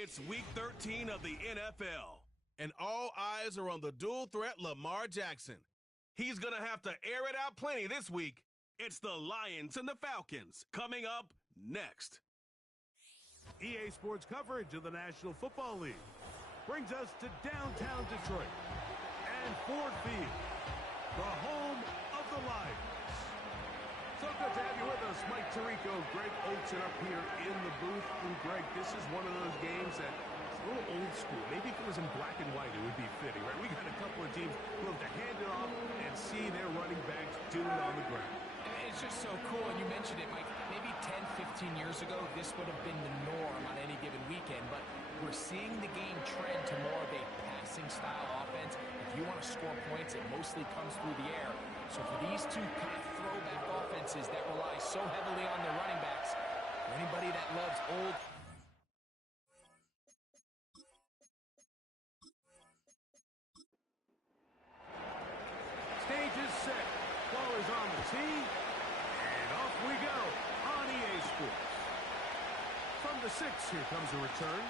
It's Week 13 of the NFL, and all eyes are on the dual threat Lamar Jackson. He's going to have to air it out plenty this week. It's the Lions and the Falcons coming up next. EA Sports coverage of the National Football League brings us to downtown Detroit and Ford Field, the home of the Lions. So good to have you with us, Mike Tirico, Greg Olsen up here in the booth. And Greg, this is one of those games that is a little old school. Maybe if it was in black and white, it would be fitting, right? We got a couple of teams who have to hand it off and see their running backs do it on the ground. It's just so cool, and you mentioned it, Mike. Maybe 10, 15 years ago, this would have been the norm on any given weekend, but we're seeing the game trend to more of a passing-style offense. If you want to score points, it mostly comes through the air. So for these two kind of throwback offenses that rely so heavily on their running backs, for anybody that loves old... Stage is set. Ball is on the tee. And off we go on EA Sports. From the 6, here comes a return.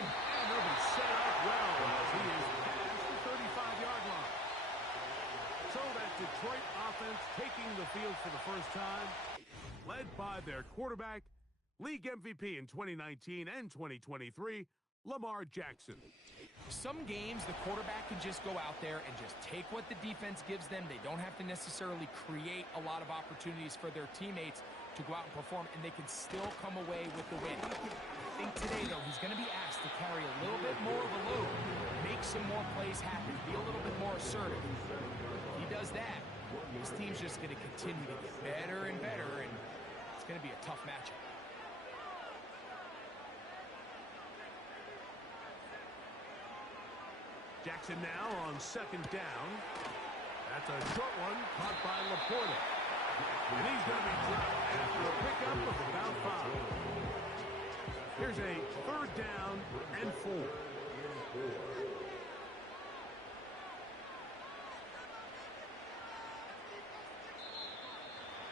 And they'll be set up well as he is past the 35-yard line. So that Detroit offense taking the field for the first time, led by their quarterback, league MVP in 2019 and 2023, Lamar Jackson. Some games, the quarterback can just go out there and just take what the defense gives them. They don't have to necessarily create a lot of opportunities for their teammates to go out and perform, and they can still come away with the win. I think today, though, he's going to be asked to carry a little bit more of a load, make some more plays happen, be a little bit more assertive. If he does that, his team's just going to continue to get better and better, and it's going to be a tough matchup. Jackson now on 2nd down. That's a short one caught by Laporta. And he's going to be dropped after a pickup of about 5. Here's a 3rd down and 4.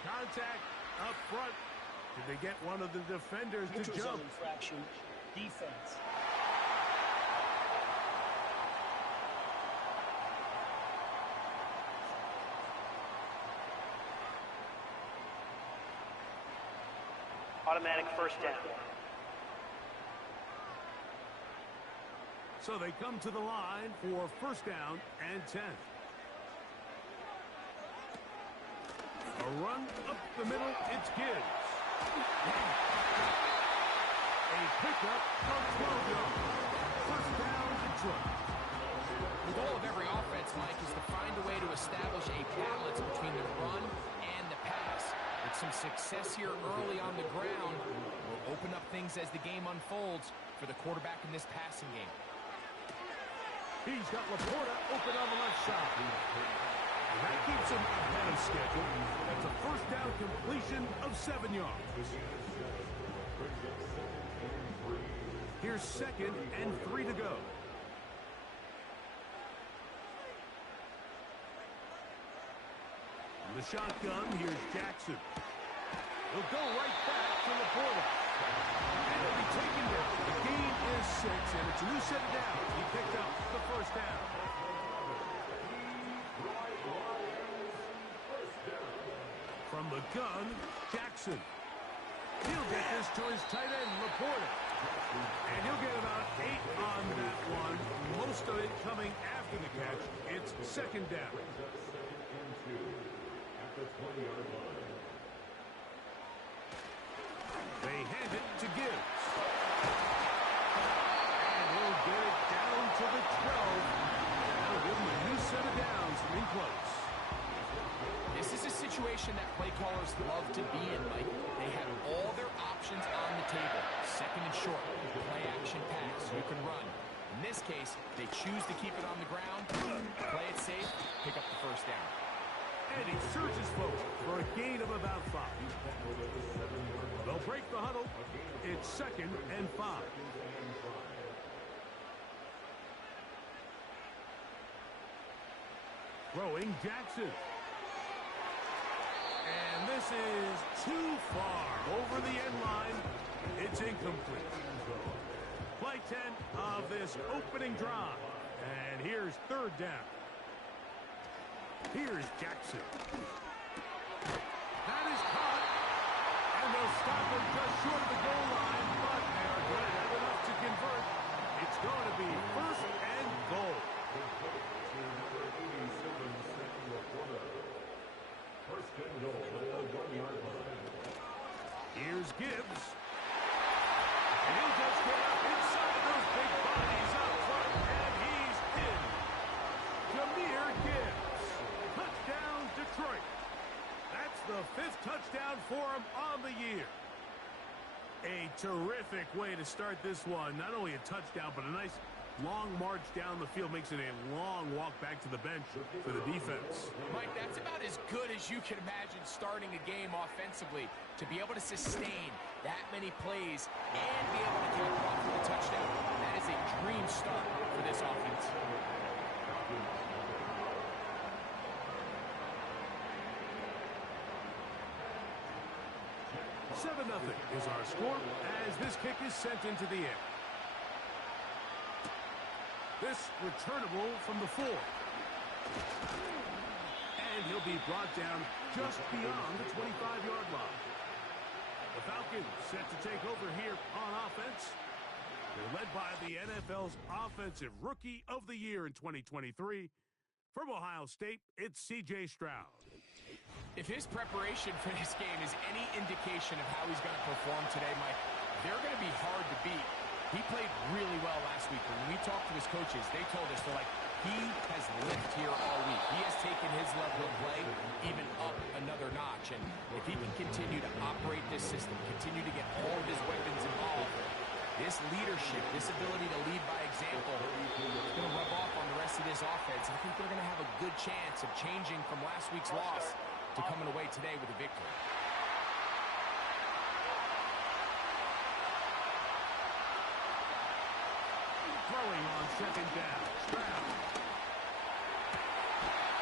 Contact up front. Did they get one of the defenders to jump? Infraction, defense. Automatic 1st down. So they come to the line for 1st down and 10. A run up the middle, it's Gibbs. A pickup of 12 yards. 1st down, Detroit. The goal of every offense, Mike, is to find a way to establish a balance between the run and the pass. With some success here early on the ground will open up things as the game unfolds for the quarterback in this passing game. He's got Laporta open on the left side. And that keeps him ahead of schedule. That's a 1st down completion of 7 yards. Here's 2nd and 3 to go. The shotgun, here's Jackson. He'll go right back to Laporta. And he'll be taken down. The gain is 6, and it's a new set of downs. He picked up the 1st down. From the gun, Jackson. He'll get this to his tight end, Laporta. And he'll get about 8 on that one. Most of it coming after the catch. It's 2nd down. They hand it to Gibbs. And he'll get it down to the 12. That'll give him a new set of downs from in close. This is a situation that play callers love to be in, Mike. They have all their options on the table. 2nd and short, play action pass, you can run. In this case, they choose to keep it on the ground, play it safe, pick up the 1st down. And he surges forward for a gain of about 5. They'll break the huddle. It's 2nd and 5. Throwing Jackson. And this is too far over the end line. It's incomplete. play 10 of this opening drive. And here's third down. Here's Jackson. That is caught. And they'll stop him just short of the goal line, but they're going to have enough to convert. It's going to be first and goal. Here's Gibbs. And he'll just get up inside those big bodies up front, and he's in. Jahmyr Gibbs. Touchdown, Detroit. That's the 5th touchdown for him on the year. A terrific way to start this one. Not only a touchdown, but a nice long march down the field. Makes it a long walk back to the bench for the defense. Mike, that's about as good as you can imagine starting a game offensively. To be able to sustain that many plays and be able to get off with a touchdown. That is a dream start for this offense. 7-0 is our score as this kick is sent into the air. This returnable from the 4. And he'll be brought down just beyond the 25-yard line. The Falcons set to take over here on offense. They're led by the NFL's Offensive Rookie of the Year in 2023. From Ohio State, it's C.J. Stroud. If his preparation for this game is any indication of how he's going to perform today, Mike, they're going to be hard to beat. He played really well last week. When we talked to his coaches, they told us, they're like, he has lived here all week. He has taken his level of play even up another notch. And if he can continue to operate this system, continue to get all of his weapons involved, this leadership, this ability to lead by example, is going to rub off on the rest of this offense. I think they're going to have a good chance of changing from last week's loss to coming away today with a victory. Throwing on second down. Stroud.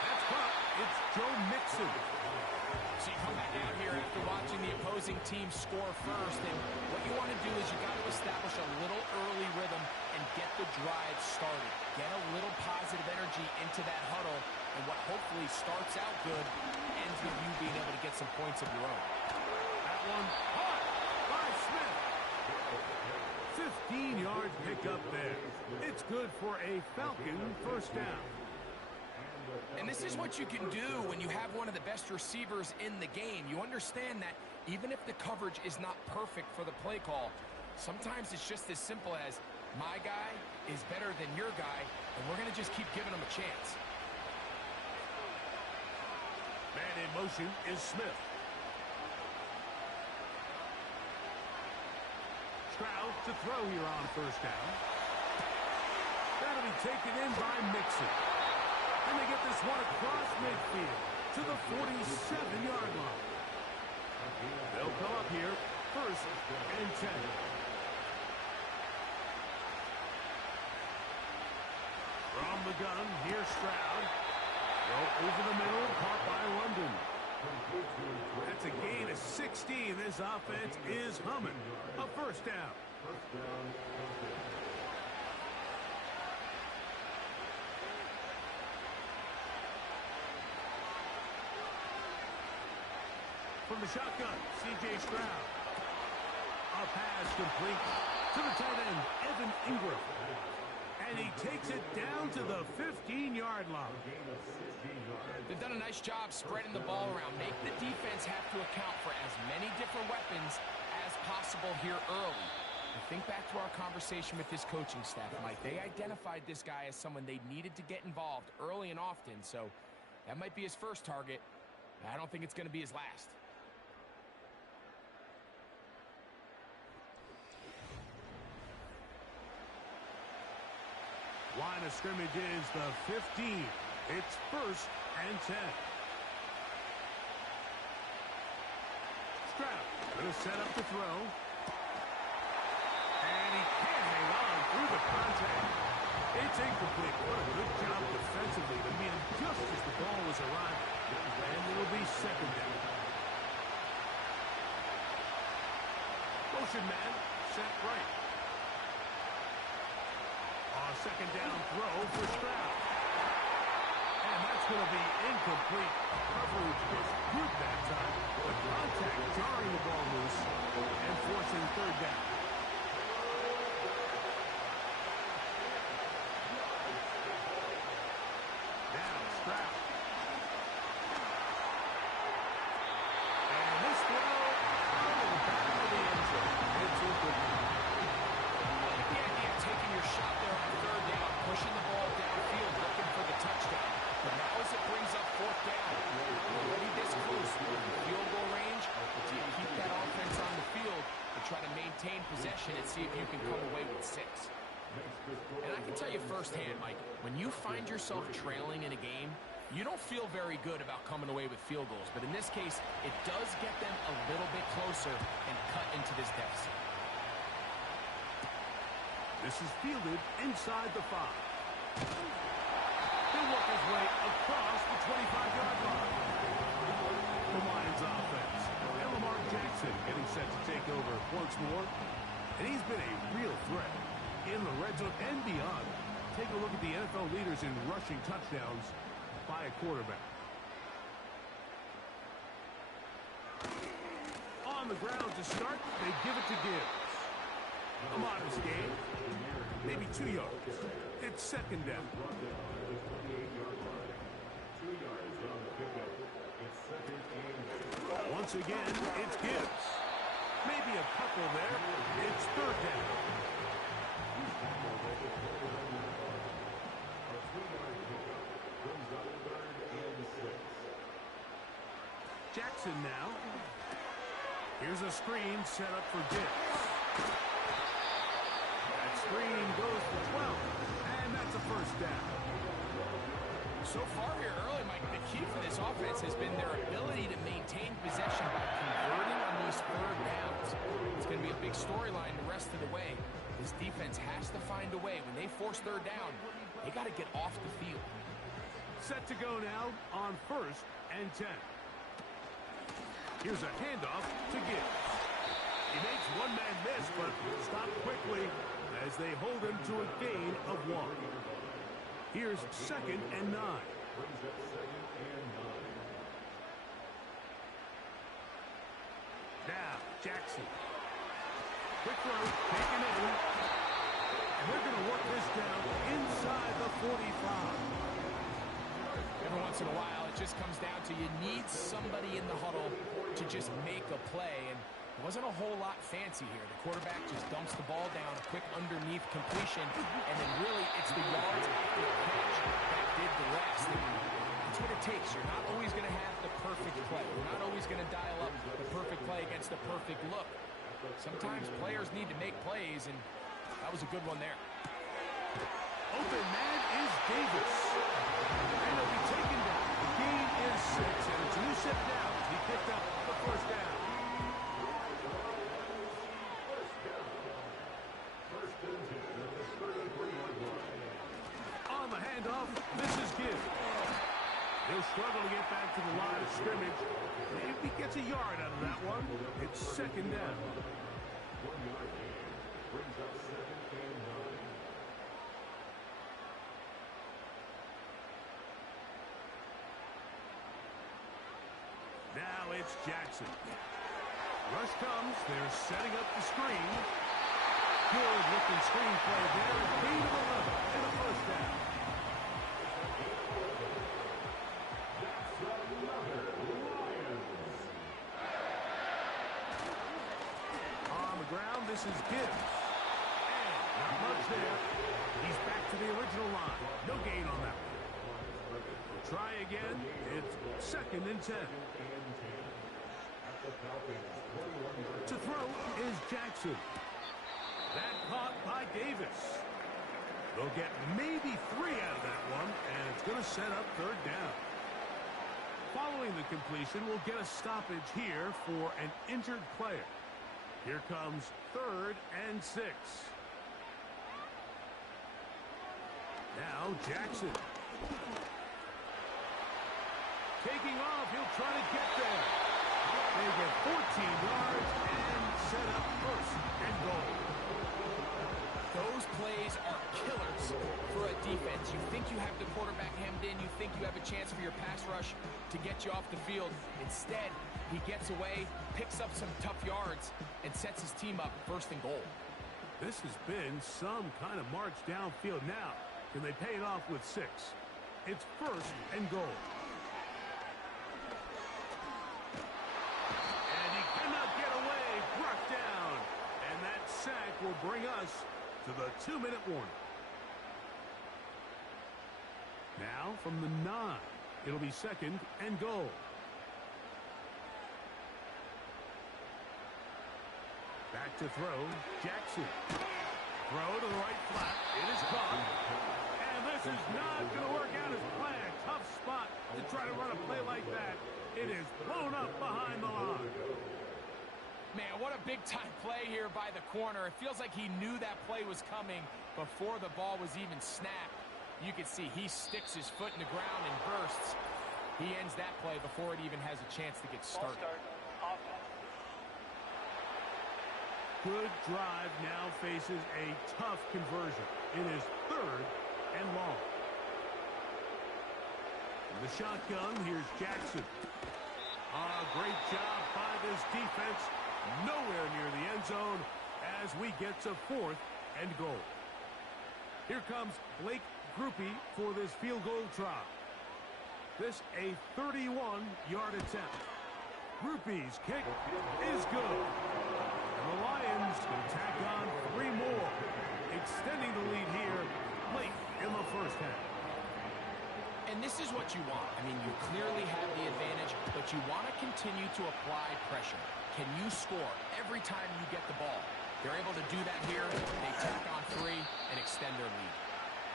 That's caught. It's Joe Mixon. So you come back out here after watching the opposing team score first, and what you want to do is you got to establish a little early rhythm and get the drive started. Get a little positive energy into that huddle, and what hopefully starts out good ends with you being able to get some points of your own. That one caught by Smith. 15-yard pickup there. It's good for a Falcon first down. And this is what you can do when you have one of the best receivers in the game. You understand that even if the coverage is not perfect for the play call, sometimes it's just as simple as my guy is better than your guy, and we're going to just keep giving him a chance. Man in motion is Smith. Stroud to throw here on first down. That'll be taken in by Mixon. And they get this one across midfield to the 47-yard line. They'll come up here first and 10. From the gun, here's Stroud. Go over the middle, caught by London. That's a gain of 16. This offense is humming. A first down. From the shotgun, C.J. Stroud. A pass complete to the tight end, Evan Ingram. And he takes it down to the 15-yard line. They've done a nice job spreading the ball around. Make the defense have to account for as many different weapons as possible here early. And think back to our conversation with this coaching staff, Mike. They identified this guy as someone they needed to get involved early and often. So that might be his first target. I don't think it's going to be his last. Line of scrimmage is the 15. It's first and 10. Stroud will set up to throw. And he can't hang on through the contact. It's incomplete. What a good job defensively to meet him just as the ball was arriving. And it'll be second down. Motion man set right. going to be incomplete. Coverage was good that time. The contact jarring the ball loose and forcing third down. Now Stroud. And this throw out of the back of the end zone. It's incomplete. I like the idea of taking your shot there on third down, pushing the ball downfield, looking for the touchdown. But now as it brings up fourth down, already this close within the field goal range, do you keep that offense on the field and try to maintain possession and see if you can come away with 6? And I can tell you firsthand, Mike, when you find yourself trailing in a game, you don't feel very good about coming away with field goals. But in this case, it does get them a little bit closer and cut into this deficit. This is fielded inside the 5. He'll work his way across the 25-yard line. The Lions offense. And Lamar Jackson getting set to take over once more. And he's been a real threat in the red zone and beyond. Take a look at the NFL leaders in rushing touchdowns by a quarterback. On the ground to start, they give it to Gibbs. A modest gain, maybe 2 yards. It's second down. Once again, it's Gibbs. Maybe a couple there. It's third down. Jackson now. Here's a screen set up for Gibbs. That screen goes for 12, and that's a first down. So far here early, Mike, the key for this offense has been their ability to maintain possession by converting on these third downs. It's going to be a big storyline the rest of the way. This defense has to find a way. When they force third down, they got to get off the field. Set to go now on 1st and 10. Here's a handoff to Gibbs. He makes one man miss, but stopped quickly as they hold him to a gain of 1. Here's 2nd and 9. Now, Jackson. Quick throw, taken in. And they're going to work this down inside the 45. Every once in a while, it just comes down to you need somebody in the huddle to just make a play. And it wasn't a whole lot fancy here. The quarterback just dumps the ball down, a quick underneath completion, and then really it's the yards after the catch that did the rest. And that's what it takes. You're not always going to have the perfect play. You're not always going to dial up the perfect play against the perfect look. Sometimes players need to make plays, and that was a good one there. Open man is Davis. And he'll be taken down. The gain is 6, and it's Yusuf down. He picked up the first down. On the handoff, this is Gibbs. He'll struggle to get back to the line of scrimmage. Maybe gets a yard out of that one. It's second down. Now it's Jackson. Rush comes. They're setting up the screen. Good looking screen play there. A gain of 11 and a first down. On the ground, this is Gibbs. And not much there. He's back to the original line. No gain on that one. Try again. It's second and 10. To throw is Jackson. That caught by Davis. They'll get maybe 3 out of that one, and it's going to set up third down. Following the completion, we'll get a stoppage here for an injured player. Here comes 3rd and 6. Now Jackson. Taking off, he'll try to get there. They get 14 yards and set up 1st and goal. Those plays are killers for a defense. You think you have the quarterback hemmed in. You think you have a chance for your pass rush to get you off the field. Instead, he gets away, picks up some tough yards, and sets his team up first and goal. This has been some kind of march downfield now. Can they pay it off with 6? It's first and goal. And he cannot get away. Brought down. And that sack will bring us to the 2-minute warning. Now from the 9, it'll be second and goal. Back to throw, Jackson. Throw to the right flat. It is caught. And this is not going to work out as planned. Tough spot to try to run a play like that. It is blown up behind the line. Man, what a big-time play here by the corner. It feels like he knew that play was coming before the ball was even snapped. You can see he sticks his foot in the ground and bursts. He ends that play before it even has a chance to get started. Good drive now faces a tough conversion. It is third and long. In the shotgun, here's Jackson. Great job by this defense. Nowhere near the end zone as we get to fourth and goal. Here comes Blake Grupe for this field goal try. This a 31-yard attempt. Grupe's kick is good. And the Lions can tack on 3 more, extending the lead here late in the first half. And this is what you want. I mean, you clearly have the advantage, but you want to continue to apply pressure. Can you score every time you get the ball? They're able to do that here. They tack on 3 and extend their lead.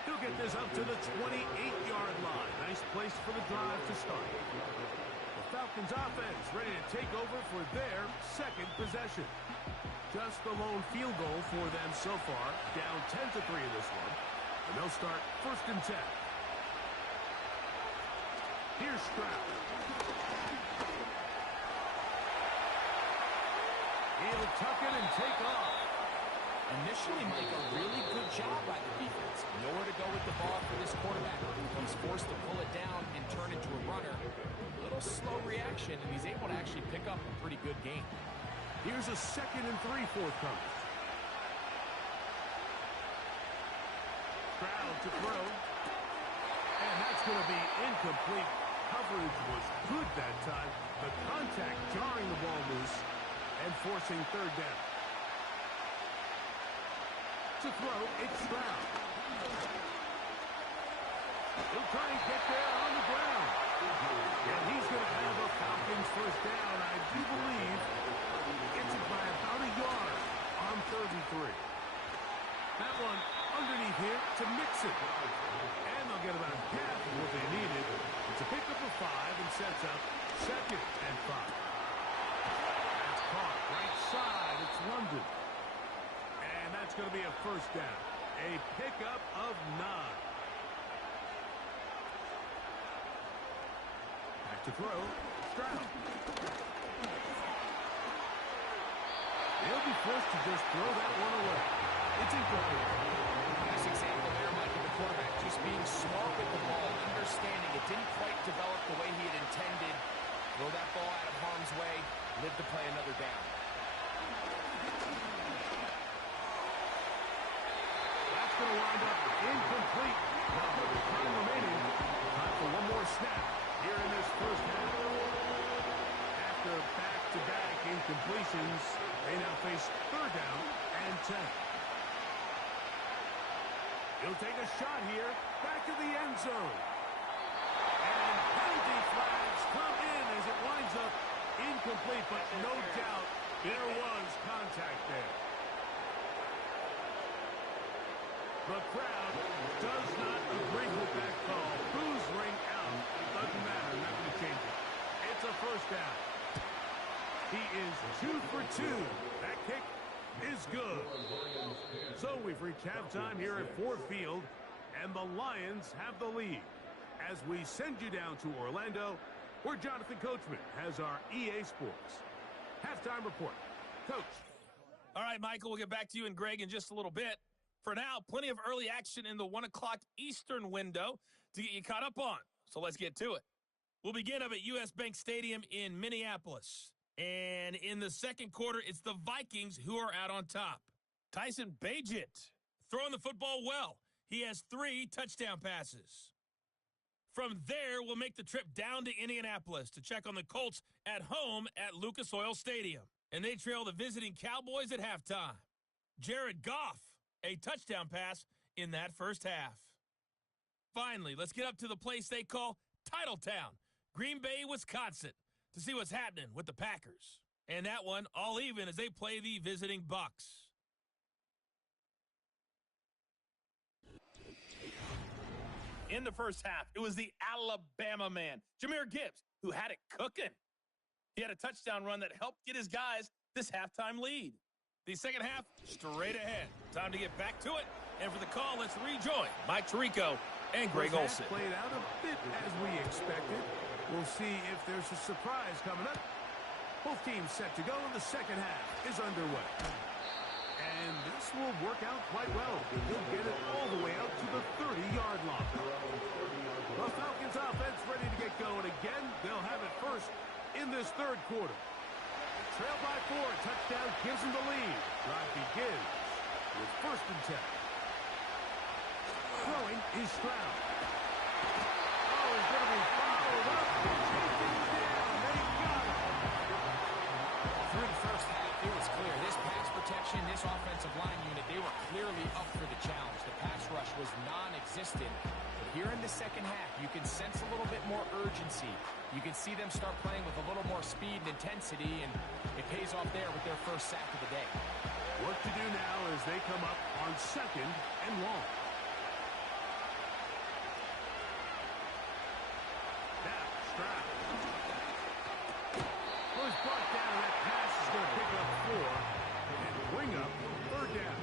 He'll get this up to the 28-yard line. Nice place for the drive to start. The Falcons offense ready to take over for their second possession. Just the lone field goal for them so far. Down 10-3 in this one. And they'll start first and 10. Here's Stroud. He'll tuck it and take off. Initially, Mike, a really good job by the defense. Nowhere to go with the ball for this quarterback. He's forced to pull it down and turn into a runner. A little slow reaction, and he's able to actually pick up a pretty good game. Here's a 2nd and 3 forthcoming. Stroud to throw. And that's going to be incomplete. Coverage was good that time. The contact jarring the ball loose and forcing third down. To throw, it's Stroud. He'll try and get there on the ground. And he's going to have a Falcons first down. I do believe gets it by about a yard on 3rd and 3. That one underneath here to Mixon. And they'll get about half of what they needed. It's a pickup of 5 and sets up 2nd and 5. That's caught right side. It's London. And that's going to be a first down. A pickup of 9. Back to throw. Stroud. He'll be forced to just throw that one away. It's incomplete. Nice example there, Mike, of the quarterback just being smart with the ball, understanding it didn't quite develop the way he had intended. Throw that ball out of harm's way, live to play another down. That's going to wind up incomplete. Not much time remaining. Time for one more snap here in this first half. After back-to-back incompletions, they now face 3rd down and 10. He'll take a shot here, back to the end zone. And penalty flags come in as it winds up incomplete, but no doubt there was contact there. The crowd does not agree with that call. Booze ring out. Doesn't matter, not going to change it. It's a first down. He is 2 for 2. That kick is good. So we've reached halftime here at Ford Field, and the Lions have the lead. As we send you down to Orlando, where Jonathan Coachman has our EA Sports halftime report. Coach. All right, Michael, we'll get back to you and Greg in just a little bit. For now, plenty of early action in the 1 o'clock Eastern window to get you caught up on. So let's get to it. We'll begin up at U.S. Bank Stadium in Minneapolis. And in the second quarter, it's the Vikings who are out on top. Tyson Bagent throwing the football well. He has 3 touchdown passes. From there, we'll make the trip down to Indianapolis to check on the Colts at home at Lucas Oil Stadium. And they trail the visiting Cowboys at halftime. Jared Goff, a touchdown pass in that first half. Finally, let's get up to the place they call Titletown, Green Bay, Wisconsin, to see what's happening with the Packers. And that one all even as they play the visiting Bucks. In the first half, it was the Alabama man, Jahmyr Gibbs, who had it cooking. He had a touchdown run that helped get his guys this halftime lead. The second half, straight ahead. Time to get back to it. And for the call, let's rejoin Mike Tirico and Greg Olsen. Played out a bit as we expected. We'll see if there's a surprise coming up. Both teams set to go, and the second half is underway. And this will work out quite well. He'll get it all the way out to the 30-yard line. The Falcons offense ready to get going again. They'll have it first in this third quarter. Trail by 4. Touchdown gives them the lead. Drive begins with 1st and 10. Throwing is Stroud. Oh, he's going to be followed up. Chasing down. They got him. Through the first half, it was clear. This pass protection, this offensive line unit, they were clearly up for the challenge. The pass rush was non-existent. But here in the second half, you can sense a little bit more urgency. You can see them start playing with a little more speed and intensity, and it pays off there with their first sack of the day. What to do now as they come up on 2nd and long. Now, Stroud. Was brought down. That pass is going to pick up 4 and bring up 3rd down.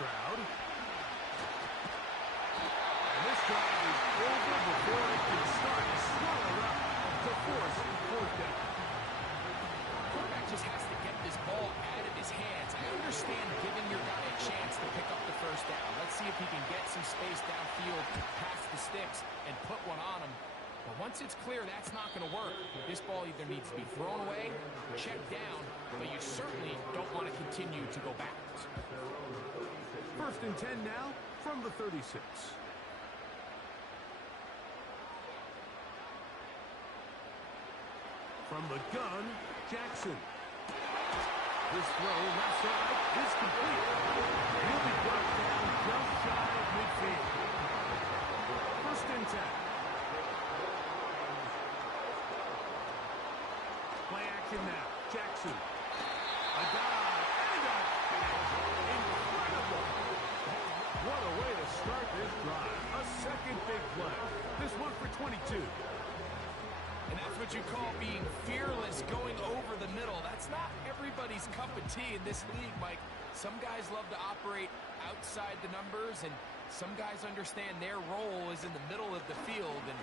Stroud. And this drive is over before it can start. Swallowed up to force 4th down. Quarterback just has to get this ball out of his hands. I understand giving your guy a chance to pick up the first down. Let's see if he can get some space downfield, past the sticks, and put one on him. But once it's clear that's not going to work, this ball either needs to be thrown away, checked down, but you certainly don't want to continue to go backwards. 1st and 10 now from the 36. From the gun, Jackson. This throw left side is complete. He'll be brought down just shy of midfield. 1st and 10. Play action now. Jackson. A dive and a catch. Incredible. What a way to start this drive. A second big play. This one for 22. And that's what you call being fearless, going over the middle. That's not everybody's cup of tea in this league, Mike. Some guys love to operate outside the numbers, and some guys understand their role is in the middle of the field, and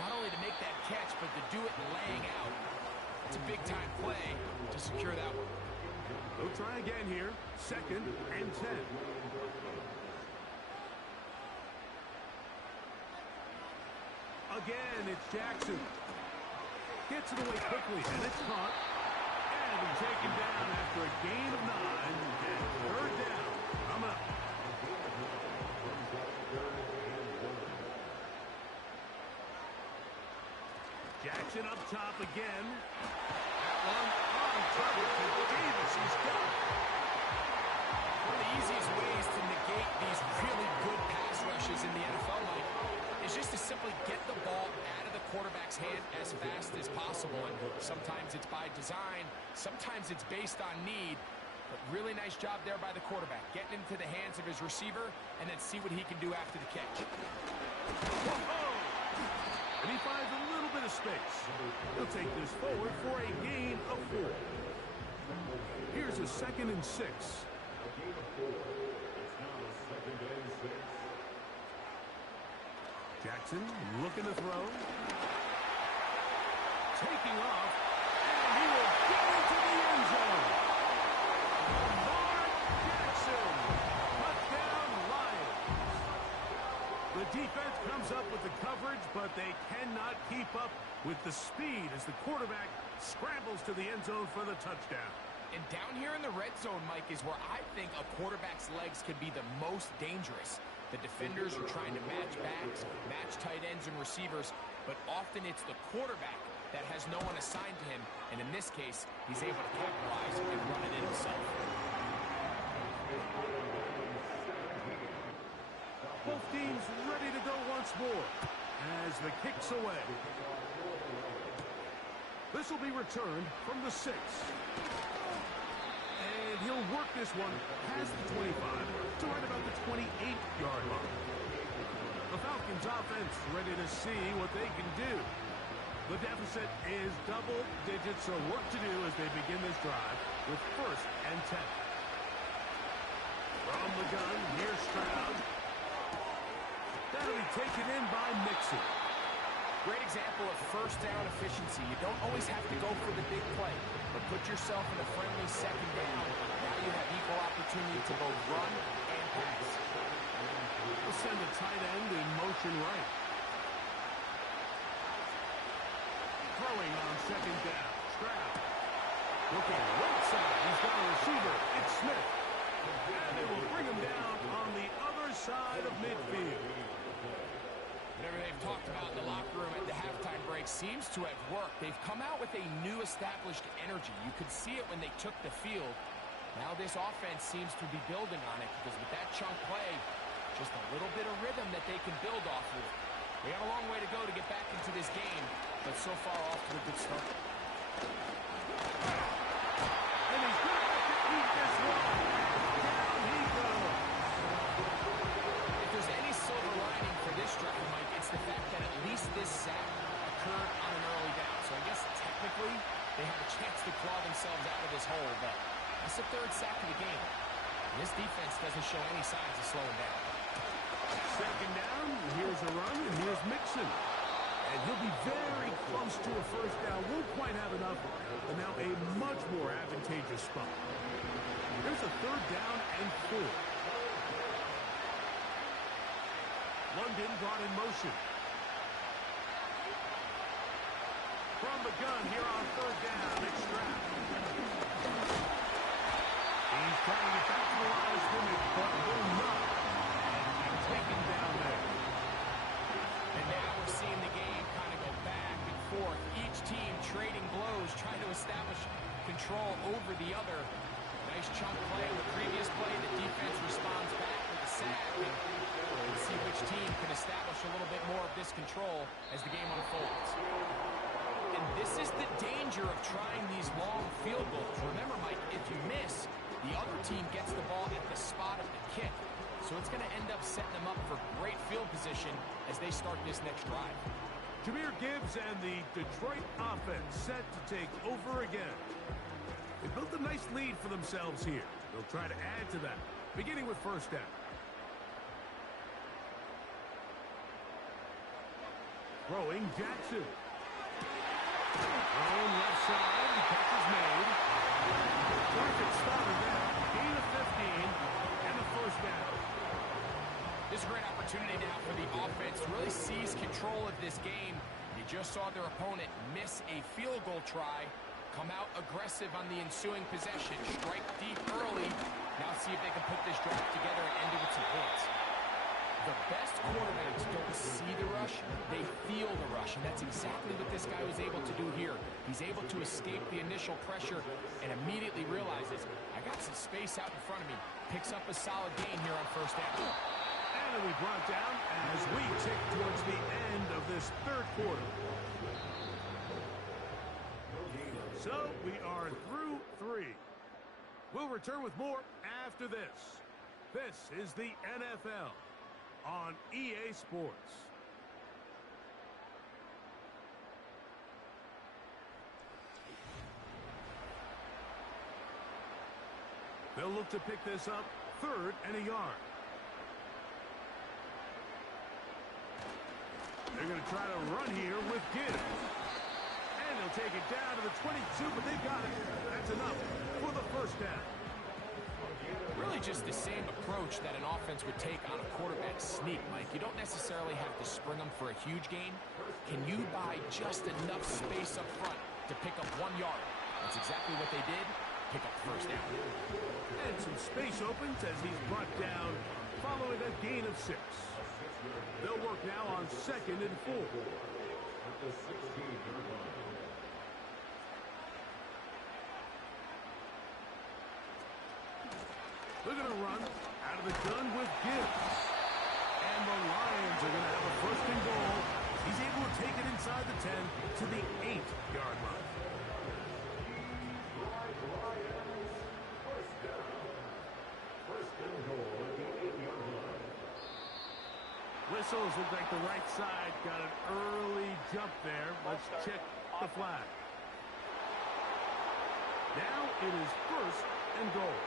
not only to make that catch, but to do it laying out. It's a big-time play to secure that one. They'll try again here. 2nd and 10. Again, it's Jackson. Gets it away quickly, and it's caught. And taken down after a gain of 9. And 3rd down. Coming up. Jackson up top again. That one on target to Davis. He's got it. One of the easiest ways to negate these really good pass rushes in the NFL, Mike, is just to simply get the ball out of the quarterback's hand as fast as possible. And sometimes it's by design, sometimes it's based on need. But really nice job there by the quarterback, getting into the hands of his receiver and then see what he can do after the catch. Whoa! And he finds a little bit of space. He'll take this forward for a gain of 4. Here's a 2nd and 6. Jackson looking to throw. taking off, and he will get into the end zone. Lamar Jackson, touchdown Lions. The defense comes up with the coverage, but they cannot keep up with the speed as the quarterback scrambles to the end zone for the touchdown. And down here in the red zone, Mike, is where I think a quarterback's legs could be the most dangerous. The defenders are trying to match backs, match tight ends and receivers, but often it's the quarterback that has no one assigned to him, and in this case, he's able to capitalize and run it in himself. Both teams ready to go once more as the kick's away. This will be returned from the 6. And he'll work this one past the 25 to right about the 28-yard line. The Falcons offense ready to see what they can do. The deficit is double digits, so work to do as they begin this drive with 1st and 10. From the gun, here's Stroud. That'll be taken in by Mixon. Great example of first down efficiency. You don't always have to go for the big play, but put yourself in a friendly 2nd down. Now you have equal opportunity to both run and pass. We'll send the tight end in motion right. Throwing on 2nd down. Stroud. Looking right side. He's got a receiver. It's Smith. And they will bring him down on the other side of midfield. Whatever they've talked about in the locker room at the halftime break seems to have worked. They've come out with a new established energy. You could see it when they took the field. Now this offense seems to be building on it because with that chunk play, just a little bit of rhythm that they can build off of. They have a long way to go to get back into this game, but so far off to a good start. And he's going to have to eat this one. Down he goes. If there's any silver lining for this drive, Mike, it's the fact that at least this sack occurred on an early down. So I guess technically they have a chance to claw themselves out of this hole, but that's the 3rd sack of the game. And this defense doesn't show any signs of slowing down. 2nd down, here's a run, and here's Mixon. And he'll be very close to a 1st down. Won't quite have enough, but now a much more advantageous spot. Here's a 3rd down and 4. London brought in motion. From the gun here on 3rd down, it's Stroud. He's trying to get back to the line of scrimmage, but will not. And taken down there. And now we're seeing the game kind of go back and forth. Each team trading blows, trying to establish control over the other. Nice chunk play. The previous play, the defense responds back with a sack. And we'll see which team can establish a little bit more of this control as the game unfolds. And this is the danger of trying these long field goals. Remember, Mike, if you miss, the other team gets the ball at the spot of the kick. So it's going to end up setting them up for great field position as they start this next drive. Jahmyr Gibbs and the Detroit offense set to take over again. They built a nice lead for themselves here. They'll try to add to that, beginning with 1st down. Throwing Jackson. Thrown left side. The catch is made. Perfect starter there. Gain of 15 and a 1st down. This is a great opportunity now for the offense to really seize control of this game. You just saw their opponent miss a field goal try, come out aggressive on the ensuing possession, strike deep early. Now see if they can put this drive together and end it with some points. The best quarterbacks don't see the rush, they feel the rush, and that's exactly what this guy was able to do here. He's able to escape the initial pressure and immediately realizes, I got some space out in front of me. Picks up a solid gain here on 1st down. And it'll be brought down as we tick towards the end of this 3rd quarter. So we are through 3. We'll return with more after this. This is the NFL on EA Sports. They'll look to pick this up 3rd and a yard. They're going to try to run here with Gibbs. And he'll take it down to the 22, but they've got it. That's enough for the first down. Really just the same approach that an offense would take on a quarterback sneak, Mike. You don't necessarily have to spring them for a huge gain. Can you buy just enough space up front to pick up 1 yard? That's exactly what they did. Pick up first down. And some space opens as he's brought down following a gain of 6. They'll work now on 2nd and 4. They're going to run out of the gun with Gibbs. And the Lions are going to have a 1st and goal. He's able to take it inside the 10 to the 8-yard line. Whistles look like the right side got an early jump there. Let's check the flag. Now it is 1st and goal.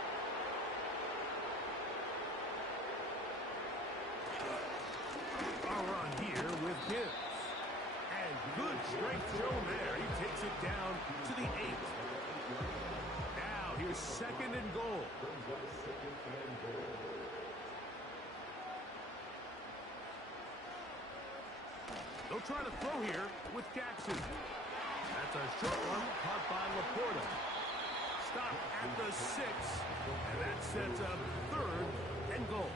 A run here with Gibbs. And good strength shown there. He takes it down to the 8. Now here's 2nd and goal. They'll try to throw here with Jackson. That's a short one caught by Laporta. Stop at the 6, and that sets up 3rd and goal.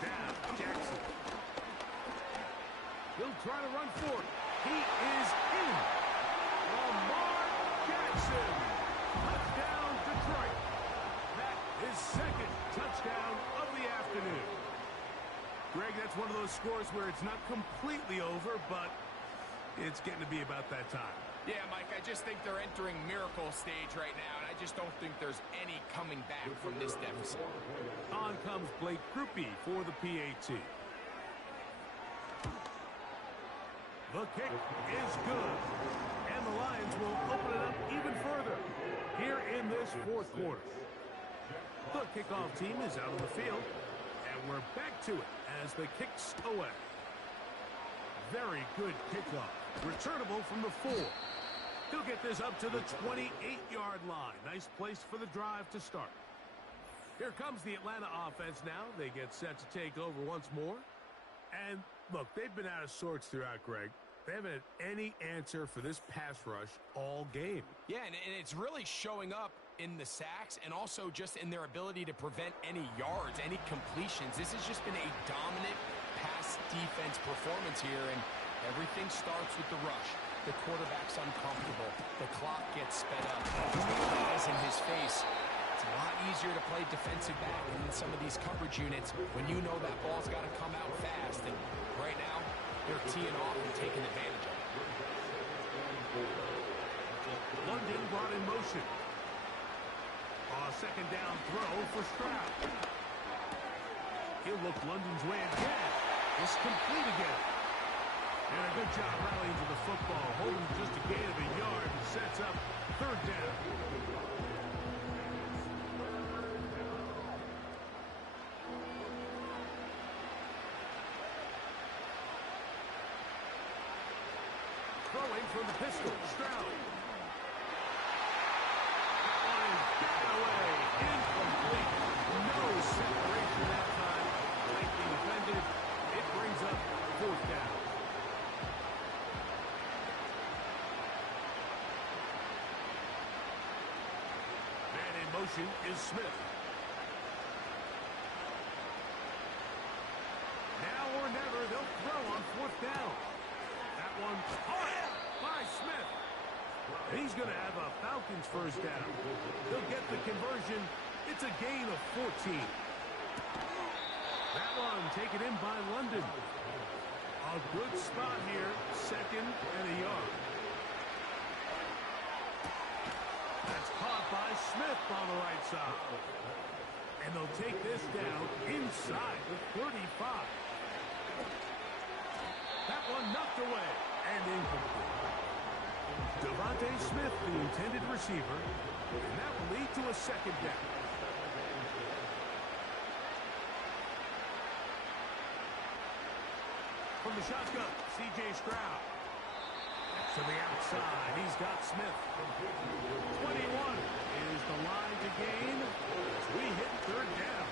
Now Jackson. He'll try to run for it. He is in. Lamar Jackson. Touchdown, Detroit. His 2nd touchdown of the afternoon. Greg, that's one of those scores where it's not completely over, but it's getting to be about that time. Yeah, Mike, I just think they're entering miracle stage right now, and I just don't think there's any coming back from this deficit. On comes Blake Grupe for the PAT. The kick is good, and the Lions will open it up even further here in this 4th quarter. The kickoff team is out on the field, and we're back to it as the kick's away. Very good kickoff. Returnable from the 4. He'll get this up to the 28-yard line. Nice place for the drive to start. Here comes the Atlanta offense now. They get set to take over once more. And, look, they've been out of sorts throughout, Greg. They haven't had any answer for this pass rush all game. Yeah, and it's really showing up in the sacks and also just in their ability to prevent any yards, any completions. This has just been a dominant pass defense performance here, and everything starts with the rush. The quarterback's uncomfortable. The clock gets sped up. Eyes in his face. It's a lot easier to play defensive back in some of these coverage units when you know that ball's got to come out fast. And right now, they're teeing off and taking advantage of it. London brought in motion. A 2nd down throw for Stroud. He'll look London's way again. It's complete again. And a good job rallying to the football. Holding just a gain of a yard and sets up 3rd down. Throwing from the pistol, Stroud. Incomplete. No separation that time. Tightly defended. It brings up 4th down. Man in motion is Smith. Now or never, they'll throw on 4th down. That one caught by Smith. He's going to have a Falcons 1st down. They'll get the conversion. It's a gain of 14. That one taken in by London. A good spot here. 2nd and a yard. That's caught by Smith on the right side. And they'll take this down inside the 35. That one knocked away and incomplete. Devontae Smith, the intended receiver, and that will lead to a 2nd down. from the shotgun. C.J. Stroud. To the outside. He's got Smith. 21 is the line to gain as we hit third down.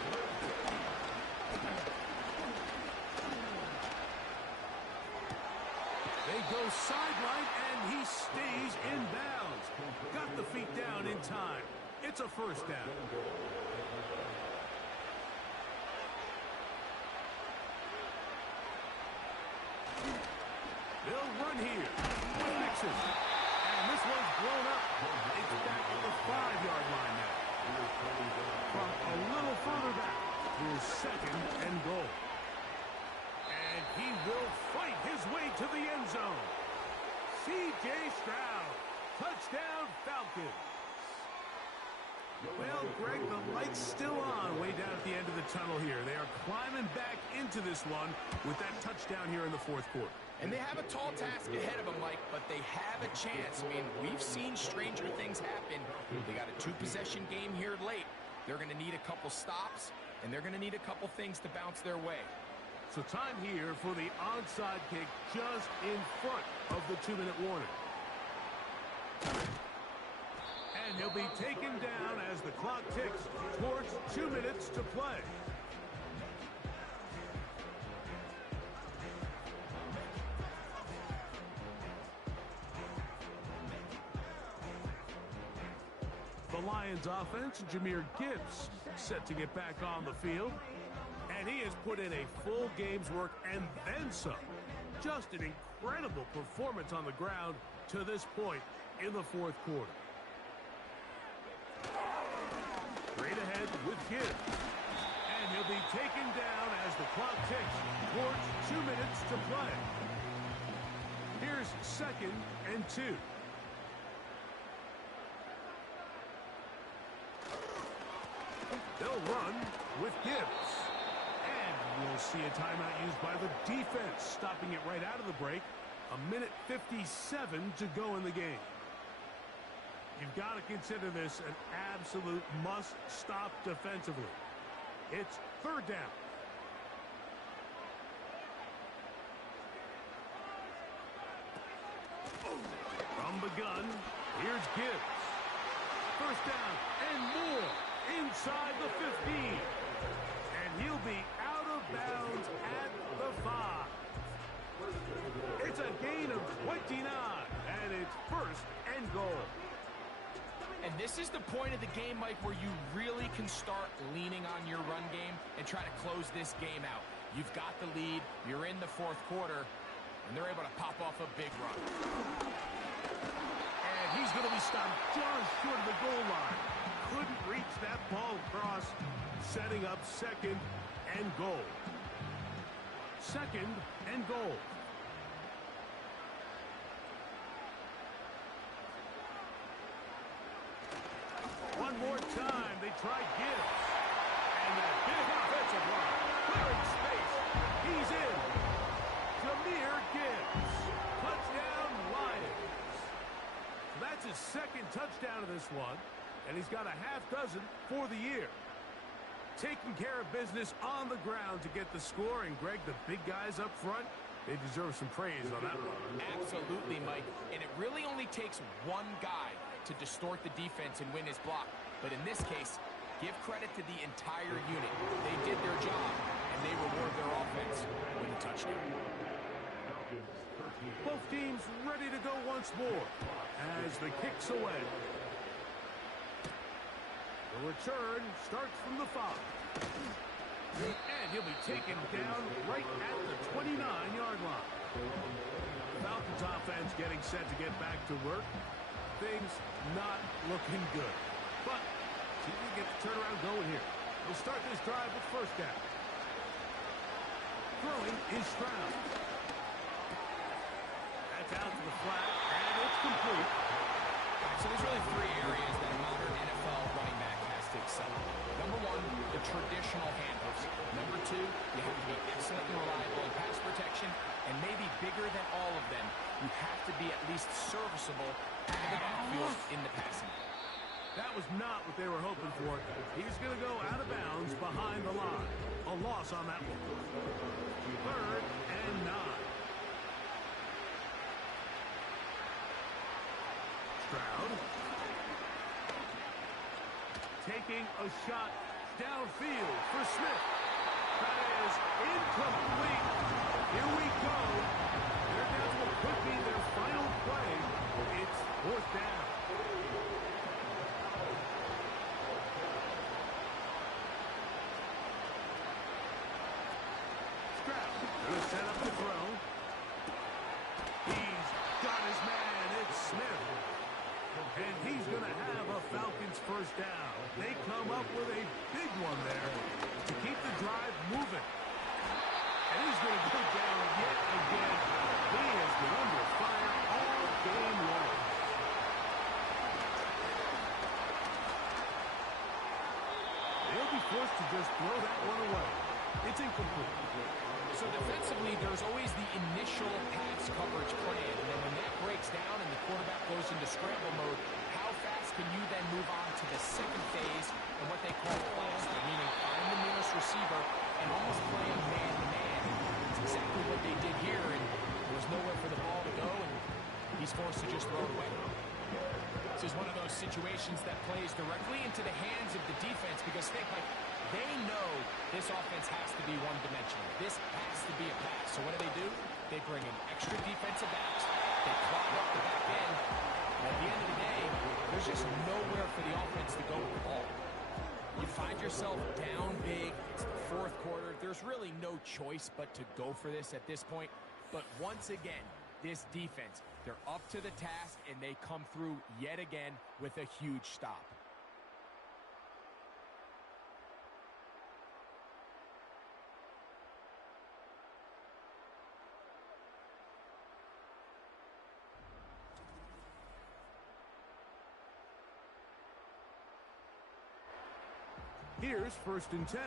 They go sideline, and he stays in bounds. Got the feet down in time. It's a first down. They'll run here. Mixon. And this one's blown up. It's back at the 5-yard line now. From a little further back, here's second and goal. And he will fight his way to the end zone. C.J. Stroud. Touchdown, Falcons. Well, Greg, the light's still on way down at the end of the tunnel here. They are climbing back into this one with that touchdown here in the fourth quarter. And they have a tall task ahead of them, Mike, but they have a chance. I mean, we've seen stranger things happen. They got a 2-possession game here late. They're going to need a couple stops, and they're going to need a couple things to bounce their way. So time here for the onside kick just in front of the 2-minute warning. And he'll be taken down as the clock ticks towards 2 minutes to play. The Lions offense, Jahmyr Gibbs, set to get back on the field. And he has put in a full game's work and then some. Just an incredible performance on the ground to this point in the fourth quarter. Straight ahead with Gibbs. And he'll be taken down as the clock ticks towards 2 minutes to play. Here's second and 2. They'll run with Gibbs. And we'll see a timeout used by the defense, stopping it right out of the break. 1:57 to go in the game. You've got to consider this an absolute must-stop defensively. It's third down. From the gun, here's Gibbs. First down and more inside the 15. And he'll be out of bounds at the 5. It's a gain of 29, and it's first and goal. And this is the point of the game, Mike, where you really can start leaning on your run game and try to close this game out. You've got the lead, you're in the fourth quarter, and they're able to pop off a big run. And he's going to be stopped just short of the goal line. Couldn't reach that ball across, setting up second and goal. Second and goal. One more time, they try Gibbs. And that big offensive line, clearing space. He's in. Jahmyr Gibbs. Touchdown, Lions. That's his second touchdown of this one, and he's got a half dozen for the year. Taking care of business on the ground to get the score, and Greg, the big guys up front, they deserve some praise on that one. Absolutely, Mike. And it really only takes one guy to distort the defense and win his block. But in this case, give credit to the entire unit. They did their job, and they reward their offense with a touchdown. Both teams ready to go once more as the kick's away. The return starts from the 5. And he'll be taken down right at the 29-yard line. Falcons offense getting set to get back to work. Things not looking good. But see if we get the turnaround going here. We'll start this drive with first down. Throwing is Stroud. That's out to the flat, and it's complete. So there's really 3 areas that a modern NFL running back has to excel. Number 1, the traditional handoffs. Number 2, you have to be excellent and reliable in pass protection. And maybe bigger than all of them, you have to be at least serviceable out of the backfield in the passing. That was not what they were hoping for. He's going to go out of bounds behind the line. A loss on that one. Third and 9. Stroud. Taking a shot downfield for Smith. That is incomplete. Here we go. They're down to what could be their final play. It's fourth down. Stroud going to set up the throw. He's got his man. It's Smith. And he's going to have a Falcons first down. They come up with a big one there to keep the drive moving. And he's going to go down yet again. He has been under fire all game long. They'll be forced to just throw that one away. It's incomplete. So defensively, there's always the initial pass coverage plan. And then when that breaks down and the quarterback goes into scramble mode, how fast can you then move on to the second phase and what they call cluster, meaning find the nearest receiver and almost play him man-to-man. It's exactly what they did here, and there was nowhere for the ball to go, and he's forced to just throw it away. This is one of those situations that plays directly into the hands of the defense because they know this offense has to be one-dimensional. This has to be a pass. So what do? They bring in extra defensive backs. They clog up the back end. And at the end of the day, there's just nowhere for the offense to go with the ball. You find yourself down big. It's the fourth quarter. There's really no choice but to go for this at this point. But once again, this defense, they're up to the task, and they come through yet again with a huge stop. Here's 1st and 10.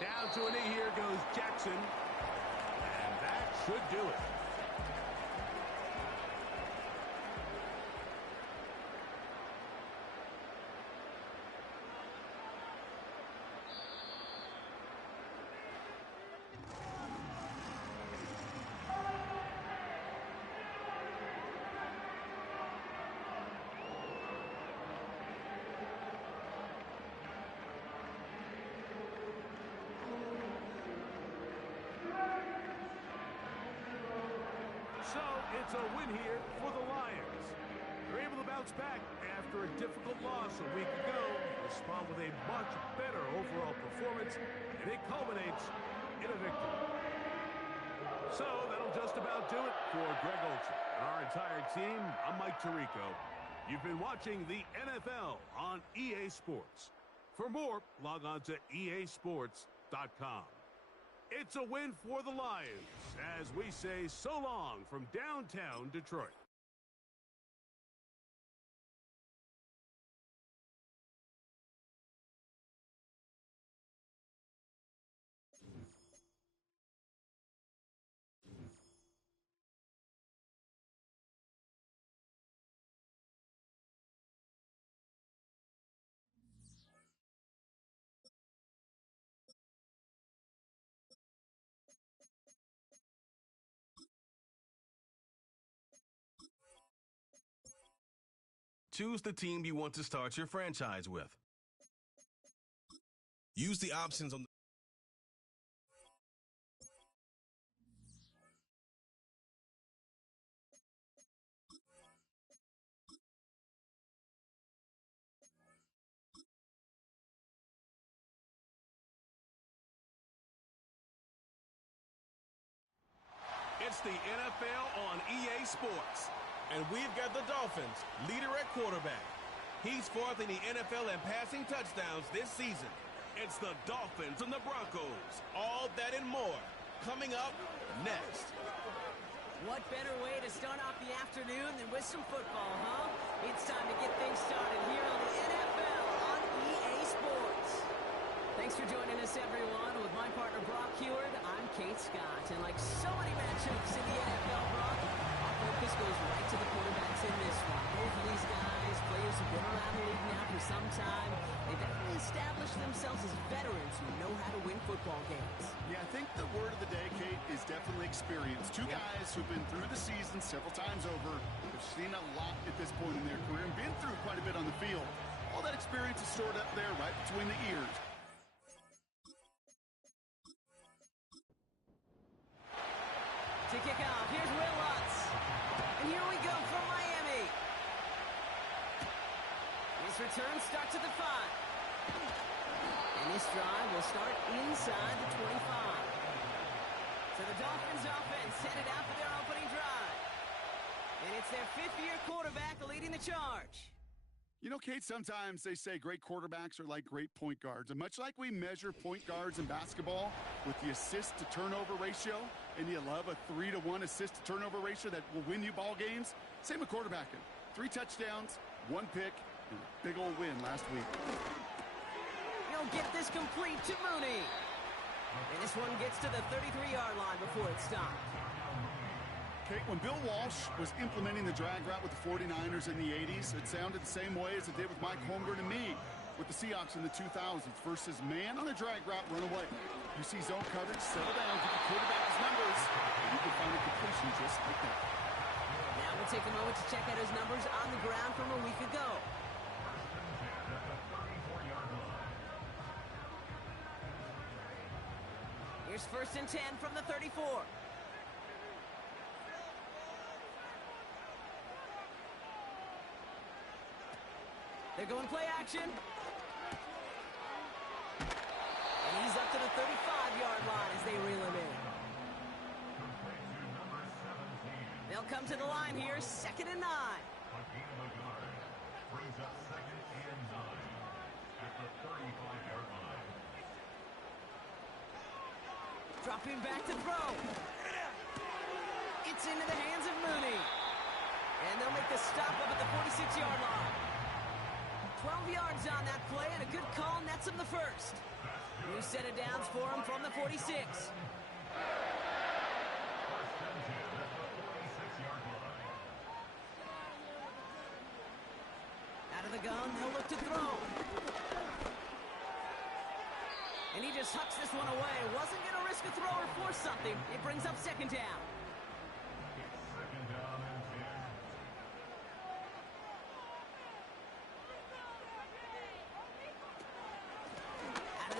Down to a knee, here goes Jackson. And that should do it. So it's a win here for the Lions. They're able to bounce back after a difficult loss a week ago. Respond with a much better overall performance, and it culminates in a victory. So that'll just about do it for Greg Olsen and our entire team. I'm Mike Tirico. You've been watching the NFL on EA Sports. For more, log on to easports.com. It's a win for the Lions as we say so long from downtown Detroit. Choose the team you want to start your franchise with. Use the options on the It's the NFL on EA Sports. And we've got the Dolphins, leader at quarterback. He's fourth in the NFL in passing touchdowns this season. It's the Dolphins and the Broncos. All that and more coming up next. What better way to start off the afternoon than with some football, huh? It's time to get things started here on the NFL on EA Sports. Thanks for joining us, everyone. With my partner, Brock Heward, I'm Kate Scott. And like so many matchups in the NFL, Brock, our focus goes right to the quarterbacks in this one. Both of these guys play players who've been around the league now for some time. They've definitely established themselves as veterans who know how to win football games. Yeah, I think the word of the day, Kate, is definitely experience. Two guys who've been through the season several times over, have seen a lot at this point in their career, and been through quite a bit on the field. All that experience is stored up there right between the ears. To kick off, here's Will Lutz. And here we go from Miami. His return starts at the 5. And this drive will start inside the 25. So the Dolphins offense headed out for their opening drive. And it's their 5th-year quarterback leading the charge. You know, Kate, sometimes they say great quarterbacks are like great point guards. And much like we measure point guards in basketball with the assist-to-turnover ratio, and you love a 3-to-1 assist-to-turnover ratio that will win you ball games, same with quarterbacking. 3 touchdowns, 1 pick, and a big old win last week. He'll get this complete to Mooney. And this one gets to the 33-yard line before it stopped. Kate, when Bill Walsh was implementing the drag route with the 49ers in the 80s, it sounded the same way as it did with Mike Holmgren and me with the Seahawks in the 2000s versus man on the drag route, run away. You see zone coverage, settle down, get the quarterback his numbers, and you can find a completion just like that. Now we'll take a moment to check out his numbers on the ground from a week ago. Here's 1st and 10 from the 34. They're going play action. And he's up to the 35-yard line as they reel him in. They'll come to the line here, 2nd and 9. Dropping back to throw. It's into the hands of Mooney. And they'll make the stop up at the 46-yard line. 12 yards on that play, and a good call nets him the first. New set of downs for him from the 46. Out of the gun, they'll look to throw. And he just hucks this one away. Wasn't going to risk a throw or force something. It brings up 2nd down.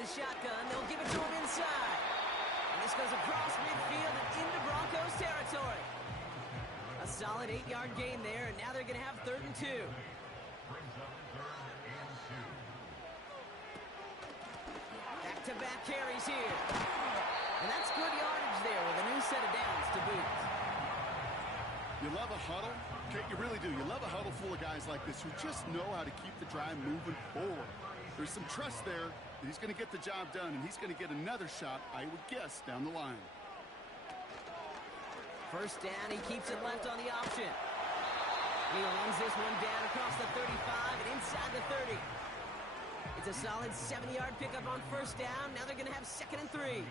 Shotgun, they'll give it to him inside. And this goes across midfield and into Broncos territory. A solid 8-yard gain there, and now they're going to have 3rd and 2. Back-to-back carries here. And that's good yardage there with a new set of downs to boot. You love a huddle? Kate, you really do. You love a huddle full of guys like this who just know how to keep the drive moving forward. There's some trust there that he's going to get the job done, and he's going to get another shot, I would guess, down the line. 1st down, he keeps it left on the option. He runs this one down across the 35 and inside the 30. It's a solid 70-yard pickup on 1st down. Now they're going to have 2nd and 3.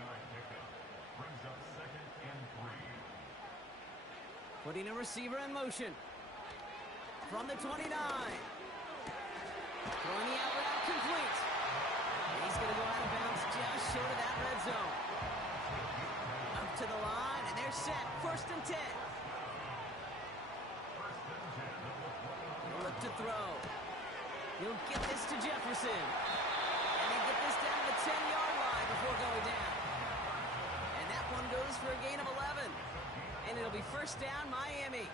Putting a receiver in motion. From the 29. Throwing the out route complete. And he's going to go out of bounds just short of that red zone. Up to the line, and they're set. 1st and 10. He'll look to throw. He'll get this to Jefferson. And he'll get this down to the 10-yard line before going down. And that one goes for a gain of 11. And it'll be 1st down, Miami.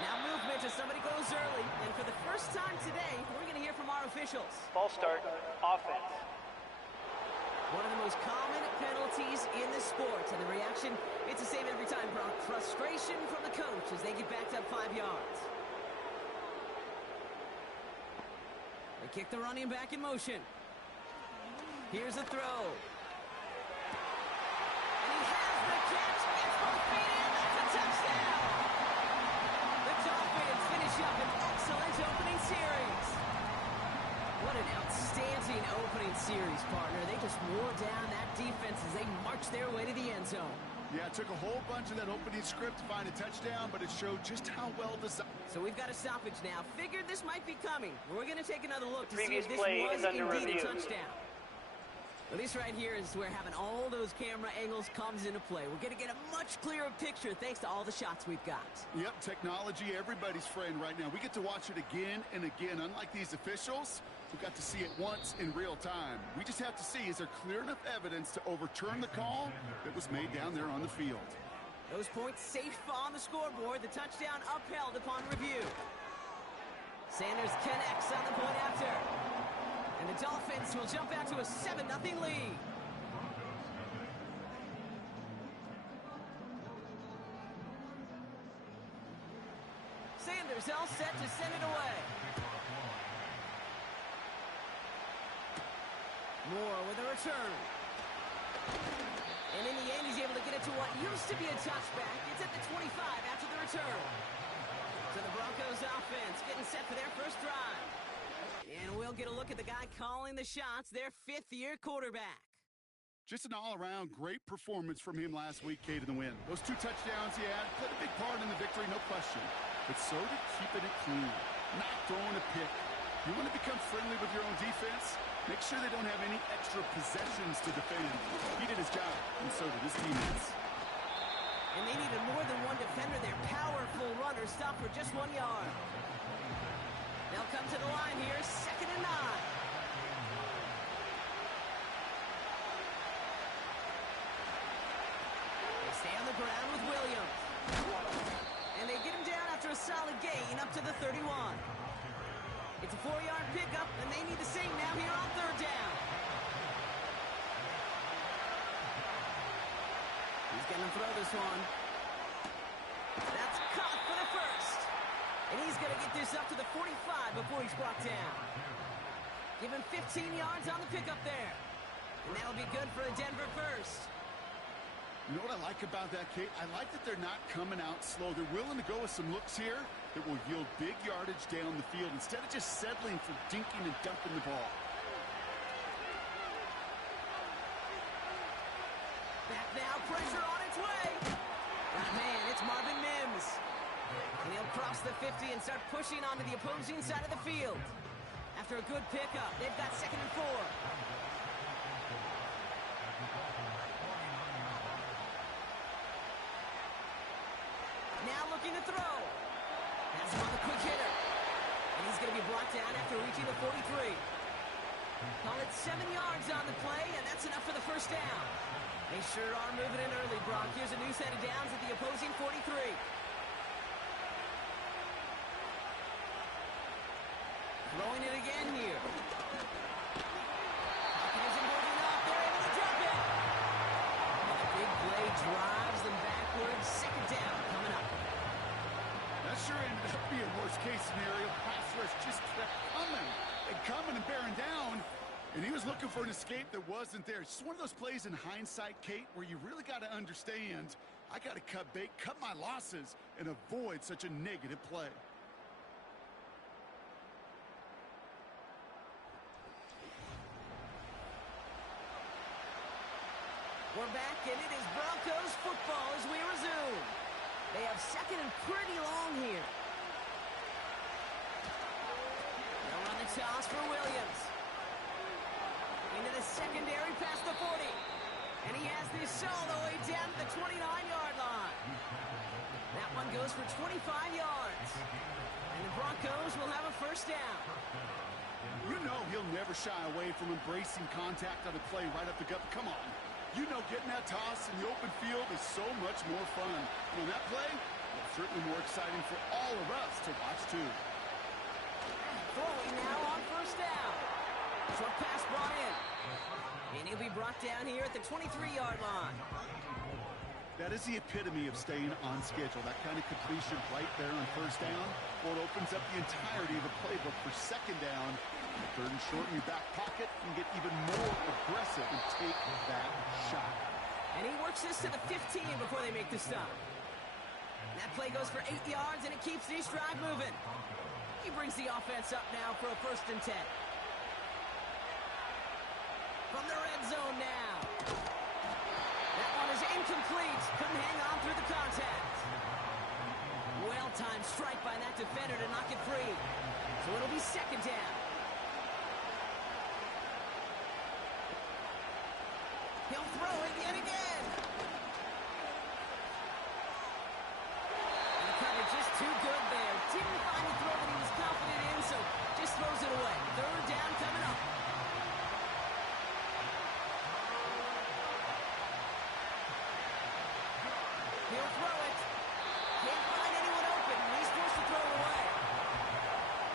Now movement as somebody goes early. And for the first time today, we're going to hear from our officials. Ball start, offense. One of the most common penalties in the sport. And the reaction, it's the same every time, Brock. Frustration from the coach as they get backed up 5 yards. They kick the running back in motion. Here's a throw. And he has the catch. Gets both feet in. That's a touchdown. The Dolphins finish up an excellent opening series. What an outstanding opening series, partner. They just wore down that defense as they marched their way to the end zone. Yeah, it took a whole bunch of that opening script to find a touchdown, but it showed just how well designed. So we've got a stoppage now. Figured this might be coming. We're going to take another look to see Previous if this play was is under indeed review. a touchdown. Well, this right here is where having all those camera angles comes into play. We're going to get a much clearer picture thanks to all the shots we've got. Yep, technology, everybody's friend right now. We get to watch it again and again. Unlike these officials, we got to see it once in real time. We just have to see, is there clear enough evidence to overturn the call that was made down there on the field? Those points safe on the scoreboard. The touchdown upheld upon review. Sanders connects on the point after. And the Dolphins will jump out to a 7-0 lead. Sanders all set to send it away. Moore with a return. And in the end, he's able to get it to what used to be a touchback. It's at the 25 after the return. So the Broncos offense getting set for their first drive. And we'll get a look at the guy calling the shots, their fifth-year quarterback. Just an all-around great performance from him last week, Kate, in the win. Those 2 touchdowns he had played a big part in the victory, no question. But so did keeping it clean, not throwing a pick. You want to become friendly with your own defense? Make sure they don't have any extra possessions to defend. He did his job, and so did his teammates. And they needed more than one defender. Their powerful runner stopped for just 1 yard. They'll come to the line here, 2nd and 9. They stay on the ground with Williams. And they get him down after a solid gain up to the 31. It's a 4-yard pickup, and they need the same now here on 3rd down. He's going to throw this one. That's caught for the first. And he's going to get this up to the 45 before he's brought down. Give him 15 yards on the pickup there. And that'll be good for a Denver first. You know what I like about that, Kate? I like that they're not coming out slow. They're willing to go with some looks here that will yield big yardage down the field instead of just settling for dinking and dumping the ball. Back now, pressure on its way. Right, man, it's Marvin Mims. And he'll cross the 50 and start pushing onto the opposing side of the field. After a good pickup, they've got 2nd and 4. Now looking to throw. That's him on the quick hitter. And he's going to be brought down after reaching the 43. Call it 7 yards on the play, and that's enough for the first down. They sure are moving in early, Brock. Here's a new set of downs at the opposing 43. Throwing it again here. Hopkins isn't moving up. They're able to drop it. And the big play drives them backwards. 2nd down coming up. That sure ended up being worst-case scenario. Pass rush just kept coming and bearing down. And he was looking for an escape that wasn't there. It's just one of those plays in hindsight, Kate, where you really got to understand, I got to cut bait, cut my losses, and avoid such a negative play. We're back, and it is Broncos football as we resume. They have 2nd and pretty long here. They'll run the toss for Williams. Into the secondary past the 40. And he has this all the way down to the 29-yard line. That one goes for 25 yards. And the Broncos will have a first down. You know he'll never shy away from embracing contact on a play right up the gut. Come on. You know getting that toss in the open field is so much more fun. And that play, well, certainly more exciting for all of us to watch, too. Throwing now on first down. Short pass brought in. And he'll be brought down here at the 23-yard line. That is the epitome of staying on schedule. That kind of completion right there on first down. Well, it opens up the entirety of the playbook for 2nd down. 3rd and short in your back pocket. You can get even more aggressive and take that shot. And he works this to the 15 before they make the stop. That play goes for 8 yards, and it keeps this drive moving. He brings the offense up now for a 1st and 10. From the red zone now. That one is incomplete. be second down. He'll throw it yet again. And the coverage just too good there. Didn't find the throw that he was confident in, so just throws it away. Third down coming up. He'll throw it. Can't find anyone open. He's forced to throw it away.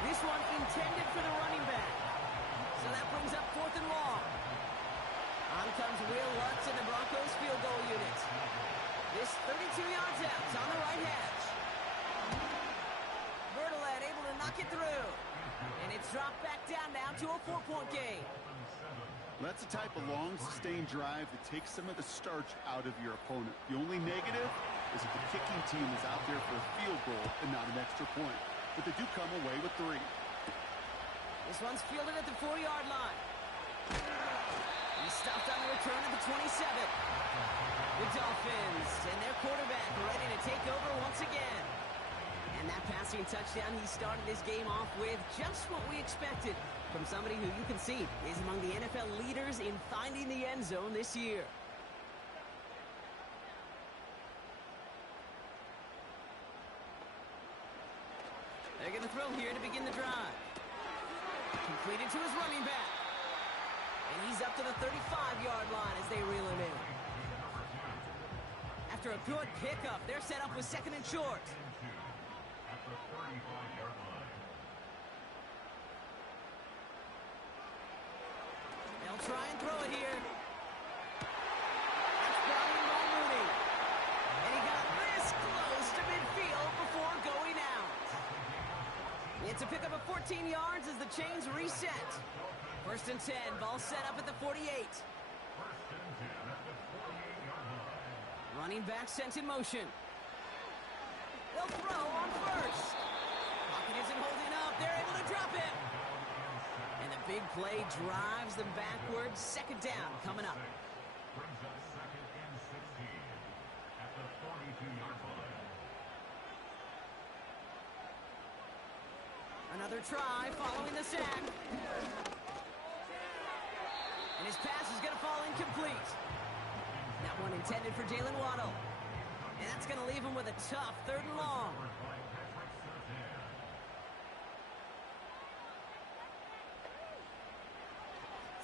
This one intended for the running back. So that brings up 4th and long. On comes Will Lutz in the Broncos field goal unit. This 32 yards out. It's on the right hash. Bertolet able to knock it through. And it's dropped back down now to a 4-point game. That's the type of long, sustained drive that takes some of the starch out of your opponent. The only negative is if the kicking team is out there for a field goal and not an extra point. But they do come away with 3. This one's fielded at the 4-yard line. He's stopped on the return at the 27. The Dolphins and their quarterback ready to take over once again. And that passing touchdown he started this game off with, just what we expected from somebody who you can see is among the NFL leaders in finding the end zone this year. They're going to throw here to begin the drive. Completed to his running back. And he's up to the 35-yard line as they reel him in. After a good pickup, they're set up with 2nd and short. They'll try and throw it here. That's brought in by Mooney. And he got this close to midfield before going out. It's a pickup of 14 yards as the chains reset. 1st and 10, ball set up at the 48. Running back sent in motion. They'll throw on first. Pocket isn't holding up. They're able to drop it. And the big play drives them backwards. 2nd down coming up. Another try following the sack. And his pass is going to fall incomplete. That one intended for Jalen Waddle. And that's going to leave him with a tough 3rd and long.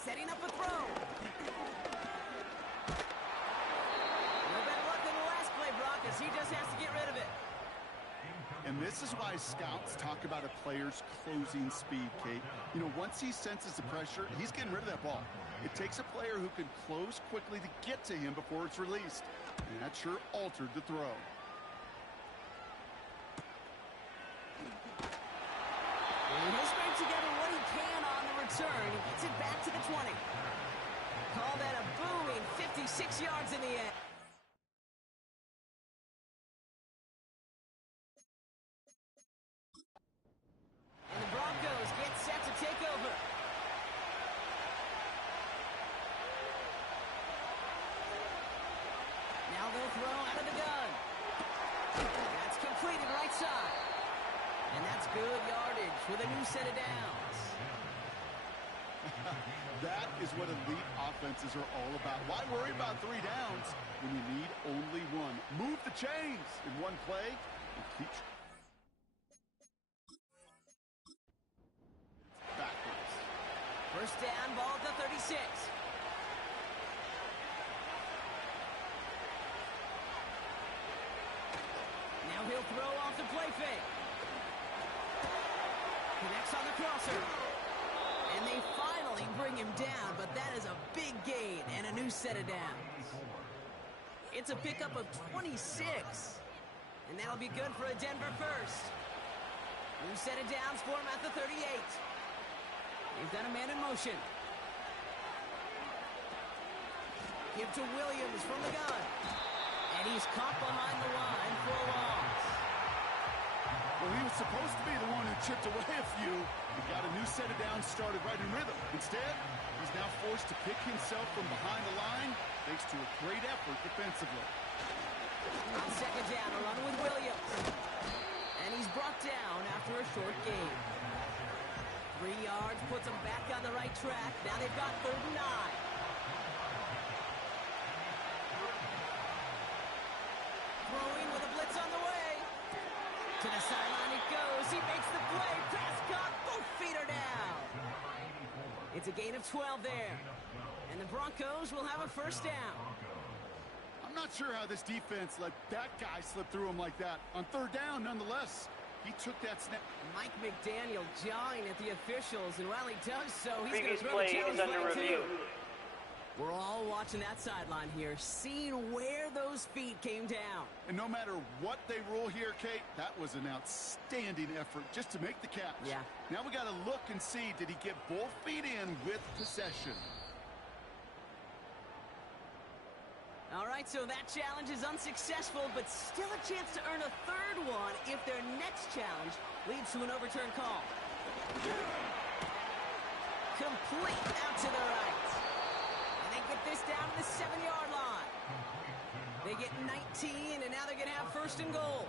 Setting up a throw. No better luck than the last play, Brock, as he just has to get rid of it. And this is why scouts talk about a player's closing speed, Kate. You know, once he senses the pressure, he's getting rid of that ball. It takes a player who can close quickly to get to him before it's released. And that sure altered the throw. And he'll scrape together what he can on the return. He gets it back to the 20. Call that a booming 56 yards in the end. And the Broncos get set to take over. Now they'll throw out of the gun. That's completed right side. And that's good yardage with a new set of downs. That is what elite offenses are all about. Why worry about 3 downs when you need only 1? Move the chains in one play and keep backwards. 1st down, ball at the 36. Now he'll throw off the play fake. Connects on the crosser. And they finally bring him down, but that is a big gain and a new set of downs. It's a pickup of 26. And that'll be good for a Denver first. New set of downs for him at the 38. He's got a man in motion. Give to Williams from the gun. And he's caught behind the line for a loss. Well, he was supposed to be the one who chipped away a few. He got a new set of downs started right in rhythm. Instead, he's now forced to pick himself from behind the line thanks to a great effort defensively. On 2nd down, a run with Williams. And he's brought down after a short game. 3 yards puts them back on the right track. Now they've got 3rd and 9. Throwing with a blitz on the way. To the sideline it goes. He makes the play. Pass caught. Both feet are down. It's a gain of 12 there. And the Broncos will have a 1st down. I'm not sure how this defense let that guy slip through him like that. On 3rd down, nonetheless, he took that snap. Mike McDaniel jawing at the officials, and while he does so, he's going Previous to throw the play challenge is under flag review. too. We're all watching that sideline here, seeing where those feet came down. And no matter what they rule here, Kate, that was an outstanding effort just to make the catch. Yeah. Now we got to look and see, did he get both feet in with possession? All right, so that challenge is unsuccessful, but still a chance to earn a 3rd one if their next challenge leads to an overturned call. Complete out to the right. And they get this down to the 7-yard line. They get 19, and now they're going to have 1st and goal.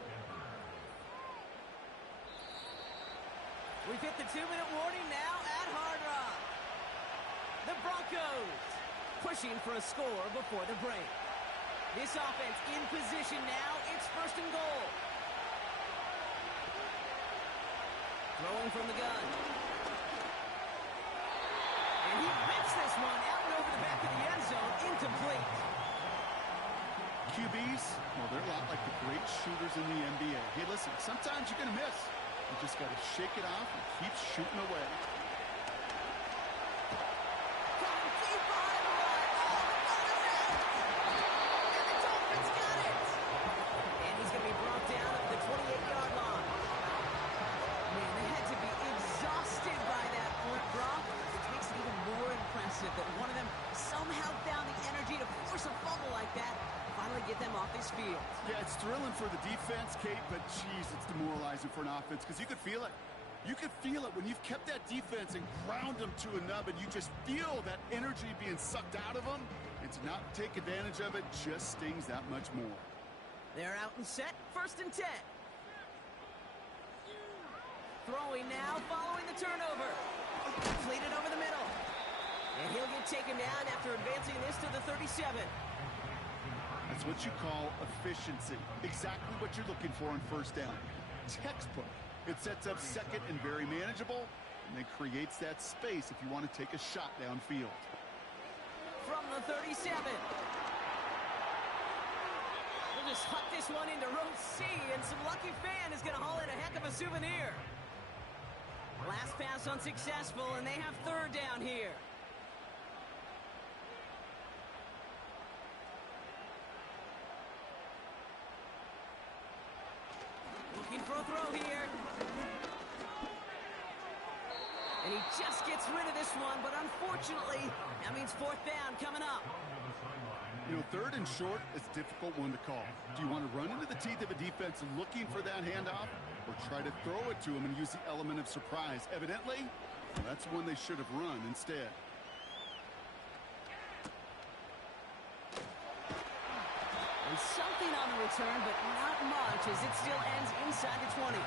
We've hit the 2-minute warning now at Hard Rock. The Broncos pushing for a score before the break. This offense in position now. It's 1st and goal. Throwing from the gun. And he rips this one out and over the back of the end zone. Incomplete. QBs, well, they're a lot like the great shooters in the NBA. Hey, listen, sometimes you're going to miss. You just got to shake it off and keep shooting away. That one of them somehow found the energy to force a fumble like that and finally get them off this field. Yeah, it's thrilling for the defense, Kate, but geez, it's demoralizing for an offense because you could feel it. You could feel it when you've kept that defense and ground them to a nub, and you just feel that energy being sucked out of them, and to not take advantage of it just stings that much more. They're out and set, 1st and 10. Throwing now, following the turnover. Completed over the middle. And he'll get taken down after advancing this to the 37. That's what you call efficiency. Exactly what you're looking for on 1st down. Textbook. It sets up 2nd and very manageable, and then creates that space if you want to take a shot downfield. From the 37. We'll just huck this one into row C, and some lucky fan is going to haul in a heck of a souvenir. Last pass unsuccessful, and they have 3rd down here. Looking for a throw here. And he just gets rid of this one, but unfortunately, that means 4th down coming up. You know, 3rd and short is a difficult one to call. Do you want to run into the teeth of a defense looking for that handoff, or try to throw it to him and use the element of surprise? Evidently, well, that's one they should have run instead. And something on the return, but not much, as it still ends inside the 20.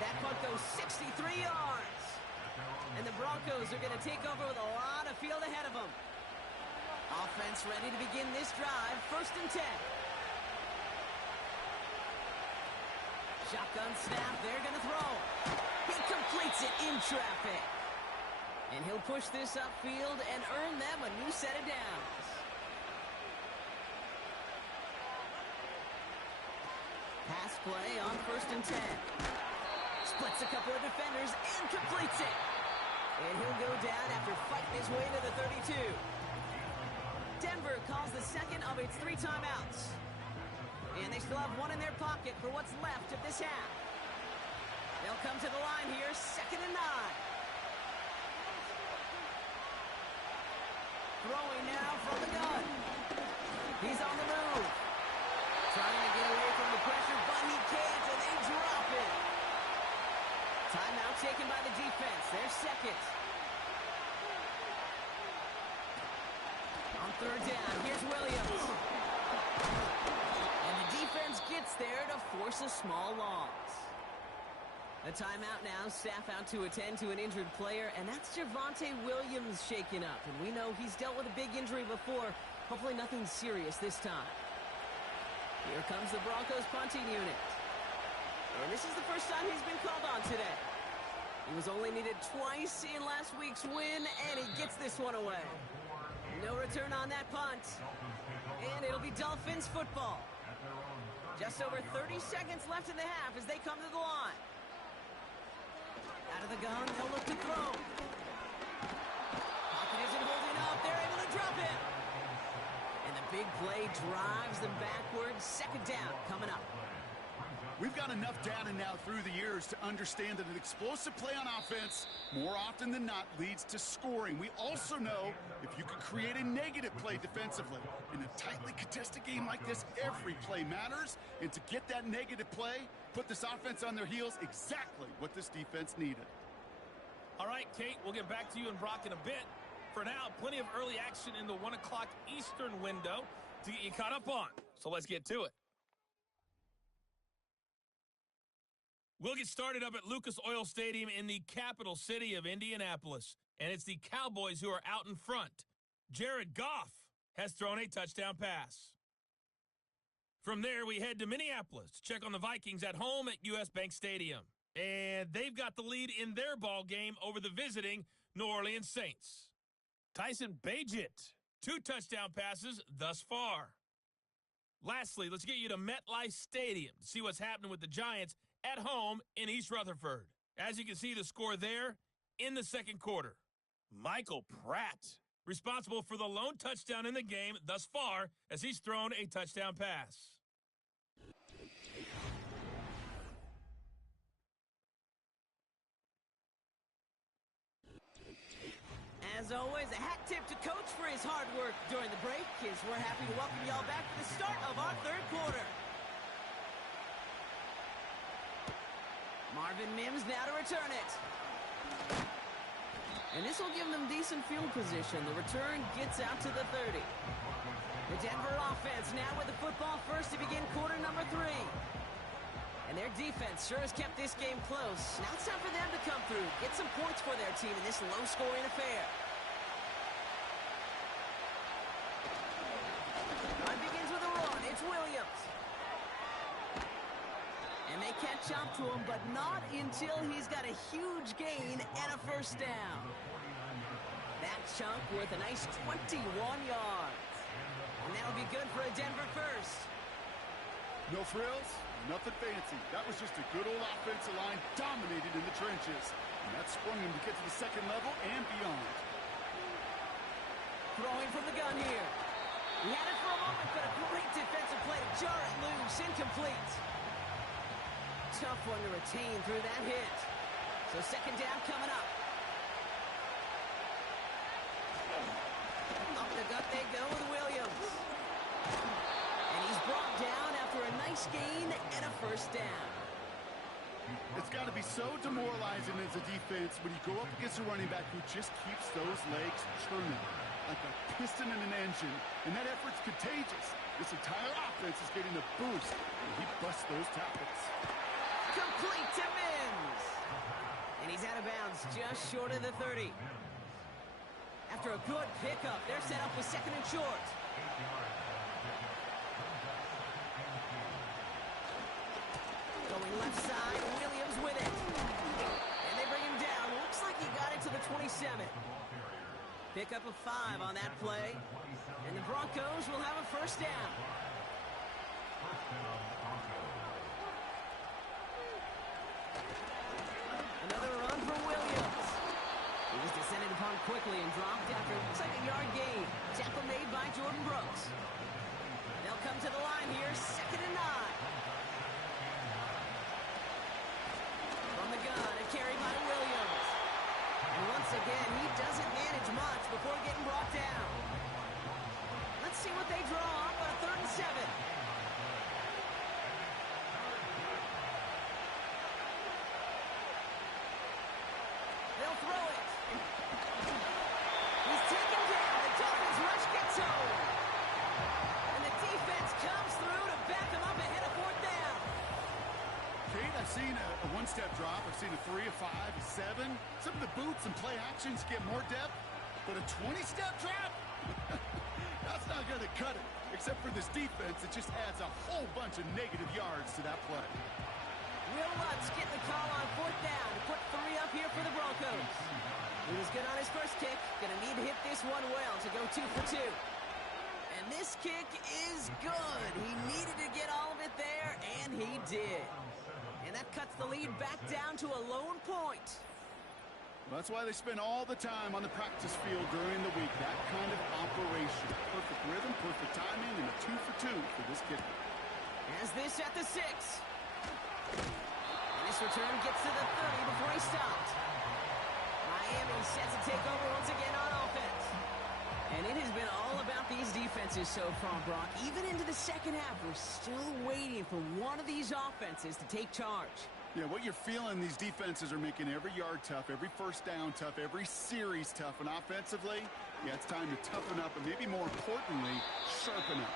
That punt goes 63 yards. And the Broncos are going to take over with a lot of field ahead of them. Offense ready to begin this drive. 1st and 10. Shotgun snap. They're going to throw. He completes it in traffic. And he'll push this upfield and earn them a new set of downs. Pass play on 1st and 10. Splits a couple of defenders and completes it. And he'll go down after fighting his way to the 32. Denver calls the 2nd of its 3 timeouts. And they still have one in their pocket for what's left of this half. They'll come to the line here, 2nd and 9. Throwing now from the gun. He's on the move. Trying to get away from the pressure, but he can't, and they drop it. Timeout taken by the defense. Their 2nd. On 3rd down, here's Williams. And the defense gets there to force a small loss. A timeout now, staff out to attend to an injured player, and that's Javonte Williams shaken up. And we know he's dealt with a big injury before. Hopefully nothing serious this time. Here comes the Broncos punting unit. And this is the first time he's been called on today. He was only needed twice in last week's win, and he gets this one away. No return on that punt. And it'll be Dolphins football. Just over 30 seconds left in the half as they come to the line. Out of the gun, they'll look to throw. Pocket isn't holding up. They're able to drop it. And the big play drives them backwards. Second down coming up. We've got enough data now through the years to understand that an explosive play on offense, more often than not, leads to scoring. We also know if you can create a negative play defensively. In a tightly contested game like this, every play matters. And to get that negative play, put this offense on their heels, exactly what this defense needed. All right, Kate, we'll get back to you and Brock in a bit. For now, plenty of early action in the 1 o'clock Eastern window to get you caught up on. So let's get to it. We'll get started up at Lucas Oil Stadium in the capital city of Indianapolis. And it's the Cowboys who are out in front. Jared Goff has thrown a touchdown pass. From there, we head to Minneapolis to check on the Vikings at home at US Bank Stadium. And they've got the lead in their ball game over the visiting New Orleans Saints. Tyson Bagent, 2 touchdown passes thus far. Lastly, let's get you to MetLife Stadium to see what's happening with the Giants at home in East Rutherford. As you can see, the score there in the second quarter. Michael Pratt, responsible for the lone touchdown in the game thus far as he's thrown a touchdown pass. As always, a hat tip to Coach for his hard work during the break, as we're happy to welcome y'all back for the start of our third quarter. Marvin Mims now to return it. And this will give them decent field position. The return gets out to the 30. The Denver offense now with the football first to begin quarter number 3. And their defense sure has kept this game close. Now it's time for them to come through, get some points for their team in this low-scoring affair. Run begins with a run. It's Williams. And they catch up to him, but not until he's got a huge gain and a first down. That chunk worth a nice 21 yards. And that'll be good for a Denver first. No frills, nothing fancy. That was just a good old offensive line dominated in the trenches. And that sprung him to get to the second level and beyond. Throwing from the gun here. He had it for a moment, but a great defensive play to jar it loose. Incomplete. Tough one to retain through that hit. So second down coming up. Up the gut they go with Williams. And he's brought down after a nice gain and a first down. It's got to be so demoralizing as a defense when you go up against a running back who just keeps those legs churning like a piston in an engine. And that effort's contagious. This entire offense is getting a boost when he busts those tackles. Complete to Mims. And he's out of bounds just short of the 30. After a good pickup, they're set up with second and short. Going left side, Williams with it. And they bring him down. Looks like he got it to the 27. Pickup of 5 on that play. And the Broncos will have a first down. Another run for Williams. He was descended upon quickly and dropped after it looks like a yard gain. Tackle made by Jordan Brooks. They'll come to the line here, 2nd and 9. From the gun, a carry by Williams. And once again, he doesn't manage much before getting brought down. Let's see what they draw up on a 3rd and 7. They'll throw it. He's taken down. The Dolphins rush gets home. And the defense comes through to back seen a one-step drop. I've seen a 3, a 5, a 7. Some of the boots and play actions get more depth, but a 20-step drop? That's not going to cut it. Except for this defense, it just adds a whole bunch of negative yards to that play. Will Lutz getting the call on 4th down to put 3 up here for the Broncos. He was good on his first kick. Going to need to hit this one well to go 2 for 2. And this kick is good. He needed to get all of it there, and he did. And that cuts the lead back down to a lone point. Well, that's why they spend all the time on the practice field during the week. That kind of operation. Perfect rhythm, perfect timing, and a 2 for 2 for this kicker. As this at the 6. And this return gets to the 30 before he stopped. Miami set to take over once again on offense. And it has been all about these defenses so far, Brock. Even into the second half, we're still waiting for one of these offenses to take charge. Yeah, what you're feeling, these defenses are making every yard tough, every first down tough, every series tough. And offensively, yeah, it's time to toughen up and maybe more importantly, sharpen up.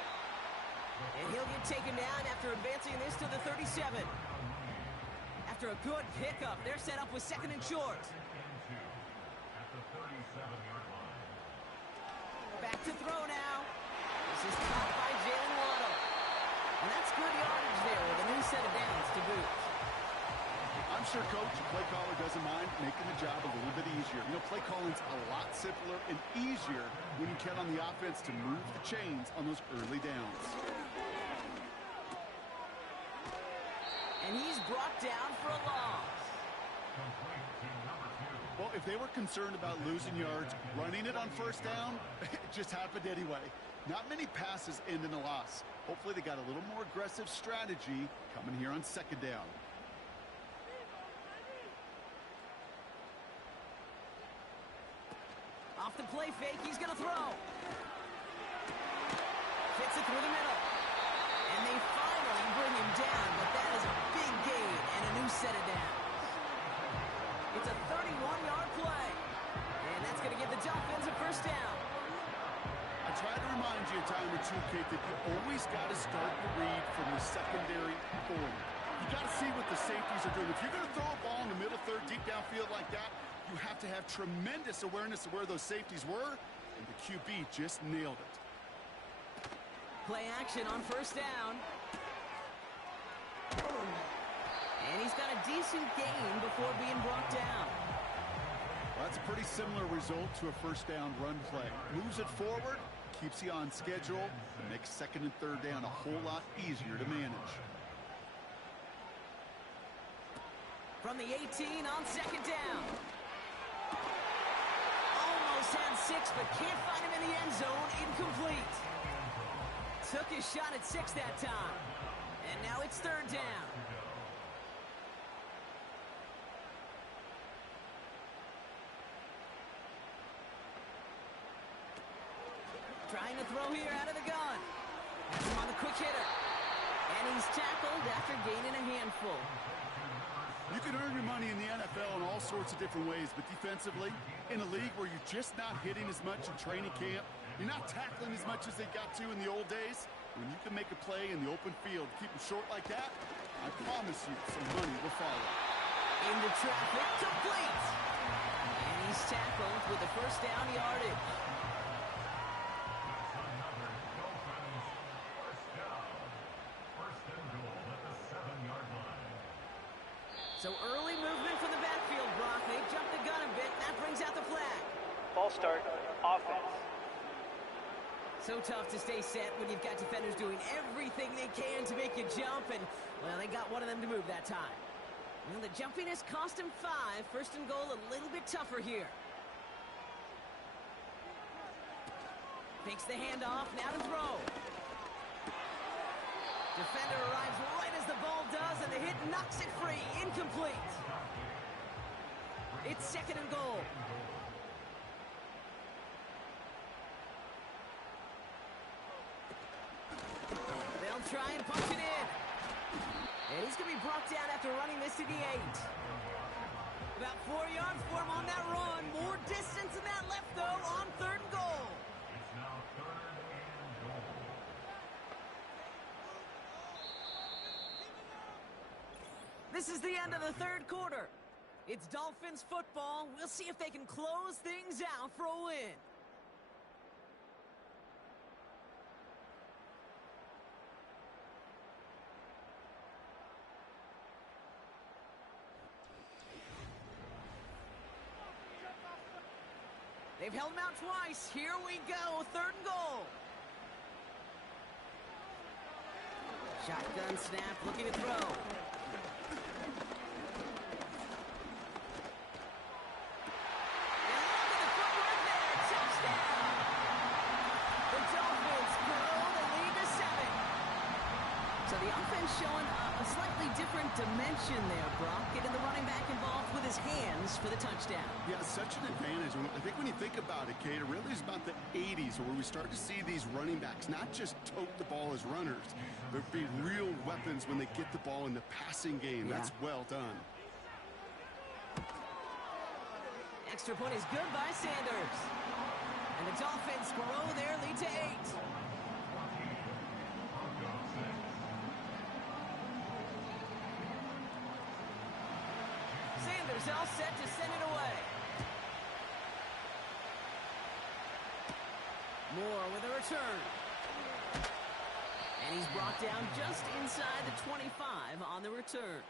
And he'll get taken down after advancing this to the 37. After a good pickup, they're set up with 2nd and short. Back to throw now. This is caught by Jalen Waddle. And that's good yardage there with a new set of downs to boot. I'm sure Coach, the play caller, doesn't mind making the job a little bit easier. You know, play calling's a lot simpler and easier when you count on the offense to move the chains on those early downs. And he's brought down for a loss. Well, if they were concerned about losing yards, running it on first down, it just happened anyway. Not many passes end in a loss. Hopefully they got a little more aggressive strategy coming here on 2nd down. Off the play fake, he's going to throw. Fits it through the middle. And they finally bring him down, but that is a big gain and a new set of downs. It's a 31-yard play. And that's going to give the Dolphins a first down. I try to remind you a time or two, Kate, that you always got to start the read from the secondary forward. You got to see what the safeties are doing. If you're going to throw a ball in the middle third, deep downfield like that, you have to have tremendous awareness of where those safeties were, and the QB just nailed it. Play action on first down. And he's got a decent gain before being brought down. Well, that's a pretty similar result to a first down run play. Moves it forward, keeps you on schedule, and makes 2nd and 3rd down a whole lot easier to manage. From the 18 on 2nd down. Almost had 6, but can't find him in the end zone. Incomplete. Took his shot at 6 that time. And now it's 3rd down. Trying to throw here out of the gun. Has him on the quick hitter. And he's tackled after gaining a handful. You can earn your money in the NFL in all sorts of different ways, but defensively, in a league where you're just not hitting as much in training camp, you're not tackling as much as they got to in the old days, when you can make a play in the open field, keep them short like that, I promise you some money will follow. Into traffic, complete. And he's tackled with the first down yardage. So early movement from the backfield, Brock. They jumped the gun a bit, and that brings out the flag. Ball start, offense. So tough to stay set when you've got defenders doing everything they can to make you jump, and, well, they got one of them to move that time. Well, the jumpiness cost him 5. First and goal a little bit tougher here. Fakes the handoff, now to throw. Defender arrives right as the ball does, and the hit knocks it free. Incomplete. It's 2nd and goal. They'll try and punch it in. And he's going to be brought down after running this to the 8. About 4 yards for him on that run. More distance than that left, though, on 3rd and goal. This is the end of the third quarter. It's Dolphins football. We'll see if they can close things out for a win. They've held him out twice. Here we go. Third and goal. Shotgun snap, looking to throw. And look at the footwork there. Touchdown. The Dolphins grow the lead to 7. So the offense showing a slightly different dimension there, Brock. Getting the running back involved with his hands for the touchdown. Yeah, such an advantage. I think when you think about it, Kate, it really is about the 80s where we start to see these running backs not just tote the ball as runners, but be real weapons when they get the ball in the passing game. Yeah. That's well done. Extra point is good by Sanders. And the Dolphins grow their lead to 8. Sanders all set to send it away. Moore with a return. And he's brought down just inside the 25 on the return.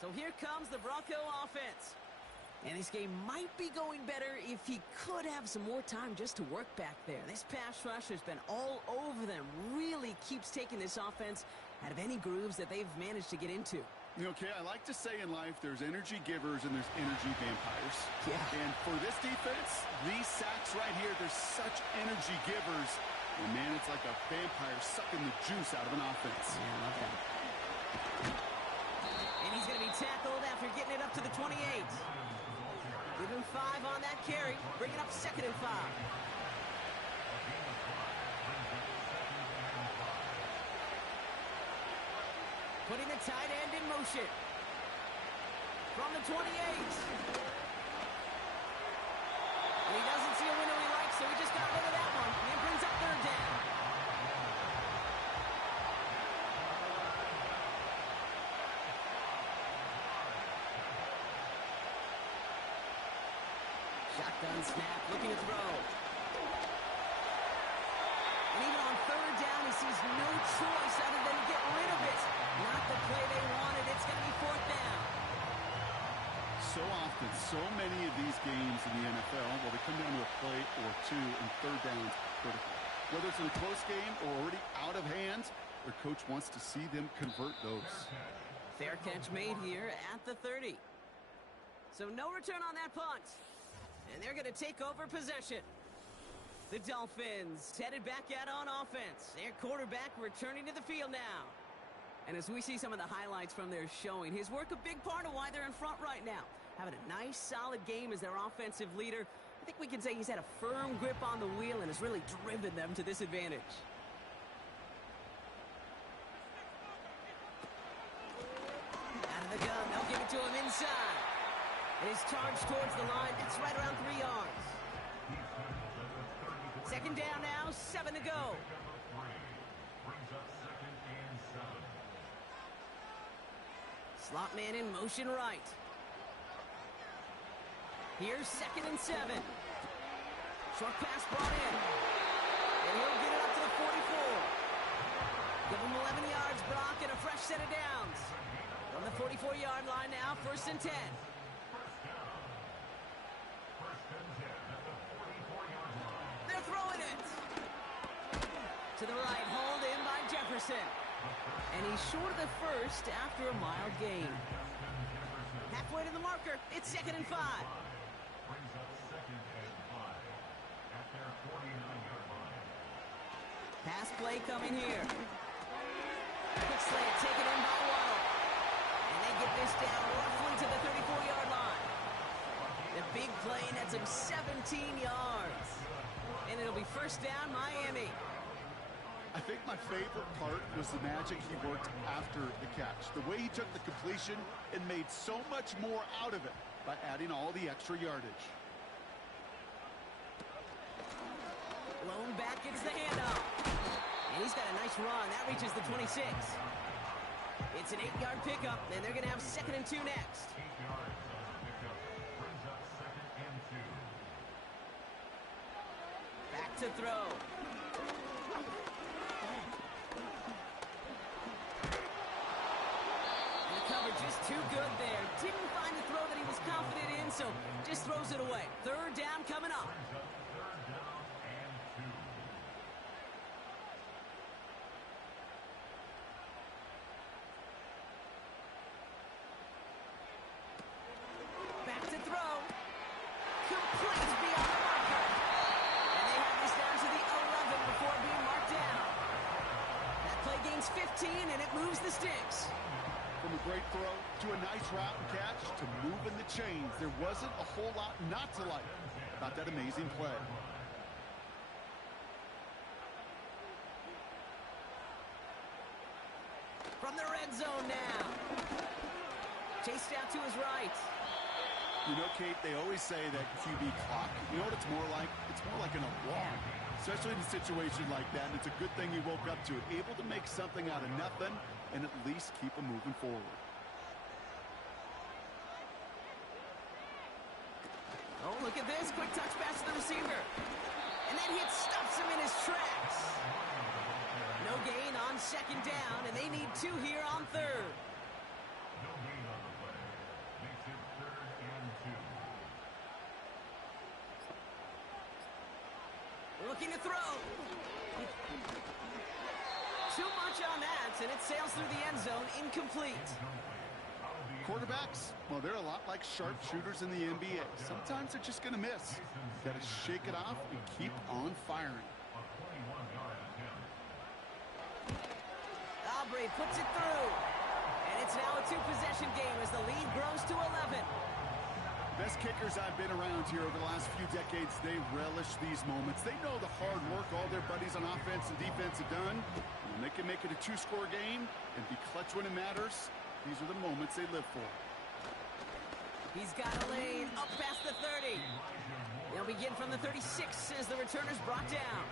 So here comes the Bronco offense. And this game might be going better if he could have some more time just to work back there. This pass rush has been all over them. Really keeps taking this offense out of any grooves that they've managed to get into. Okay, I like to say in life there's energy givers and there's energy vampires. Yeah. And for this defense, these sacks right here, they're such energy givers. And man, it's like a vampire sucking the juice out of an offense. Yeah, I love that. And he's going to be tackled after getting it up to the 28. Give him 5 on that carry. Bring it up 2nd and 5. Putting the tight end in motion. From the 28. And he doesn't see a window he likes, so he just got rid of that one. And it brings up 3rd down. Shotgun snap, looking to throw. And even on 3rd down, he sees no choice other than to get rid of it. Not the play they wanted. It's going to be 4th down. So often, so many of these games in the NFL, well, they come down to a play or two, and 3rd downs critical. Whether it's in a close game or already out of hand, their coach wants to see them convert those. Fair catch made here at the 30. So no return on that punt. And they're going to take over possession. The Dolphins headed back out on offense. Their quarterback returning to the field now. And as we see some of the highlights from their showing, his work a big part of why they're in front right now. Having a nice, solid game as their offensive leader. I think we can say he's had a firm grip on the wheel and has really driven them to this advantage. Out of the gun, they'll give it to him inside. And he's charged towards the line. That's right around 3 yards. 2nd down now, 7 to go. Slot man in motion right. Here's 2nd and 7. Short pass brought in. And he'll get it up to the 44. Give him 11 yards, Brock, and a fresh set of downs. On the 44-yard line now, 1st and 10. They're throwing it. To the right, hauled in by Jefferson. And he's short of the 1st after a mild gain. Halfway to the marker, it's 2nd and 5. Pass play coming here. Quick slant taken in by Waddle. And they get this down roughly to the 34-yard line. The big play nets him 17 yards. And it'll be 1st down, Miami. I think my favorite part was the magic he worked after the catch. The way he took the completion and made so much more out of it by adding all the extra yardage. Lone back gets the handoff. And he's got a nice run. That reaches the 26. It's an 8-yard pickup, and they're going to have 2nd and 2 next. Back to throw. And the cover just too good there. Didn't find the throw that he was confident in, so just throws it away. 3rd down coming up. Back to throw. Complete beyond the marker. And they have this down to the 11 before being marked down. That play gains 15, and it moves the sticks. From a great throw to a nice route and catch to moving the chains, there wasn't a whole lot not to like about that amazing play. From the red zone now. Chased out to his right. You know, Kate, they always say that QB clock, you know what it's more like? It's more like an alarm, especially in a situation like that. And it's a good thing he woke up to it, able to make something out of nothing and at least keep him moving forward. Oh, look at this. Quick touch pass to the receiver. And that hit stops him in his tracks. No gain on 2nd down, and they need 2 here on 3rd. Looking to throw. Too much on that, and it sails through the end zone, incomplete. Quarterbacks, well, they're a lot like sharpshooters in the NBA. Sometimes they're just going to miss. Got to shake it off and keep on firing. Aubrey puts it through. And it's now a 2-possession game as the lead grows to 11. Best kickers I've been around here over the last few decades, they relish these moments. They know the hard work all their buddies on offense and defense have done. And when they can make it a 2-score game and be clutch when it matters, these are the moments they live for. He's got a lane up past the 30. They'll begin from the 36 as the returner's brought down.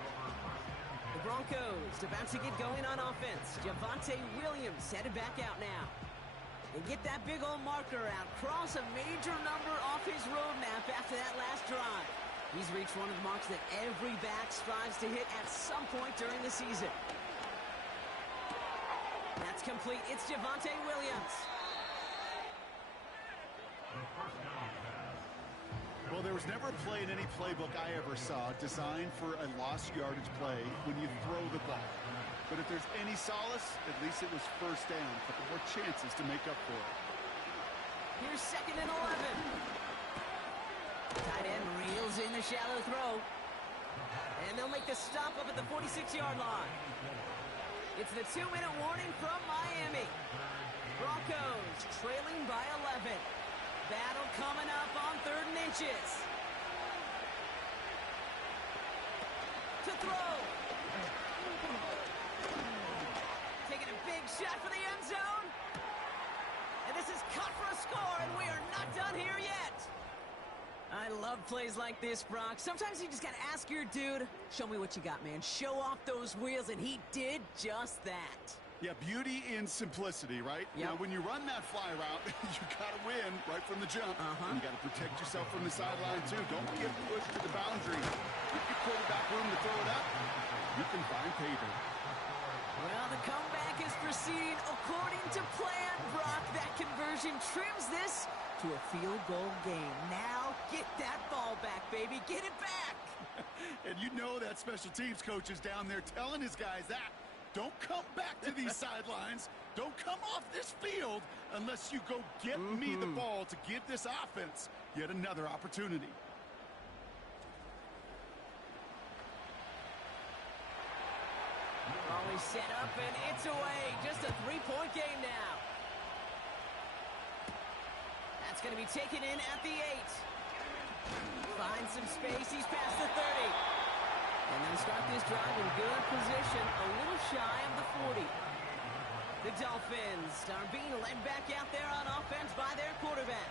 The Broncos about to get going on offense. Javonte Williams headed back out now. And get that big old marker out. Cross a major number off his roadmap after that last drive. He's reached one of the marks that every back strives to hit at some point during the season. That's complete. It's Javonte Williams. Well, there was never a play in any playbook I ever saw designed for a lost yardage play when you throw the ball. But if there's any solace, at least it was 1st down. A couple more chances to make up for it. Here's 2nd and 11. Tight end reels in the shallow throw. And they'll make the stop up at the 46-yard line. It's the 2-minute warning from Miami. Broncos trailing by 11. Battle coming up on 3rd and inches. To throw. Taking a big shot for the end zone. And this is cut for a score, and we are not done here yet. I love plays like this, Brock. Sometimes you just got to ask your dude, show me what you got, man. Show off those wheels, and he did just that. Yeah, beauty in simplicity, right? Yep. Now, when you run that fly route, you got to win right from the jump. And you got to protect yourself from the sideline, too. Don't get pushed to the boundary. Give your quarterback room to throw it up. You can find pay dirt. Well, the comeback is proceeding according to plan, Brock. That conversion trims this to a field goal game. Now, get that ball back, baby. Get it back. And you know that special teams coach is down there telling his guys that. Don't come back to these sidelines. Don't come off this field unless you go get me the ball to give this offense yet another opportunity. Always set up, and it's away. Just a 3-point game now. That's going to be taken in at the 8. Finds some space. He's past the 30. And they'll start this drive in good position, a little shy of the 40. The Dolphins are being led back out there on offense by their quarterback.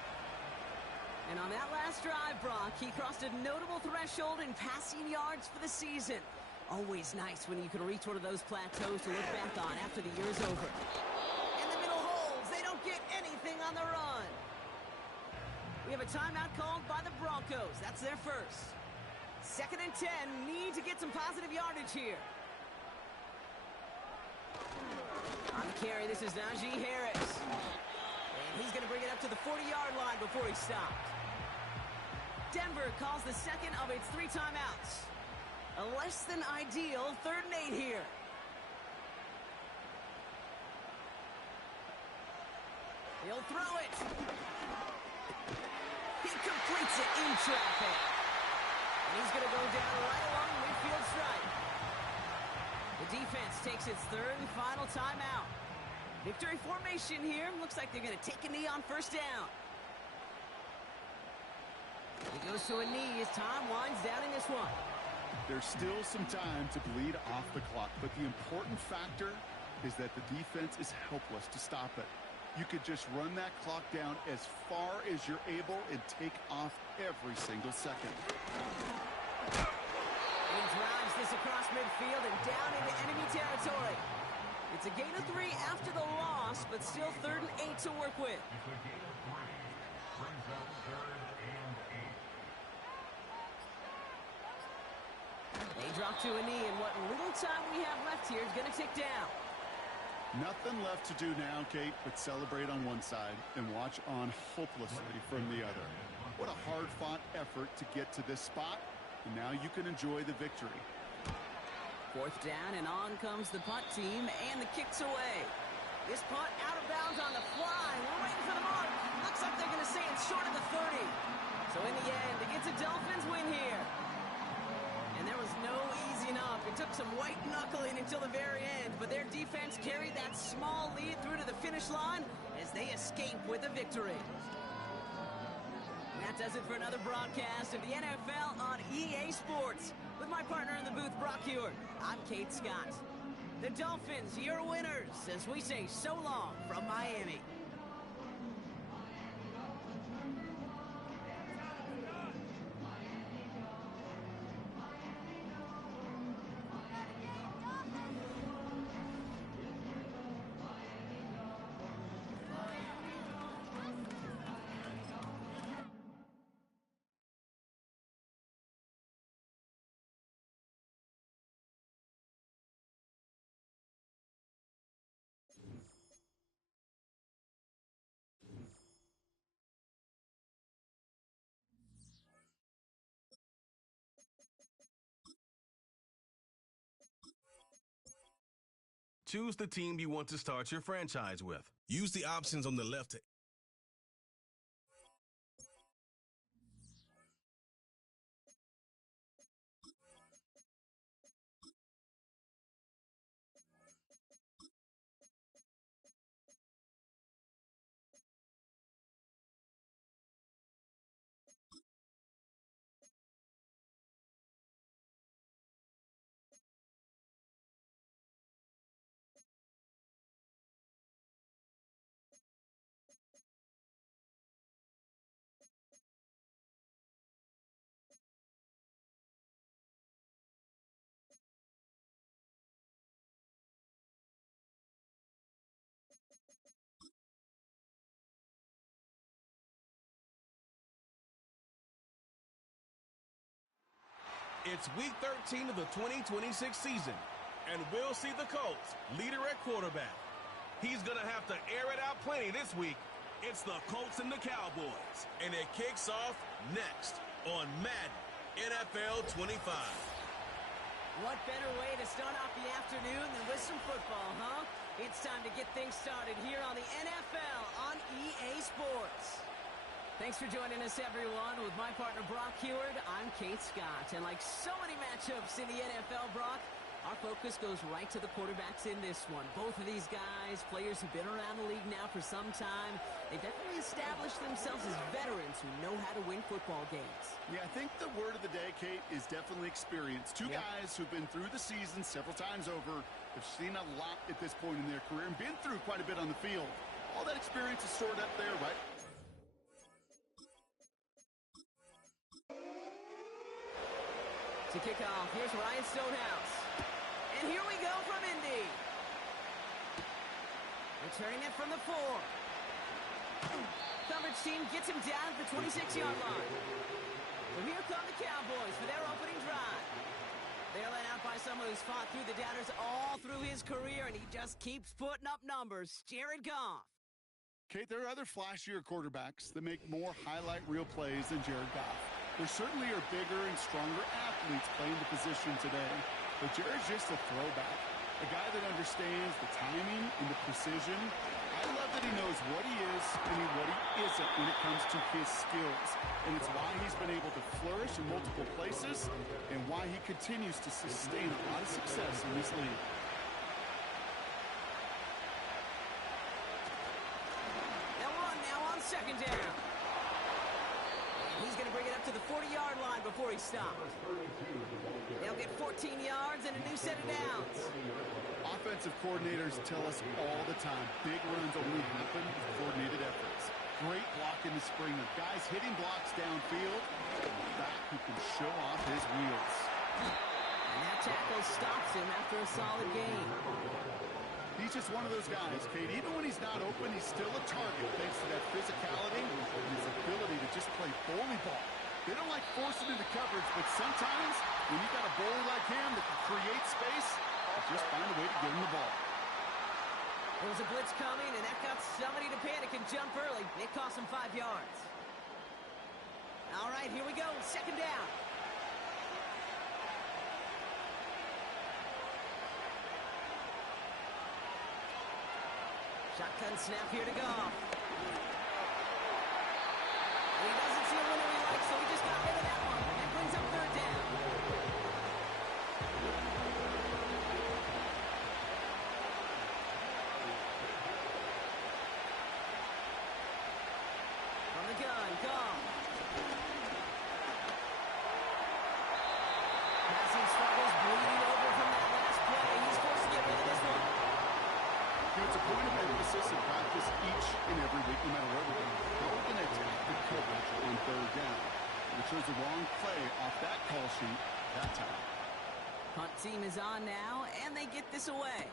And on that last drive, Brock, he crossed a notable threshold in passing yards for the season. Always nice when you can reach one of those plateaus to look back on after the year's over. In the middle We have a timeout called by the Broncos. That's their first. 2nd and 10. Need to get some positive yardage here. On the carry, this is Najee Harris. And he's going to bring it up to the 40-yard line before he stopped. Denver calls the second of its 3 timeouts. A less than ideal 3rd and 8 here. He'll throw it. He completes it in traffic. And he's going to go down right along the midfield stripe. The defense takes its 3rd and final timeout. Victory formation here. Looks like they're going to take a knee on 1st down. He goes to a knee as time winds down in this one. There's still some time to bleed off the clock, but the important factor is that the defense is helpless to stop it. You could just run that clock down as far as you're able and take off every single second. He drives this across midfield and down into enemy territory. It's a gain of 3 after the loss, but still 3rd and 8 to work with. They drop to a knee, and what little time we have left here is going to tick down. Nothing left to do now, Kate, but celebrate on one side and watch on hopelessly from the other. What a hard-fought effort to get to this spot, and now you can enjoy the victory. 4th down, and on comes the punt team, and the kick's away. This punt out of bounds on the fly. We're waiting for the mark. Looks like they're going to say it's short of the 30. So in the end, it's a Dolphins win here. And there was no easing up. It took some white knuckling until the very end, but their defense carried that small lead through to the finish line as they escape with a victory. That does it for another broadcast of the NFL on EA Sports. With my partner in the booth, Brock Hewitt, I'm Kate Scott. The Dolphins, your winners, as we say so long from Miami. Choose the team you want to start your franchise with. Use the options on the left to It's week 13 of the 2026 season, and we'll see the Colts leader at quarterback. He's going to have to air it out plenty this week. It's the Colts and the Cowboys, and it kicks off next on Madden NFL 25. What better way to start off the afternoon than with some football, huh? It's time to get things started here on the NFL on EA Sports. Thanks for joining us, everyone. With my partner, Brock Hewitt, I'm Kate Scott. And like so many matchups in the NFL, Brock, our focus goes right to the quarterbacks in this one. Both of these guys, players who've been around the league now for some time, they've definitely established themselves as veterans who know how to win football games. Yeah, I think the word of the day, Kate, is definitely experience. Two guys who've been through the season several times over, have seen a lot at this point in their career, and been through quite a bit on the field. All that experience is stored up there, right? To kick off, here's Ryan Stonehouse. And here we go from Indy. Returning it from the 4. Coverage team gets him down at the 26-yard line. So here come the Cowboys for their opening drive. They're led out by someone who's fought through the doubters all through his career, and he just keeps putting up numbers. Jared Goff. Kate, there are other flashier quarterbacks that make more highlight reel plays than Jared Goff. There certainly are bigger and stronger athletes playing the position today, but Jared's just a throwback, a guy that understands the timing and the precision. I love that he knows what he is and what he isn't when it comes to his skills, and it's why he's been able to flourish in multiple places and why he continues to sustain a lot of success in this league. Second down. He's going to bring it up to the 40-yard line before he stops. They'll get 14 yards and a new set of downs. Offensive coordinators tell us all the time, big runs only happen with coordinated efforts. Great block in the spring of guys hitting blocks downfield, and a back who can show off his wheels. And that tackle stops him after a solid gain. He's just one of those guys, Kate. Even when he's not open, he's still a target thanks to that physicality and his ability to just play bully ball. They don't like forcing into coverage, but sometimes when you've got a bowler like him that can create space, just find a way to get him the ball. There was a blitz coming, and that got somebody to panic and jump early. It cost him 5 yards. All right, here we go. Second down. Shotgun snap here to Goff. He doesn't see a window he likes, so he just got rid of that one. That brings up third down. From the gun, Goff. Passing struggles, bleeding over from that last play. He's forced to get rid of this one. It's a point of emphasis in practice each and every week, no matter where we're going. How we're going to attack the coverage on third down. And it shows the wrong play off that call sheet that time. Punt team is on now, and they get this away.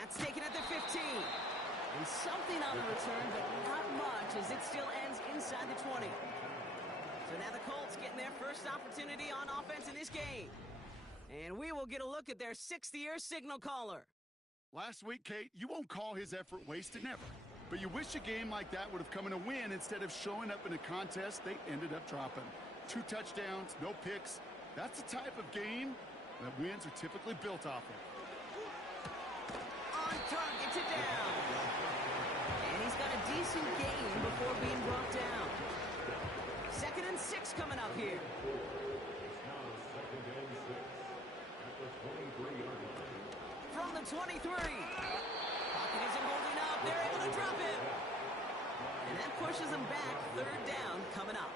That's taken at the 15. And something on the return, but not much, as it still ends inside the 20. So now the Colts getting their first opportunity on offense in this game. And we will get a look at their sixth-year signal caller. Last week, Kate, you won't call his effort wasted, never. But you wish a game like that would have come in a win instead of showing up in a contest they ended up dropping. 2 touchdowns, no picks. That's the type of game that wins are typically built off of. On target to down. And he's got a decent gain before being brought down. 2nd and 6 coming up here. From the 23. Pocket isn't holding up. They're able to drop him. And that pushes him back. Third down coming up.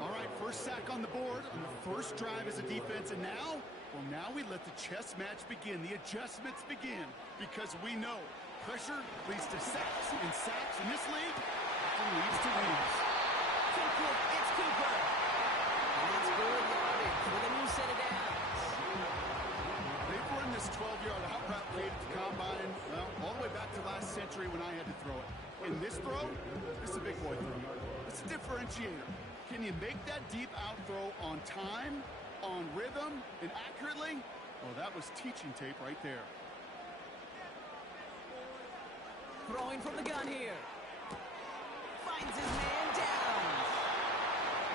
All right, first sack on the board on the first drive as a defense. And now, well, now we let the chess match begin. The adjustments begin because we know pressure leads to sacks. And sacks in this league often leads to wins. It's Cooper. And that's good yardage with a new set of downs. They've run this 12-yard out route play at the combine, well, all the way back to last century when I had to throw it. In this throw, it's a big boy throw. It's a differentiator. Can you make that deep out throw on time, on rhythm, and accurately? Well, that was teaching tape right there. Throwing from the gun here. Finds his man down.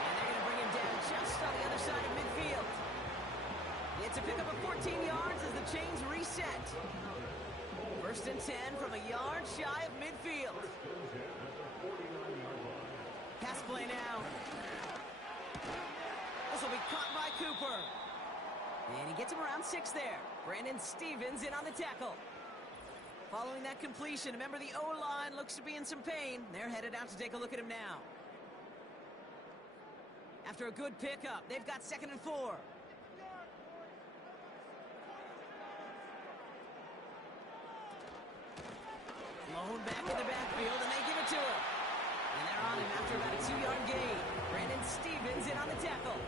And they're going to bring him down just on the other side of midfield. It's a pickup of 14 yards as the chains reset. 1st and 10 from a yard shy of midfield. Pass play now. This will be caught by Cooper. And he gets him around 6 there. Brandon Stevens in on the tackle. Following that completion, remember the O-line looks to be in some pain. They're headed out to take a look at him now. After a good pickup, they've got 2nd and 4. Blown back in the backfield, and they give it to him. And they're on him after about a 2-yard gain. Brandon Stevens in on the tackle.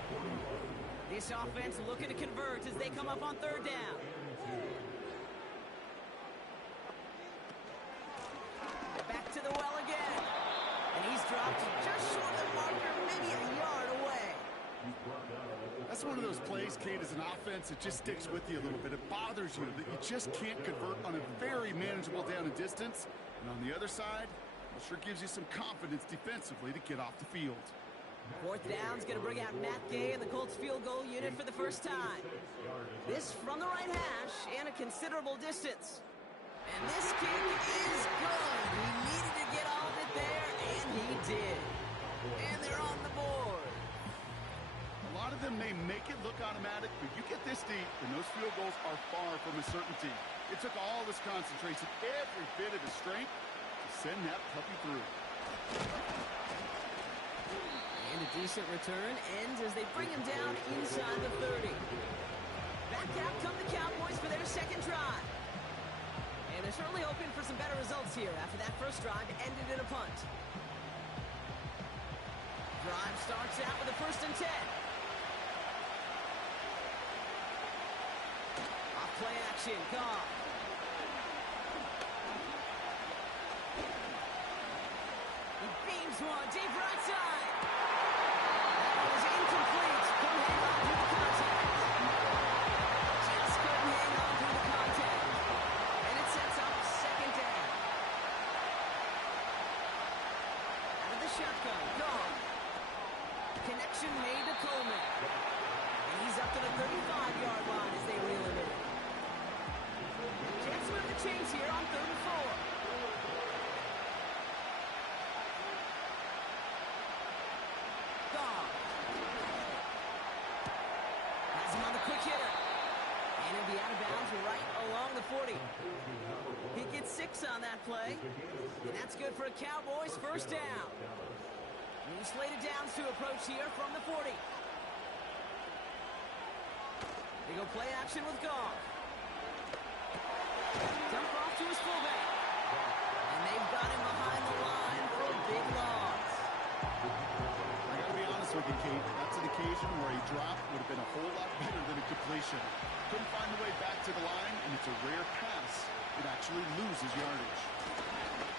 This offense looking to convert as they come up on 3rd down. Back to the well again. this, Kate, is an offense that just sticks with you a little bit. It bothers you that you just can't convert on a very manageable down and distance. And on the other side, it sure gives you some confidence defensively to get off the field. Fourth down's going to bring out Matt Gay and the Colts field goal unit for the first time. This from the right hash and a considerable distance. And this kick is good. He needed to get all of it there, and he did. And they're on the board. A lot of them may make it look automatic, but you get this deep, and those field goals are far from a certainty. It took all his concentration, every bit of his strength, to send that puppy through. And a decent return ends as they bring him down inside the 30. Back out come the Cowboys for their second drive. And they're certainly hoping for some better results here after that first drive ended in a punt. Drive starts out with a 1st and 10. Off play action, Goff. He beams one, deep right side. That one is incomplete. Couldn't hang on through the contact. Just couldn't hang on through the contact. And it sets up 2nd down. Out of the shotgun, Goff. Connection made to Coleman. And he's up to the 35-yard line as they reel him in. Jets move the chains here on 3rd and 4. Goff. Has him on the quick hitter. And he'll be out of bounds right along the 40. He gets 6 on that play. And that's good for a Cowboys 1st down. New slated downs to approach here from the 40. They go play action with Goff. Dump off to his fullback. And they've got him behind the line for a big loss. I got to be honest with you, Kate. That's an occasion where a drop would have been a whole lot better than a completion. Couldn't find the way back to the line, and it's a rare pass. It actually loses yardage.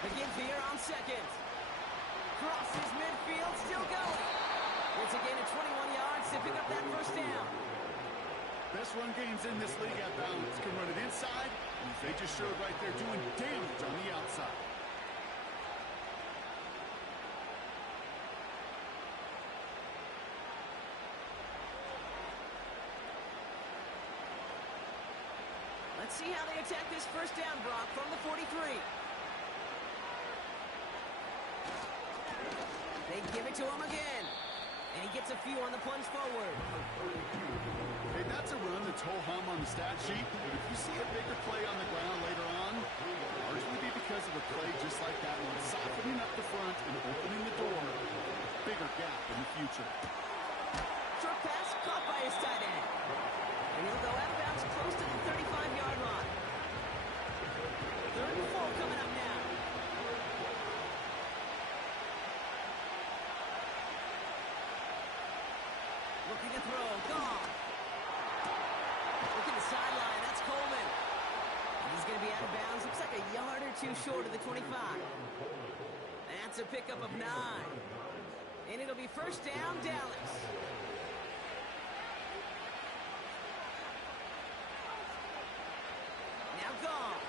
The give here on 2nd. Crosses midfield, still going. It's a gain of 21 yards to pick up that 1st down. Best run games in this league at balance. Can run it inside, and they just showed right there doing damage on the outside. Let's see how they attack this 1st down, Brock, from the 43. They give it to him again. And he gets a few on the plunge forward. Hey, that's a run that's ho-hum on the stat sheet, but if you see a bigger play on the ground later on, it'll largely be because of a play just like that one, softening up the front and opening the door. Bigger gap in the future. Short pass caught by his tight end. And he'll go out of bounds close to the 35-yard line. 3rd and 4 coming up now. Looking to throw, Goff. Looking to sideline, that's Coleman. And he's going to be out of bounds. Looks like a yard or 2 short of the 25. That's a pickup of 9. And it'll be 1st down, Dallas. Now Goff.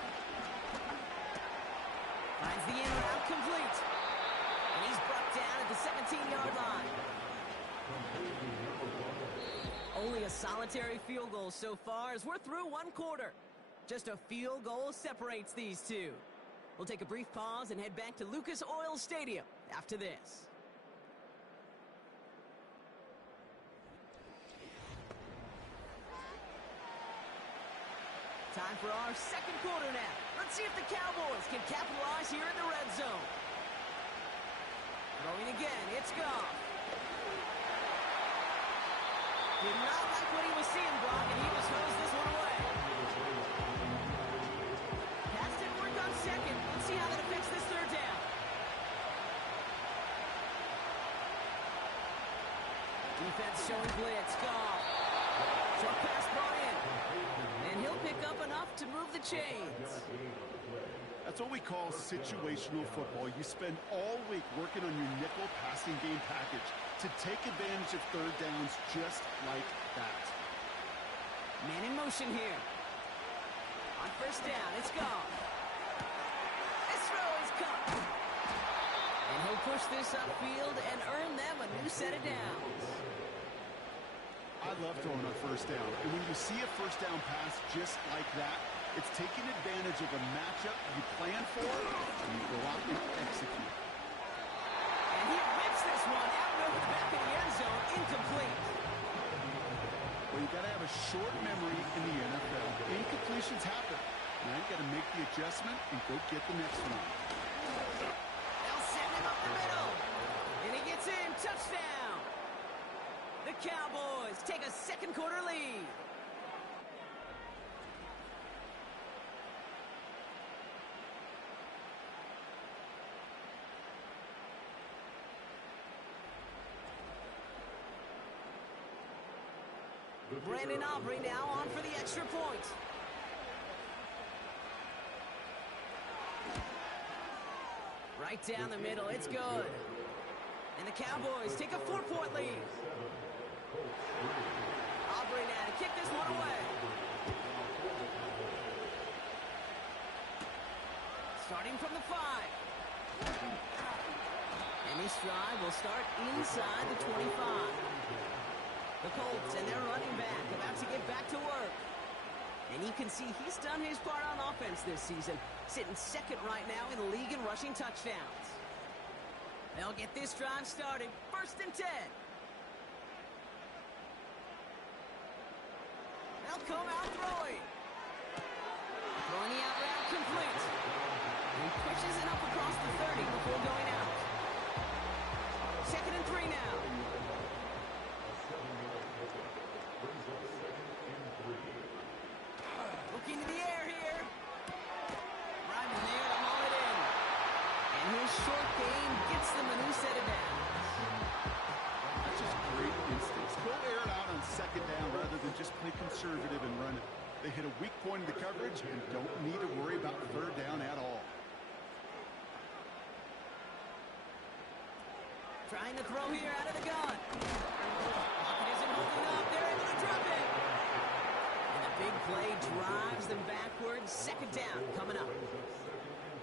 Finds the in route complete. And he's brought down at the 17-yard line. Only a solitary field goal so far as we're through 1 quarter. Just a field goal separates these two. We'll take a brief pause and head back to Lucas Oil Stadium after this. Time for our 2nd quarter now. Let's see if the Cowboys can capitalize here in the red zone. Throwing again, it's Goff. Did not like what he was seeing, Brock, and he just throws this one away. Pass didn't work on 2nd. Let's see how that affects this 3rd down. Defense showing blitz. Goff. Short pass brought in. And he'll pick up enough to move the chains. That's what we call situational football. You spend all week working on your nickel passing game package to take advantage of 3rd downs just like that. Man in motion here. On first down, it's gone. This throw is caught. And he'll push this upfield and earn them a new set of downs. I love throwing on first down. And when you see a first down pass just like that, it's taking advantage of a matchup you plan for, and you go out and execute. And he whips this one out and over the back of the end zone, incomplete. Well, you got to have a short memory in the NFL. Incompletions happen. Now you got to make the adjustment and go get the next one. They'll send him up the middle. And he gets in. Touchdown. The Cowboys take a second quarter lead. Brandon Aubrey now on for the extra point. Right down the middle, it's good. And the Cowboys take a 4-point lead. Aubrey now to kick this one away. Starting from the 5. And this drive will start inside the 25. The Colts and their running back about to get back to work. And you can see he's done his part on offense this season, sitting second right now in the league in rushing touchdowns. They'll get this drive started. 1st and 10. They'll come out throwing. Throwing the out route complete. He pushes it up across the 30 before going out. 2nd and 3 now. Looking to the air here. Right in there to haul it in. And his short game gets them a new set of downs. That's just great instincts. Go air it out on 2nd down rather than just play conservative and run it. They hit a weak point in the coverage and don't need to worry about 3rd down at all. Trying to throw here out of the gun. Pocket isn't holding up. They're able to drop it. And the big play drives them backwards. 2nd down coming up.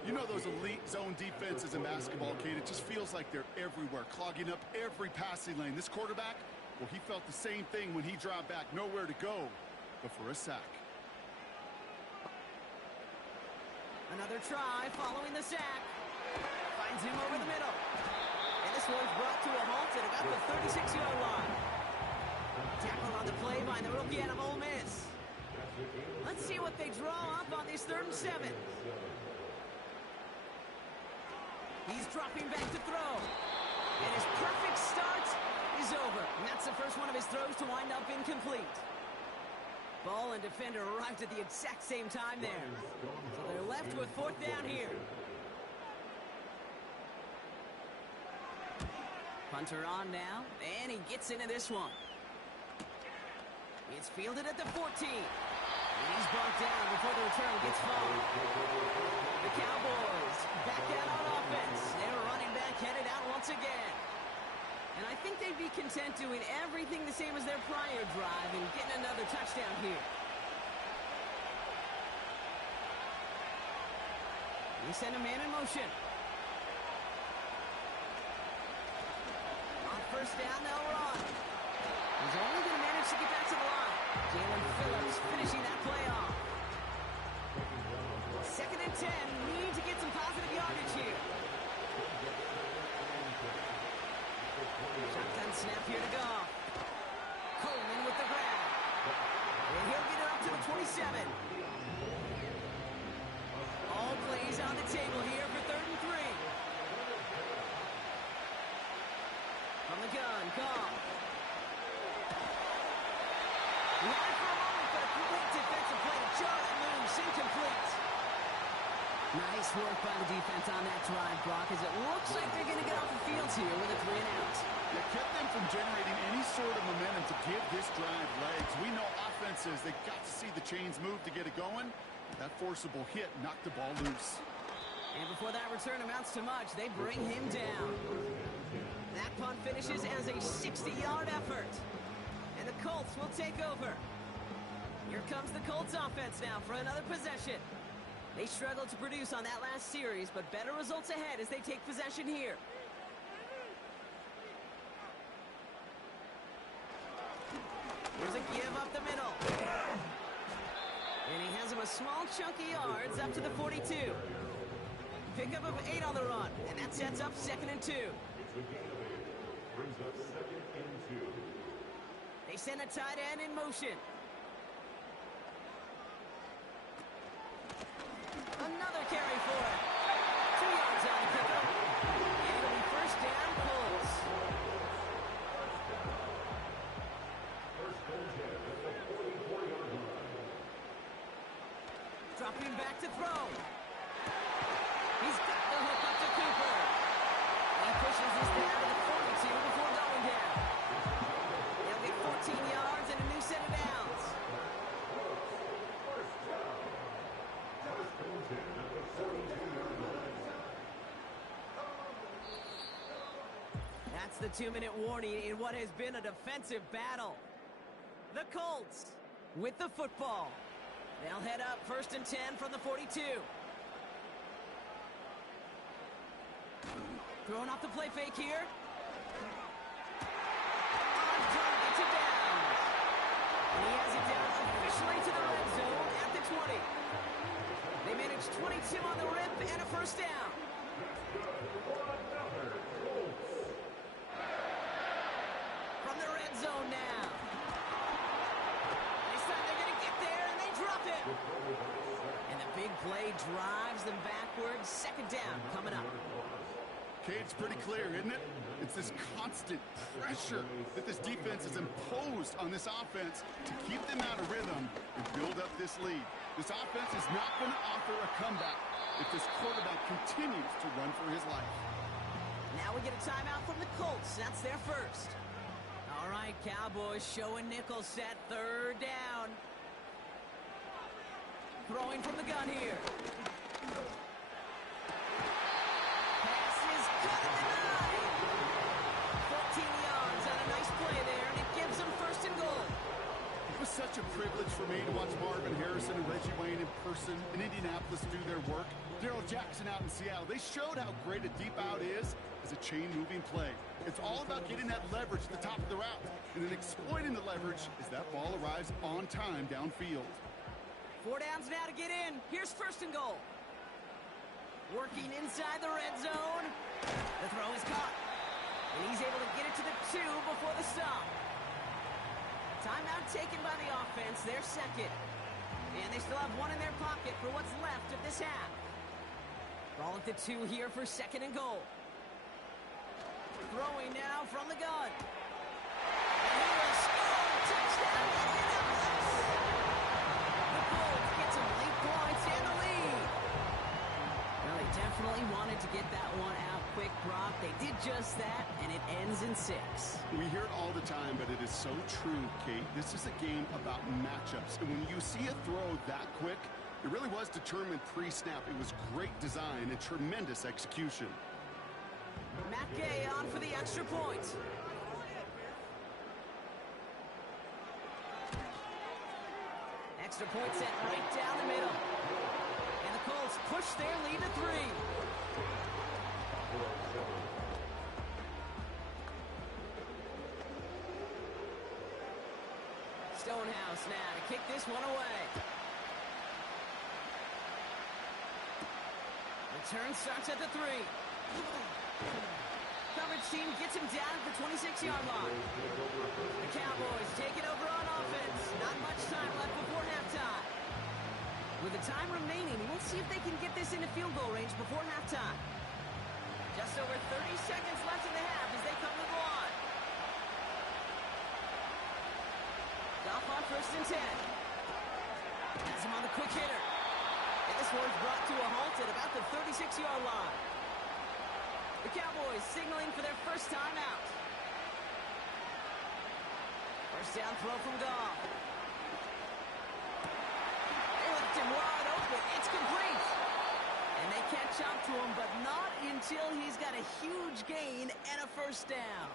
You know those elite zone defenses in basketball, Kate, it just feels like they're everywhere, clogging up every passing lane. This quarterback, well, he felt the same thing when he dropped back. Nowhere to go but for a sack. Another try following the sack. Finds him over the middle. And this one's brought to a halt at about the 36-yard line. Tackled on the play by the rookie out of Ole Miss. Let's see what they draw up on this 3rd and 7. He's dropping back to throw. And his perfect start is over. And that's the first one of his throws to wind up incomplete. Ball and defender arrived at the exact same time there. So they're left with 4th down here. Punter on now, and he gets into this one. It's fielded at the 14. And he's brought down before the return gets far. The Cowboys back out on offense. Their running back headed out once again. And I think they'd be content doing everything the same as their prior drive and getting another touchdown here. We send a man in motion. On 1st down, they'll run. He's only going to manage to get back to the line. Jalen Phillips finishing that play off. 2nd and 10. Need to get some positive yardage here. Shotgun snap here to go. Coleman with the grab. And he'll get it up to the 27. All plays on the table here for 3rd and 3. From the gun, Goff. He had it for a moment, but a complete defensive play to jar it loose. Incomplete. Nice work by the defense on that drive, Brock, as it looks like they're going to get off the field here with a 3 and out. It kept them from generating any sort of momentum to give this drive legs. We know offenses, they got to see the chains move to get it going. That forcible hit knocked the ball loose. And before that return amounts to much, they bring him down. That punt finishes as a 60-yard effort. And the Colts will take over. Here comes the Colts offense now for another possession. They struggled to produce on that last series, but better results ahead as they take possession here. Here's a give up the middle. And he has him a small chunk of yards up to the 42. Pickup of 8 on the run, and that sets up 2nd and 2. They send a tight end in motion. Another carry for it. 2 yards on the pickup. And it'll be first down, Colts. Dropping back to throw. He's got the hook up to Cooper. He pushes this down to the 42 before going down. They'll get 14 yards and a new set of downs. That's the 2-minute warning in what has been a defensive battle. The Colts with the football. They'll head up 1st and 10 from the 42. Throwing off the play fake here. On target to downs. And he has it down officially to the red zone at the 20. They managed 22 on the rip and a first down. From the red zone now. This time they're going to get there, and they drop it. And the big play drives them backwards. 2nd down coming up. Okay, it's pretty clear, isn't it? It's this constant pressure that this defense has imposed on this offense to keep them out of rhythm and build up this lead. This offense is not going to offer a comeback if this quarterback continues to run for his life. Now we get a timeout from the Colts. That's their first. All right, Cowboys showing nickel set, 3rd down. Throwing from the gun here. Pass is cut at the 9. 14 yards on a nice play there, and it gives them 1st and goal. It was such a privilege for me to watch Marvin Harrison and Reggie Wayne in person in Indianapolis do their work. Daryl Jackson out in Seattle. They showed how great a deep out is as a chain-moving play. It's all about getting that leverage at the top of the route and then exploiting the leverage as that ball arrives on time downfield. 4 downs now to get in. Here's 1st and goal. Working inside the red zone. The throw is caught. And he's able to get it to the 2 before the stop. Timeout taken by the offense, their 2nd. And they still have 1 in their pocket for what's left of this half. Ball at the 2 here for 2nd and goal. Throwing now from the gun. And he will score. Touchdown, Indianapolis. The Colts get some late points and the lead. Well, they definitely wanted to get that one out quick, Brock. They did just that, and it ends in 6. We hear it all the time, but it is so true, Kate. This is a game about matchups. And when you see a throw that quick, it really was determined pre-snap. It was great design and tremendous execution. Matt Gay on for the extra point. Extra point set right down the middle. And the Colts push their lead to 3. Stonehouse now to kick this one away. Return starts at the 3. Coverage team gets him down at the 26-yard line. The Cowboys take it over on offense. Not much time left before halftime. With the time remaining, we'll see if they can get this into field goal range before halftime. Just over 30 seconds left in the half as they come to the line. Goff on 1st and 10. Has him on the quick hitter. And this one's brought to a halt at about the 36-yard line. The Cowboys signaling for their first time out. First down throw from Goff. They left him wide open. It's complete. And they catch up to him, but not until he's got a huge gain and a first down.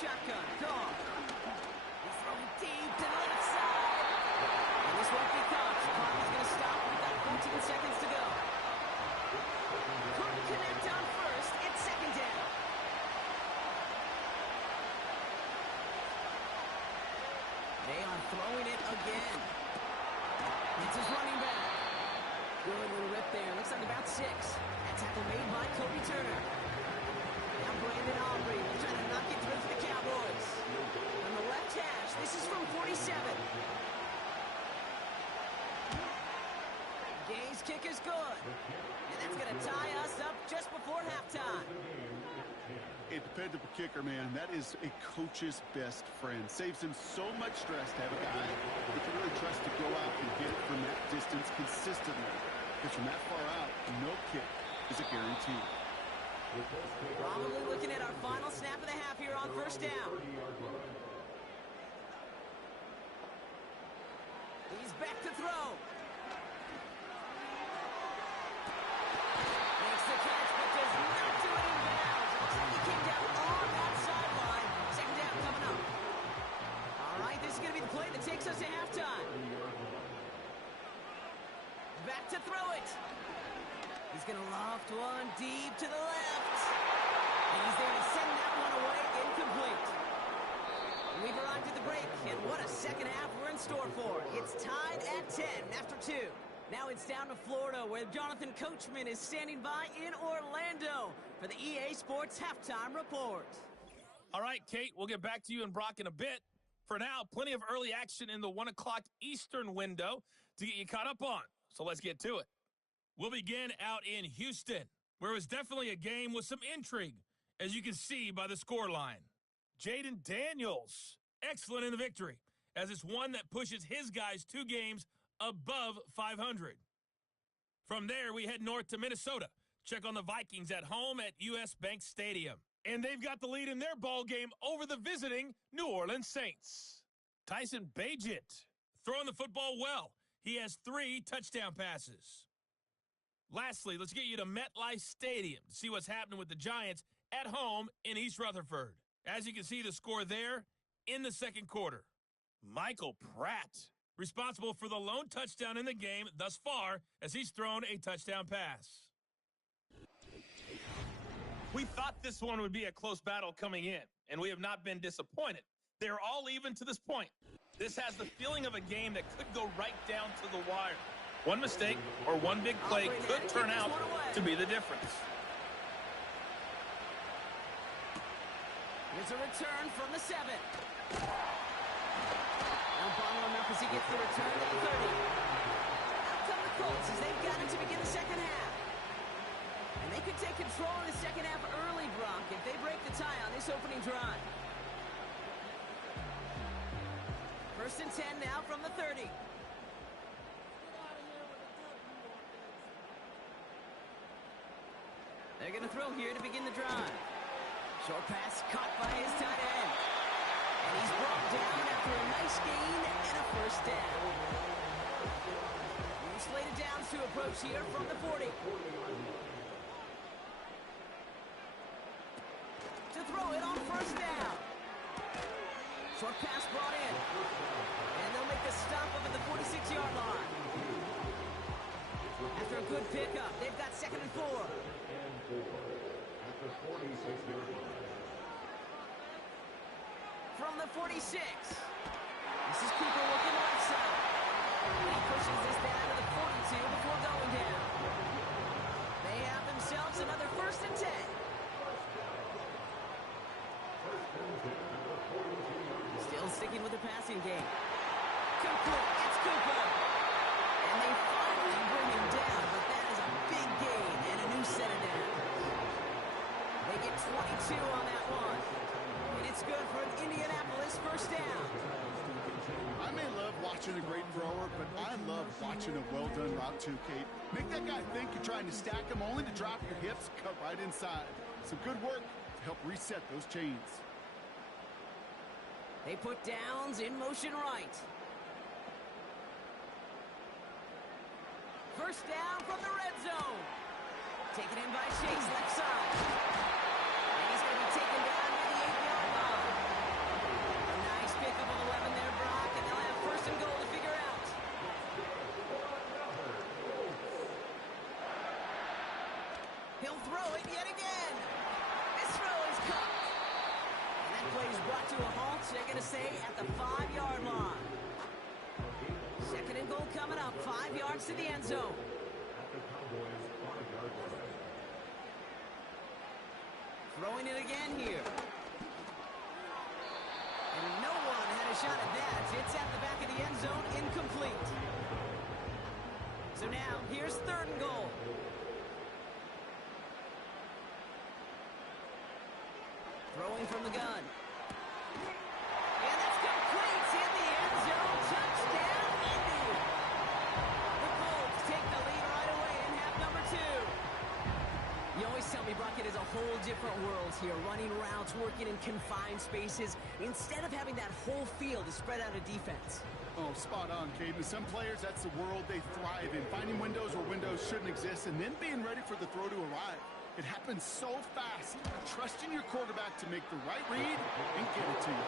shotgun. Gone. He's throwing deep to the left side. And this won't be caught. Clock is going to stop. We've got 14 seconds to go. Couldn't connect on first. It's second down. They are throwing it again. It's his running back. Good little rip there. Looks like about 6. That tackle made by Kobe Turner. Now Brandon Aubrey will try to knock it through for the Cowboys. On the left hash, this is from 47. Gay's kick is good. And that's going to tie us up just before halftime. A dependable kicker, man. That is a coach's best friend. Saves him so much stress to have a guy who can really trust to go out and get it from that distance consistently. Because from that far out, no kick is a guarantee. Probably looking at our final snap of the half here on first down. He's back to throw. Makes the catch, but does not do it in bounds. Looks like he came down on that sideline. Second down coming up. All right, this is going to be the play that takes us to halftime. Back to throw it. He's going to loft one deep to the left. And he's there to send that one away incomplete. We've arrived at the break, and what a second half we're in store for. It's tied at 10 after 2. Now it's down to Florida, where Jonathan Coachman is standing by in Orlando for the EA Sports Halftime Report. All right, Kate, we'll get back to you and Brock in a bit. For now, plenty of early action in the 1 o'clock Eastern window to get you caught up on. So let's get to it. We'll begin out in Houston, where it was definitely a game with some intrigue, as you can see by the scoreline. Jaden Daniels, excellent in the victory, as it's one that pushes his guys 2 games above 500. From there, we head north to Minnesota. Check on the Vikings at home at US Bank Stadium. And they've got the lead in their ball game over the visiting New Orleans Saints. Tyson Bagent throwing the football well. He has 3 touchdown passes. Lastly, let's get you to MetLife Stadium to see what's happening with the Giants at home in East Rutherford. As you can see, the score there in the second quarter. Michael Pratt, responsible for the lone touchdown in the game thus far, as he's thrown a touchdown pass. We thought this one would be a close battle coming in, and we have not been disappointed. They're all even to this point. This has the feeling of a game that could go right down to the wire. One mistake or one big play could turn out to be the difference. Here's a return from the 7. Now bottle enough as he gets the return to the 30. Out come the Colts as they've got it to begin the second half. And they could take control of the second half early, Brock, if they break the tie on this opening drive. First and 10 now from the 30. They're going to throw here to begin the drive. Short pass caught by his tight end. And he's brought down after a nice gain and a first down. New slated downs to approach here from the 40. To throw it on first down. Short pass brought in. And they'll make the stop up at the 46-yard line. After a good pickup, they've got 2nd and 4. From the 46. This is Cooper working left side. And he pushes this down to the 42 before going down. They have themselves another first and 10. Still sticking with the passing game. Cooper, it's Cooper. And they finally bring him down, but that is a big gain and a new set of downs. They get 22 on that one. And it's good for an Indianapolis first down. I may love watching a great thrower, but I love watching a well-done route too, Kate. Make that guy think you're trying to stack him only to drop your hips, cut right inside. Some good work to help reset those chains. They put downs in motion right. First down from the red zone. Taken in by Chase, left side. And he's going to be taken down near the 8-yard line. throw it yet again. This throw is caught. And that play is brought to a halt, so they're going to stay at the 5-yard line. Second and goal coming up, 5 yards to the end zone. Throwing it again here. And no one had a shot at that. It's at the back of the end zone, incomplete. So now, here's third and goal. Throwing from the gun. And that's complete in the end zone. Touchdown, Indy. The Colts take the lead right away in half number 2. You always tell me Brockett is a whole different world here, running routes, working in confined spaces, instead of having that whole field to spread out a defense. Oh, spot on, Caden. Some players, that's the world they thrive in, finding windows where windows shouldn't exist, and then being ready for the throw to arrive. It happens so fast. Trusting your quarterback to make the right read and get it to you.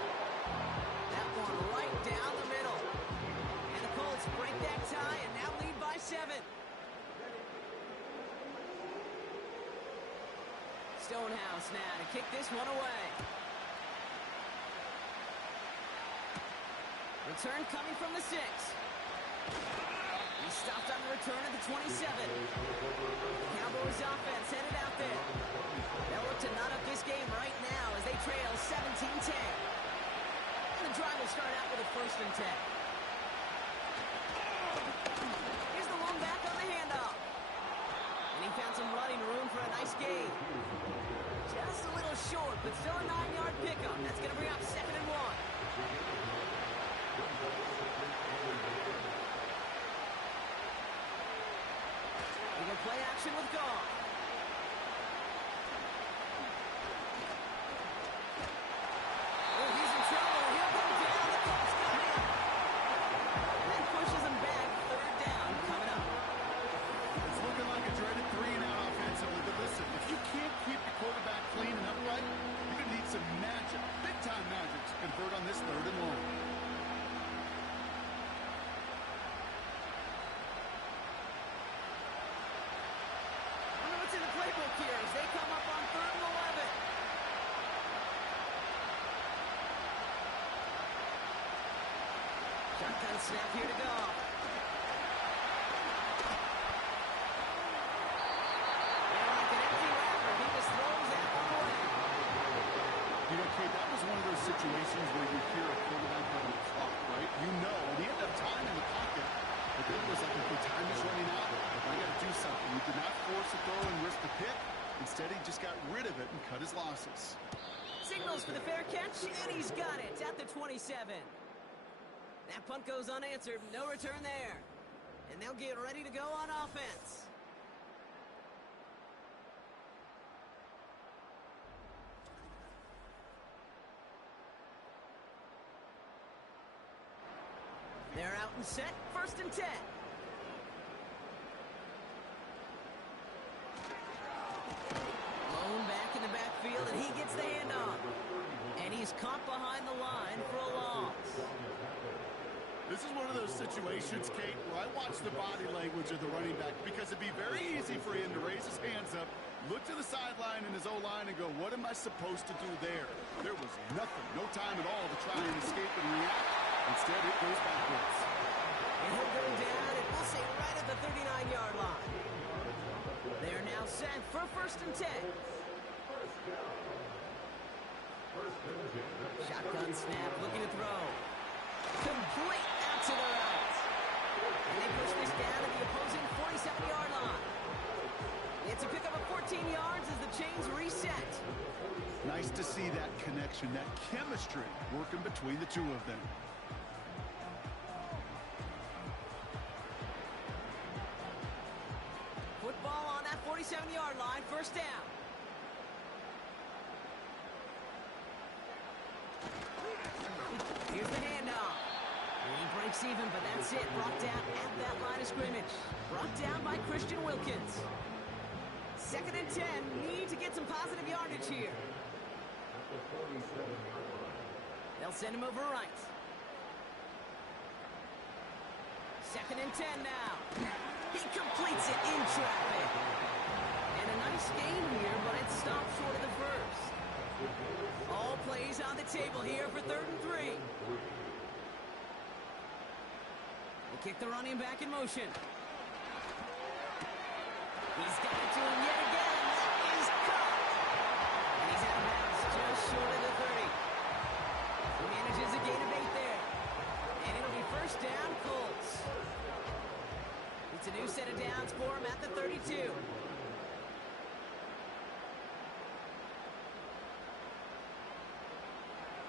That one right down the middle. And the Colts break that tie and now lead by 7. Stonehouse now to kick this one away. Return coming from the 6. He stopped on the return at the 27. Cowboys offense headed out there. They'll look to knot up this game right now as they trail 17-10. And the drive will start out with a 1st and 10. Here's the long back on the handoff. And he found some running room for a nice gain. Just a little short, but still a 9-yard pickup. That's going to bring up 2nd and 1. We go play action with Goff. Oh, he's in trouble. He'll go down. The Colts got him. That pushes him back. 3rd down coming up. It's looking like a dreaded 3-and-out offensively, but listen, if you can't keep your quarterback clean and upright, you're going to need some magic, big-time magic, to convert on this 3rd and long. In the playbook here as they come up on 3rd and 11. Shotgun snap here to go. And like an empty wrapper, he just throws that one away. You know, Kate, that was one of those situations where you hear a quarterback on the clock, right? You know, and he had enough time in the pocket, but then it was like, okay, time is running out. I got to do something. He did not force a throw and risk the pick. Instead, he just got rid of it and cut his losses. Signals for the fair catch, and he's got it at the 27. That punt goes unanswered. No return there. And they'll get ready to go on offense. They're out and set. 1st and 10. Lone back in the backfield, and he gets the handoff. And he's caught behind the line for a loss. This is one of those situations, Kate, where I watch the body language of the running back because it'd be very easy for him to raise his hands up, look to the sideline and his O-line and go, what am I supposed to do there? There was nothing, no time at all to try and escape and react. Instead, it goes backwards. And he'll go down, and we'll say right at the 39-yard line. They're now set for 1st and 10. Shotgun snap, looking to throw. Complete out to the right. And they push this down to the opposing 47-yard line. It's a pickup of 14 yards as the chains reset. Nice to see that connection, that chemistry working between the two of them. Football on that 47-yard line, 1st down. Here's the handoff. And he breaks even, but that's it. Brought down at that line of scrimmage. Brought down by Christian Wilkins. 2nd and 10. Need to get some positive yardage here. They'll send him over right. 2nd and 10 now. He completes it in traffic. And a nice gain here, but it stopped short of the first. All plays on the table here for 3rd and 3. They kick the running back in motion. He's got it to him yet again. That is caught. And he's out of bounds just short of the 30. He manages a gain of 8 there. And it'll be first down, Colts. It's a new set of downs for him at the 32.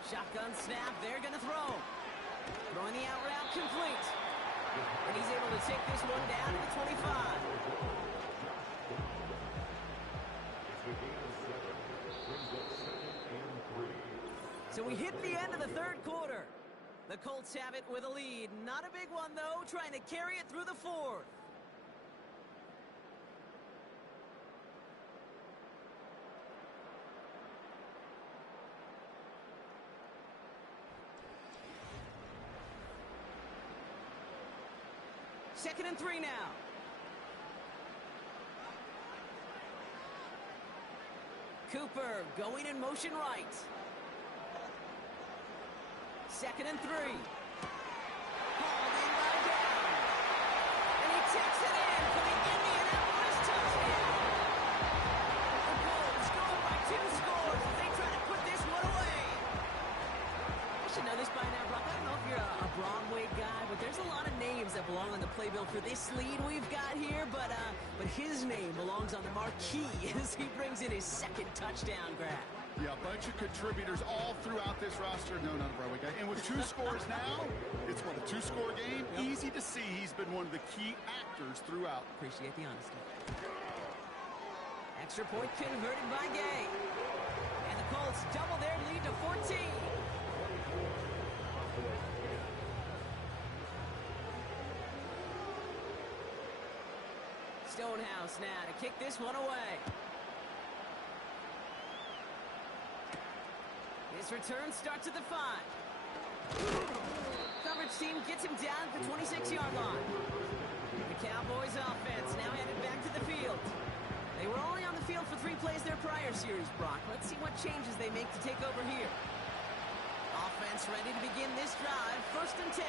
Shotgun snap, they're going to throw. Throwing the out route complete. And he's able to take this one down to the 25. So we hit the end of the 3rd quarter. The Colts have it with a lead. Not a big one, though, trying to carry it through the 4th. Second and 3 now. Cooper going in motion right. Second and 3. Hauled in by down. And he takes it in for the Indianapolis touchdown. The Colts go by 2 scores as they try to put this one away. I should know this by now, Brock. I don't know if you're a Broadway guy, but there's a lot of names that belong on the playbill for this lead we've got here, but his name belongs on the marquee as he brings in his 2nd touchdown grab. Yeah, a bunch of contributors all throughout this roster. No, not a Broadway guy. And with 2 scores now, it's what, a 2-score game? Yep. Easy to see he's been one of the key actors throughout. Appreciate the honesty. Extra point converted by Gay. And the Colts double their lead to 14. Stonehouse now to kick this one away. His return starts at the 5. Coverage team gets him down at the 26-yard line. The Cowboys offense now headed back to the field. They were only on the field for 3 plays their prior series, Brock. Let's see what changes they make to take over here. Offense ready to begin this drive. 1st and 10.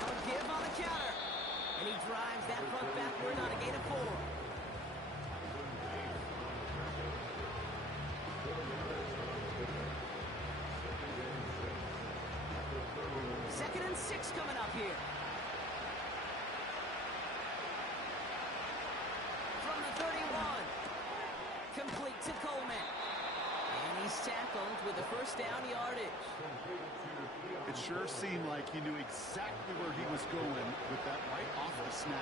Now a give on the counter. And he drives that puck backward on a gain of 4. Second and 6 coming up here. From the 31. Complete to Coleman. And he's tackled with the first down yardage. It sure seemed like he knew exactly where he was going with that right off the snap.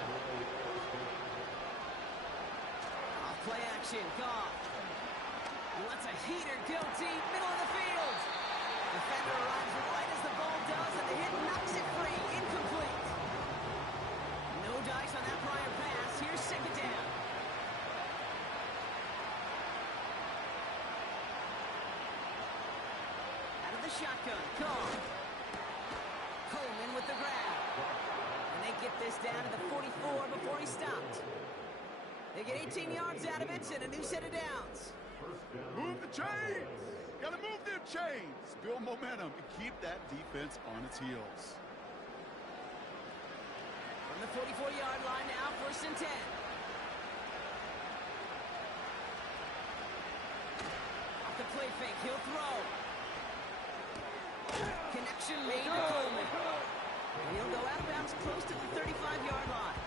Off play action, Goff. He lets a heater go deep, middle of the field. Defender arrives right as the ball does, and the hit knocks it free. Incomplete. No dice on that prior pass. Here's 2nd down. Out of the shotgun, Goff. Coleman with the grab. And they get this down to the 44 before he stopped. They get 18 yards out of it and a new set of downs. Move the chains! Gotta move them chains! Build momentum and keep that defense on its heels. From the 44-yard line now, 1st and 10. Off the play fake, he'll throw. Connection made to Coleman. And he'll go out of bounds close to the 35-yard line.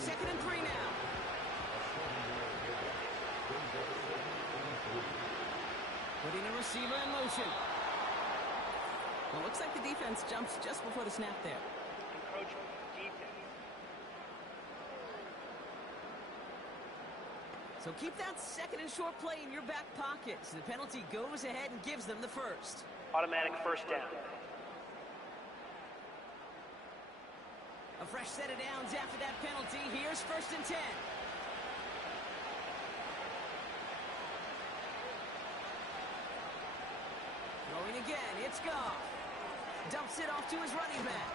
2nd and 3 now. Putting a receiver in motion. Well, looks like the defense jumps just before the snap there. Encroachment defense. So keep that 2nd and short play in your back pocket. So the penalty goes ahead and gives them the first. Automatic first down. A fresh set of downs after that penalty. Here's 1st and 10. Throwing again, it's Goff. Dumps it off to his running back.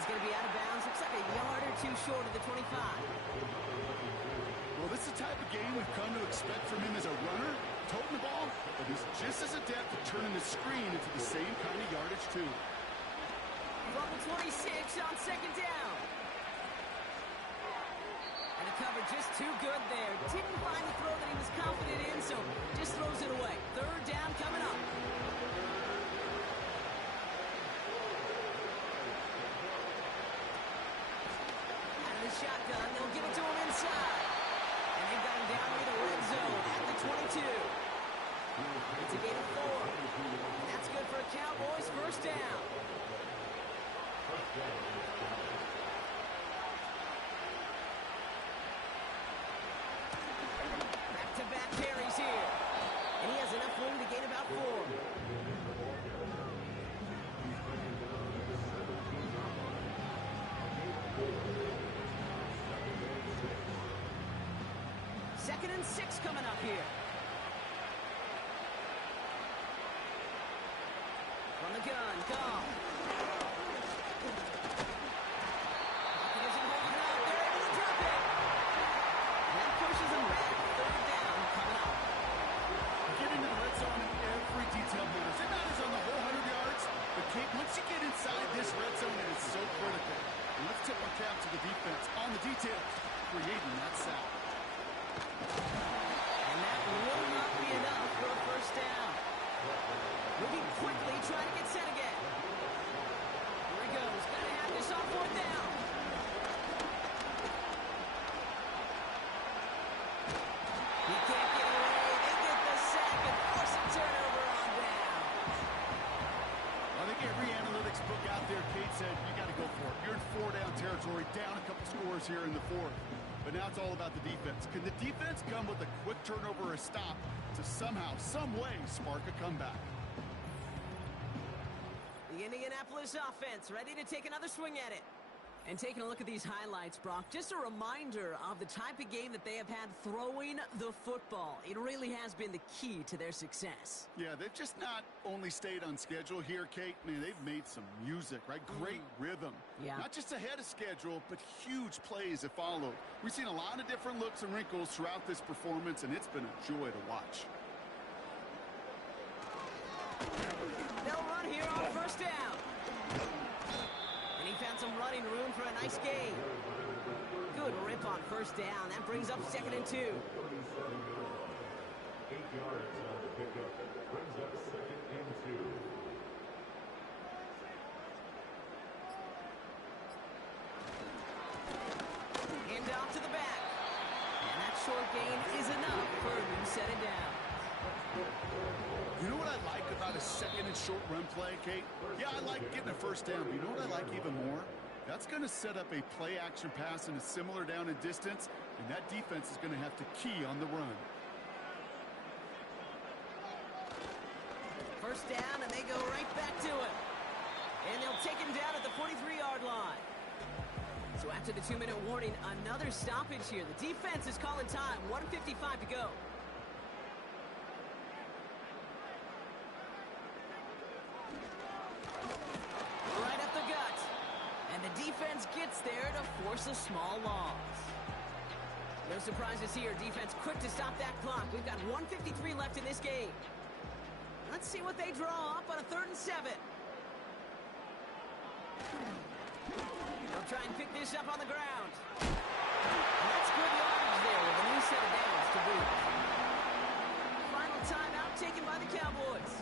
He's going to be out of bounds. Looks like a yard or two short of the 25. Well, this is the type of game we've come to expect from him as a runner, toting the ball, but he's just as adept at turning the screen into the same kind of yardage, too. From the 26 on second down. And the cover just too good there. Didn't find the throw that he was confident in, so just throws it away. Third down coming up. Out of the shotgun, they'll give it to him inside. And they've got him down near the red zone at the 22. It's a gain of 4. And that's good for a Cowboys first down. Back-to-back carries here. And he has enough room to gain about 4. Second and 6 coming up here. From the gun, Goff. He isn't holding it up. They're able to drop it. And that pushes him back. Third down coming up. Getting to the red zone in every detail matters. It matters on the whole 100 yards. But, Kate, once you get inside this red zone, it is so critical. And let's tip our cap to the defense on the details, creating that sack. And that will not be enough for a first down. Moving quickly, trying to get set again. Here he goes. Got to have this on fourth down. He can't get away. They get the sack and force a turnover on down. I think every analytics book out there, Kate, said you got to go for it. You're in 4-down territory, down a couple scores here in the fourth. But now it's all about the defense. Can the defense come with a quick turnover or a stop to somehow, some way, spark a comeback? The Indianapolis offense ready to take another swing at it. And taking a look at these highlights, Brock, just a reminder of the type of game that they have had throwing the football. It really has been the key to their success. Yeah, they've just not only stayed on schedule here, Kate. Man, they've made some music, right? Great rhythm. Yeah. Not just ahead of schedule, but huge plays have followed. We've seen a lot of different looks and wrinkles throughout this performance, and it's been a joy to watch. They'll run here on first down. And he found some running room for a nice gain. Good rip on first down. That brings up second and 2. 8 yards on the pickup. Brings up second and 2. Hand off to the back. And that short gain is enough for him to set it down. You know what I like about a second and short run play, Kate? Yeah, I like getting a first down, but you know what I like even more? That's going to set up a play-action pass in a similar down and distance, and that defense is going to have to key on the run. First down, and they go right back to him. And they'll take him down at the 43-yard line. So after the 2-minute warning, another stoppage here. The defense is calling time. 1:55 to go. Right up the gut. And the defense gets there to force a small loss. No surprises here. Defense quick to stop that clock. We've got 1:53 left in this game. Let's see what they draw up on a 3rd and 7. They'll try and pick this up on the ground. That's good yardage there with a new set of downs to boot. Final timeout taken by the Cowboys.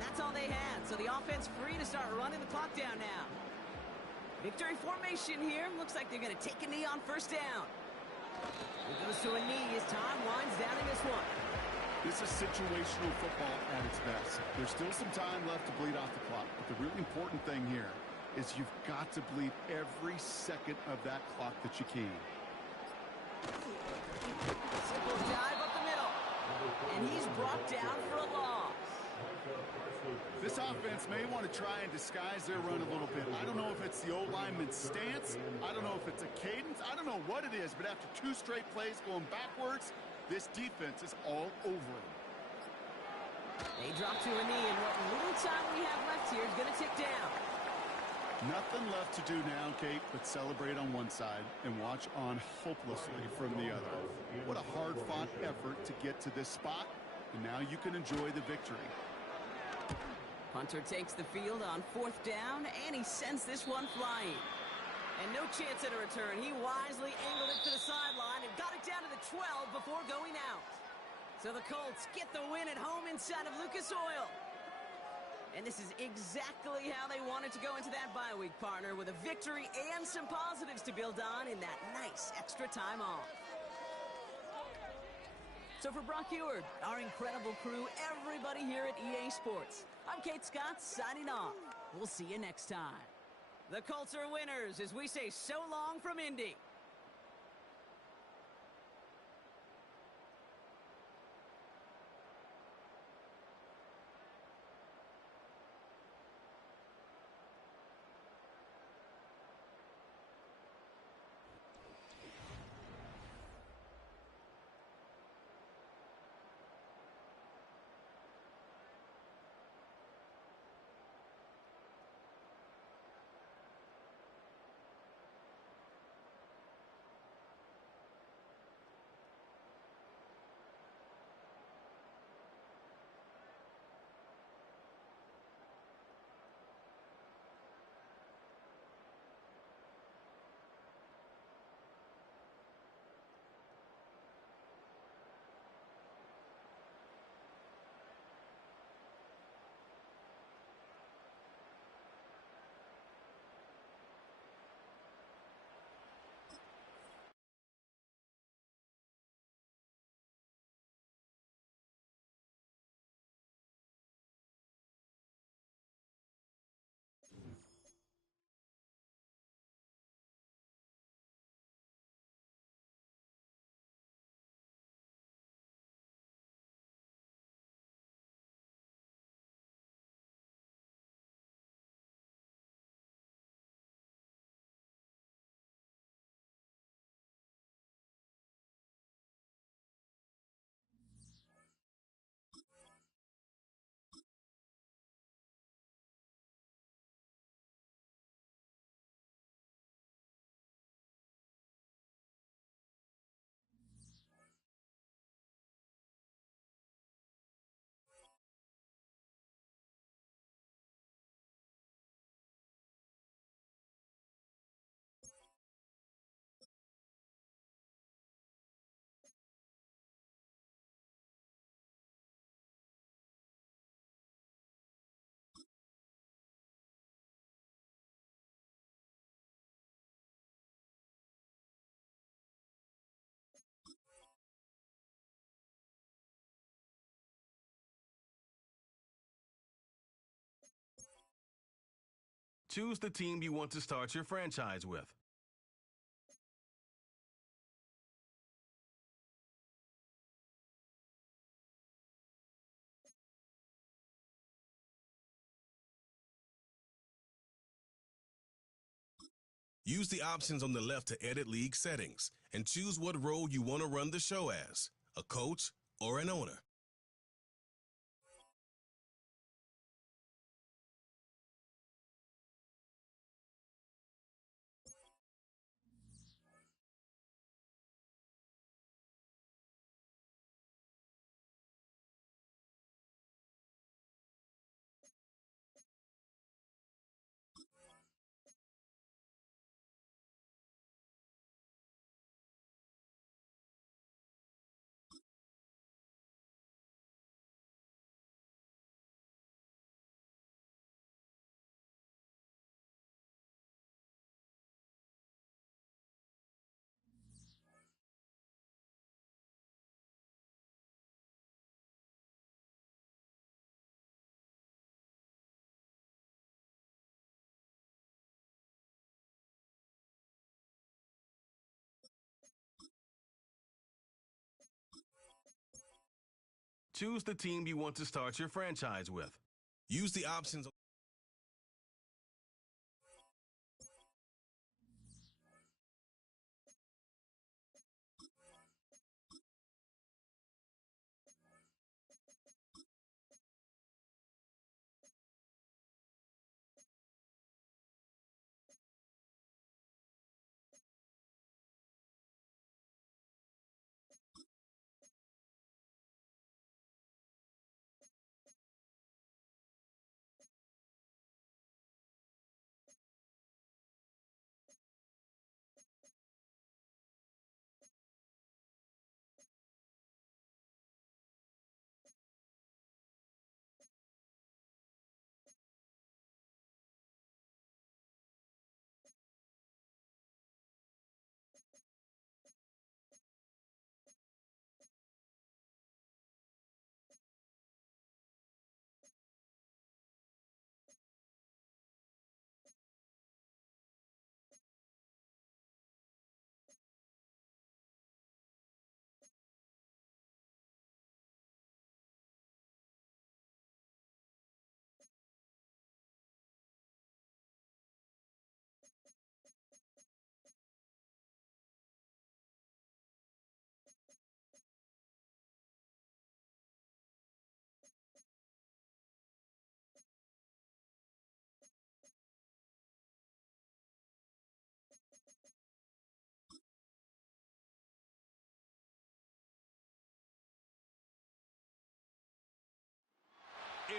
That's all they had, so the offense free to start running the clock down now. Victory formation here. Looks like they're going to take a knee on first down. It goes to a knee as time winds down in this one. This is situational football at its best. There's still some time left to bleed off the clock, but the really important thing here is you've got to bleed every second of that clock that you can. Simple dive up the middle. And he's brought down for a loss. This offense may want to try and disguise their run a little bit. I don't know if it's the old lineman's stance. I don't know if it's a cadence. I don't know what it is, but after 2 straight plays going backwards, this defense is all over him. They drop to a knee, and what little time we have left here is going to tick down. Nothing left to do now, Kate, but celebrate on one side and watch on hopelessly from the other. What a hard-fought effort to get to this spot, and now you can enjoy the victory. Hunter takes the field on 4th down, and he sends this one flying. And no chance at a return. He wisely angled it to the sideline and got it down to the 12 before going out. So the Colts get the win at home inside of Lucas Oil. And this is exactly how they wanted to go into that bye week, partner, with a victory and some positives to build on in that nice extra time off. So for Brock Heward, our incredible crew, everybody here at EA Sports, I'm Kate Scott signing off. We'll see you next time. The Colts are winners as we say so long from Indy. Choose the team you want to start your franchise with. Use the options on the left to edit league settings and choose what role you want to run the show as, a coach or an owner. Choose the team you want to start your franchise with. Use the options.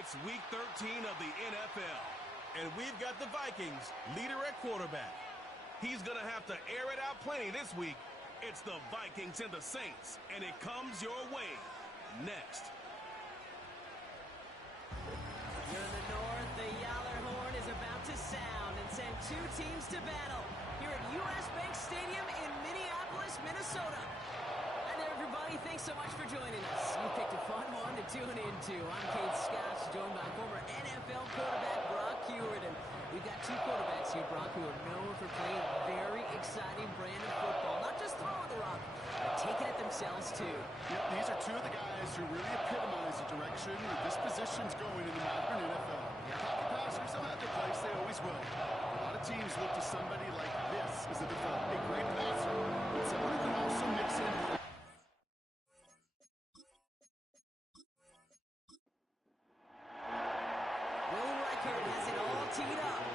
It's Week 13 of the NFL, and we've got the Vikings leader at quarterback. He's going to have to air it out plenty this week. It's the Vikings and the Saints, and it comes your way next. Here in the north, the Yaller horn is about to sound and send two teams to battle here at U.S. Bank Stadium in Minneapolis, Minnesota. Hi there, everybody. Thanks so much for joining us. You picked a fun one to tune into. I'm Kate Scott, joined by former NFL quarterback Brock Huard. And we've got two quarterbacks here, Brock, who are known for playing a very exciting brand of football. Not just throwing the rock, but taking it themselves, too. Yep, these are two of the guys who really epitomize the direction that this position's going in the modern NFL. Pocket passers, they'll have their place. They always will. A lot of teams look to somebody like this as a default. A great passer, but someone who can also mix in. Will Reichert has it all teed up.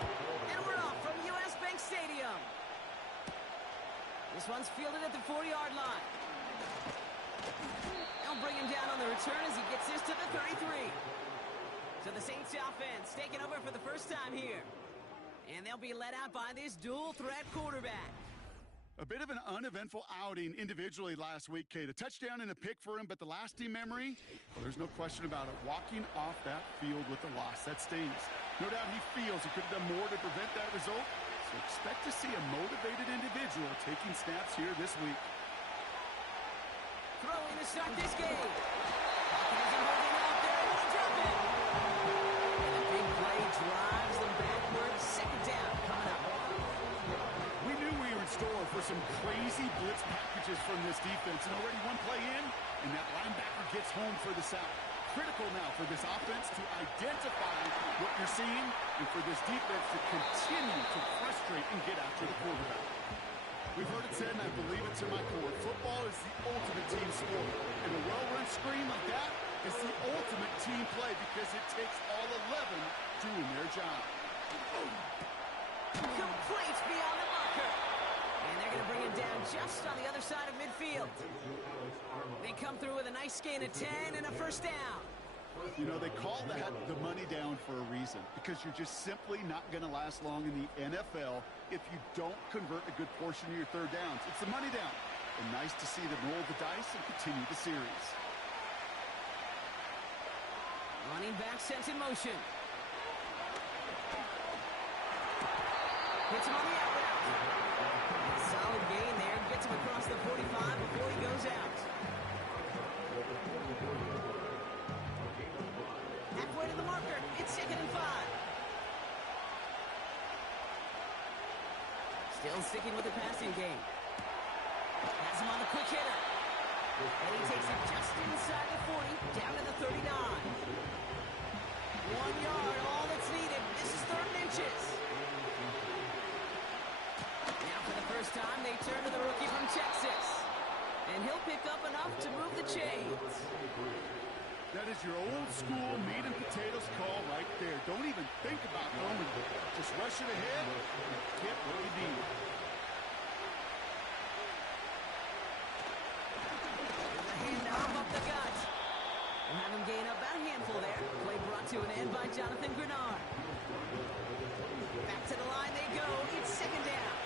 And we're off from U.S. Bank Stadium. This one's fielded at the 40-yard line. They'll bring him down on the return as he gets this to the 33. So the Saints offense taking over for the first time here. And they'll be led out by this dual-threat quarterback. A bit of an uneventful outing individually last week, Kate. A touchdown and a pick for him, but the lasting memory, well, there's no question about it. Walking off that field with a loss, that stings. No doubt he feels he could have done more to prevent that result. So expect to see a motivated individual taking snaps here this week. Throwing to start this game. Isn't holding out there. He'll drop it. And a big play drives them backwards. Second down coming up. We knew we were in store for some crazy blitz packages from this defense, and already one play in, and that linebacker gets home for the sack. Critical now for this offense to identify what you're seeing and for this defense to continue to frustrate and get after the quarterback. We've heard it said, and I believe it to my core, football is the ultimate team sport. And a well-run screen like that is the ultimate team play because it takes all 11 doing their job. Complete beyond the marker. And they're going to bring him down just on the other side of midfield. They come through with a nice gain of 10 and a first down. You know, they call that the money down for a reason, because you're just simply not going to last long in the NFL if you don't convert a good portion of your third downs. It's the money down. And nice to see them roll the dice and continue the series. Running back sent in motion. Hits him on the out route. Solid gain there. Gets him across the 45 before he goes out. Halfway to the marker. It's 2nd and 5. Still sticking with the passing game. Has him on the quick hitter. And he takes it just inside the 40, down to the 39. 1 yard, all that's needed. This is 3rd and inches. Now for the first time, they turn to the rookie from Texas. And he'll pick up enough to move the chains. That is your old school meat and potatoes call right there. Don't even think about throwing it. Just rush it ahead and get what you need. The handoff up the gut. We'll have him gain up about a handful there. Play brought to an end by Jonathan Grenard. Back to the line they go. It's 2nd down.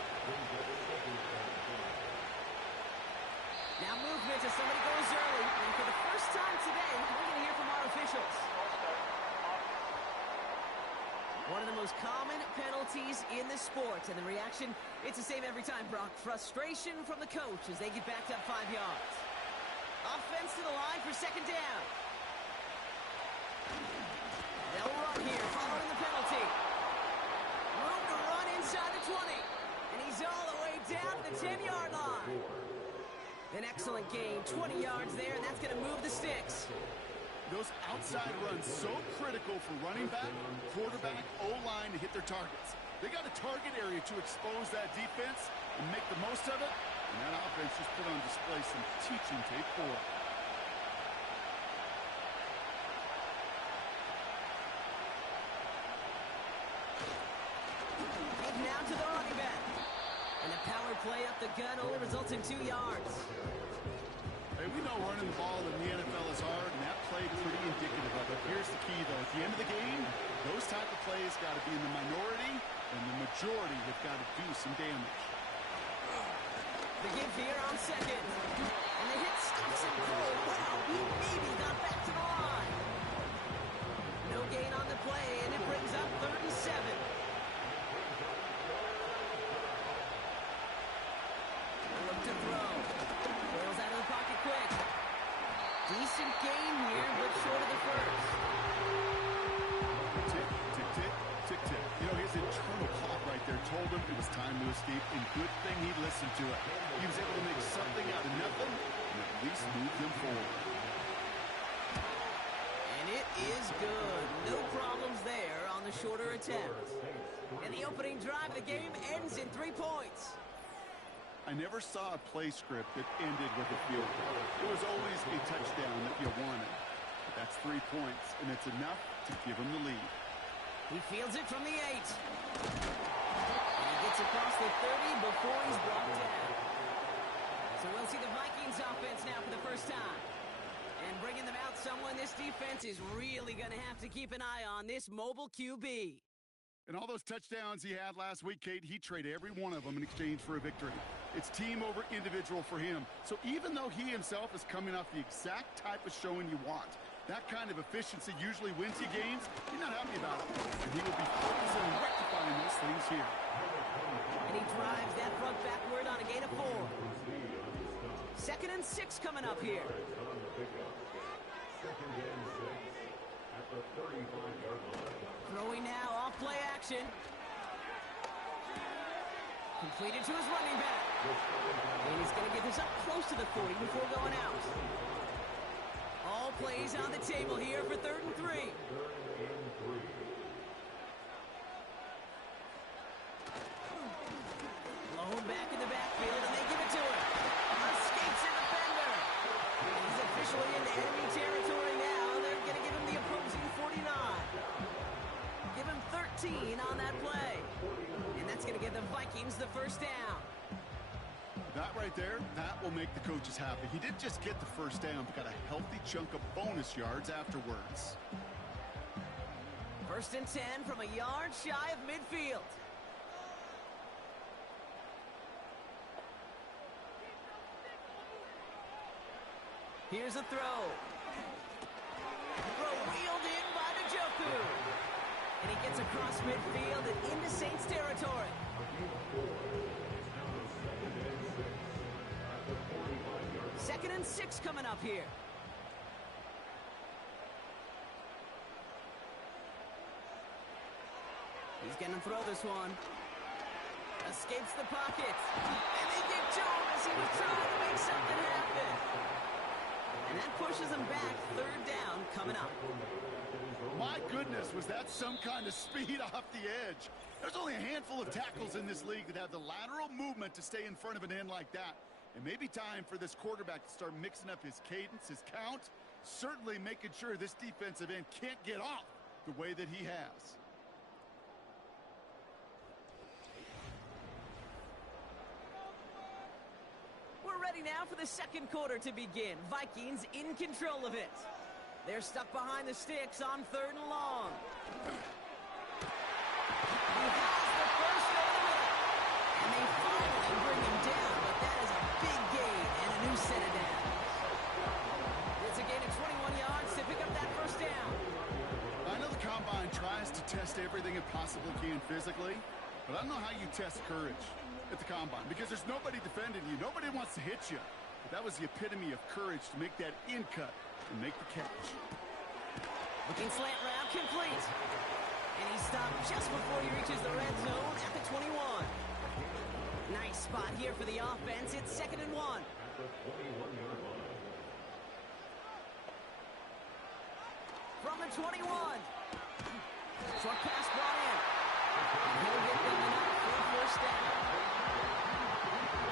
Now movement as somebody goes early. And for the first time today, we're going to hear from our officials. One of the most common penalties in the sport. And the reaction, it's the same every time, Brock. Frustration from the coach as they get backed up 5 yards. Offense to the line for 2nd down. They'll run here following the penalty. Room to run inside the 20. And he's all the way down to the 10-yard line. An excellent gain, 20 yards there, and that's going to move the sticks. Those outside runs so critical for running back, quarterback, O-line to hit their targets. They got a target area to expose that defense and make the most of it, and that offense just put on display some teaching tape for it. Now to the running back. And a power play up the gut only results in 2 yards. Hey, we know running the ball in the NFL is hard, and that play pretty indicative of it. Here's the key, though. At the end of the game, those type of plays got to be in the minority, and the majority have got to do some damage. The give here on second. And the hit stops him cold. Wow, he maybe got back to the line. No gain on the play, and it brings up 37. Look to throw. Throws out of the pocket quick. Decent gain here, but short of the first. Tick, tick, tick, tick, tick. You know, his internal clock right there told him it was time to escape, and good thing he listened to it. He was able to make something out of nothing, and at least move them forward. And it is good. No problems there on the shorter attempt. And the opening drive of the game ends in 3 points. I never saw a play script that ended with a field goal. It was always a touchdown that you wanted. But that's 3 points, and it's enough to give him the lead. He fields it from the 8. And he gets across the 30 before he's brought down. So we'll see the Vikings offense now for the first time. And bringing them out, someone this defense is really going to have to keep an eye on, this mobile QB. And all those touchdowns he had last week, Kate, he traded every one of them in exchange for a victory. It's team over individual for him. So even though he himself is coming off the exact type of showing you want, that kind of efficiency usually wins you games, you're not happy about it. And he will be focused on rectifying those things here. And he drives that front backward on a gain of 4. 2nd and 6 coming up here. Throwing now off play action. Completed to his running back. And he's going to get this up close to the 40 before going out. All plays on the table here for 3rd and 3. Blown back in the backfield, and they give it to him. Escapes a defender. He's officially into enemy territory now. They're going to give him the opposing 49. Give him 13 on that play. And that's going to give the Vikings the first down. That right there, that will make the coaches happy. He didn't just get the first down, but got a healthy chunk of bonus yards afterwards. 1st and 10 from a yard shy of midfield. Here's a throw. Throw wheeled in by Njoku. And he gets across midfield and into Saints territory. Second and 6 coming up here. He's going to throw this one. Escapes the pocket. And they get to him as he was trying to make something happen. And that pushes him back. 3rd down coming up. My goodness, was that some kind of speed off the edge? There's only a handful of tackles in this league that have the lateral movement to stay in front of an end like that. It may be time for this quarterback to start mixing up his cadence, his count, certainly making sure this defensive end can't get off the way that he has. We're ready now for the 2nd quarter to begin. Vikings in control of it. They're stuck behind the sticks on 3rd and long. He has the first down. And they finally bring him down, but that is a big gain and a new set of downs. It's a gain of 21 yards to pick up that first down. I know the Combine tries to test everything it possibly can physically, but I don't know how you test courage at the Combine, because there's nobody defending you. Nobody wants to hit you. But that was the epitome of courage to make that in cut and make the catch. Looking slant route complete. And he stopped just before he reaches the red zone at the 21. Nice spot here for the offense. It's 2nd and 1. From the 21. Short pass brought in. And he'll get them enough for a first down.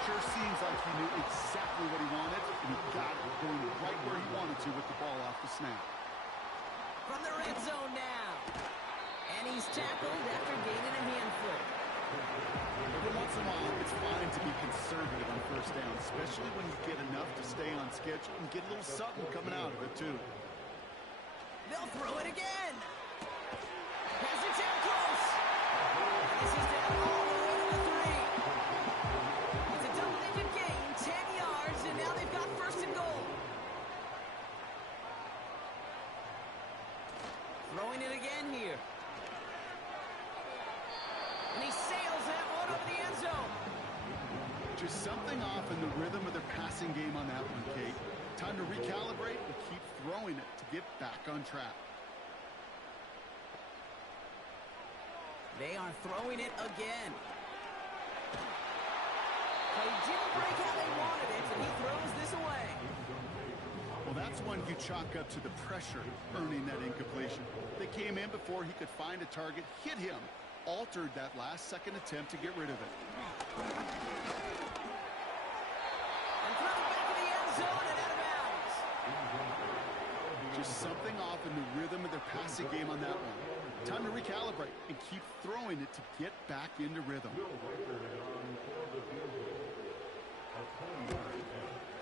Sure seems like he knew exactly what he wanted, and he got it going right where he wanted to with the ball off the snap. From the red zone now. And he's tackled after gaining a handful. Every once in a while, it's fine to be conservative on first down, especially when you get enough to stay on schedule and get a little something coming out of it, too. They'll throw it again. Throwing it again here. And he sails that one over the end zone. Just something off in the rhythm of their passing game on that one, Kate. Time to recalibrate and keep throwing it to get back on track. They are throwing it again. Play didn't break how they wanted it, and he throws this away. Well, that's one you chalk up to the pressure earning that incompletion. They came in before he could find a target, hit him, altered that last-second attempt to get rid of it. And throw it back in the end zone and out of bounds. Just something off in the rhythm of their passing game on that one. Time to recalibrate and keep throwing it to get back into rhythm.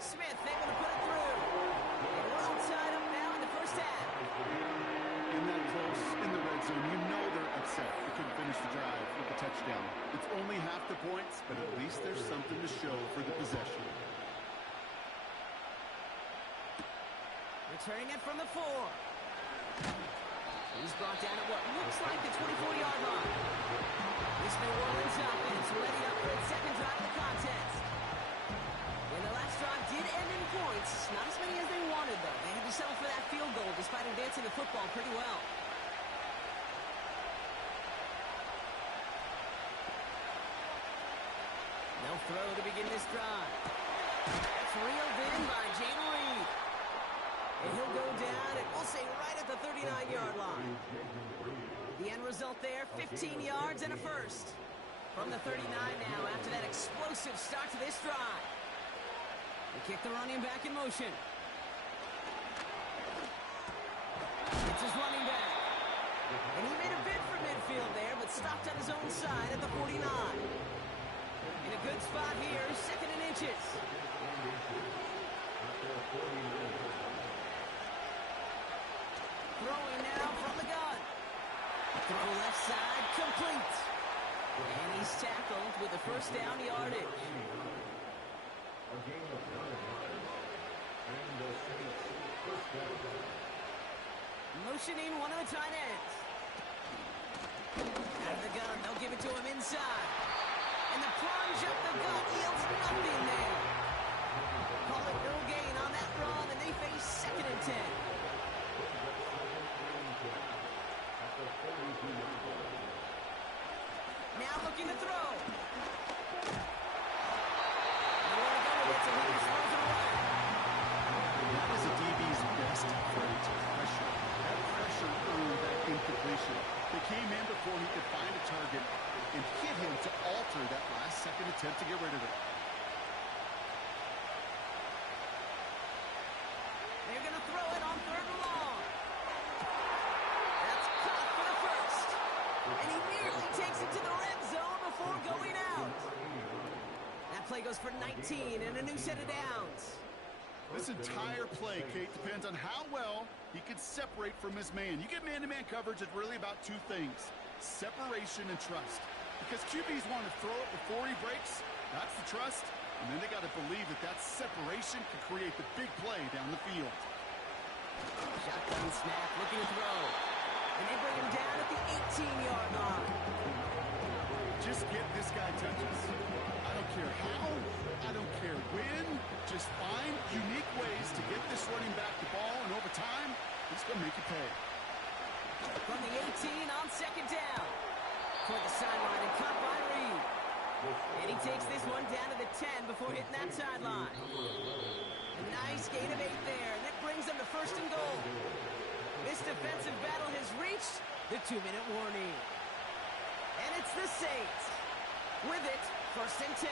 Smith able to put it through. And we're all tied up now in the first half. In that close, in the red zone, you know they're upset. They couldn't finish the drive with the touchdown. It's only half the points, but at least there's something to show for the possession. Returning it from the 4. He's brought down at what looks like the 24-yard line. This New Orleans offense ready up for its second drive of the contest. And the last drive did end in points. Not as many as they wanted, though. They had to settle for that field goal despite advancing the football pretty well. No throw to begin this drive. That's reeled in by Jayden Reed. And he'll go down, and we'll say right at the 39-yard line. The end result there, 15 yards and a first. From the 39 now after that explosive start to this drive. They kick the running back in motion. It's his running back. And he made a bid for midfield there, but stopped on his own side at the 49. In a good spot here, second and inches. Throwing now from the gun. Throw left side, complete. And he's tackled with a first down yardage. Motioning one of the tight ends. Out of the gun, they'll give it to him inside. And the plunge up the gut yields nothing there. Call it no gain on that run, and they face second and 10. Now looking to throw. Nowhere to go with it, so he just throws it away. That is a DB's best friend, pressure. That pressure earned that incompletion. They came in before he could find a target and hit him to alter that last-second attempt to get rid of it. They're going to throw it on third and long. That's caught for the first. And he nearly takes it to the red zone before going out. That play goes for 19 and a new set of downs. This entire play, Kate, depends on how well he can separate from his man. You get man-to-man coverage, it's really about two things, separation and trust. Because QBs want to throw it before he breaks, that's the trust, and then they got to believe that that separation can create the big play down the field. Shotgun snap, looking to throw. And they bring him down at the 18-yard line. Just get this guy touches. I don't care how, I don't care when, just find unique ways to get this running back the ball, and over time, he's going to make you pay. From the 18 on second down. For the sideline and caught by Reed. And he takes this one down to the 10 before hitting that sideline. A nice gain of 8 there, and that brings them to first and goal. This defensive battle has reached the 2-minute warning. And it's the Saints. With it, first and 10.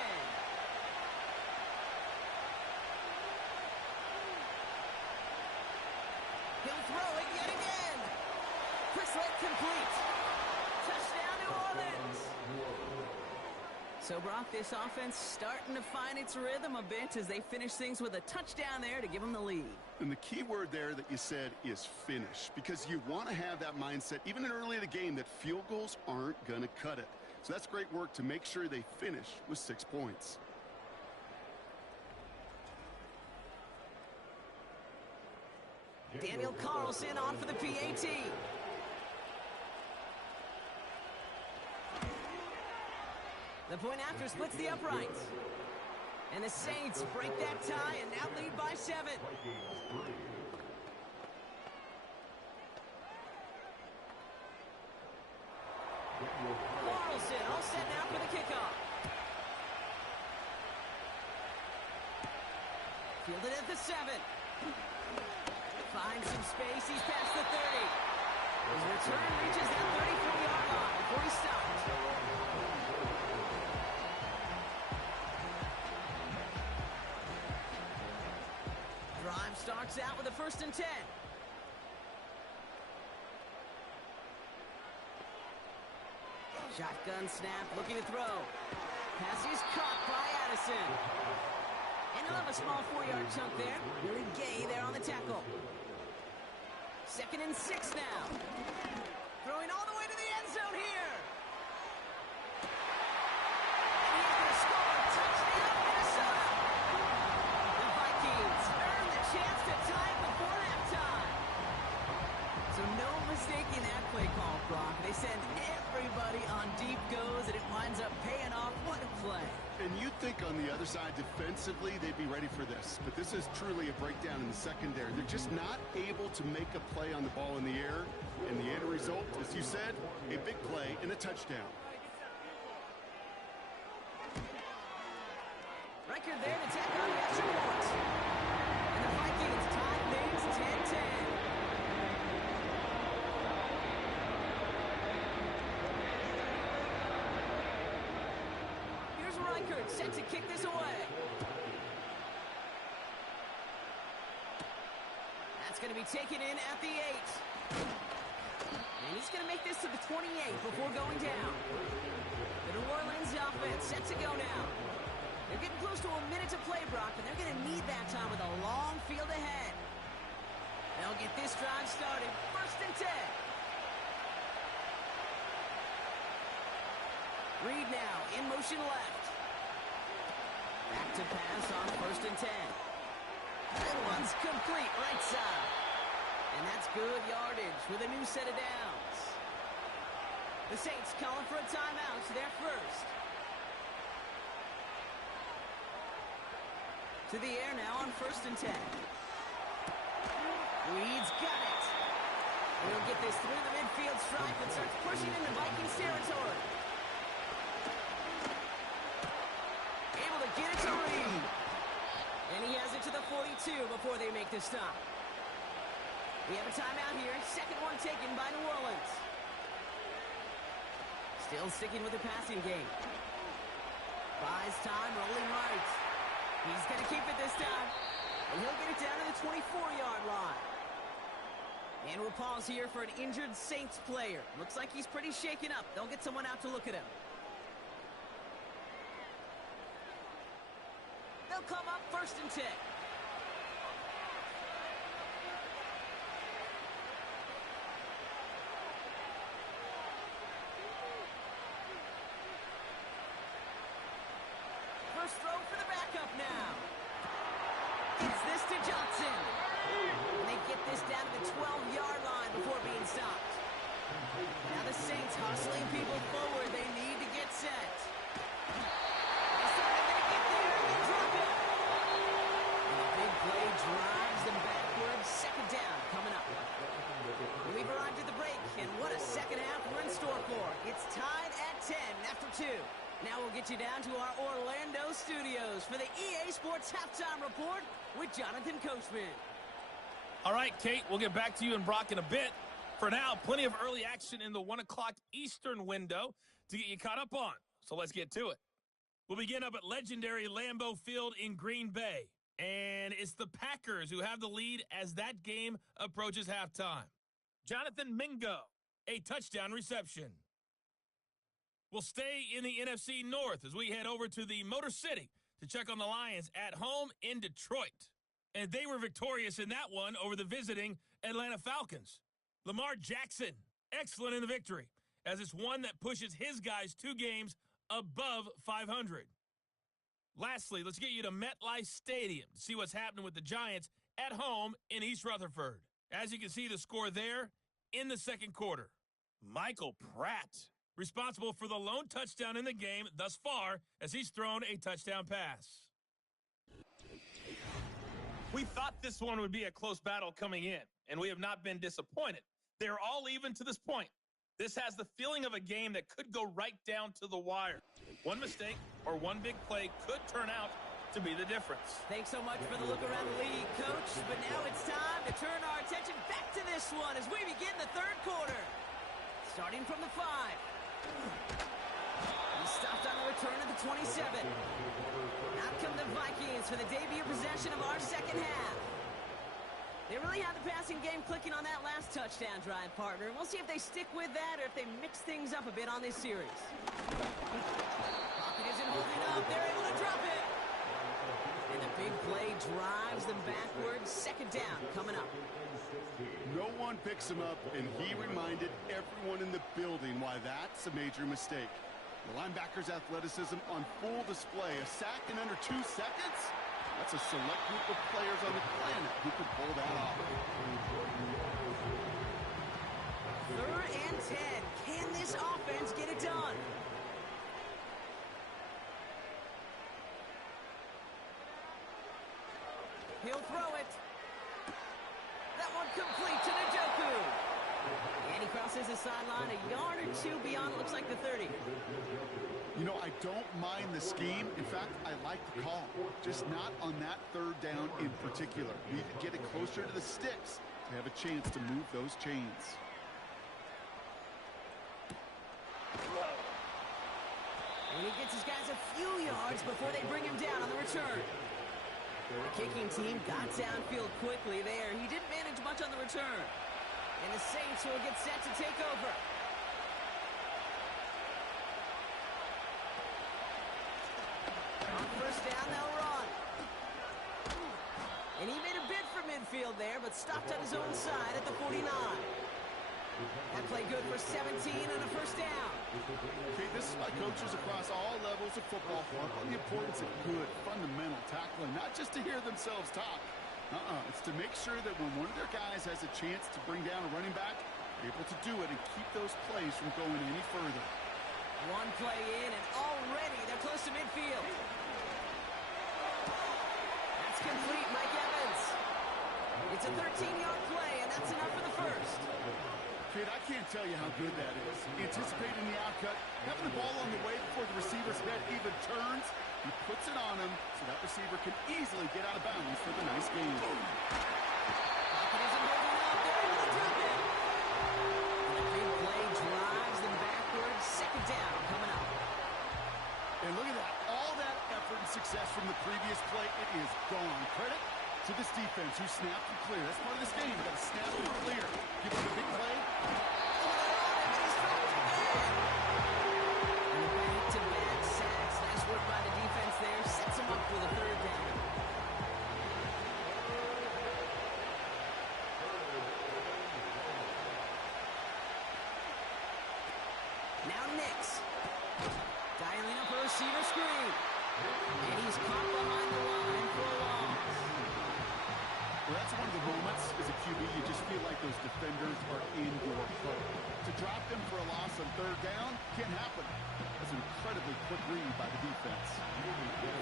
He'll throw it yet again. Quick complete. Touchdown, New Orleans. So, Brock, this offense starting to find its rhythm a bit as they finish things with a touchdown there to give them the lead. And the key word there that you said is finish, because you want to have that mindset, even in early in the game, that field goals aren't going to cut it. So that's great work to make sure they finish with 6 points. Daniel Carlson on for the PAT. The point after splits the uprights. And the Saints break that tie and now lead by 7. Carlson all set now for the kickoff. Fielded at the 7. Finds some space. He's past the 30. His return reaches that 34-yard line before he stops. Drive starts out with a 1st and 10. Shotgun snap, looking to throw. Pass is caught by Addison. And he'll have a small 4-yard chunk there. Really Gay there on the tackle. 2nd and 6 now. Throwing all the way to the end zone here. And he's going to score. Touchdown, Minnesota. The Vikings earn the chance to tie it before halftime. So no mistaking that play call, Brock. They send everybody on deep goes, and it winds up paying off. What a play. And you'd think on the other side, defensively, they'd be ready for this. But this is truly a breakdown in the secondary. They're just not able to make a play on the ball in the air. And the end result, as you said, a big play and a touchdown. Record there to tack on the extra point. And the Vikings tie things 10-10. Here's Reichert set to kick this away. That's going to be taken in at the 8. And he's going to make this to the 28 before going down. The New Orleans offense set to go now. They're getting close to a minute to play, Brock, and they're going to need that time with a long field ahead. They'll get this drive started. 1st and 10. Reed now in motion left. Back to pass on 1st and 10. That one's complete right side. And that's good yardage with a new set of downs. The Saints calling for a timeout, so they're first. To the air now on 1st and 10. Reed's got it. He'll get this through the midfield stripe and starts pushing into Vikings territory. Able to get it to Reed. And he has it to the 42 before they make the stop. We have a timeout here. 2nd one taken by New Orleans. Still sticking with the passing game. Buys time, rolling right. He's going to keep it this time. And he'll get it down to the 24-yard line. And we'll pause here for an injured Saints player. Looks like he's pretty shaken up. They'll get someone out to look at him. They'll come up 1st and 10. First throw for the backup now. Gets this to Johnson. And they get this down to the 12-yard line before being stopped. Now the Saints hustling people forward. They need to get set. They get there and drop it. And the big play drives them backwards. 2nd down coming up. We've arrived at the break, and what a second half we're in store for. It's tied at 10 after 2. Now we'll get you down to our Orlando studios for the EA Sports Halftime Report with Jonathan Coachman. All right, Kate, we'll get back to you and Brock in a bit. For now, plenty of early action in the 1 o'clock Eastern window to get you caught up on. So let's get to it. We'll begin up at legendary Lambeau Field in Green Bay. And it's the Packers who have the lead as that game approaches halftime. Jonathan Mingo, a touchdown reception. We'll stay in the NFC North as we head over to the Motor City to check on the Lions at home in Detroit. And they were victorious in that one over the visiting Atlanta Falcons. Lamar Jackson, excellent in the victory, as it's one that pushes his guys 2 games above 500. Lastly, let's get you to MetLife Stadium to see what's happening with the Giants at home in East Rutherford. As you can see the score there in the 2nd quarter. Michael Pratt responsible for the lone touchdown in the game thus far as he's thrown a touchdown pass. We thought this one would be a close battle coming in, and we have not been disappointed. They're all even to this point. This has the feeling of a game that could go right down to the wire. One mistake or one big play could turn out to be the difference. Thanks so much for the look around the league, Coach. But now it's time to turn our attention back to this one as we begin the third quarter. Starting from the 5. He stopped on the return of the 27. Out come the Vikings for the debut possession of our second half. They really had the passing game clicking on that last touchdown drive, partner. We'll see if they stick with that or if they mix things up a bit on this series. Pocket isn't holding up. They're able to drop it. And the big play drives them backwards. Second down coming up. No one picks him up, and he reminded everyone in the building why that's a major mistake. The linebacker's athleticism on full display. A sack in under 2 seconds? That's a select group of players on the planet who could pull that off. 3rd and 10. Can this offense get it done? He'll throw it. That one complete to Njoku. And he crosses the sideline a yard or 2 beyond, looks like the 30. You know, I don't mind the scheme. In fact, I like the call. Just not on that 3rd down in particular. We need to get it closer to the sticks to have a chance to move those chains. And he gets his guys a few yards before they bring him down on the return. The kicking team got downfield quickly there. He didn't manage much on the return. And the Saints will get set to take over. On 1st down, they'll run. And he made a bid for midfield there, but stopped on his own side at the 49. That play good for 17 and a 1st down. Okay, this is why coaches across all levels of football harp on the importance of good, fundamental tackling, not just to hear themselves talk. It's to make sure that when one of their guys has a chance to bring down a running back, they're able to do it and keep those plays from going any further. One play in, and already they're close to midfield. That's complete, Mike Evans. It's a 13-yard play, and that's enough for the 1st. Kid, I can't tell you how good that is. Anticipating the outcut, having the ball on the way before the receiver's head even turns, he puts it on him so that receiver can easily get out of bounds for the nice gain. Pocket isn't holding up. They're able to drop it. And a big play drives them backwards. Second down coming up. And look at that. All that effort and success from the previous play, it is gone. Credit to this defense who snapped and clear. That's part of this game. You got to snap and clear. Give them a big play. Back-to-back sacks. Nice work by the defense there. Sets them up for the 3rd down. Now Nix. Dialing up a receiver screen. And he's caught behind the line for a loss. Well, that's one of the moments as a QB you just feel like those defenders are in your coat. To drop them for a loss on 3rd down can't happen. That's an incredibly quick read by the defense.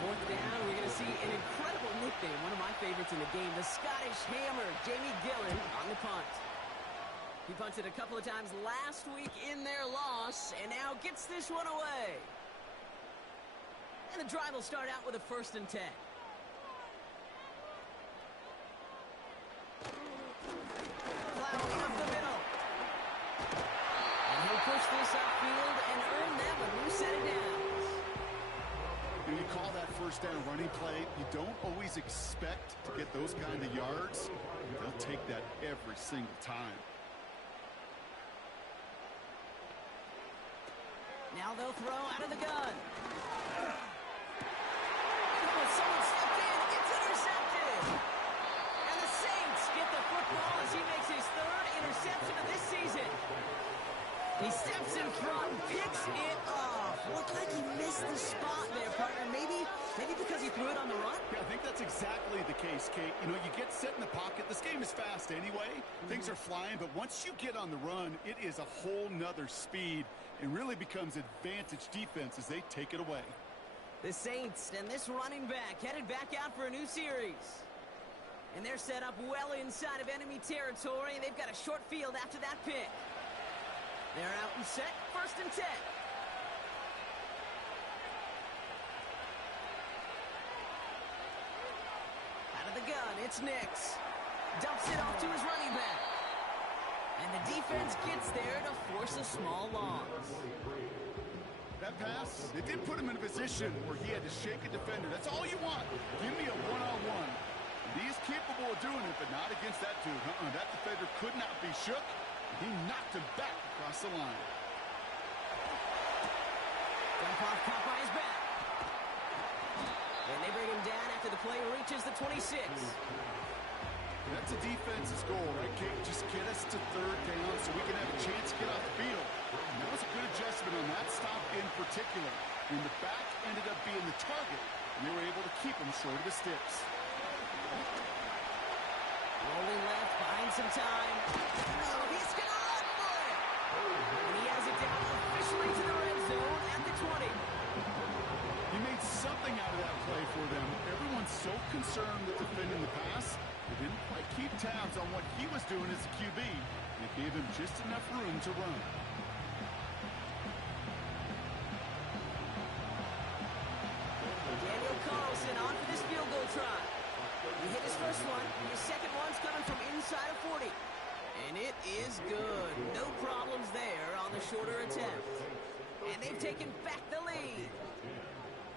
4th down, we're going to see an incredible nickname, one of my favorites in the game, the Scottish Hammer, Jamie Gillen on the punt. He punted a couple of times last week in their loss, and now gets this one away. And the drive will start out with a 1st and 10. Plowing up the middle. And he'll push this upfield and earn them a new set of downs. When you call that 1st down running play, you don't always expect to get those kind of yards. They'll take that every single time. Now they'll throw out of the gun. Someone stepped in. It's intercepted. And the Saints get the football as he makes his 3rd interception of this season. He steps in front, picks it off. Looked like he missed the spot there, partner. Maybe because he threw it on the run? Yeah, I think that's exactly the case, Kate. You know, you get set in the pocket. This game is fast anyway. Things are flying, but once you get on the run, it is a whole nother speed and really becomes advantage defense as they take it away. The Saints and this running back headed back out for a new series. And they're set up well inside of enemy territory. They've got a short field after that pick. They're out and set, 1st and 10. Out of the gun, it's Nix. Dumps it off to his running back. And the defense gets there to force a small loss. That pass, it did put him in a position where he had to shake a defender. That's all you want. Give me a one-on-one. He's capable of doing it, but not against that dude. That defender could not be shook. He knocked him back across the line. Dump off caught by his back. And they bring him down after the play reaches the 26. That's a defense's goal, right, Kate? Just get us to 3rd down so we can have a chance to get off the field. And that was a good adjustment on that stop in particular. When the back ended up being the target, and they were able to keep him short of the sticks. Rolling left, buying some time. Oh, he's going to run for it! And he has it down officially to the red zone at the 20. He made something out of that play for them. Everyone's so concerned with defending the pass, they didn't quite keep tabs on what he was doing as a QB. It gave him just enough room to run. Daniel Carlson on for this field goal try. He hit his first one. His second one's coming from inside of 40. And it is good. No problems there on the shorter attempt. And they've taken back the lead.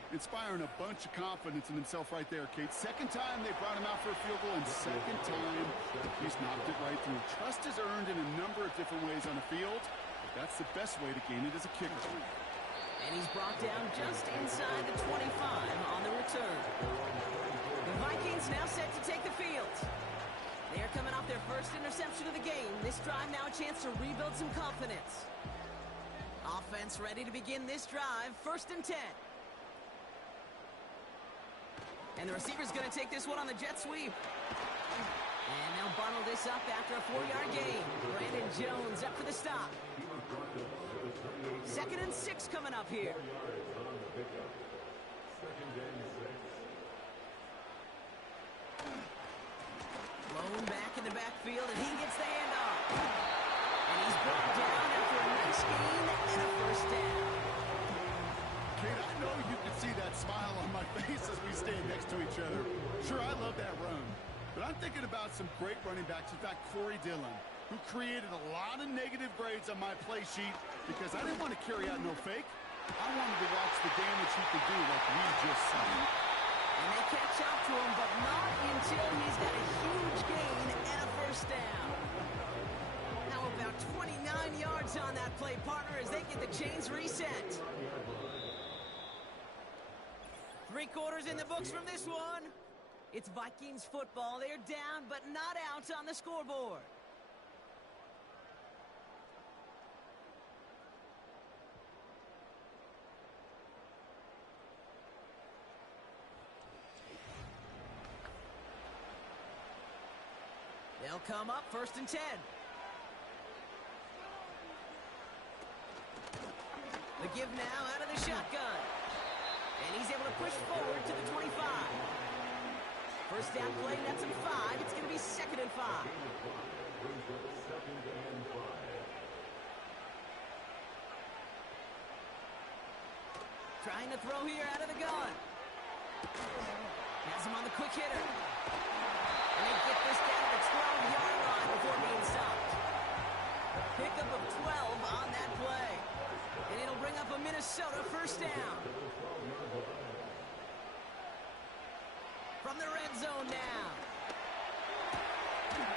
Inspiring a bunch of confidence in himself right there, Kate. Second time they brought him out for a field goal, and second time he's knocked it right through. Trust is earned in a number of different ways on the field, but that's the best way to gain it as a kicker. And he's brought down just inside the 25 on the return. The Vikings now set to take the field. They are coming off their first interception of the game. This drive now a chance to rebuild some confidence. Offense ready to begin this drive. 1st and 10. And the receiver's going to take this one on the jet sweep. And they'll bundle this up after a 4-yard gain. Brandon Jones up for the stop. 2nd and 6 coming up here. Blown back in the backfield, and he gets the handoff. And he's brought down after a nice gain and a 1st down. Kate, I know you can see that smile on my face as we stand next to each other. Sure, I love that run. But I'm thinking about some great running backs. In fact, Corey Dillon, who created a lot of negative grades on my play sheet because I didn't want to carry out no fake. I wanted to watch the damage he could do like we just saw. And they catch up to him, but not until he's got a huge gain and a 1st down. Now about 29 yards on that play, partner, as they get the chains reset. 3 quarters in the books from this one. It's Vikings football. They're down, but not out on the scoreboard. They'll come up 1st and 10. The give now out of the shotgun. And he's able to push forward to the 25. 1st down play, nets him 5. It's going to be 2nd and 5. Trying to throw here out of the gun. Has him on the quick hitter. And they get this down to the 12-yard line before being stopped. Pickup of 12 on that play. And it'll bring up a Minnesota 1st down. From the red zone now.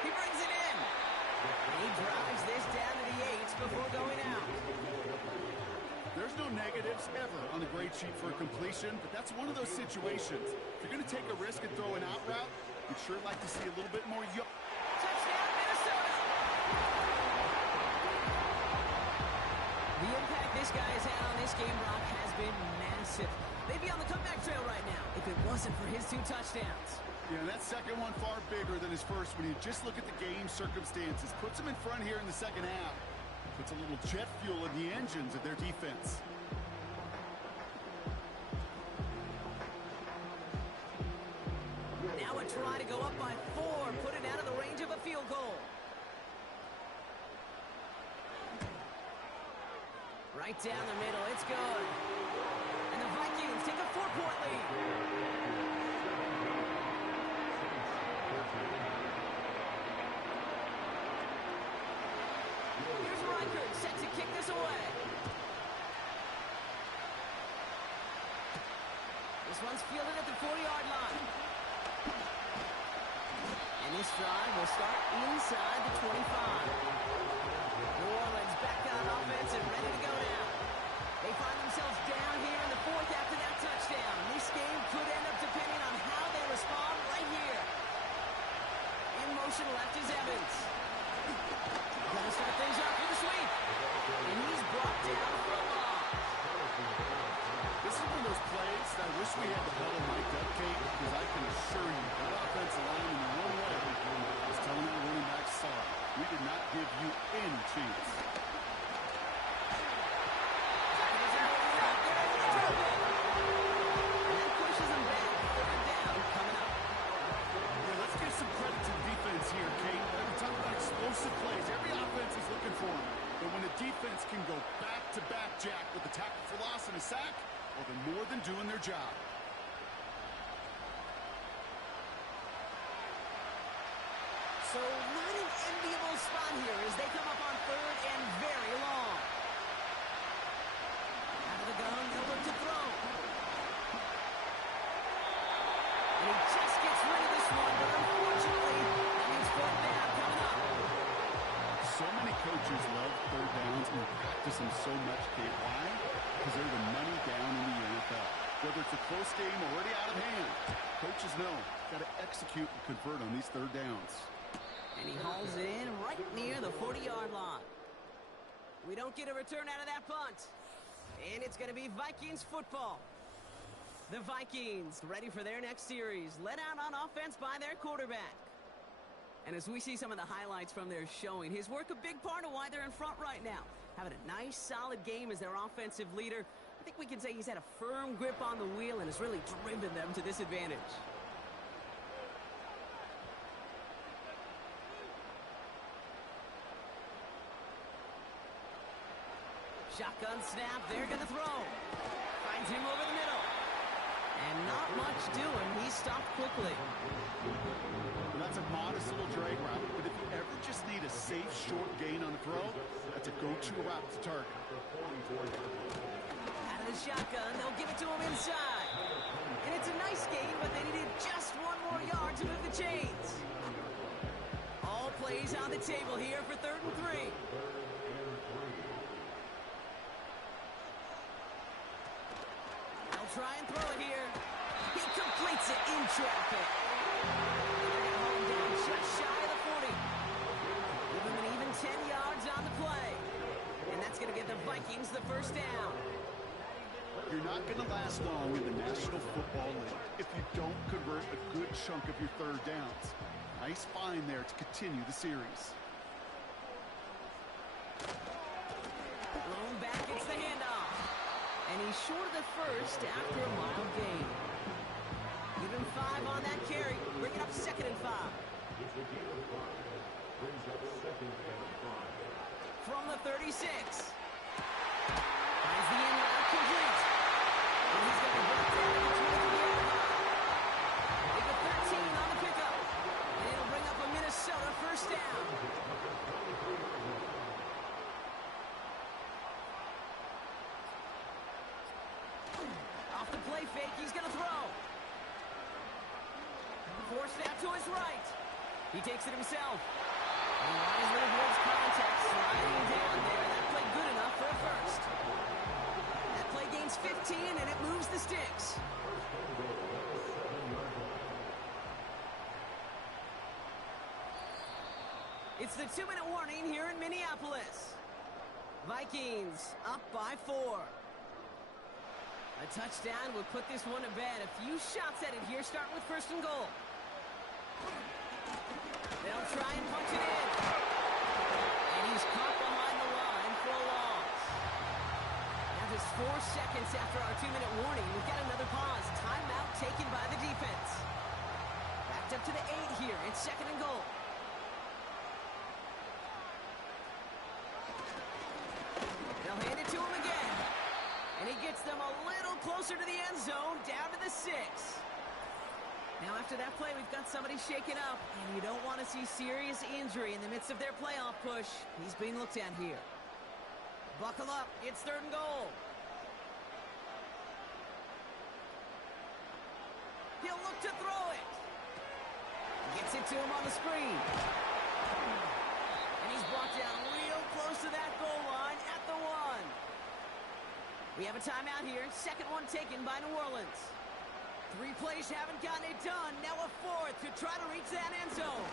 He brings it in. And he drives this down to the 8 before going out. There's no negatives ever on the grade sheet for a completion, but that's one of those situations. If you're going to take a risk and throw an out route, you'd sure like to see a little bit more Touchdown, Minnesota! The impact this guy has had on this game, Brock, has been massive. They'd be on the comeback trail right now if it wasn't for his 2 touchdowns. Yeah, and that second one far bigger than his first when you just look at the game circumstances. Puts him in front here in the second half. Puts a little jet fuel in the engines of their defense. Now a try to go up by 4, put it out of the range of a field goal. Right down the middle, it's good. And the Vikings take a 4-point lead. Here's Reichert set to kick this away. This one's fielded at the 40-yard line. And this drive will start inside the 25. New Orleans back on offense and ready to go now. They find themselves down here in the 4th after that touchdown. This game could end up depending on how they respond right here. In motion left is Evans. Gonna start things off with a sweep. And he's brought down for a loss. This is one of those plays that I wish we had the huddle mic'd up, Kate, because I can assure you that offensive line in their own way is telling our running back, sorry, we did not give you any chance. That pushes him back. 3rd down coming up. Yeah, let's give some credit to the defense here, Kate. We talk about explosive plays. Every offense is looking for them. But when the defense can go back-to-back, Jack, with a tackle for loss and a sack, well, they're more than doing their job. So not an enviable spot here as they come up on 3rd and very long. Out of the gun, they'll look to throw. And he just gets rid of this one, but unfortunately, that means 4th down coming up. So many coaches love 3rd downs and practice them so much, Kate. Why? Because they're the money down in the NFL. Whether it's a close game already out of hand, coaches know got to execute and convert on these 3rd downs. And he hauls it in right near the 40-yard line. We don't get a return out of that punt. And it's going to be Vikings football. The Vikings ready for their next series, led out on offense by their quarterback. And as we see some of the highlights from their showing, his work a big part of why they're in front right now. Having a nice, solid game as their offensive leader. I think we can say he's had a firm grip on the wheel and has really driven them to this advantage. Shotgun snap, they're going to throw. Finds him over the middle. And not much doing. He's stopped quickly. Well, that's a modest little drag route, but if you ever just need a safe, short gain on the throw, that's a go-to route to target. Out of the shotgun, they'll give it to him inside. And it's a nice gain, but they needed just 1 more yard to move the chains. All plays on the table here for 3rd and 3. They'll try and throw it here. He completes it in traffic. They're going to hold him down just shy of the 40. Give him an even 10 yards on the play. And that's going to get the Vikings the 1st down. You're not going to last long in the National Football League if you don't convert a good chunk of your 3rd downs. Nice find there to continue the series. Thrown back, it's the handoff. And he's short of the 1st after a mild gain. Give him 5 on that carry. Bring it up 2nd and 5. From the 36. Finds the end route complete. And he's going to break down at the 23-yard line. With the 13 on the pickup. And it'll bring up a Minnesota 1st down. Off the play fake, he's going to throw. Forced out to his right. He takes it himself. And wisely avoids contact, sliding down there. That play good enough for a 1st. That play gains 15, and it moves the sticks. It's the 2-minute warning here in Minneapolis. Vikings up by 4. A touchdown would put this one to bed. A few shots at it here, starting with 1st and goal. They'll try and punch it in. And he's caught behind the line for a loss. Now just 4 seconds after our 2-minute warning, we've got another pause. Timeout taken by the defense. Backed up to the 8 here. It's 2nd and goal. They'll hand it to him again. And he gets them a little closer to the end zone, down to the 6. Now after that play, we've got somebody shaken up, and you don't want to see serious injury in the midst of their playoff push. He's being looked at here. Buckle up, it's 3rd and goal. He'll look to throw it. Gets it to him on the screen. And he's brought down real close to that goal line at the 1. We have a timeout here. 2nd one taken by New Orleans. 3 plays haven't gotten it done. Now a 4th to try to reach that end zone.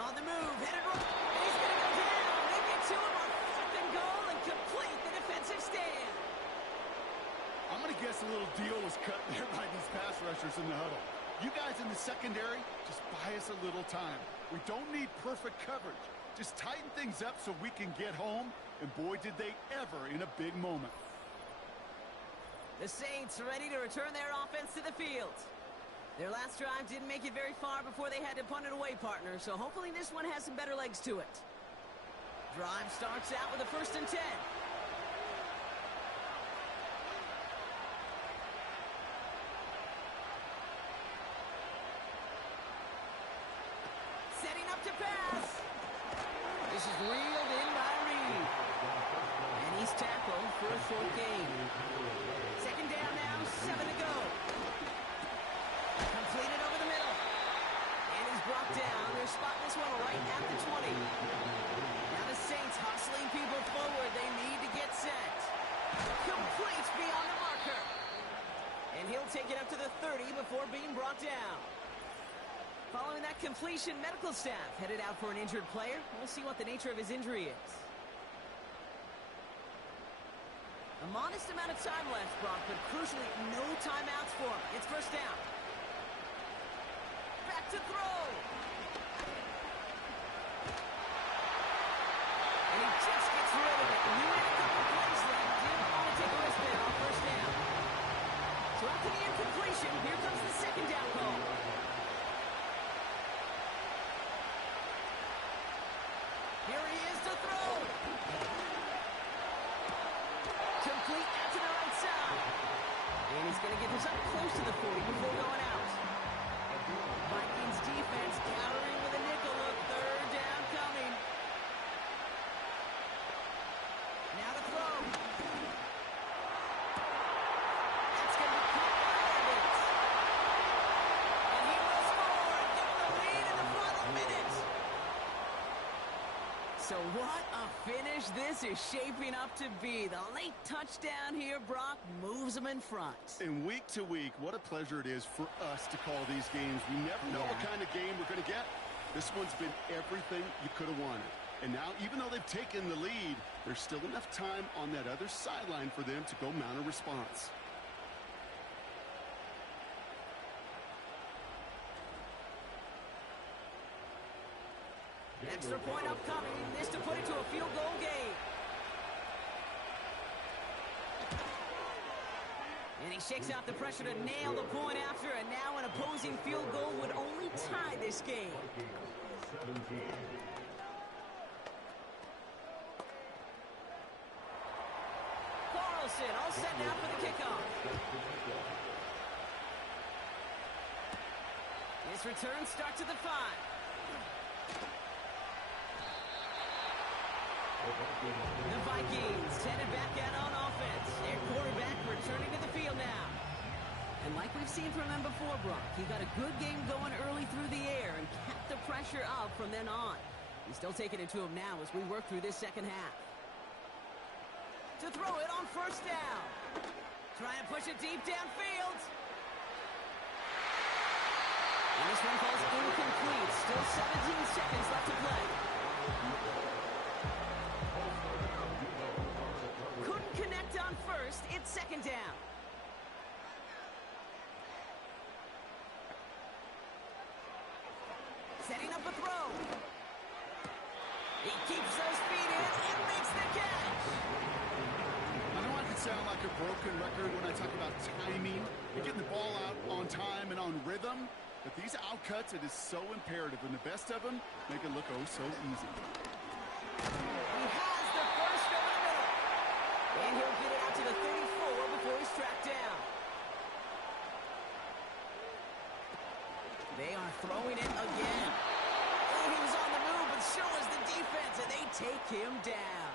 On the move, headed right. He's going to go down. They get to him on 4th and goal and complete the defensive stand. I'm going to guess a little deal was cut there by these pass rushers in the huddle. You guys in the secondary, just buy us a little time. We don't need perfect coverage. Just tighten things up so we can get home. And boy, did they ever in a big moment. The Saints ready to return their offense to the field. Their last drive didn't make it very far before they had to punt it away, partner, so hopefully this one has some better legs to it. Drive starts out with a 1st and 10. Setting up to pass. This is reeled in by Reed. And he's tackled for a short gain. 2nd down now, 7 to go. Completed over the middle. And he's brought down. They're spotting this one right at the 20. Now the Saints hustling people forward. They need to get set. Complete beyond the marker. And he'll take it up to the 30 before being brought down. Following that completion, medical staff headed out for an injured player. We'll see what the nature of his injury is. A modest amount of time left, Brock, but crucially, no timeouts for him. It's 1st down. Back to throw. And he just gets rid of it. He had a couple plays left. Didn't want to take a risk there on 1st down. So after the incompletion, here comes the 2nd down call. Here he is to throw. Complete out to the right side. And he's going to get this up close to the 40 before going out. Vikings defense countering with a nickel look. 3rd down coming. Now to throw. That's going to be caught by Evans. And he will score and give him the lead in the final minutes. So what a finish this is shaping up to be. The late touchdown here, Brock, moves them in front. And week to week, what a pleasure it is for us to call these games. We never know what kind of game we're going to get. This one's been everything you could have wanted. And now, even though they've taken the lead, there's still enough time on that other sideline for them to go mount a response. Extra point upcoming. This to put it to a field goal game. And he shakes out the pressure to nail the point after, and now an opposing field goal would only tie this game. Carlson all set now for the kickoff. This return starts at the 5. The Vikings headed back out on offense. Their quarterback returning to the field now. And like we've seen from him before, Brock, he got a good game going early through the air and kept the pressure up from then on. He's still taking it to him now as we work through this 2nd half. To throw it on 1st down. Trying to push it deep downfield. And this one falls incomplete. Still 17 seconds left to play. first. It's second down. Setting up a throw. He keeps those feet in and makes the catch. I know I can sound like a broken record when I talk about timing and getting the ball out on time and on rhythm, but these outcuts, it is so imperative, and the best of them make it look oh so easy. He has the first over the middle. And he'll get it out to the 34 before he's tracked down. They are throwing it again. Oh, he was on the move, but so is the defense, and they take him down.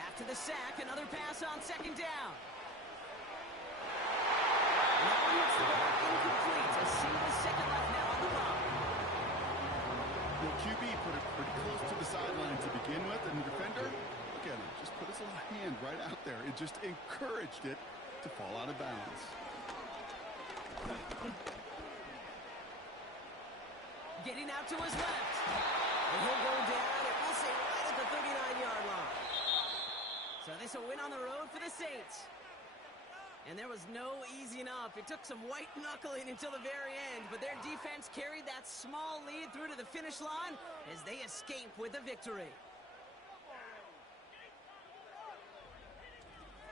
After the sack, another pass on second down. Now he hits the ball incomplete. A single second left now on the clock. The QB put it pretty close to the sideline to begin with, and the defender, look at him, just put his little hand right out there. It just encouraged it to fall out of bounds. Getting out to his left. And he'll go down, and we'll say right at the 39-yard line. So this will win on the road for the Saints. And there was no easing up. It took some white knuckling until the very end, but their defense carried that small lead through to the finish line as they escape with a victory.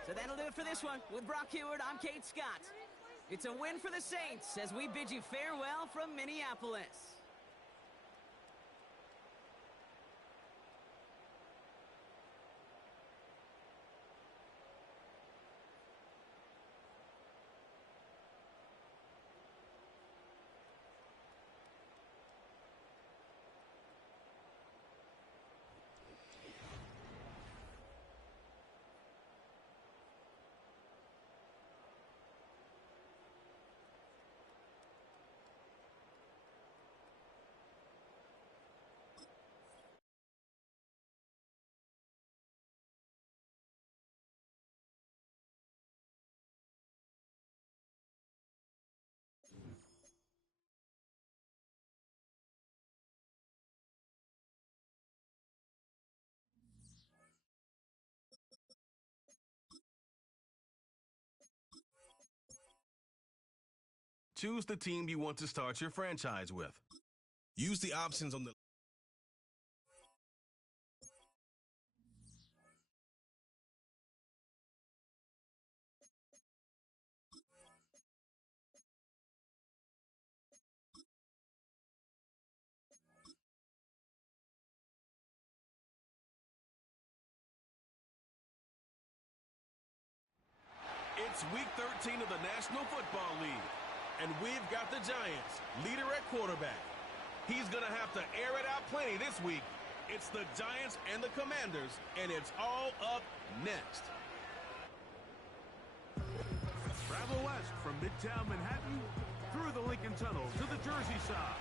So that'll do it for this one. With Brock Heward, I'm Kate Scott. It's a win for the Saints as we bid you farewell from Minneapolis. Choose the team you want to start your franchise with. Use the options on the It's week 13 of the National Football League, and we've got the Giants, leader at quarterback. He's going to have to air it out plenty this week. It's the Giants and the Commanders, and it's all up next. Travel west from Midtown Manhattan through the Lincoln Tunnel to the Jersey side.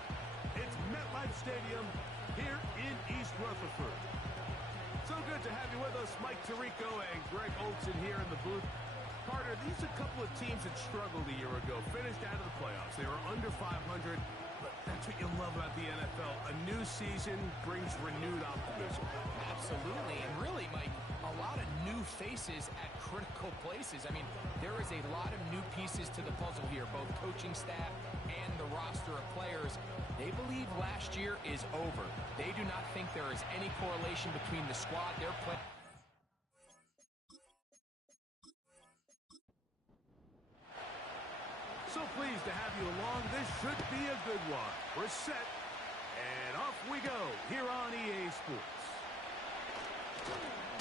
It's MetLife Stadium here in East Rutherford. So good to have you with us, Mike Tirico and Greg Olson here in the booth. Carter, these are a couple of teams that struggled a year ago, finished out of the playoffs. They were under 500, but that's what you love about the NFL. A new season brings renewed optimism. Absolutely, and really, Mike, a lot of new faces at critical places. I mean, there is a lot of new pieces to the puzzle here, both coaching staff and the roster of players. They believe last year is over. They do not think there is any correlation between the squad they're playing. So pleased to have you along. This should be a good one. We're set, and off we go here on EA Sports.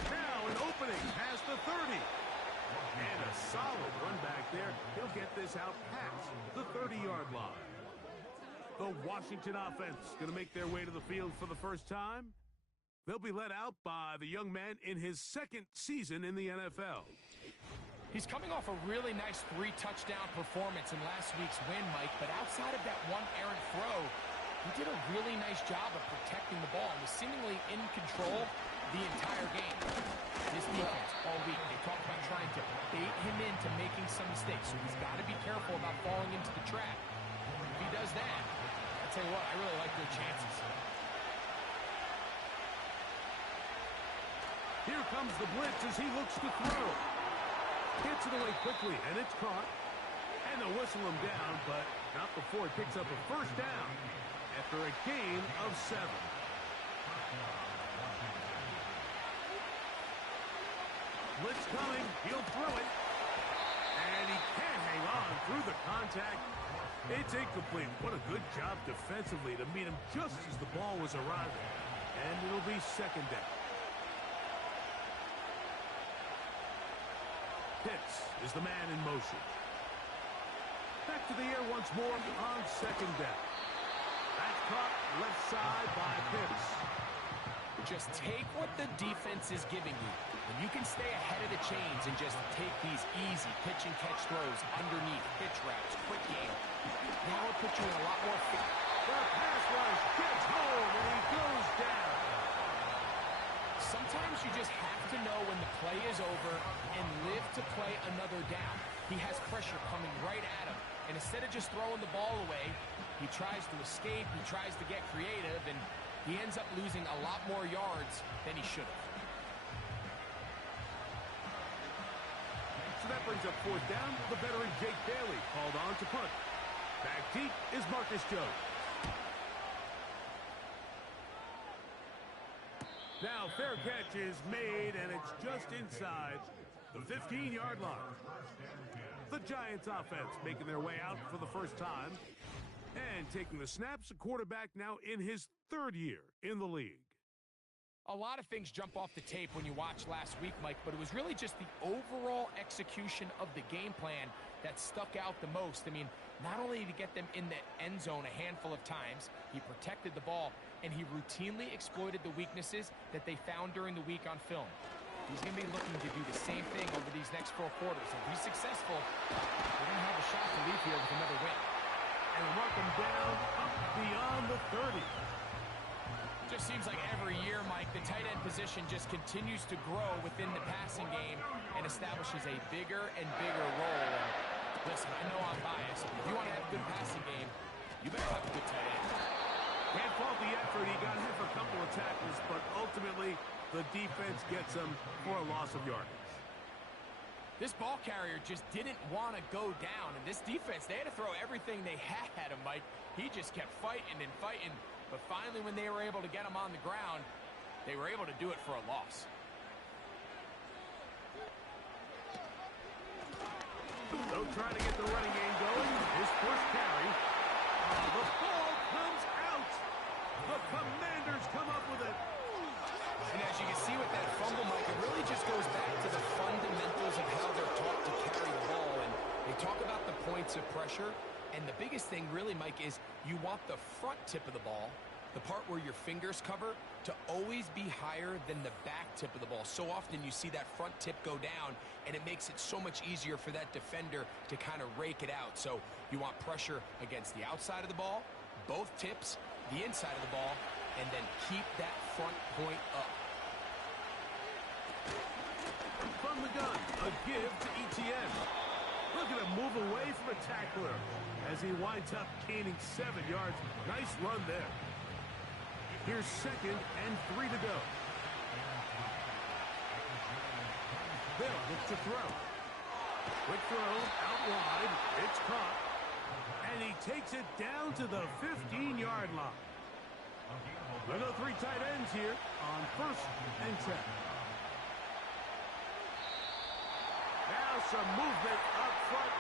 Now an opening past the 30. And a solid run back there. He'll get this out past the 30-yard line. The Washington offense going to make their way to the field for the first time. They'll be led out by the young man in his second season in the NFL. He's coming off a really nice 3-touchdown performance in last week's win, Mike, but outside of that one errant throw, he did a really nice job of protecting the ball and was seemingly in control the entire game. This defense all week, they talked about trying to bait him into making some mistakes, so he's got to be careful about falling into the trap. If he does that, I'll tell you what, I really like their chances. Here comes the blitz as he looks to throw. Gets it away quickly, and it's caught. And they'll whistle him down, but not before he picks up a first down after a gain of 7. Blitz coming. He'll throw it. And he can't hang on through the contact. It's incomplete. What a good job defensively to meet him just as the ball was arriving. And it'll be second down. Pitts is the man in motion. Back to the air once more on second down. That's caught left side by Pitts. Just take what the defense is giving you. When you can stay ahead of the chains and just take these easy pitch and catch throws underneath, pitch routes, quick game, now it'll put you in a lot more fit. The pass rush gets home and he goes down. Sometimes you just have to know when the play is over and live to play another down. He has pressure coming right at him, and instead of just throwing the ball away, he tries to escape, he tries to get creative, and he ends up losing a lot more yards than he should have. So that brings up fourth down. The veteran Jake Bailey called on to punt. Back deep is Marcus Jones. Now fair catch is made, and it's just inside the 15-yard line. The Giants offense making their way out for the first time. And taking the snaps, a quarterback now in his 3rd year in the league. A lot of things jump off the tape when you watch last week, Mike, but it was really just the overall execution of the game plan that stuck out the most. I mean, not only did he get them in the end zone a handful of times, he protected the ball, and he routinely exploited the weaknesses that they found during the week on film. He's going to be looking to do the same thing over these next 4 quarters. If he's successful, they're going to have a shot to leave here with another win. And mark him down up beyond the 30. Just seems like every year, Mike, the tight end position just continues to grow within the passing game and establishes a bigger and bigger role. And listen, I know I'm biased, but if you want to have a good passing game, you better have a good tight end. Can't fault the effort. He got hit for a couple of tackles, but ultimately the defense gets him for a loss of yardage. This ball carrier just didn't want to go down, and this defense, they had to throw everything they had at him, Mike. He just kept fighting and fighting, but finally when they were able to get him on the ground, they were able to do it for a loss. They'll try to get the running game going. His first carry. The ball comes out. The Commanders come up with it. And as you can see with that fumble, Mike, it really just goes back to the fundamentals of how they're taught to carry the ball. And they talk about the points of pressure. And the biggest thing really, Mike, is you want the front tip of the ball, the part where your fingers cover, to always be higher than the back tip of the ball. So often you see that front tip go down, and it makes it so much easier for that defender to kind of rake it out. So you want pressure against the outside of the ball, both tips, the inside of the ball, and then keep that front point up. From the gun, a give to Etienne. Look at him move away from a tackler as he winds up gaining 7 yards. Nice run there. Here's 2nd and 3 to go. Bill looks to throw. Quick throw, out wide. It's caught. And he takes it down to the 15-yard line. We'll go 3 tight ends here on 1st and 10. Now some movement up front.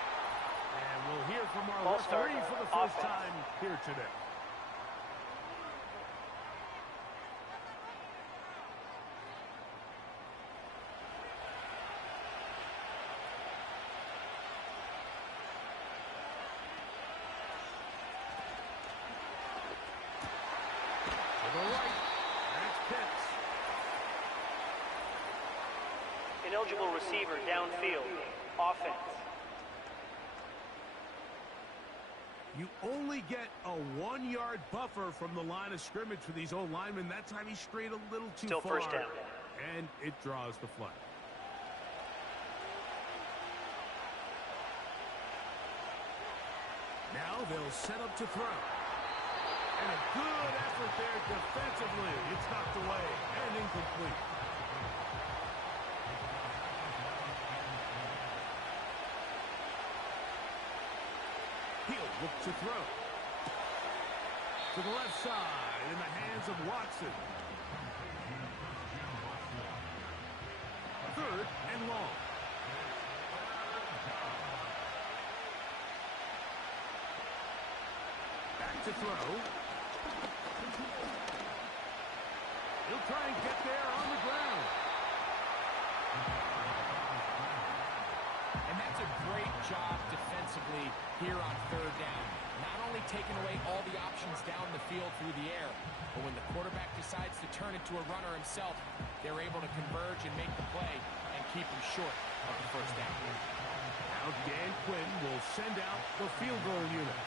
And we'll hear from our referee for the first time here today. To the right, that's Pitts. Ineligible receiver downfield. Offense. You only get a 1-yard buffer from the line of scrimmage for these old linemen. That time he strayed a little too Still far. first down. And it draws the flag. Now they'll set up to throw. And a good effort there defensively. It's knocked away and incomplete. He'll look to throw. To the left side in the hands of Watson. 3rd and long. Back to throw. He'll try and get there on the ground. And that's a great job defensively here on 3rd down. Not only taking away all the options down the field through the air, but when the quarterback decides to turn into a runner himself, they're able to converge and make the play and keep him short of the 1st down. Now Dan Quinn will send out the field goal unit.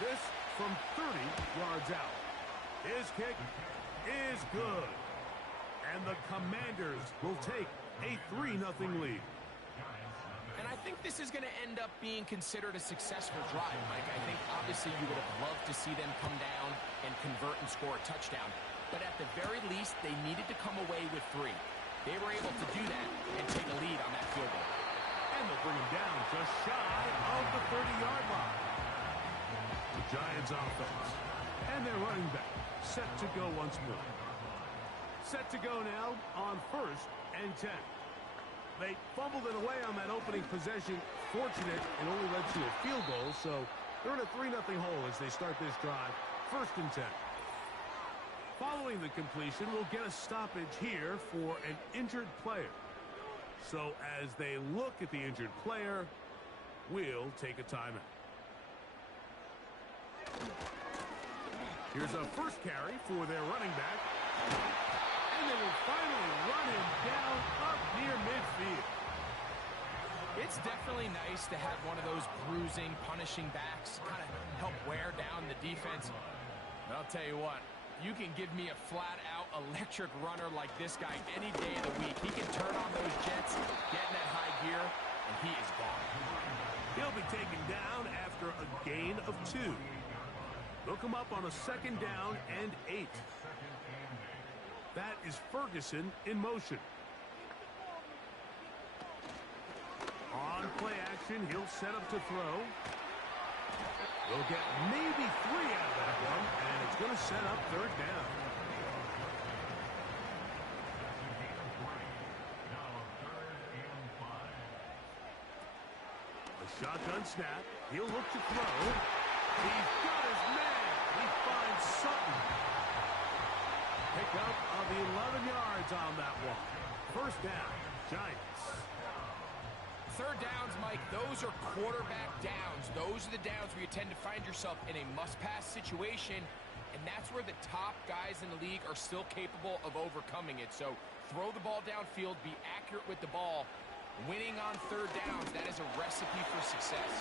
This from 30 yards out. His kick is good. And the Commanders will take a 3-0 lead. And I think this is going to end up being considered a successful drive, Mike. I think obviously you would have loved to see them come down and convert and score a touchdown. But at the very least, they needed to come away with 3. They were able to do that and take a lead on that field goal. And they'll bring him down just shy of the 30-yard line. The Giants offense. And their running back set to go once more. Set to go now on 1st and 10. They fumbled it away on that opening possession. Fortunate, it only led to a field goal, so they're in a 3-0 hole as they start this drive. 1st and 10. Following the completion, we'll get a stoppage here for an injured player. So as they look at the injured player, we'll take a timeout. Here's a 1st carry for their running back. And they will finally run him down up near midfield. It's definitely nice to have one of those bruising, punishing backs kind of help wear down the defense. But I'll tell you what, you can give me a flat-out electric runner like this guy any day of the week. He can turn on those jets, get in that high gear, and he is gone. He'll be taken down after a gain of 2. They'll come up on a 2nd down and 8. That is Ferguson in motion. On play action, he'll set up to throw. They'll get maybe 3 out of that one, and it's going to set up 3rd down. A shotgun snap. He'll look to throw. He's got his man. He finds Sutton. Pick up of 11 yards on that one. 1st down, Giants. 3rd downs, Mike, those are quarterback downs. Those are the downs where you tend to find yourself in a must-pass situation, and that's where the top guys in the league are still capable of overcoming it. So throw the ball downfield, be accurate with the ball. Winning on 3rd downs, that is a recipe for success.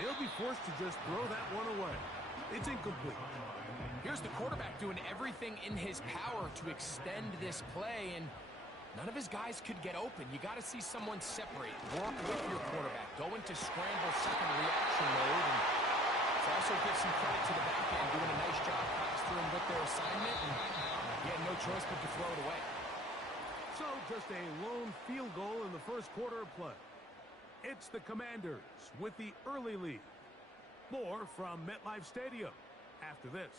They'll be forced to just throw that one away. It's incomplete. Here's the quarterback doing everything in his power to extend this play, and none of his guys could get open. You got to see someone separate, work with your quarterback, go into scramble second reaction mode, and also give some credit to the back end, doing a nice job plastering with their assignment, and he had no choice but to throw it away. So just a lone field goal in the 1st quarter of play. It's the Commanders with the early lead. More from MetLife Stadium after this.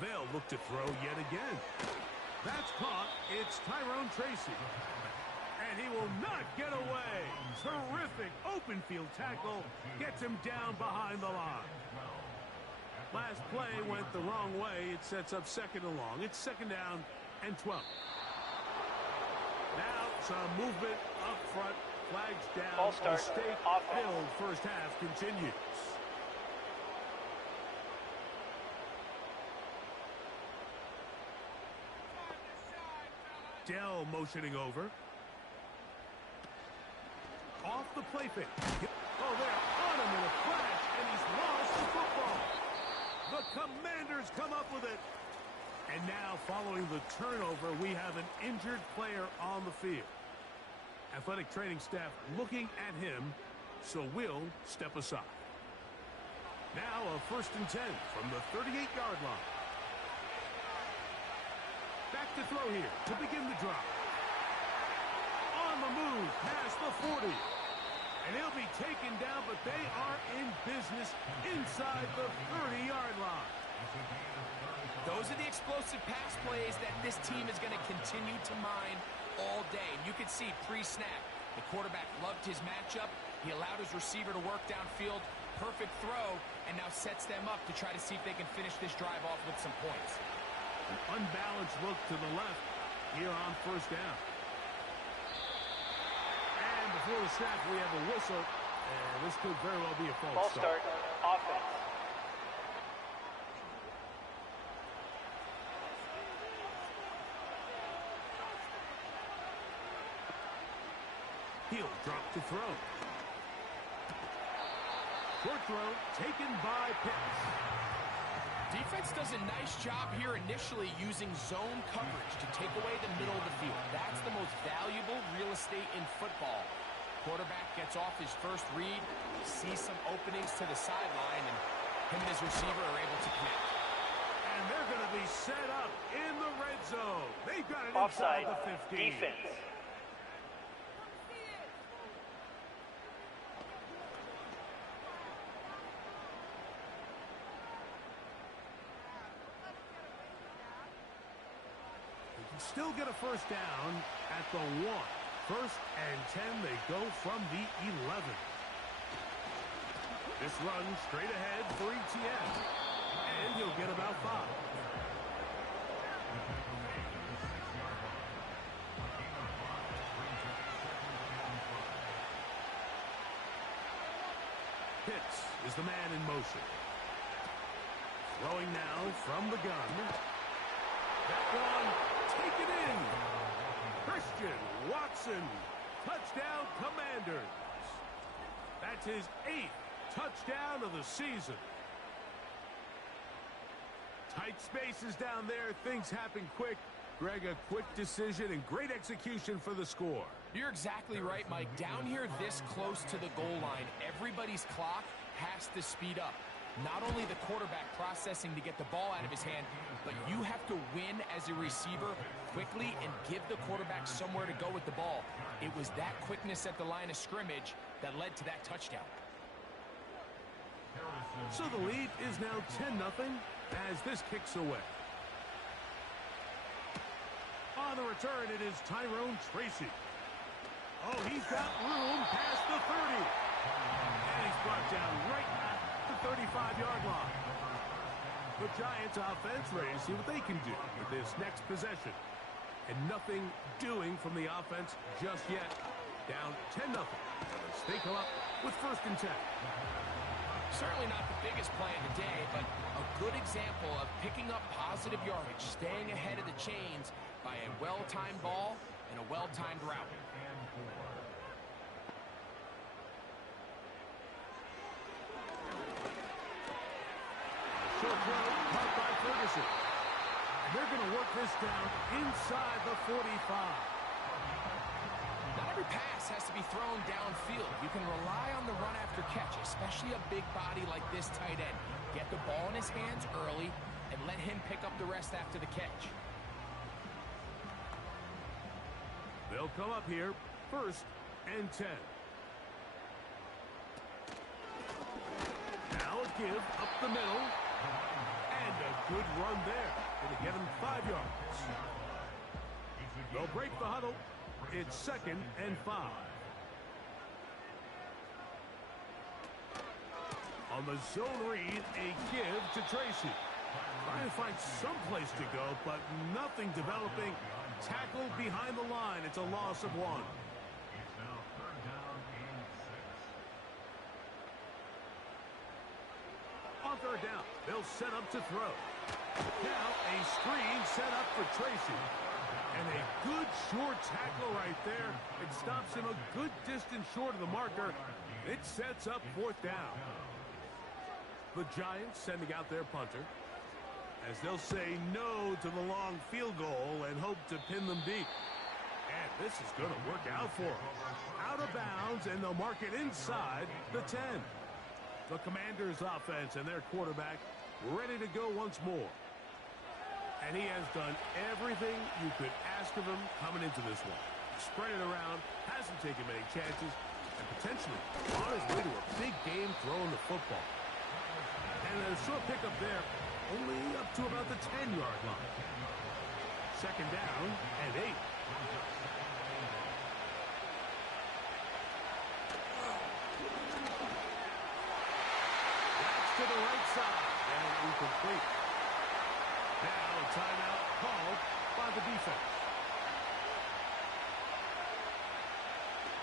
They'll look to throw yet again. That's caught. It's Tyrone Tracy. And he will not get away. Terrific open field tackle. Gets him down behind the line. Last play went the wrong way. It sets up 2nd and long. It's 2nd down and 12. Now some movement up front. Flags down. Ball start. State-filled 1st half continues. Dell motioning over. Off the play fake. Oh, they're on him in a flash, and he's lost the football. The Commanders come up with it. And now, following the turnover, we have an injured player on the field. Athletic training staff looking at him, so we'll step aside. Now a 1st and 10 from the 38-yard line. Back to throw here to begin the drive. On the move past the 40. And he'll be taken down, but they are in business inside the 30-yard line. Those are the explosive pass plays that this team is going to continue to mine all day. And you can see pre-snap, the quarterback loved his matchup. He allowed his receiver to work downfield. Perfect throw, and now sets them up to try to see if they can finish this drive off with some points. An unbalanced look to the left here on 1st down. And before the snap, we have a whistle. And this could very well be a false start. Offense. He'll drop to throw. Short throw taken by Pitts. Defense does a nice job here initially using zone coverage to take away the middle of the field. That's the most valuable real estate in football. Quarterback gets off his first read, sees some openings to the sideline, and him and his receiver are able to connect. And they're going to be set up in the red zone. They've got it Offside. inside the 15. Defense. Still get a 1st down at the 1. 1st and 10, they go from the 11. This run straight ahead for ETN. And he'll get about 5. Pitts is the man in motion. Throwing now from the gun. That one taken in. Christian Watson. Touchdown, Commanders. That's his 8th touchdown of the season. Tight spaces down there. Things happen quick. Greg, a quick decision and great execution for the score. You're exactly right, Mike. Down here this close to the goal line, everybody's clock has to speed up. Not only the quarterback processing to get the ball out of his hand, but you have to win as a receiver quickly and give the quarterback somewhere to go with the ball. It was that quickness at the line of scrimmage that led to that touchdown. So the lead is now 10-0 as this kicks away. On the return, it is Tyrone Tracy. Oh, he's got room past the 30. And he's brought down right at the 35-yard line. The Giants offense ready to see what they can do with this next possession. And nothing doing from the offense just yet. Down 10-0. They come up with 1st and 10. Certainly not the biggest play of the day, but a good example of picking up positive yardage, staying ahead of the chains by a well-timed ball and a well-timed route. Short throw, caught by Ferguson. And they're going to work this down inside the 45. Not every pass has to be thrown downfield. You can rely on the run after catch, especially a big body like this tight end. Get the ball in his hands early and let him pick up the rest after the catch. They'll come up here, 1st and 10. Now a give up the middle. And a good run there. Going to get him 5 yards. They'll break the huddle. It's 2nd and 5. On the zone read, a give to Tracy. Trying to find some place to go, but nothing developing. Tackled behind the line. It's a loss of 1. It's now 3rd down and 6. On 3rd down, they'll set up to throw. Now a screen set up for Tracy. And a good short tackle right there. It stops him a good distance short of the marker. It sets up 4th down. The Giants sending out their punter. as they'll say no to the long field goal and hope to pin them deep. And this is going to work out for them. Out of bounds, and they'll mark it inside the 10. The Commanders' offense and their quarterback ready to go once more. And he has done everything you could ask of him coming into this one. Spread it around, hasn't taken many chances, and potentially on his way to a big game throwing the football. And a short pickup there, only up to about the 10-yard line. Second down and 8. That's to the right side, and incomplete. Now a timeout called by the defense.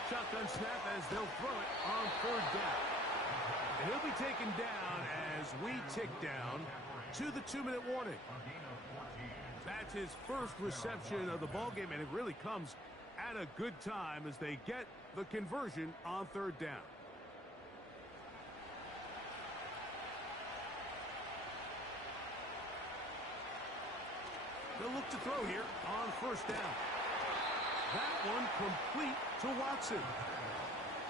Shotgun snap as they'll throw it on third down. And he'll be taken down as we tick down to the 2-minute warning. That's his first reception of the ballgame, and it really comes at a good time as they get the conversion on third down. They'll look to throw here on first down. That one complete to Watson.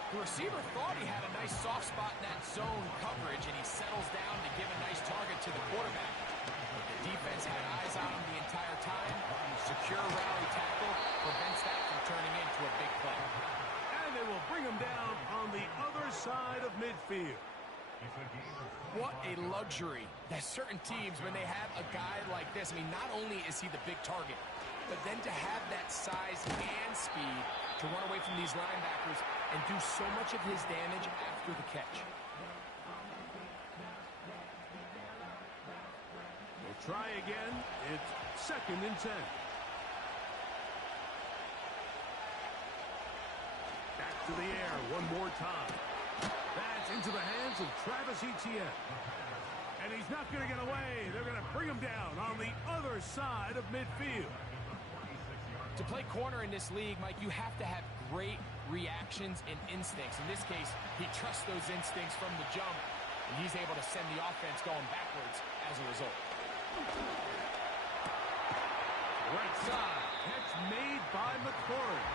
The receiver thought he had a nice soft spot in that zone coverage, and he settles down to give a nice target to the quarterback. But the defense had eyes on him the entire time. Secure rally tackle prevents that from turning into a big play. And they will bring him down on the other side of midfield. What a luxury that certain teams, when they have a guy like this, I mean, not only is he the big target, but then to have that size and speed to run away from these linebackers and do so much of his damage after the catch. We'll try again. It's second and 10. Back to the air one more time. That's into the hands of Travis Etienne. And he's not going to get away. They're going to bring him down on the other side of midfield. To play corner in this league, Mike, you have to have great reactions and instincts. In this case, he trusts those instincts from the jump, and he's able to send the offense going backwards as a result. Right side, catch made by McLaurin.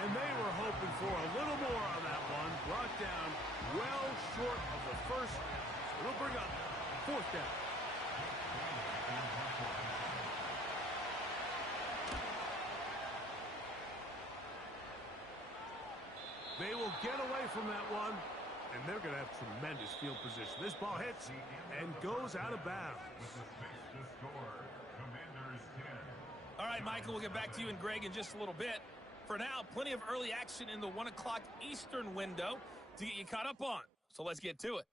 And they were hoping for a little more on that one. Brought down well short of the first. So it'll bring up fourth down. They will get away from that one, and they're going to have tremendous field position. This ball hits and goes out of bounds. All right, Michael, we'll get back to you and Greg in just a little bit. For now, plenty of early action in the 1 o'clock Eastern window to get you caught up on. So let's get to it.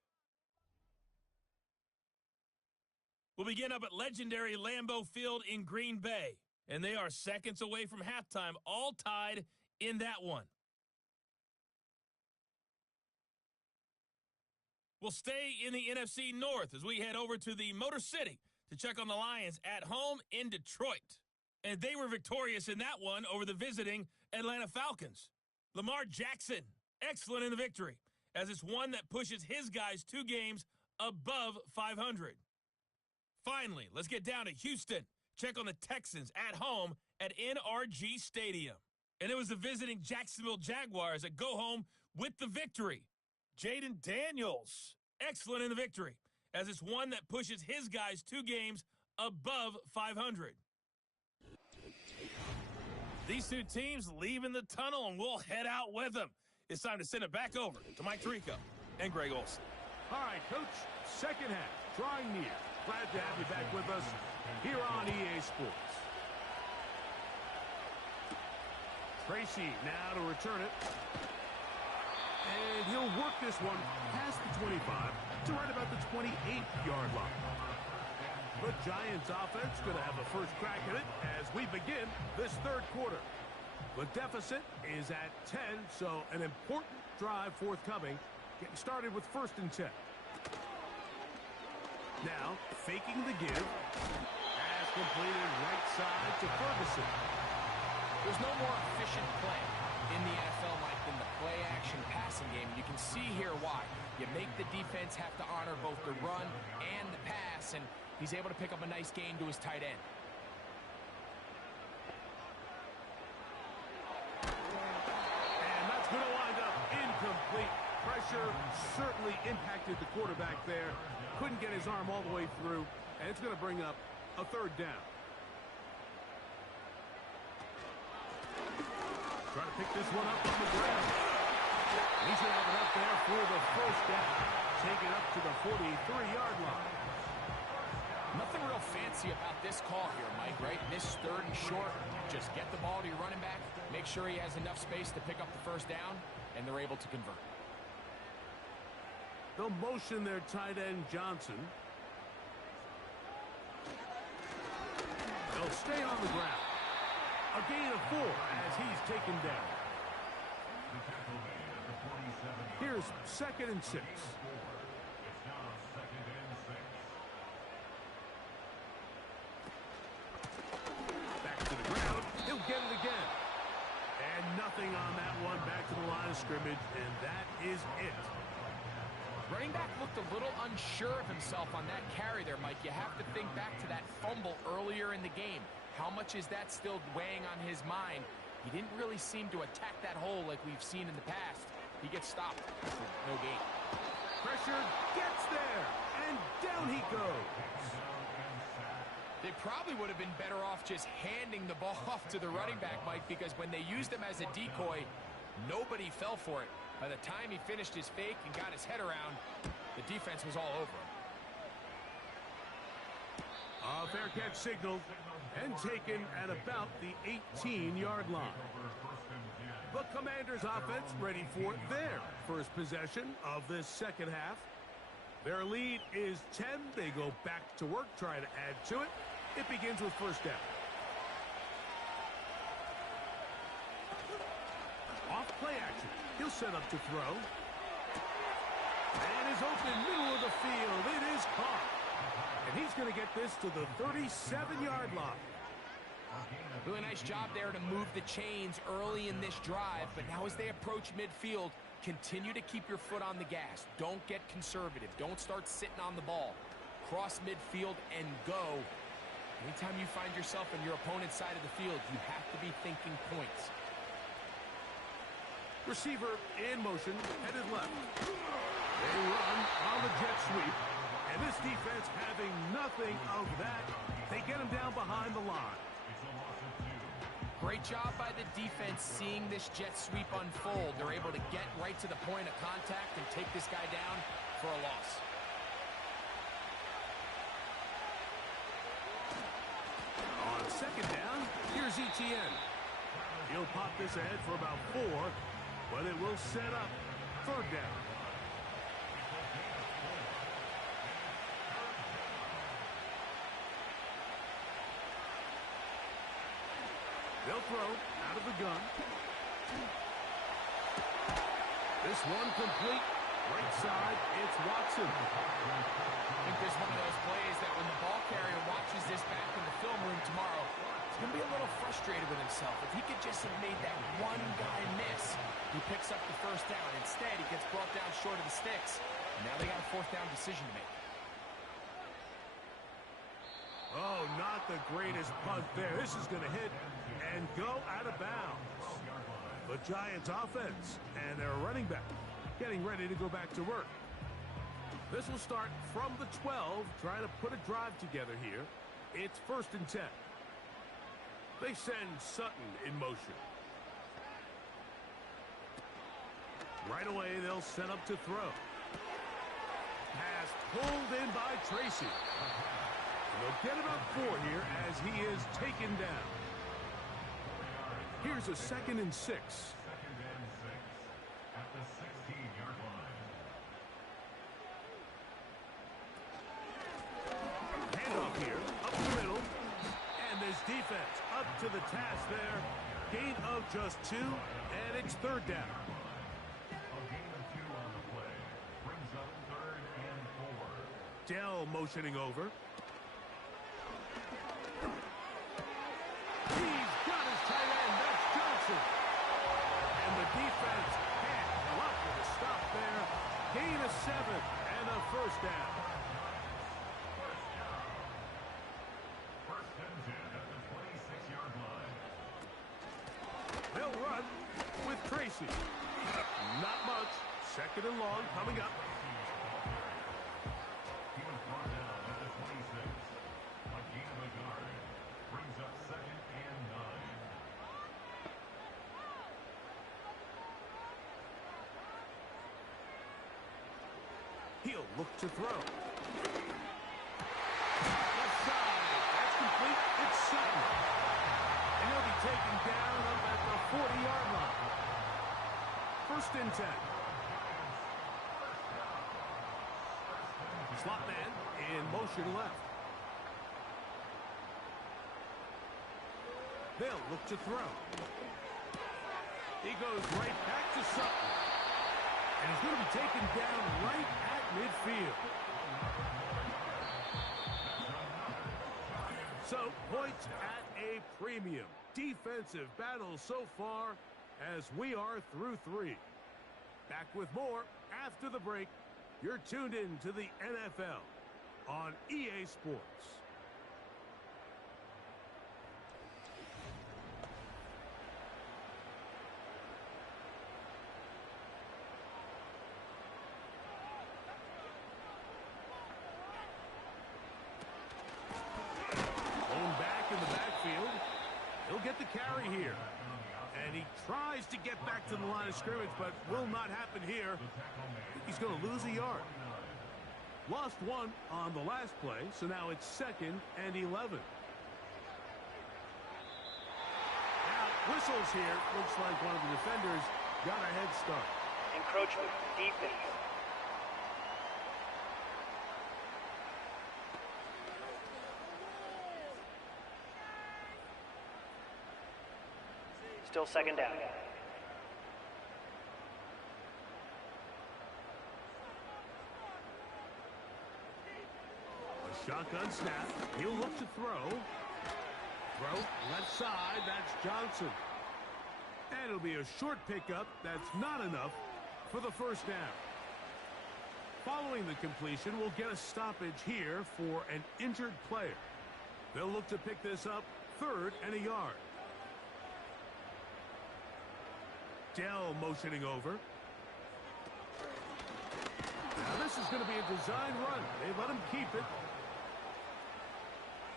We'll begin up at legendary Lambeau Field in Green Bay. And they are seconds away from halftime, all tied in that one. We'll stay in the NFC North as we head over to the Motor City to check on the Lions at home in Detroit. And they were victorious in that one over the visiting Atlanta Falcons. Lamar Jackson, excellent in the victory, as it's one that pushes his guys 2 games above 500. Finally, let's get down to Houston. Check on the Texans at home at NRG Stadium. And it was the visiting Jacksonville Jaguars that go home with the victory. Jaden Daniels, excellent in the victory, as it's one that pushes his guys 2 games above 500. These two teams leaving the tunnel, and we'll head out with them. It's time to send it back over to Mike Tirico and Greg Olson. All right, Coach, second half, drawing near. Glad to have you back with us here on EA Sports. Tracy now to return it. And he'll work this one past the 25 to right about the 28-yard line. The Giants offense going to have the first crack at it as we begin this third quarter. The deficit is at 10, so an important drive forthcoming. Getting started with first and 10. Now, faking the give. Pass completed right side to Ferguson. There's no more efficient play in the NFL like than the play-action passing game. You can see here why. You make the defense have to honor both the run and the pass, and He's able to pick up a nice gain to his tight end. And that's going to wind up incomplete. Pressure certainly impacted the quarterback there. Couldn't get his arm all the way through, and it's going to bring up a third down. Trying to pick this one up on the ground. He's going to have it up there for the first down. Take it up to the 43-yard line. Nothing real fancy about this call here, Mike, right? This third and short, just get the ball to your running back, make sure he has enough space to pick up the first down, and they're able to convert. They'll motion their tight end, Johnson. They'll stay on the ground. A gain of 4 as he's taken down. Here's 2nd and 6. Back to the ground. He'll get it again. And nothing on that one. Back to the line of scrimmage, and that is it. Running back looked a little unsure of himself on that carry there, Mike. You have to think back to that fumble earlier in the game. How much is that still weighing on his mind? He didn't really seem to attack that hole like we've seen in the past. He gets stopped. No gain. Pressure gets there, and down he goes. They probably would have been better off just handing the ball off to the running back, Mike, because when they used him as a decoy, nobody fell for it. By the time he finished his fake and got his head around, the defense was all over him. A fair catch signal and taken at about the 18-yard line. The Commanders' offense ready for their first possession of this second half. Their lead is 10. They go back to work, try to add to it. It begins with first down. Off play action. He'll set up to throw. And is open middle of the field. It is caught. And he's going to get this to the 37-yard line. Really nice job there to move the chains early in this drive, but now as they approach midfield, continue to keep your foot on the gas. Don't get conservative. Don't start sitting on the ball. Cross midfield and go. Anytime you find yourself on your opponent's side of the field, you have to be thinking points. Receiver in motion, headed left. They run on the jet sweep, and this defense having nothing of that. They get him down behind the line. Great job by the defense seeing this jet sweep unfold. They're able to get right to the point of contact and take this guy down for a loss. On second down, here's Etienne. He'll pop this ahead for about 4, but it will set up third down. They'll throw out of the gun. This one complete. Right side, it's Watson. I think there's one of those plays that when the ball carrier watches this back in the film room tomorrow, he's going to be a little frustrated with himself. If he could just have made that one guy miss, he picks up the first down. Instead, he gets brought down short of the sticks. And now they got a fourth down decision to make. Oh, not the greatest punt there. This is going to hit and go out of bounds. The Giants offense and their running back getting ready to go back to work. This will start from the 12, trying to put a drive together here. It's 1st and 10. They send Sutton in motion. Right away, they'll set up to throw. Pass pulled in by Tracy. They'll get about 4 here as he is taken down. Here's a 2nd and 6. At the 16-yard line. Handoff here, up the middle. And this defense up to the task there. Gain of just 2, and it's third down. A gain of 2 on the play. Brings up 3rd and 4. Dell motioning over. He's got his tight end. That's Johnson. And the defense can't block with a stop there. Gain of 7 and a first down. mercy. Not much. Second and long coming up. He was brought down at the 26. A gain of a yard. Brings up second and 9. He'll look to throw. Left side. That's complete. It's Sutton. And he'll be taken down up at the 40-yard line. First and 10. Slot man in motion left. They'll look to throw. He goes right back to Sutton. And he's going to be taken down right at midfield. So, points at a premium. Defensive battle so far as we are through 3. Back with more after the break. You're tuned in to the NFL on EA Sports. Home back in the backfield. He'll get the carry here. And he tries to get back to the line of scrimmage, but will not happen here. He's going to lose a yard. Lost one on the last play, so now it's second and 11. Now, whistles here. Looks like one of the defenders got a head start. Encroachment, defense. Still second down. Shotgun snap. He'll look to throw. Throw left side. That's Johnson. And it'll be a short pickup. That's not enough for the first down. Following the completion, we'll get a stoppage here for an injured player. They'll look to pick this up third and a yard. Dell motioning over. Now this is going to be a design run. They let him keep it.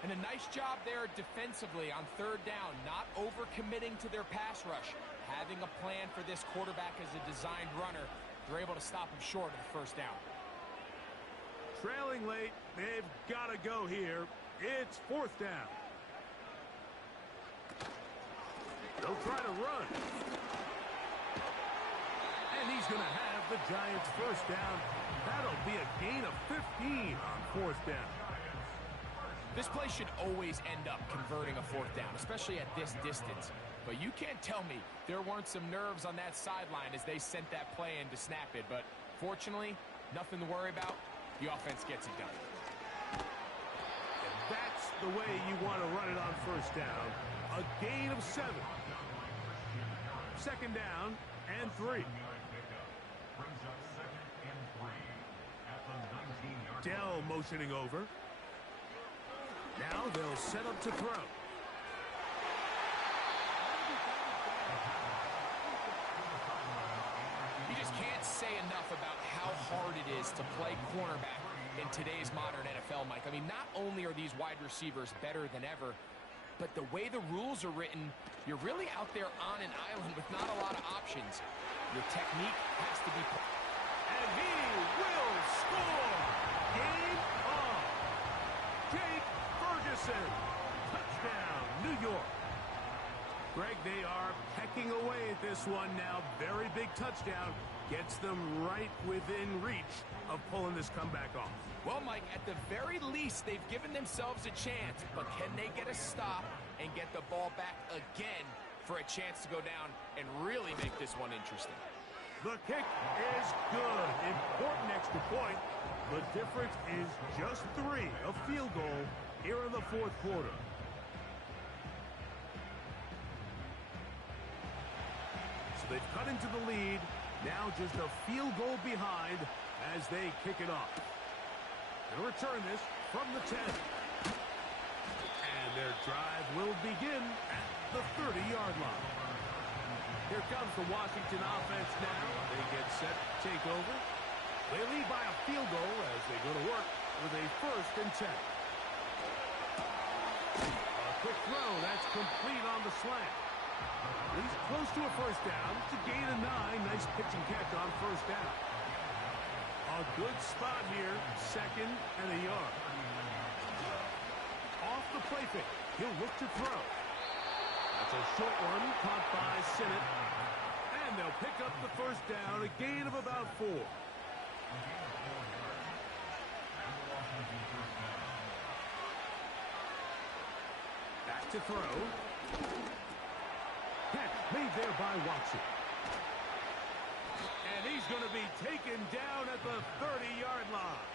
And a nice job there defensively on third down, not overcommitting to their pass rush. Having a plan for this quarterback as a designed runner, they're able to stop him short of the first down. Trailing late, they've got to go here. It's fourth down. They'll try to run. And he's going to have the Giants' first down. That'll be a gain of 15 on fourth down. This play should always end up converting a fourth down, especially at this distance. But you can't tell me there weren't some nerves on that sideline as they sent that play in to snap it. But fortunately, nothing to worry about. The offense gets it done. And that's the way you want to run it on first down. A gain of 7. Second down and 3. Dell motioning over. Now they'll set up to throw. You just can't say enough about how hard it is to play cornerback in today's modern NFL, Mike. I mean, not only are these wide receivers better than ever, but the way the rules are written, you're really out there on an island with not a lot of options. Your technique has to be... And he will score! Game on! Jake Ferguson! Touchdown, New York! Greg, they are pecking away at this one now. Very big touchdown. Gets them right within reach of pulling this comeback off. Well, Mike, at the very least, they've given themselves a chance. But can they get a stop and get the ball back again for a chance to go down and really make this one interesting? The kick is good. Important extra point. The difference is just 3. A field goal here in the fourth quarter. So they've cut into the lead. Now just a field goal behind as they kick it off. They'll return this from the 10. And their drive will begin at the 30-yard line. Here comes the Washington offense now. They get set to take over. They lead by a field goal as they go to work with a 1st and 10. A quick throw. That's complete on the slant. He's close to a 1st down. It's a gain of 9. Nice pitch and catch on 1st down. A good spot here. 2nd and a yard. Off the play fake. He'll look to throw. That's a short one caught by Sinnott. And they'll pick up the 1st down. A gain of about 4. Back to throw. Catch made there by Watson. And he's going to be taken down at the 30-yard line.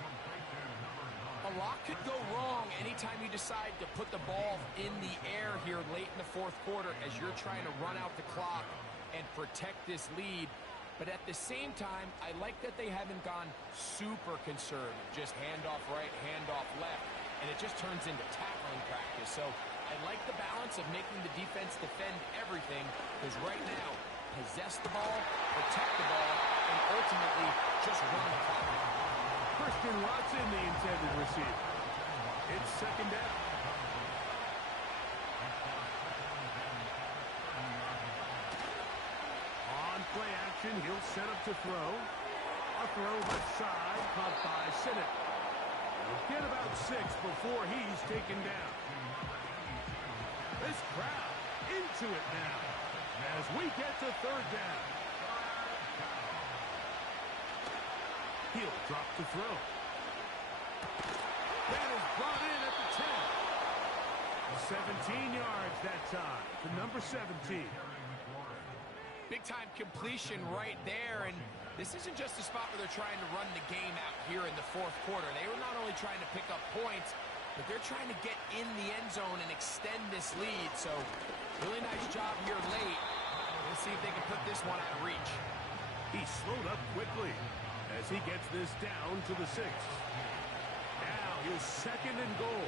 A lot could go wrong anytime you decide to put the ball in the air here late in the 4th quarter as you're trying to run out the clock and protect this lead. But at the same time, I like that they haven't gone super conservative. Just handoff right, handoff left, and it just turns into tackling practice. So I like the balance of making the defense defend everything, because right now, possess the ball, protect the ball, and ultimately just run the clock. Christian Watson, the intended receiver. It's 2nd down. On play action, he'll set up to throw. A throw left side, caught by Sinnott. He'll get about 6 before he's taken down. This crowd into it now as we get to 3rd down. He'll drop to throw. That is brought in at the 10. 17 yards that time to number 17. Big-time completion right there, and this isn't just a spot where they're trying to run the game out here in the 4th quarter. They were not only trying to pick up points, but they're trying to get in the end zone and extend this lead. So, really nice job here late. Let's see if they can put this one out of reach. He slowed up quickly as he gets this down to the 6. Now his 2nd and goal.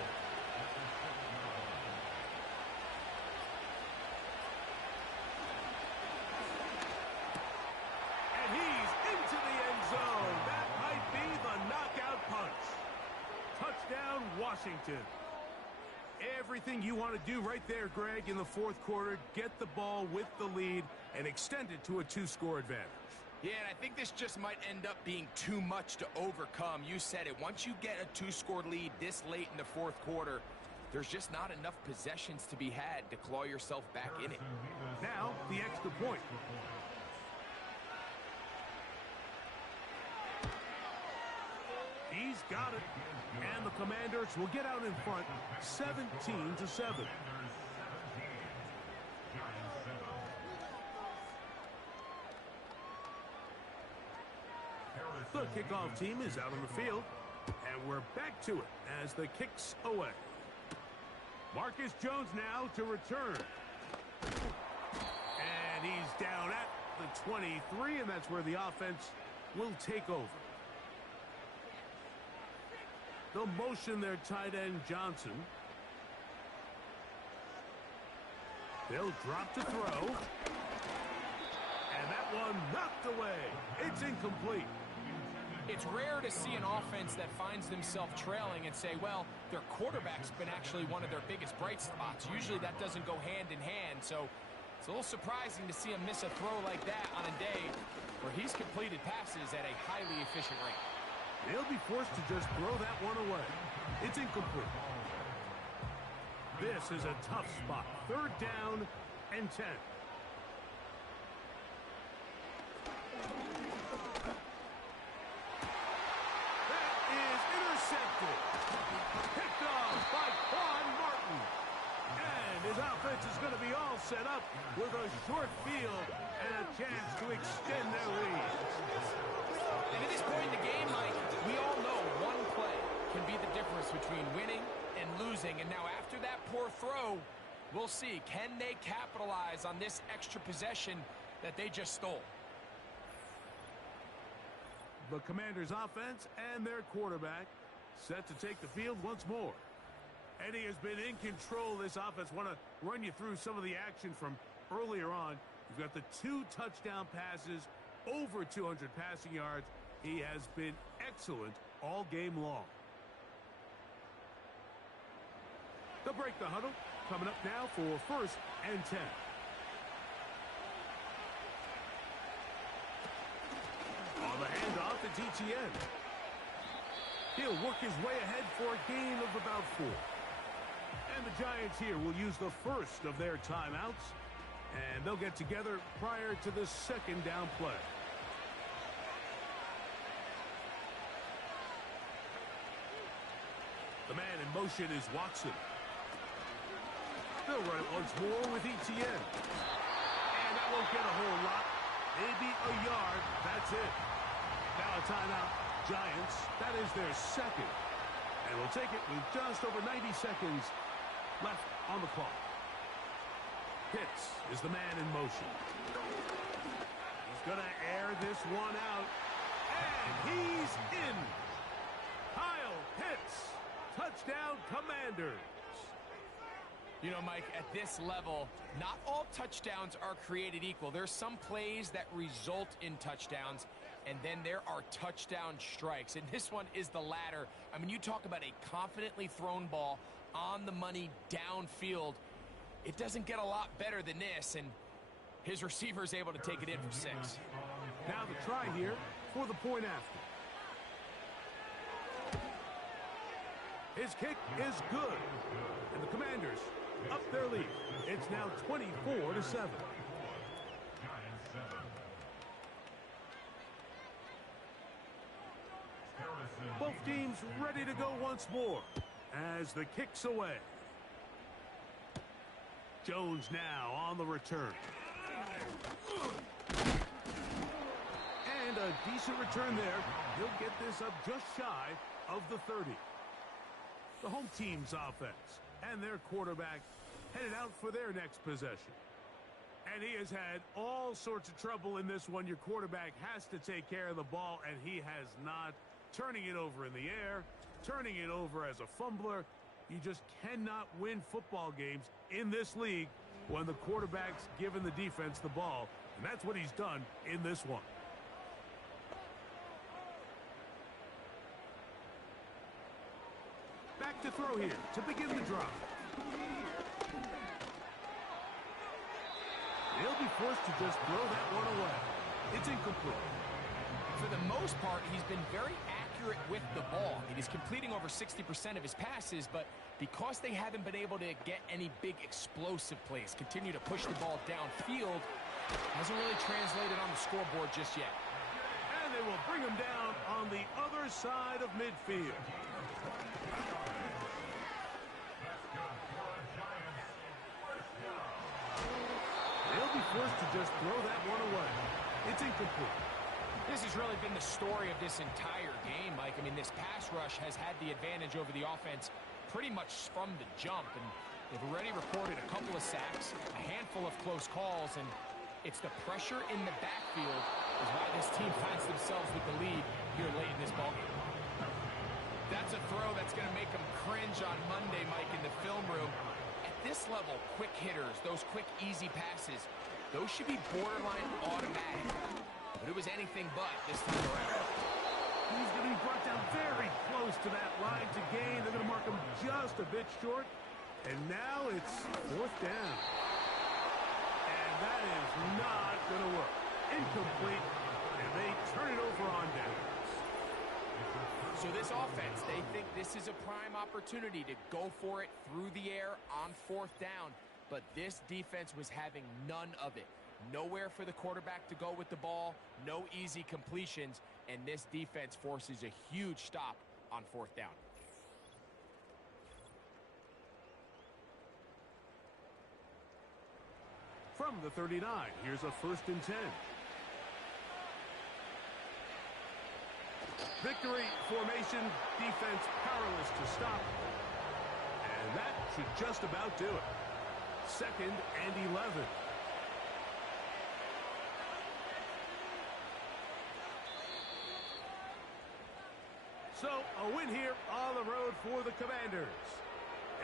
And he's into the end zone. That might be the knockout punch. Touchdown, Washington. Everything you want to do right there, Greg, in the 4th quarter. Get the ball with the lead and extend it to a 2-score advantage. Yeah, and I think this just might end up being too much to overcome. You said it. Once you get a 2-score lead this late in the 4th quarter, there's just not enough possessions to be had to claw yourself back in it. Now, the extra point. He's got it. And the Commanders will get out in front, 17-7. The kickoff team is out on the field, and we're back to it as the kick's away. Marcus Jones now to return. And he's down at the 23, and that's where the offense will take over. They'll motion their tight end, Johnson. They'll drop to throw. And that one knocked away. It's incomplete. It's rare to see an offense that finds themselves trailing and say, well, their quarterback's been actually one of their biggest bright spots. Usually that doesn't go hand in hand, so it's a little surprising to see him miss a throw like that on a day where he's completed passes at a highly efficient rate. They'll be forced to just throw that one away. It's incomplete. This is a tough spot. 3rd down and 10. That is intercepted. Picked off by Quan Martin. And his offense is going to be all set up with a short field and a chance to extend their lead. And at this point in the game, Mike, we all know one play can be the difference between winning and losing. And now after that poor throw, we'll see. Can they capitalize on this extra possession that they just stole? The Commanders' offense and their quarterback set to take the field once more. Eddie has been in control of this offense. Want to run you through some of the action from earlier on. We've got the 2 touchdown passes, over 200 passing yards. He has been excellent all game long. They'll break the huddle. Coming up now for 1st and 10. On the handoff, it's Etienne. He'll work his way ahead for a gain of about 4. And the Giants here will use the first of their timeouts. And they'll get together prior to the 2nd down play. The man in motion is Watson. They'll run it once more with Etienne. And that won't get a whole lot. Maybe a yard. That's it. Now a timeout. Giants. That is their 2nd. And we'll take it with just over 90 seconds left on the clock. Pitts is the man in motion. He's going to air this one out. And he's in. Kyle Pitts. Touchdown, Commanders. You know, Mike, at this level, not all touchdowns are created equal. There's some plays that result in touchdowns, and then there are touchdown strikes. And this one is the latter. I mean, you talk about a confidently thrown ball on the money downfield. It doesn't get a lot better than this, and his receiver is able to take it in for 6. Now the try here for the point after. His kick is good, and the Commanders up their lead. It's now 24-7. Both teams ready to go once more as the kick's away. Jones now on the return. And a decent return there. He'll get this up just shy of the 30. The home team's offense and their quarterback headed out for their next possession. And he has had all sorts of trouble in this one. Your quarterback has to take care of the ball, and he has not. Turning it over in the air, turning it over as a fumbler. You just cannot win football games in this league when the quarterback's giving the defense the ball. And that's what he's done in this one. Back to throw here to begin the drive. He'll be forced to just throw that one away. It's incomplete. For the most part, he's been very accurate with the ball. I mean, he's completing over 60% of his passes, but because they haven't been able to get any big explosive plays, continue to push the ball downfield, hasn't really translated on the scoreboard just yet. And they will bring him down on the other side of midfield. They'll be forced to just throw that one away. It's incomplete. This has really been the story of this entire game, Mike. I mean, this pass rush has had the advantage over the offense pretty much from the jump, and they've already recorded a couple of sacks, a handful of close calls, and it's the pressure in the backfield is why this team finds themselves with the lead here late in this ballgame. That's a throw that's going to make them cringe on Monday, Mike, in the film room. At this level, quick hitters, those quick, easy passes, those should be borderline automatic. But it was anything but this time around. He's going to be brought down very close to that line to gain. They're going to mark him just a bit short. And now it's 4th down. And that is not going to work. Incomplete. And they turn it over on downs. So this offense, they think this is a prime opportunity to go for it through the air on 4th down. But this defense was having none of it. Nowhere for the quarterback to go with the ball, no easy completions, and this defense forces a huge stop on 4th down. From the 39, here's a 1st and 10. Victory formation, defense powerless to stop. And that should just about do it. 2nd and 11. So, a win here on the road for the Commanders.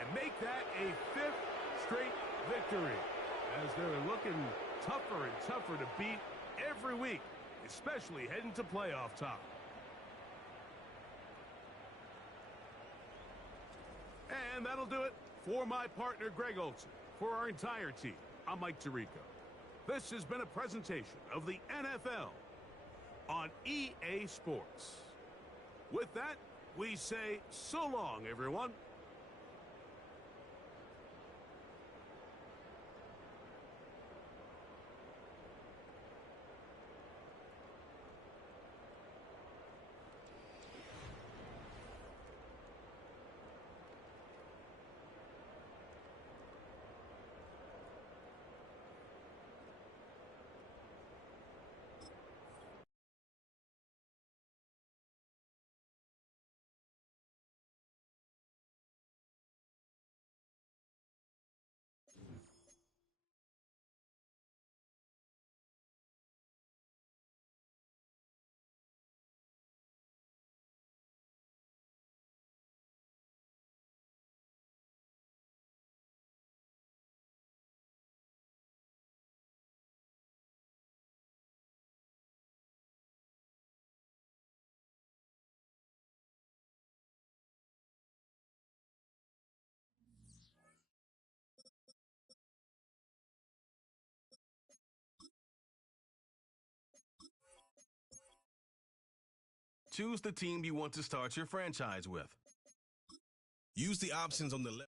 And make that a 5th straight victory as they're looking tougher and tougher to beat every week, especially heading to playoff time. And that'll do it for my partner, Greg Olson. For our entire team, I'm Mike Tirico. This has been a presentation of the NFL on EA Sports. With that, we say so long, everyone. Choose the team you want to start your franchise with. Use the options on the left.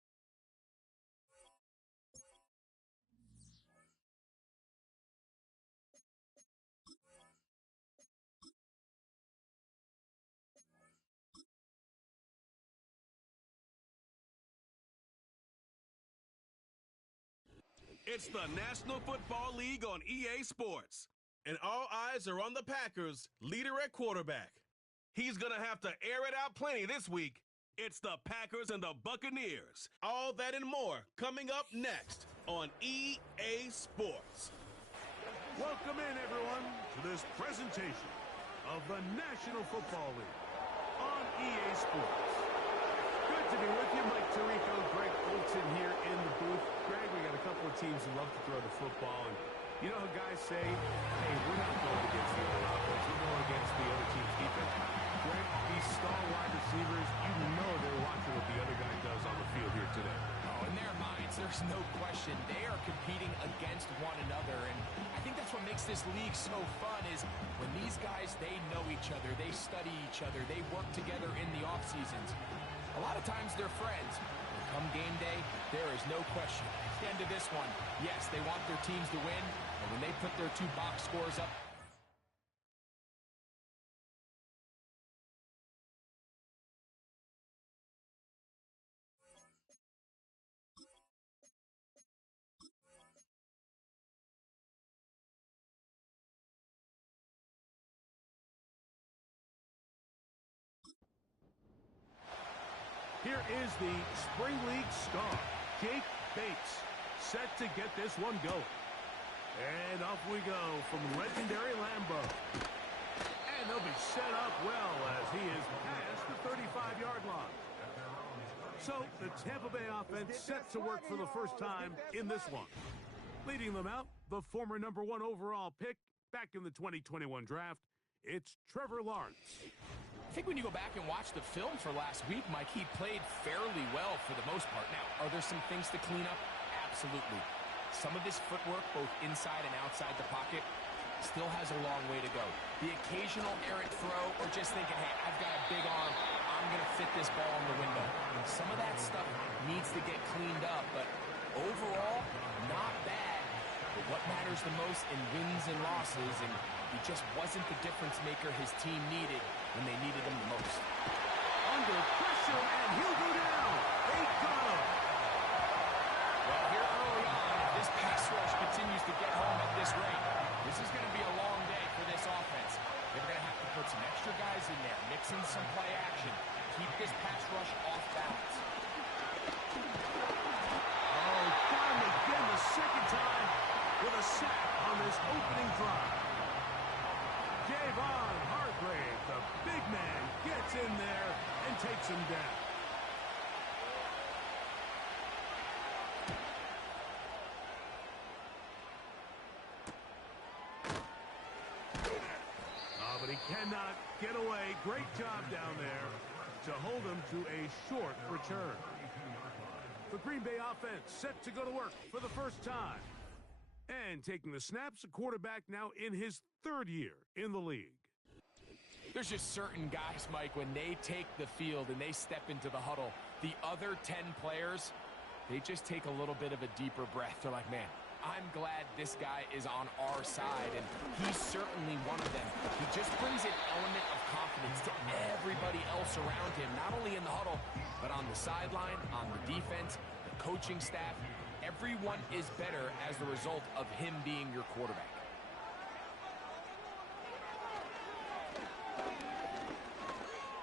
It's the National Football League on EA Sports, and all eyes are on the Packers' leader at quarterback. He's going to have to air it out plenty this week. It's the Packers and the Buccaneers. All that and more coming up next on EA Sports. Welcome in, everyone, to this presentation of the National Football League on EA Sports. Good to be with you, Mike Tirico, Greg Olson here in the booth. Greg, we got a couple of teams who love to throw the football, and you know how guys say, hey, we're not going against the other offense, we're going against the other team's defense. Greg, these star wide receivers, you know they're watching what the other guy does on the field here today. Oh, in their minds, there's no question. They are competing against one another, and I think that's what makes this league so fun is when these guys, they know each other, they study each other, they work together in the off seasons. A lot of times they're friends. But come game day, there is no question. At the end of this one, yes, they want their teams to win, and when they put their two box scores up, Here is the Spring League star, Jake Bates, set to get this one going. And off we go from legendary Lambeau. And they'll be set up well as he is past the 35-yard line. So the Tampa Bay offense set to work for the first time in this one. Leading them out, the former #1 overall pick back in the 2021 draft, it's Trevor Lawrence. I think when you go back and watch the film for last week, Mike, he played fairly well for the most part. Now, are there some things to clean up? Absolutely. Some of his footwork, both inside and outside the pocket, still has a long way to go. The occasional errant throw or just thinking, hey, I've got a big arm, I'm going to fit this ball in the window. And some of that stuff needs to get cleaned up, but overall, not bad. But what matters the most in wins and losses, and he just wasn't the difference maker his team needed when they needed him the most. Under pressure, and he'll go down. They got him. Well, here early on, if this pass rush continues to get home at this rate, this is going to be a long day for this offense. They're going to have to put some extra guys in there, mix in some play action, keep this pass rush off balance. Oh, got him again the second time with a sack on this opening drive. Javon Hargrave, the big man, gets in there and takes him down. cannot get away. Great job down there to hold him to a short return. The Green Bay offense set to go to work for the first time. And taking the snaps, a quarterback now in his third year in the league. There's just certain guys, Mike, when they take the field and they step into the huddle, the other 10 players, they just take a little bit of a deeper breath. They're like, man, I'm glad this guy is on our side, and he's certainly one of them. He just brings an element of confidence to everybody else around him, not only in the huddle, but on the sideline, on the defense, the coaching staff. Everyone is better as the result of him being your quarterback.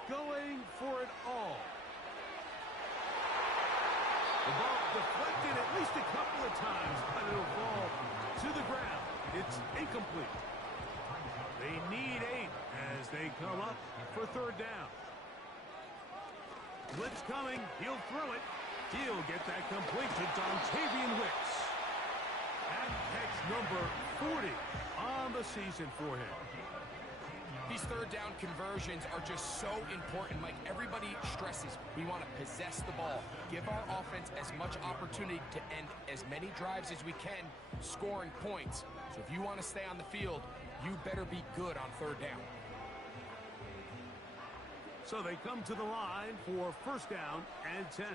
Going for it all. The ball deflected at least a couple of times, but it'll fall to the ground. It's incomplete. They need 8 as they come up for third down. Blitz coming. He'll throw it. He'll get that complete to Dontavian Wicks. That catch number 40 on the season for him. These third down conversions are just so important. Like everybody stresses, we want to possess the ball, give our offense as much opportunity to end as many drives as we can, scoring points. So if you want to stay on the field, you better be good on third down. So they come to the line for first down and 10.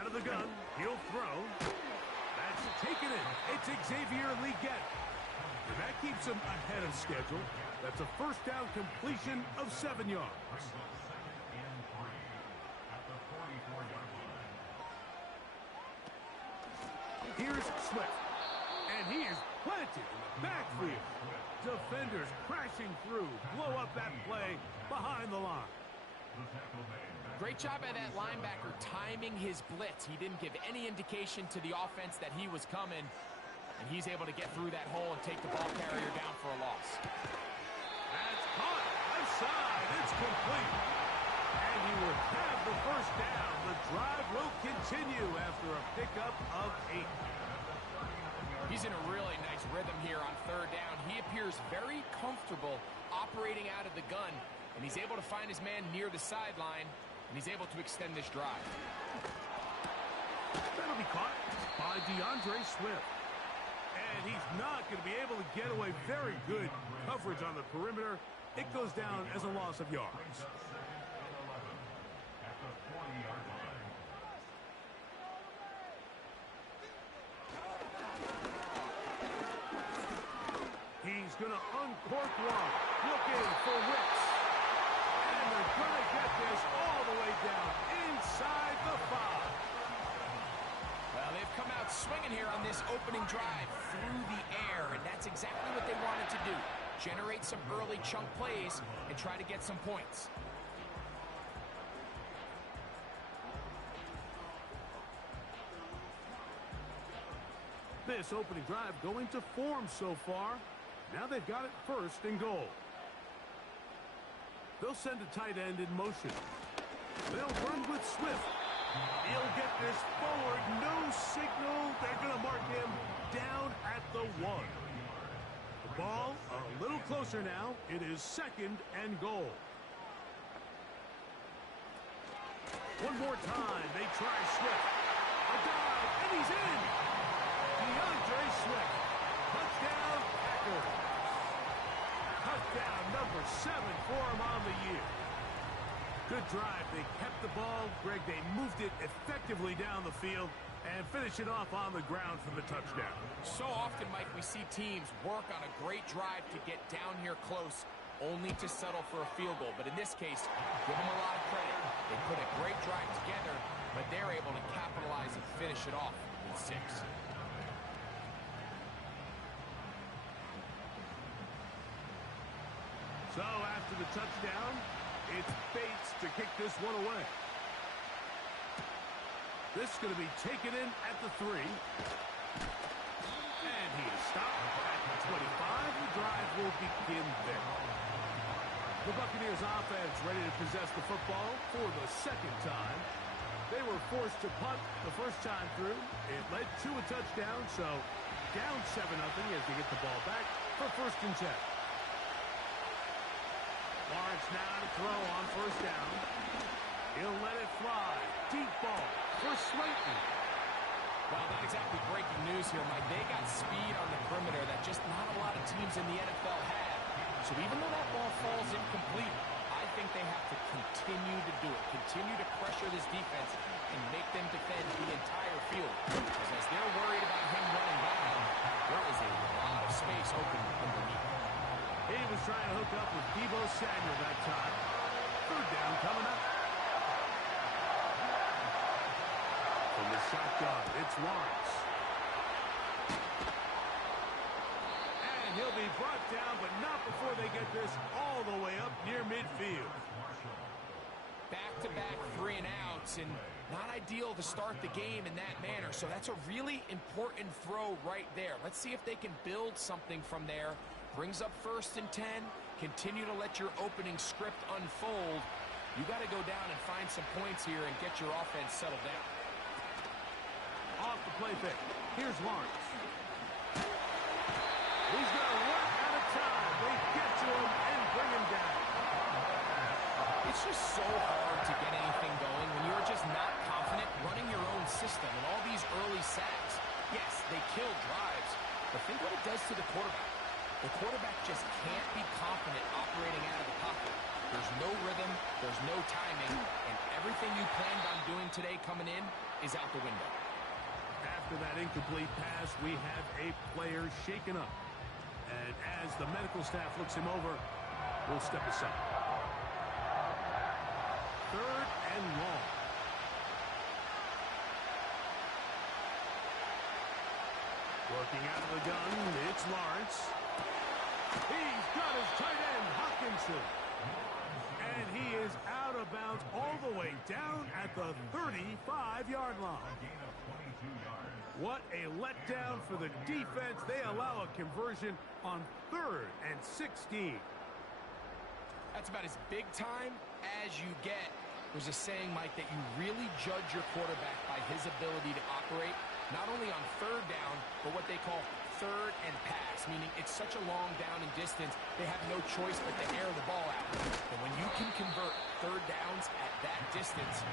Out of the gun, he'll throw. That's taken in. It's Xavier Leggett. And that keeps him ahead of schedule. That's a first down completion of 7 yards. Here's Swift. And he is planted in the backfield. Defenders crashing through. Blow up that play behind the line. Great job by that linebacker timing his blitz. He didn't give any indication to the offense that he was coming, and he's able to get through that hole and take the ball carrier down for a loss. That's caught. Left side. It's complete. And he will have the first down. The drive will continue after a pickup of 8. He's in a really nice rhythm here on third down. He appears very comfortable operating out of the gun, and he's able to find his man near the sideline, and he's able to extend this drive. That'll be caught by DeAndre Swift. And he's not going to be able to get away. Very good coverage on the perimeter. It goes down as a loss of yards. He's going to uncork one. Looking for Wicks. And they're going to get this all the way down inside the 5. Well, they've come out swinging here on this opening drive through the air, and that's exactly what they wanted to do. Generate some early chunk plays and try to get some points. This opening drive going to form so far. Now they've got it first and goal. They'll send a tight end in motion. They'll run with Swift. He'll get this forward. No signal. They're going to mark him down at the 1. The ball a little closer now. It is second and goal. One more time. They try Swift. A dive, and he's in. DeAndre Swift. Touchdown, Packers. Touchdown number 7 for him on the year. Good drive. They kept the ball. Greg, they moved it effectively down the field and finish it off on the ground for the touchdown. So often, Mike, we see teams work on a great drive to get down here close, only to settle for a field goal. But in this case, give them a lot of credit. They put a great drive together, but they're able to capitalize and finish it off with 6. So after the touchdown, it's Bates to kick this one away. This is going to be taken in at the 3. And he is stopped at the 25. The drive will begin there. The Buccaneers offense ready to possess the football for the second time. They were forced to punt the first time through. It led to a touchdown, so down 7-0 as they get the ball back for 1st and 10. Lawrence now to throw on 1st down. He'll let it fly. Deep ball for Slayton. Well, not exactly breaking news here, Mike. They got speed on the perimeter that just not a lot of teams in the NFL have. So even though that ball falls incomplete, I think they have to continue to do it. Continue to pressure this defense and make them defend the entire field. Because as they're worried about him running by them, there is a lot of space open underneath. He was trying to hook up with Deebo Samuel that time. 3rd down coming up. From the shotgun, it's Lawrence. And he'll be brought down, but not before they get this all the way up near midfield. Back-to-back 3 and outs, and not ideal to start the game in that manner. So that's a really important throw right there. Let's see if they can build something from there. Brings up 1st and 10. Continue to let your opening script unfold. You got to go down and find some points here and get your offense settled down. Off the play fake. Here's Lawrence. He's going to run out of time. They get to him and bring him down. It's just so hard to get anything going when you're just not confident running your own system and all these early sacks. Yes, they kill drives, but think what it does to the quarterback. The quarterback just can't be confident operating out of the pocket. There's no rhythm, there's no timing, and everything you planned on doing today coming in is out the window. After that incomplete pass, we have a player shaken up. And as the medical staff looks him over, we'll step aside. 3rd and long. Working out of the gun, it's Lawrence. He's got his tight end, Hawkinson. And he is out of bounds all the way down at the 35-yard line. What a letdown for the defense. They allow a conversion on 3rd and 16. That's about as big time as you get. There's a saying, Mike, that you really judge your quarterback by his ability to operate, not only on 3rd down, but what they call 3rd and pass, meaning it's such a long down and distance, they have no choice but to air the ball out. And when you can convert 3rd downs at that distance,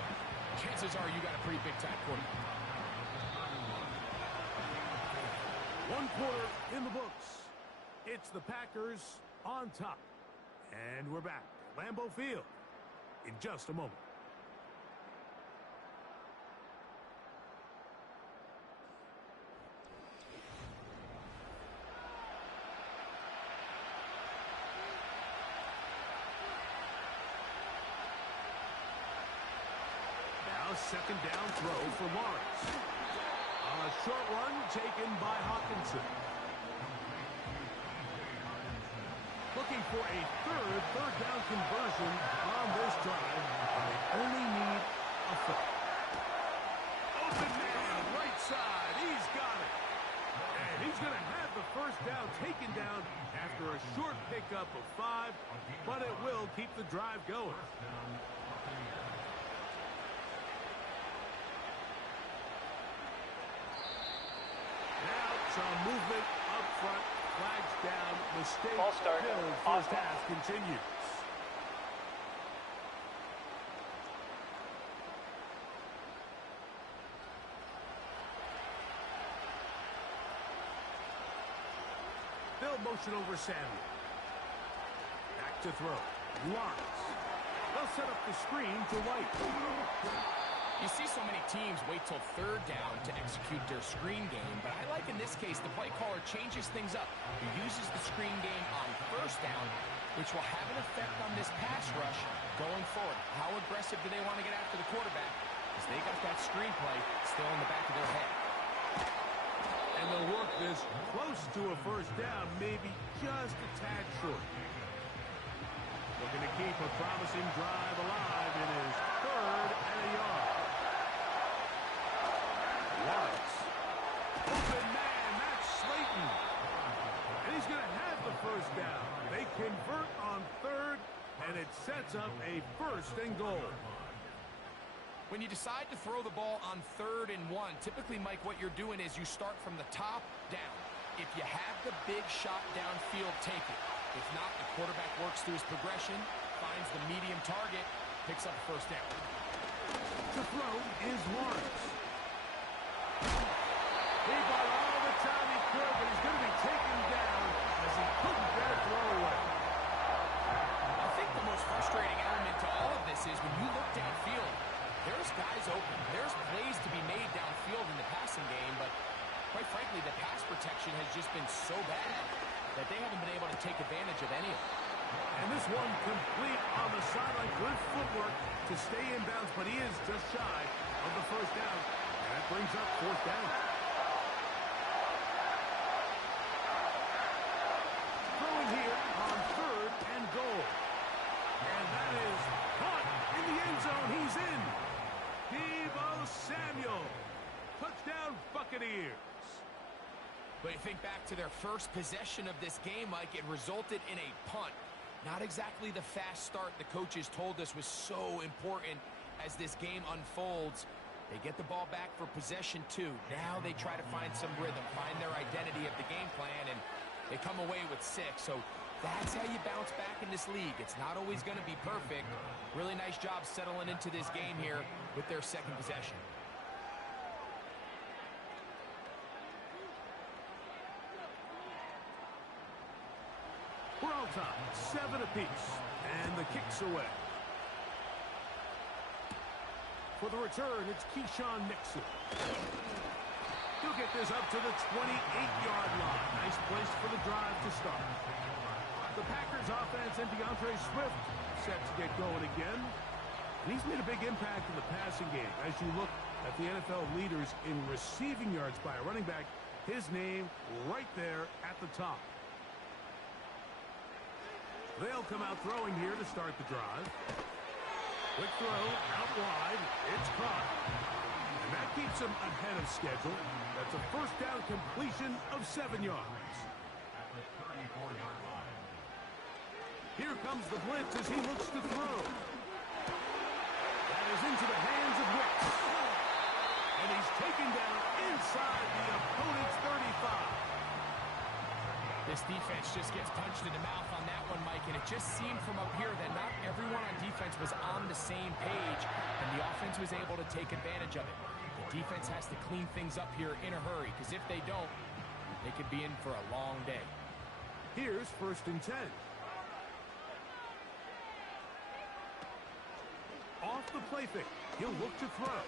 chances are you got a pretty big-time quarterback. 1 quarter in the books. It's the Packers on top. And we're back at Lambeau Field in just a moment. Now 2nd down throw for Lawrence. A short one taken by Hawkinson. Looking for a third down conversion on this drive. They only need a 4th. Open man, right side. He's got it. And he's going to have the 1st down taken down after a short pickup of 5, but it will keep the drive going. Now some movement up front. Flags down. Mistake. Ball start. First half continues. They'll motion over Samuel. Back to throw. Lawrence. They'll set up the screen to White. You see so many teams wait till 3rd down to execute their screen game, but I like in this case the play caller changes things up. He uses the screen game on 1st down, which will have an effect on this pass rush going forward. How aggressive do they want to get after the quarterback? Because they got that screen play still in the back of their head. And they'll work this close to a 1st down, maybe just a tad short. Looking to keep a promising drive alive in his 3rd and a yard. Lawrence. Open man, that's Slayton. And he's going to have the 1st down. They convert on 3rd, and it sets up a 1st and goal. When you decide to throw the ball on 3rd and 1, typically, Mike, what you're doing is you start from the top down. If you have the big shot downfield, take it. If not, the quarterback works through his progression, finds the medium target, picks up a first down. To throw is Lawrence. He got all the time he could, but he's going to be taken down as he couldn't get a throw away. I think the most frustrating element to all of this is when you look downfield, there's guys open. There's plays to be made downfield in the passing game, but quite frankly, the pass protection has just been so bad that they haven't been able to take advantage of any of it. And this one complete on the sideline. Good footwork to stay in bounds, but he is just shy of the first down. And that brings up fourth down. Throwing here on 3rd and goal. And that is caught in the end zone. He's in. Deebo Samuel. Touchdown, Buccaneers. But you think back to their first possession of this game, Mike, it resulted in a punt. Not exactly the fast start the coaches told us was so important as this game unfolds. They get the ball back for possession 2. Now they try to find some rhythm, find their identity of the game plan, and they come away with 6. So that's how you bounce back in this league. It's not always going to be perfect. Really nice job settling into this game here with their second possession. We're all tied, 7 apiece, and the kick's away. For the return, it's Keyshawn Nixon. He'll get this up to the 28-yard line. Nice place for the drive to start. The Packers offense and DeAndre Swift set to get going again. And he's made a big impact in the passing game. As you look at the NFL leaders in receiving yards by a running back, his name right there at the top. They'll come out throwing here to start the drive. Quick throw, out wide. It's caught. And that keeps him ahead of schedule. That's a first down completion of 7 yards. Here comes the blitz as he looks to throw. That is into the hands of Wicks. And he's taken down inside the opponent's 35. This defense just gets punched in the mouth on that one, Mike, and it just seemed from up here that not everyone on defense was on the same page, and the offense was able to take advantage of it. The defense has to clean things up here in a hurry, because if they don't, they could be in for a long day. Here's 1st and 10. Off the play fake, he'll look to throw.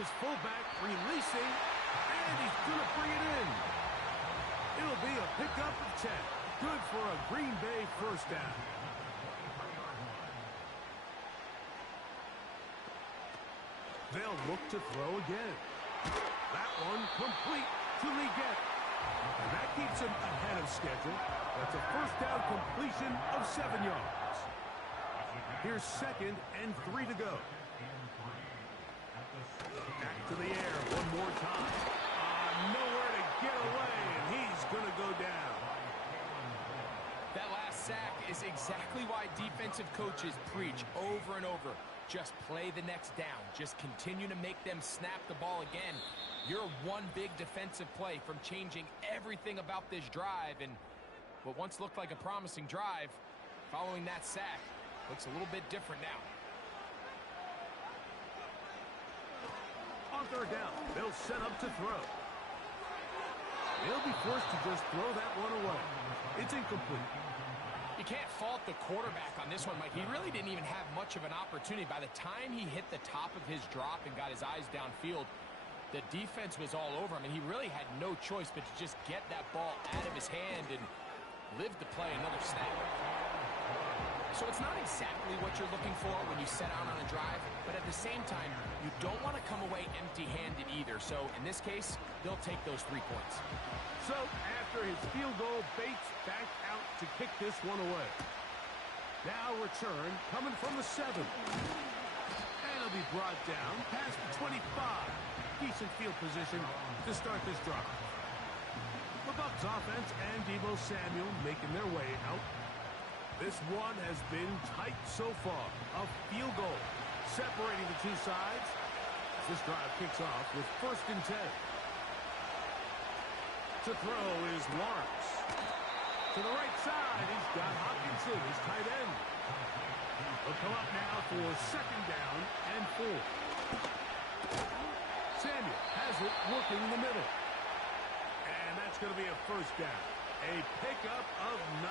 His fullback releasing, and he's going to bring it in. It'll be a pickup of 10. Good for a Green Bay first down. They'll look to throw again. That one complete to Leggett. And that keeps him ahead of schedule. That's a first down completion of 7 yards. Here's 2nd and 3 to go. Back to the air one more time. Nowhere to get away, and he's going to go down. That last sack is exactly why defensive coaches preach over and over. Just play the next down. Just continue to make them snap the ball again. You're one big defensive play from changing everything about this drive, and what once looked like a promising drive, following that sack, looks a little bit different now. On 3rd down, they'll set up to throw. He'll be forced to just throw that one away. It's incomplete. You can't fault the quarterback on this one, Mike. He really didn't even have much of an opportunity. By the time he hit the top of his drop and got his eyes downfield, the defense was all over him, and he really had no choice but to just get that ball out of his hand and live to play another snap. So it's not exactly what you're looking for when you set out on a drive, but at the same time, you don't want to come away empty-handed either. So in this case, they'll take those 3 points. So after his field goal, Bates back out to kick this one away. Now return coming from the 7. And it'll be brought down past the 25. Decent field position to start this drive. The Bucs offense and Deebo Samuel making their way out. This one has been tight so far. A field goal separating the two sides. This drive kicks off with 1st and 10. To throw is Lawrence. To the right side, he's got Hopkinson, his tight end. He'll come up now for second down and 4. Samuel has it working in the middle. And that's going to be a first down. A pickup of 9.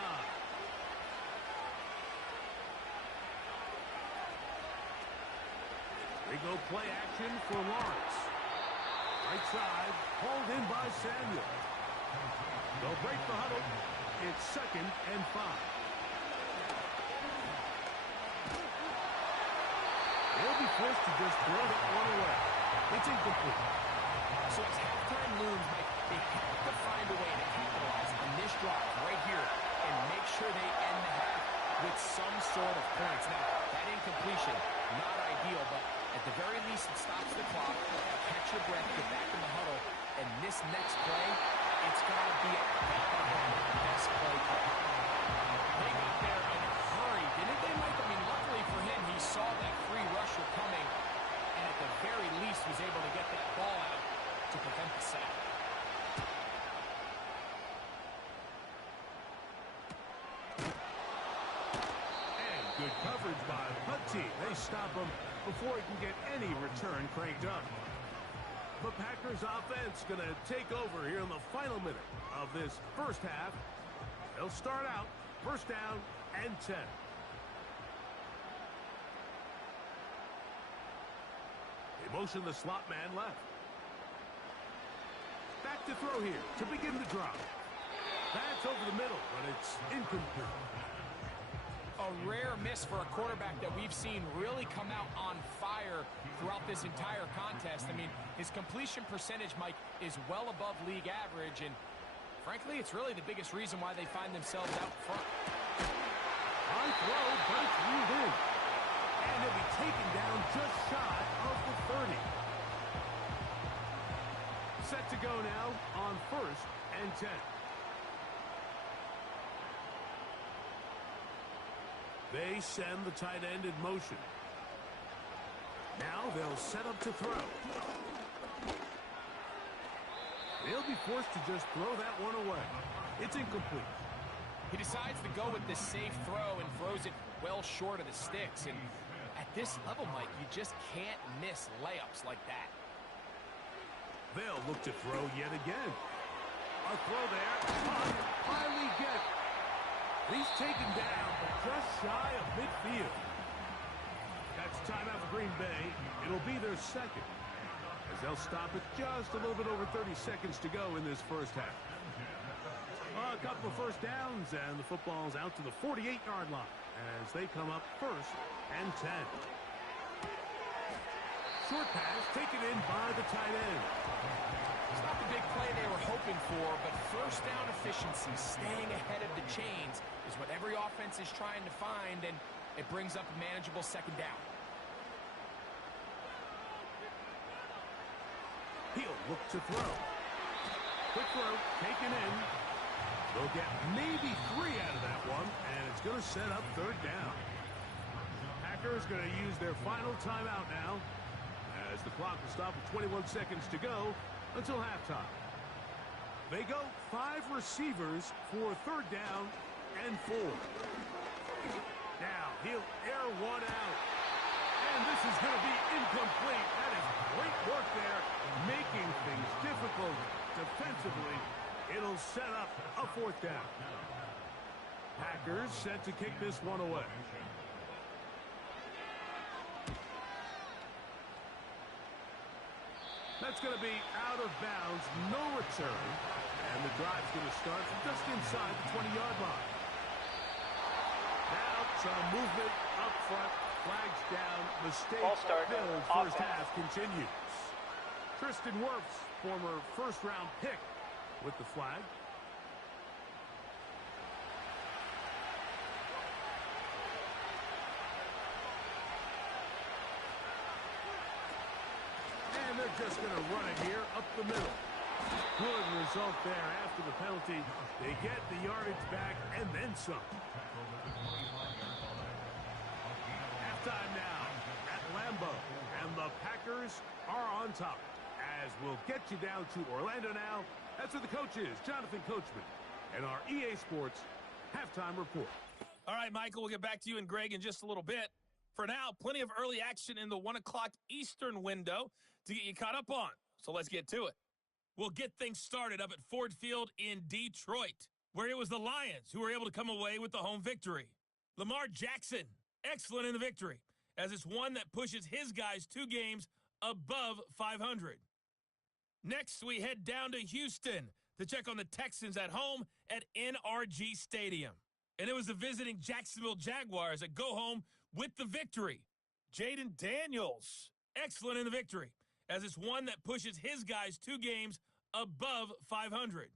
They go play action for Lawrence. Right side, hauled in by Samuel. They'll break the huddle. It's second and 5. They'll be forced to just throw that one away. It's incomplete. So as halftime looms, Mike, they have to find a way to capitalize on this drive right here and make sure they end the half with some sort of points. Now, that incompletion, not ideal, but at the very least, it stops the clock. Catch your breath, get back in the huddle, and this next play, it's got to be a best play call. They got there in a hurry, didn't they, Mike? I mean, luckily for him, he saw that free rusher coming, and at the very least was able to get that ball out to prevent the sack. And good coverage by Putty. They stop him before he can get any return cranked up. The Packers offense going to take over here in the final minute of this first half. They'll start out first down and 10. They motion the slot man left. Back to throw here to begin the drive. That's over the middle, but it's incomplete. A rare miss for a quarterback that we've seen really come out on fire throughout this entire contest. I mean, his completion percentage, Mike, is well above league average, and frankly, it's really the biggest reason why they find themselves out front. On throw, but it's ruled in. And he'll be taken down just shy of the 30. Set to go now on first and 10. They send the tight end in motion. Now they'll set up to throw. They'll be forced to just throw that one away. It's incomplete. He decides to go with the safe throw and throws it well short of the sticks. And at this level, Mike, you just can't miss layups like that. They'll look to throw yet again. A throw there. Finally get it. He's taken down just shy of midfield. That's timeout for Green Bay. It'll be their second, as they'll stop it just a little bit over 30 seconds to go in this first half. A couple of first downs, and the football's out to the 48-yard line as they come up first and 10. Short pass taken in by the tight end. It's not the big play they were hoping for, but first down efficiency, staying ahead of the chains, is what every offense is trying to find, and it brings up a manageable second down. He'll look to throw. Quick throw, taken in. They'll get maybe 3 out of that one, and it's going to set up third down. Packers going to use their final timeout now, as the clock will stop with 21 seconds to go until halftime. They go 5 receivers for third down and 4. Now he'll air one out. And this is going to be incomplete. That is great work there, making things difficult defensively. It'll set up a fourth down. Packers set to kick this one away. That's going to be out of bounds, no return. And the drive's going to start from just inside the 20-yard line. Now some movement up front, flags down, mistake. Bills first half continues. Tristan Wirfs, former first-round pick, with the flag. And they're just going to run it here up the middle. Good result there after the penalty. They get the yardage back and then some. Halftime now at Lambeau. And the Packers are on top. As we'll get you down to Orlando now That's what the coach is, Jonathan Coachman, and our EA Sports halftime report. All right, Michael, we'll get back to you and Greg in just a little bit. For now, plenty of early action in the 1 o'clock Eastern window to get you caught up on. So let's get to it. We'll get things started up at Ford Field in Detroit, where it was the Lions who were able to come away with the home victory. Lamar Jackson, excellent in the victory, as it's one that pushes his guys 2 games above 500. Next, we head down to Houston to check on the Texans at home at NRG Stadium. And it was the visiting Jacksonville Jaguars that go home with the victory. Jaden Daniels, excellent in the victory, as it's one that pushes his guys 2 games above 500.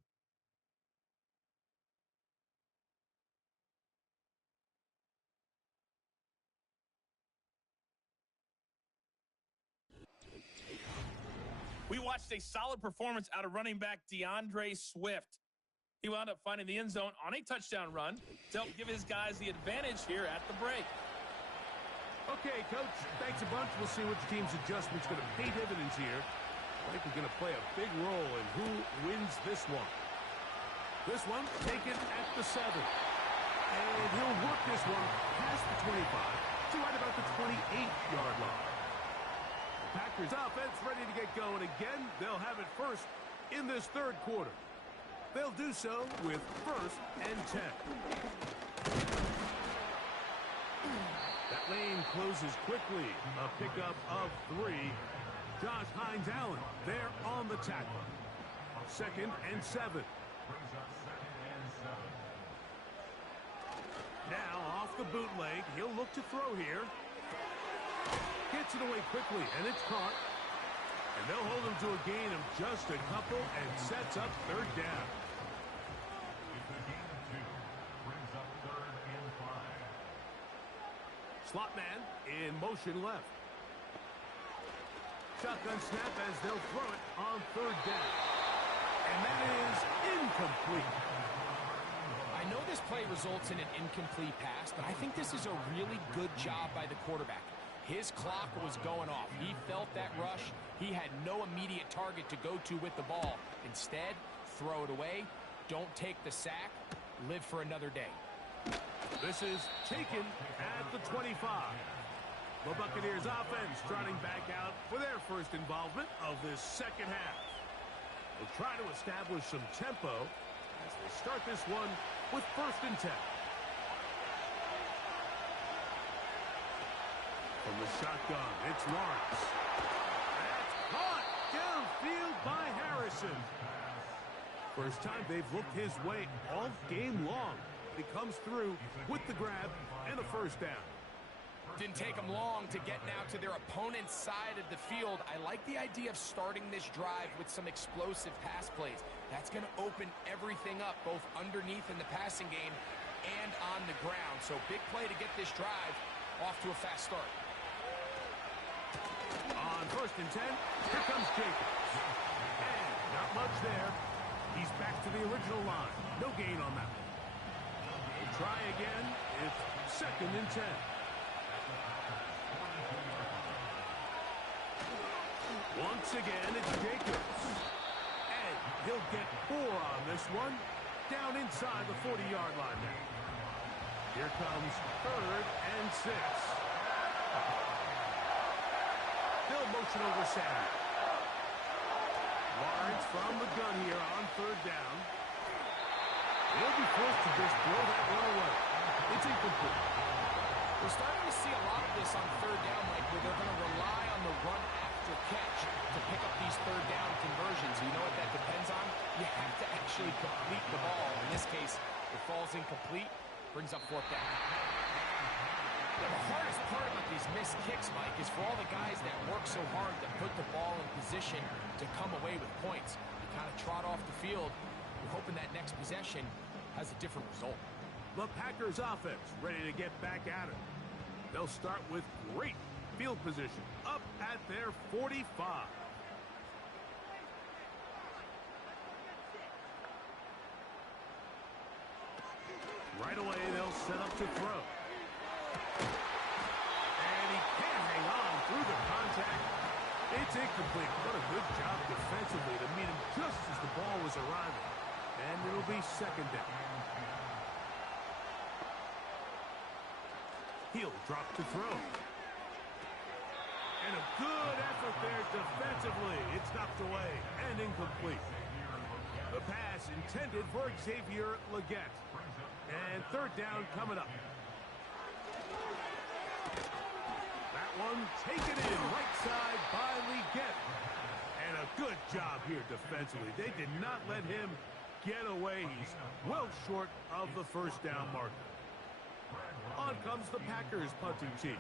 We watched a solid performance out of running back DeAndre Swift. He wound up finding the end zone on a touchdown run to help give his guys the advantage here at the break. Okay, Coach, thanks a bunch. We'll see which team's adjustment's going to pay dividends here. I think we're going to play a big role in who wins this one. This one taken at the 7. And he'll work this one past the 25 to right about the 28-yard line. The Packers offense ready to get going again. They'll have it first in this third quarter. They'll do so with 1st and 10. That lane closes quickly. A pickup of 3. Josh Hines-Allen there on the tackle. 2nd and 7. Now off the bootleg. He'll look to throw here. Gets it away quickly, and it's caught. And they'll hold him to a gain of just a couple and sets up 3rd down. Slot man in motion left. Shotgun snap as they'll throw it on 3rd down. And that is incomplete. I know this play results in an incomplete pass, but I think this is a really good job by the quarterback. His clock was going off. He felt that rush. He had no immediate target to go to with the ball. Instead, throw it away. Don't take the sack. Live for another day. This is taken at the 25. The Buccaneers offense trotting back out for their first involvement of this second half. They'll try to establish some tempo as they start this one with 1st and 10. From the shotgun, it's Lawrence. That's caught downfield by Harrison. First time they've looked his way all game long. He comes through with the grab and a 1st down. Didn't take them long to get now to their opponent's side of the field. I like the idea of starting this drive with some explosive pass plays. That's going to open everything up, both underneath in the passing game and on the ground. So big play to get this drive off to a fast start. On 1st and 10, here comes Jacobs. And not much there. He's back to the original line. No gain on that one. They'll try again. It's 2nd and 10. Once again, it's Jacobs. And he'll get 4 on this one. Down inside the 40-yard line now. Here comes 3rd and 6. They'll motion over Samuel. Lawrence from the gun here on 3rd down. They'll be forced to just throw that one away. It's incomplete. We're starting to see a lot of this on 3rd down, Mike, where they're going to rely on the run after catch to pick up these 3rd down conversions. You know what that depends on? You have to actually complete the ball. In this case, it falls incomplete, brings up 4th down. Yeah, the hardest part about these missed kicks, Mike, is for all the guys that work so hard to put the ball in position to come away with points. You kind of trot off the field. You're hoping that next possession has a different result. The Packers offense ready to get back at it. They'll start with great field position up at their 45. Right away, they'll set up to throw. And he can't hang on through the contact. It's It's incomplete. What a good job defensively to meet him just as the ball was arriving. And it'll be second down. He'll drop to throw. And a good effort there defensively. It's knocked away and incomplete. The pass intended for Xavier Legette. And third down coming up. That one taken in right side by Legette. And a good job here defensively. They did not let him get away. He's well short of the first down marker. On comes the Packers punting team.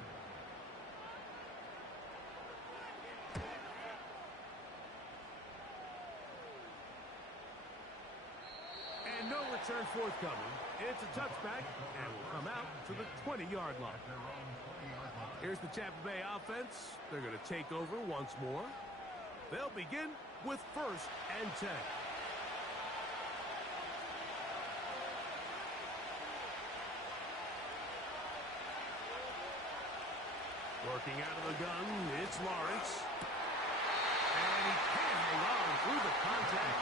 And no return forthcoming. It's a touchback and will come out to the 20-yard line. Here's the Tampa Bay offense. They're going to take over once more. They'll begin with 1st and 10. Working out of the gun, it's Lawrence. And he can't hang on through the contact.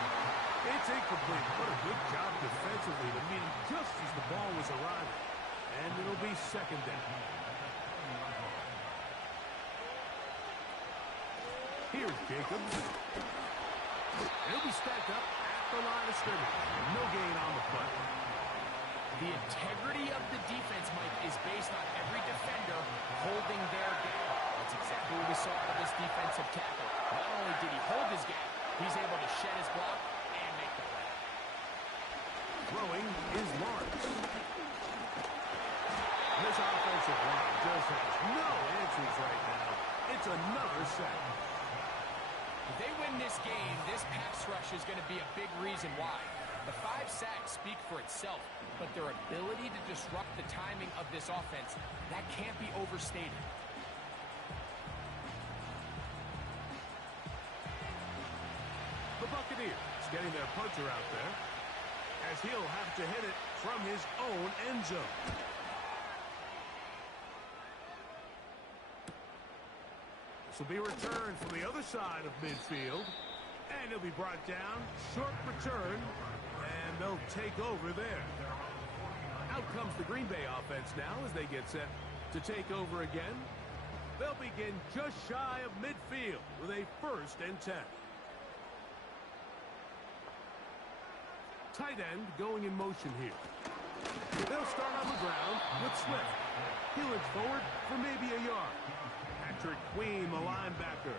It's incomplete. What a good job defensively to meet him just as the ball was arriving. And it'll be second down. Here's Jacobs. He'll be stacked up at the line of scrimmage. No gain on the play. The integrity of the defense, Mike, is based on every defender holding their gap. That's exactly what we saw out of this defensive tackle. Not only did he hold his gap, he's able to shed his block and make the play. Throwing is Lawrence. This offensive line just has no answers right now. It's another sack. If they win this game, this pass rush is going to be a big reason why. The 5 sacks speak for itself, but their ability to disrupt the timing of this offense, that can't be overstated. The Buccaneers getting their punter out there, as he'll have to hit it from his own end zone. This will be returned from the other side of midfield. And he'll be brought down. Short return. And they'll take over there. Out comes the Green Bay offense now as they get set to take over again. They'll begin just shy of midfield with a 1st and 10. Tight end going in motion here. They'll start on the ground with Swift. He'll inch forward for maybe a yard. Patrick Queen, the linebacker.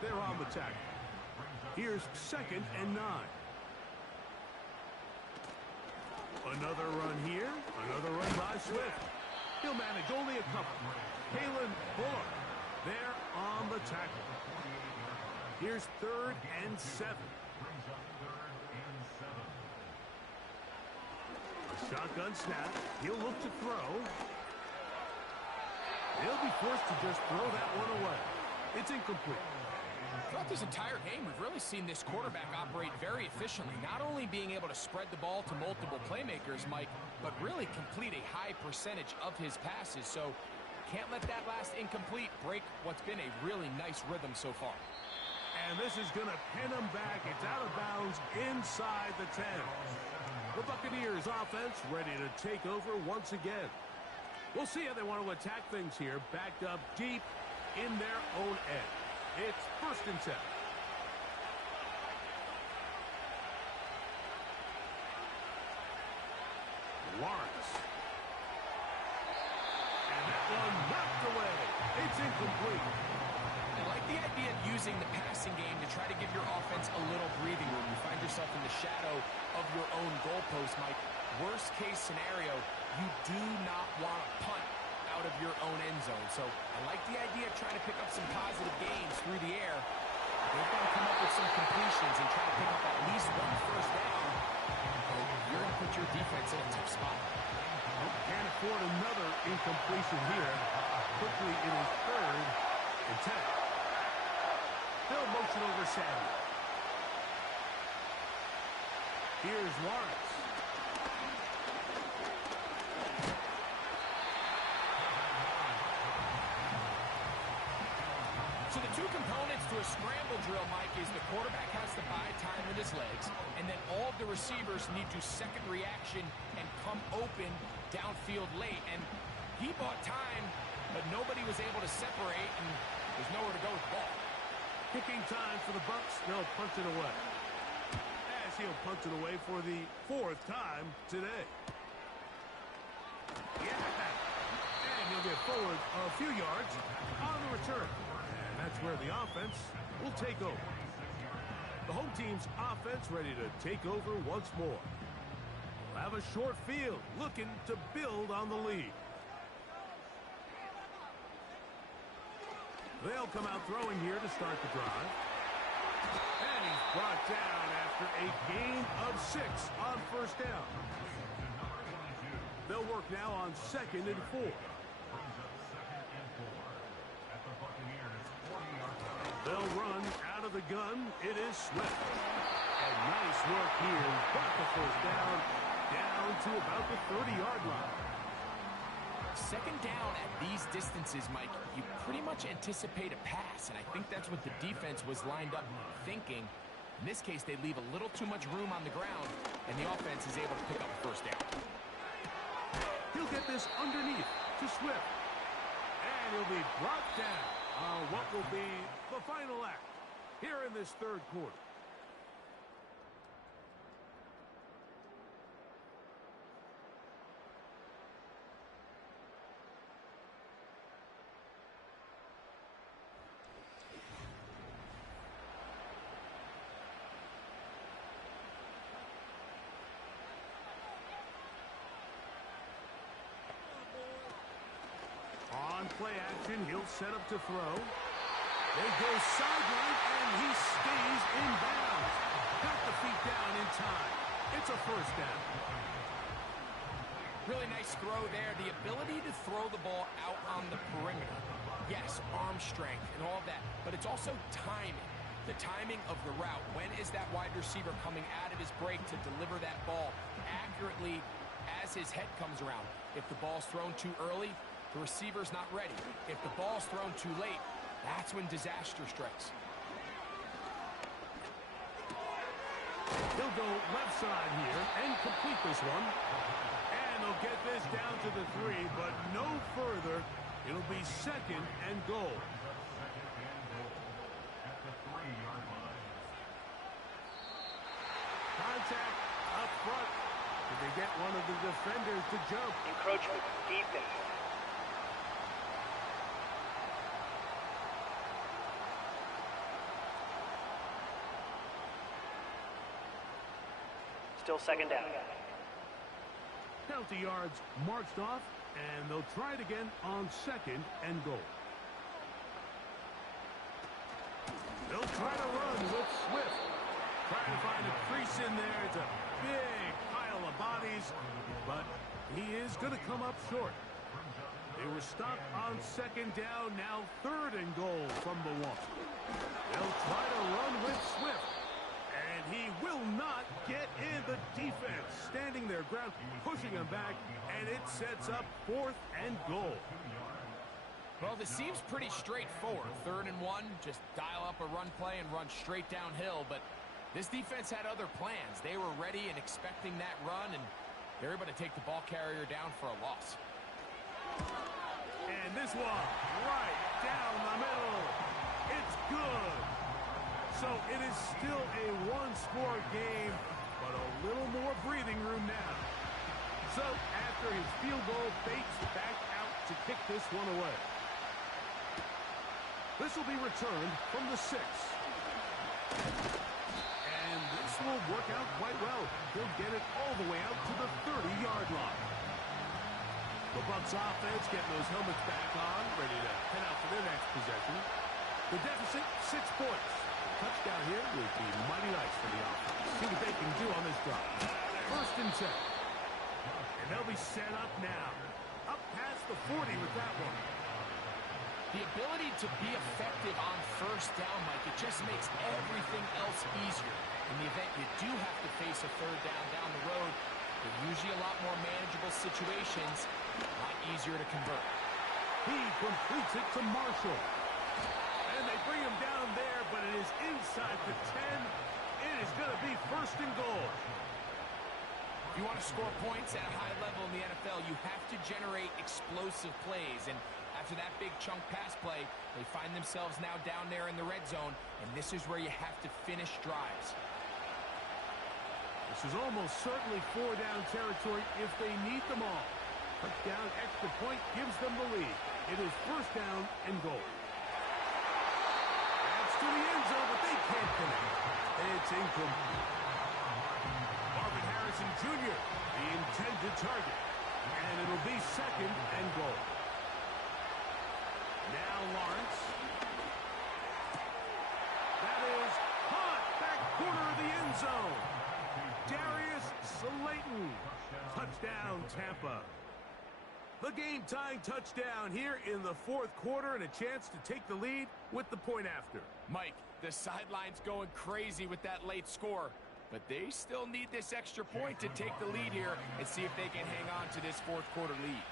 They're on the tackle. Here's 2nd and 9. Another run here. Another run by Swift. He'll manage only a couple. Kalen Bullock there on the tackle. Here's 3rd and 7. A shotgun snap. He'll look to throw. He'll be forced to just throw that one away. It's incomplete. Throughout this entire game, we've really seen this quarterback operate very efficiently, not only being able to spread the ball to multiple playmakers, Mike, but really complete a high percentage of his passes. So can't let that last incomplete break what's been a really nice rhythm so far. And this is going to pin him back. It's out of bounds inside the 10. The Buccaneers offense ready to take over once again. We'll see how they want to attack things here, backed up deep in their own end. It's 1st and 10. Lawrence. And that one knocked away. It's incomplete. I like the idea of using the passing game to try to give your offense a little breathing room. You find yourself in the shadow of your own goalpost, Mike. Worst case scenario, you do not want to punt out of your own end zone. So I like the idea of trying to pick up some positive gains through the air. They've got to come up with some completions and try to pick up at least 1 first down. You're going to put your defense in a tough spot. Can't afford another incompletion here. Quickly, it is 3rd and 10. They'll motion over Samuel. Here's Lawrence. So the two components to a scramble drill, Mike, is the quarterback has to buy time with his legs, and then all of the receivers need to second reaction and come open downfield late. And he bought time, but nobody was able to separate, and there's nowhere to go with the ball. Kicking time for the Bucs. They'll punch it away. As he'll punch it away for the 4th time today. Yeah. And he'll get forward a few yards on the return. And that's where the offense will take over. The home team's offense ready to take over once more. They'll have a short field, looking to build on the lead. They'll come out throwing here to start the drive. And he's brought down after a gain of 6 on first down. They'll work now on 2nd and 4. They'll run out of the gun. It is Swift. And nice work here. Got the first down to about the 30-yard line. Second down at these distances, Mike, you pretty much anticipate a pass, and I think that's what the defense was lined up thinking. In this case, they leave a little too much room on the ground, and the offense is able to pick up a first down. He'll get this underneath to Swift. And he'll be brought down on what will be the final act here in this 3rd quarter. On play action, he'll set up to throw. They go sideline, and he stays in bounds. Got the feet down in time. It's a first down. Really nice throw there. The ability to throw the ball out on the perimeter. Yes, arm strength and all that, but it's also timing. The timing of the route. When is that wide receiver coming out of his break to deliver that ball accurately as his head comes around? If the ball's thrown too early, the receiver's not ready. If the ball's thrown too late, that's when disaster strikes. He'll go left side here and complete this one. And they'll get this down to the 3, but no further. It'll be 2nd and goal. Contact up front. Did they get one of the defenders to jump? Encroachment deep in. Still 2nd down. Penalty yards marched off, and they'll try it again on 2nd and goal. They'll try to run with Swift. Trying to find a crease in there. It's a big pile of bodies, but he is going to come up short. They were stopped on 2nd down, now 3rd and goal from the 1. They'll try to run with Swift. And he will not get in. The defense standing their ground, pushing him back, and it sets up 4th and goal. Well, this seems pretty straightforward. 3rd and 1, just dial up a run play and run straight downhill, but this defense had other plans. They were ready and expecting that run, and they're able to take the ball carrier down for a loss. And this one, right down the middle. It's good. So it is still a one-score game, but a little more breathing room now. So after his field goal, Bates back out to kick this one away. This will be returned from the 6. And this will work out quite well. He'll get it all the way out to the 30-yard line. The Bucs offense getting those helmets back on, ready to head out for their next possession. The deficit, 6 points. Touchdown here would be mighty nice for the offense. See what they can do on this drive. 1st and 10. And they'll be set up now. Up past the 40 with that one. The ability to be effective on 1st down, Mike, it just makes everything else easier. In the event you do have to face a 3rd down the road, they're usually a lot more manageable situations, a lot easier to convert. He completes it to Marshall. And And they bring him down there, but it is inside the 10. It is going to be first and goal. If you want to score points at a high level in the NFL, you have to generate explosive plays. And after that big chunk pass play, they find themselves now down there in the red zone, and this is where you have to finish drives. This is almost certainly four-down territory if they need them all. Touchdown, extra point gives them the lead. It is first down and goal. That's to the end zone, but they can't connect. It's incomplete. Marvin Harrison Jr., the intended target. And it'll be second and goal. Now Lawrence. That is caught back corner of the end zone. Darius Slayton. Touchdown, Tampa. The game-tying touchdown here in the fourth quarter and a chance to take the lead with the point after. Mike, the sideline's going crazy with that late score, but they still need this extra point to take the lead here and see if they can hang on to this fourth quarter lead.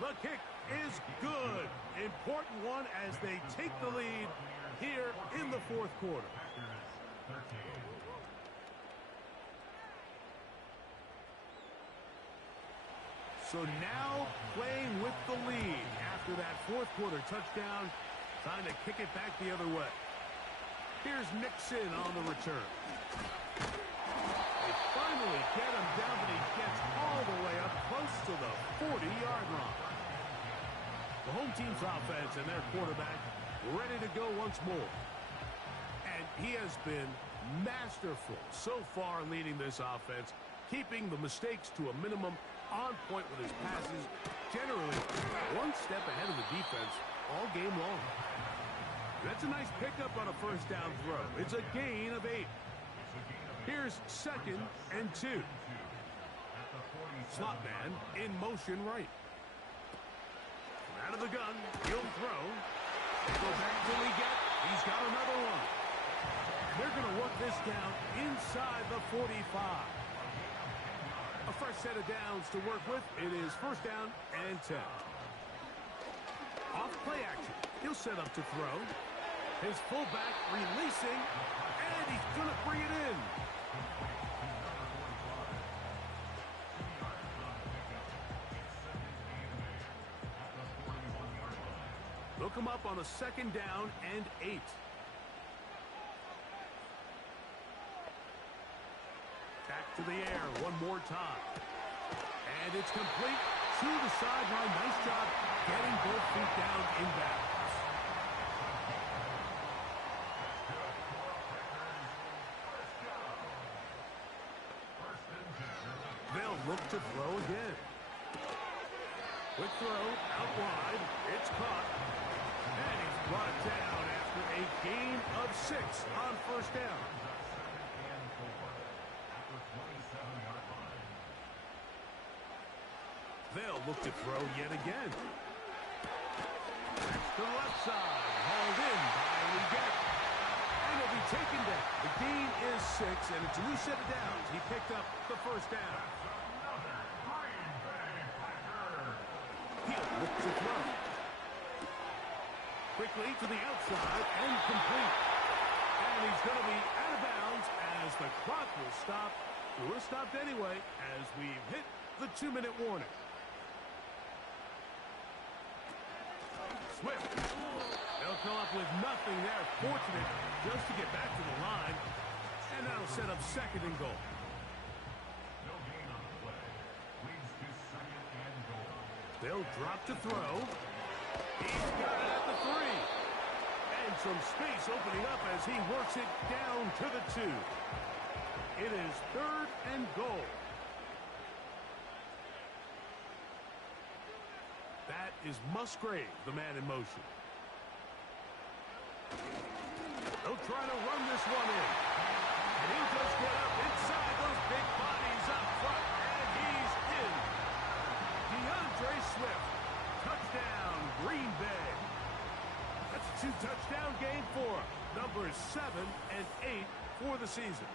The kick is good. Important one as they take the lead here in the fourth quarter. So now playing with the lead after that fourth quarter touchdown. Time to kick it back the other way. Here's Nixon on the return. They finally get him down, but he gets all the way up close to the 40-yard line. The home team's offense and their quarterback ready to go once more. And he has been masterful so far leading this offense, keeping the mistakes to a minimum, on point with his passes, generally one step ahead of the defense all game long. That's a nice pickup on a first down throw. It's a gain of 8. Here's second and 2. Slot man in motion right. Out of the gun, he'll throw. Go back till he gets. He's got another one. They're going to work this down inside the 45. A fresh set of downs to work with. It is first down and 10. Off play action. He'll set up to throw. His fullback releasing, and he's going to bring it in. Look him up on a second down and 8. Back to the air one more time. And it's complete to the sideline. Nice job getting both feet down in bounds. They'll look to throw again. Quick throw out wide. It's caught. And he's brought down after a gain of 6 on first down. They'll look to throw yet again. Back to the left side. Hauled in by Leggett. And he'll be taken down. The gain is 6, and it's a new set of downs. He picked up the first down. He'll look to throw. Quickly to the outside and complete. And he's going to be out of bounds as the clock will stop. We're stopped anyway as we've hit the 2-minute warning. Swift. They'll come up with nothing there. Fortunate just to get back to the line. And that'll set up second and goal. No gain on the play. Leads to second and goal. They'll drop to throw. He's got it at the 3. And some space opening up as he works it down to the 2. It is third and goal. That is Musgrave, the man in motion. They'll try to run this one in. And he'll just get up inside those big bodies up front. And he's in. DeAndre Swift. Touchdown, Green Bay. That's a 2-touchdown game for him. Numbers 7 and 8 for the season.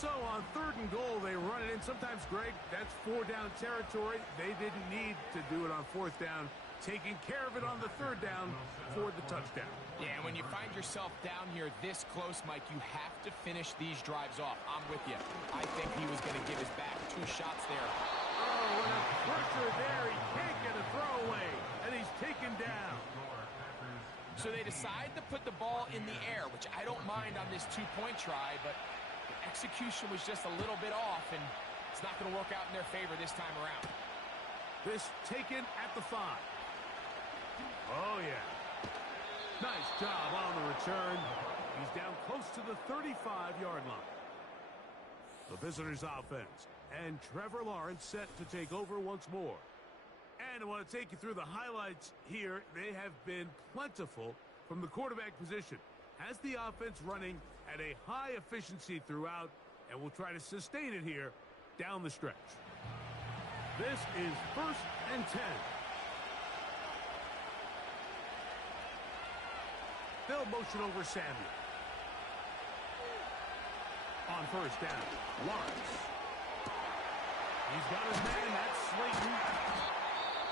So on 3rd and goal, they run it in. Sometimes, Greg, that's 4-down territory. They didn't need to do it on 4th down. Taking care of it on the 3rd down for the touchdown. Yeah, and when you find yourself down here this close, Mike, you have to finish these drives off. I'm with you. I think he was going to give his back 2 shots there. Oh, and a pressure there. He can't get a throwaway, and he's taken down. So they decide to put the ball in the air, which I don't mind on this 2-point try, but the execution was just a little bit off, and it's not going to work out in their favor this time around. This taken at the 5. Oh, yeah. Nice job on the return. He's down close to the 35-yard line. The visitors' offense. And Trevor Lawrence set to take over once more. And I want to take you through the highlights here. They have been plentiful from the quarterback position. Has the offense running at a high efficiency throughout, and will try to sustain it here down the stretch. This is 1st and 10. They'll motion over Samuel. On 1st down, Lawrence. He's got his man, that's Slayton.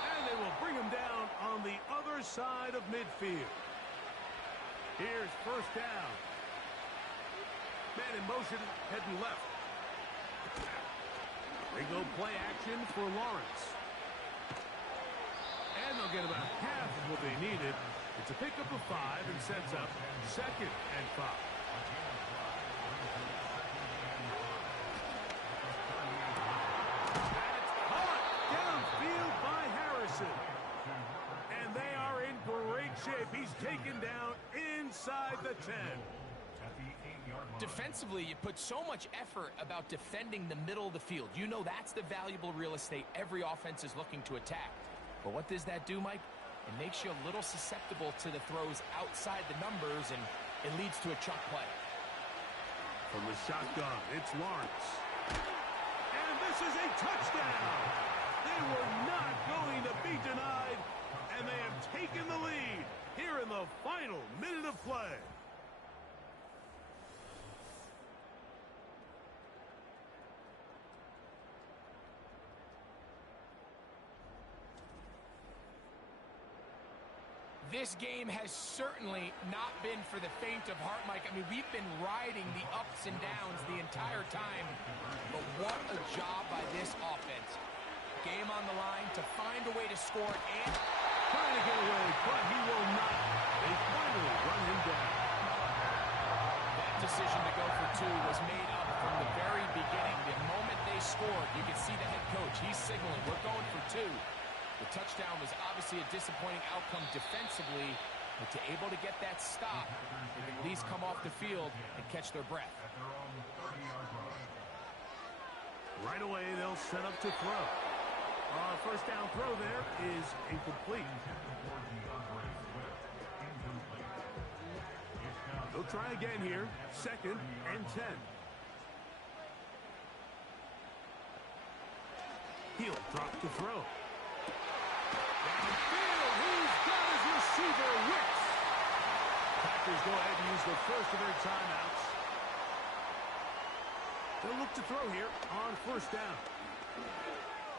And they will bring him down on the other side of midfield. Here's 1st down. Man in motion, heading left. They go play action for Lawrence. And they'll get about half of what they needed. It's a pickup of 5 and sets up 2nd and 5. That's caught downfield by Harrison. And they are in great shape. He's taken down inside the 10. Defensively, you put so much effort about defending the middle of the field. You know that's the valuable real estate every offense is looking to attack. But what does that do, Mike? It makes you a little susceptible to the throws outside the numbers, and it leads to a chuck play. From the shotgun, it's Lawrence. And this is a touchdown! They were not going to be denied, and they have taken the lead here in the final minute of play. This game has certainly not been for the faint of heart, Mike. I mean, we've been riding the ups and downs the entire time, but what a job by this offense. Game on the line to find a way to score and trying to get away, but he will not. They finally run him down. That decision to go for 2 was made up from the very beginning. The moment they scored, you could see the head coach. He's signaling, we're going for 2. The touchdown was obviously a disappointing outcome defensively, but to able to get that stop, they can at least come off the field and catch their breath. Right away, they'll set up to throw. 1st down throw there is incomplete. They'll try again here. 2nd and 10. He'll drop to throw. Downfield, he's got his receiver, Wicks. Packers go ahead and use the first of their timeouts. They'll look to throw here on 1st down.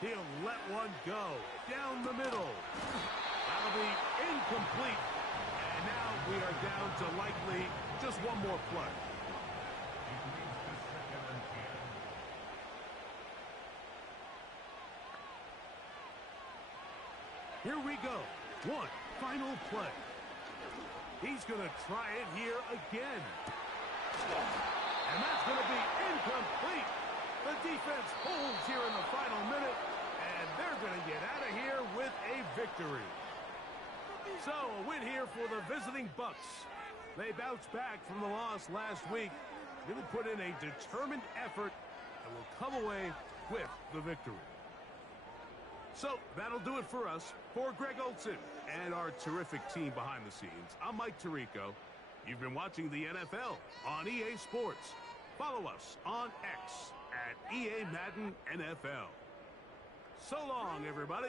He'll let one go down the middle. That'll be incomplete. And now we are down to likely just one more play. Here we go. One final play. He's going to try it here again. And that's going to be incomplete. The defense holds here in the final minute, and they're going to get out of here with a victory. So, a win here for the visiting Bucks. They bounced back from the loss last week, really put in a determined effort, and will come away with the victory. So, that'll do it for us. For Greg Olson and our terrific team behind the scenes, I'm Mike Tirico. You've been watching the NFL on EA Sports. Follow us on X at EA Madden NFL. So long, everybody.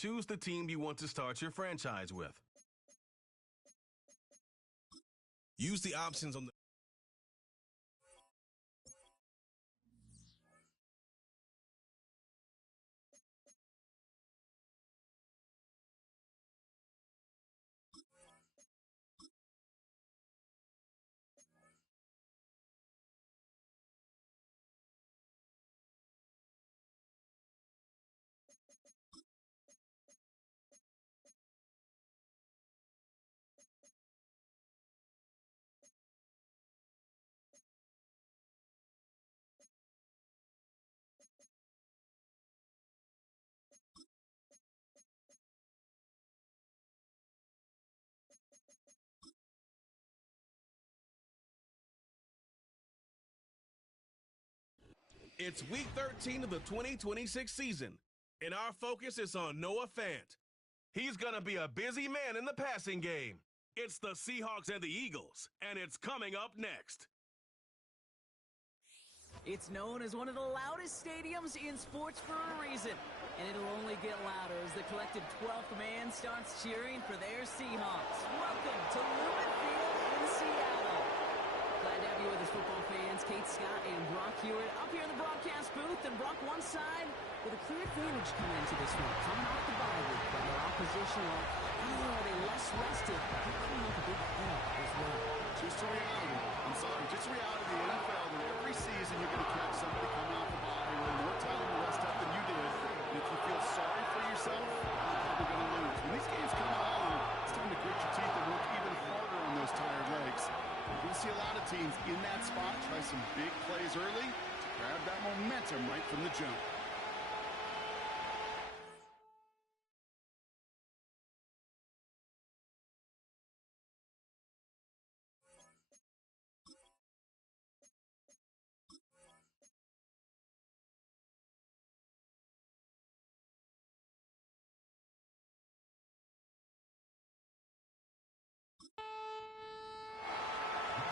choose the team you want to start your franchise with. Use the options on the It's week 13 of the 2026 season, and our focus is on Noah Fant. He's going to be a busy man in the passing game. It's the Seahawks and the Eagles, and it's coming up next. It's known as one of the loudest stadiums in sports for a reason, and it'll only get louder as the collective 12th man starts cheering for their Seahawks. Welcome to Lumen Field in Seattle. Glad to have you with us, football fans. Kate Scott and Brock Hewitt up here in the broadcast booth, and Brock one side with a clear advantage coming into this one, coming off the bye week, but their opposition are they less rested? They're coming off a big L as well. Just a reality. I'm sorry, just a reality of the NFL that every season you're going to catch somebody coming off the bye with more time to rest up than you did. And if you feel sorry for yourself, you're probably going to lose. When these games come along, it's time to grit your teeth and work even harder on those tired legs. You're going to see a lot of teams in that spot try some big plays early to grab that momentum right from the jump.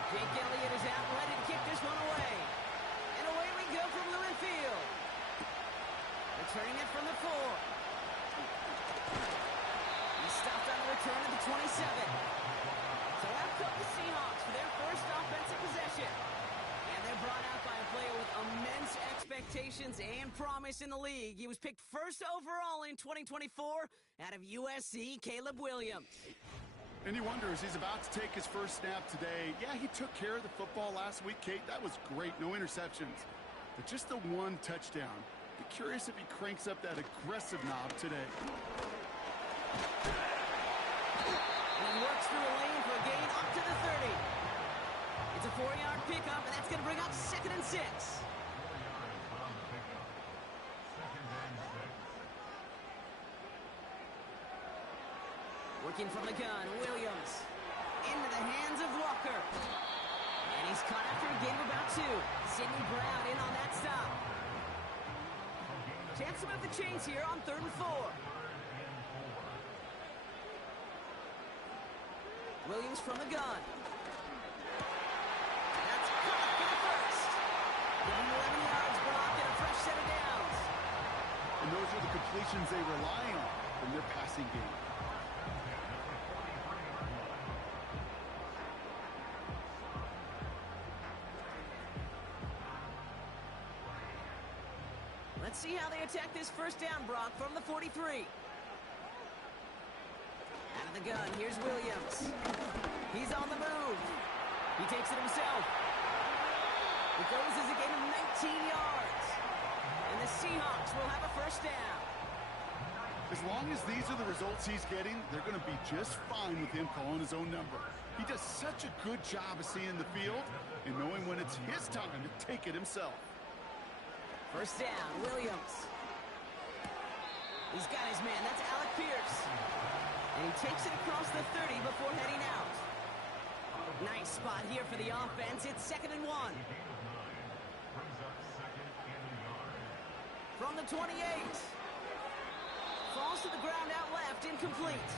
Jake Elliott is out, ready to kick this one away. And away we go from Lumen Field. Returning it from the 4. He stopped on the return at the 27. So out come the Seahawks for their first offensive possession. And they're brought out by a player with immense expectations and promise in the league. He was picked first overall in 2024 out of USC, Caleb Williams. And you wonder, as he's about to take his first snap today, yeah, he took care of the football last week, Kate. That was great. No interceptions. But just the one touchdown. Be curious if he cranks up that aggressive knob today. And he works through a lane for a gain up to the 30. It's a 4-yard pickup, and that's going to bring up 2nd and 6. Working from the gun, Williams into the hands of Walker. And he's caught after a gain of about 2. Sidney Brown in on that stop. Chance to move the chains here on 3rd and 4. Williams from the gun. That's caught for the first. Giving 11 yards, Brock, and a fresh set of downs. And those are the completions they rely on from their passing game. Let's see how they attack this first down, Brock, from the 43. Out of the gun, here's Williams. He's on the move. He takes it himself. It goes as a gain of 19 yards. And the Seahawks will have a first down. As long as these are the results he's getting, they're going to be just fine with him calling his own number. He does such a good job of seeing the field and knowing when it's his time to take it himself. First down, Williams. He's got his man. That's Alec Pierce. And he takes it across the 30 before heading out. Nice spot here for the offense. It's 2nd and 1. From the 28. Falls to the ground out left, incomplete.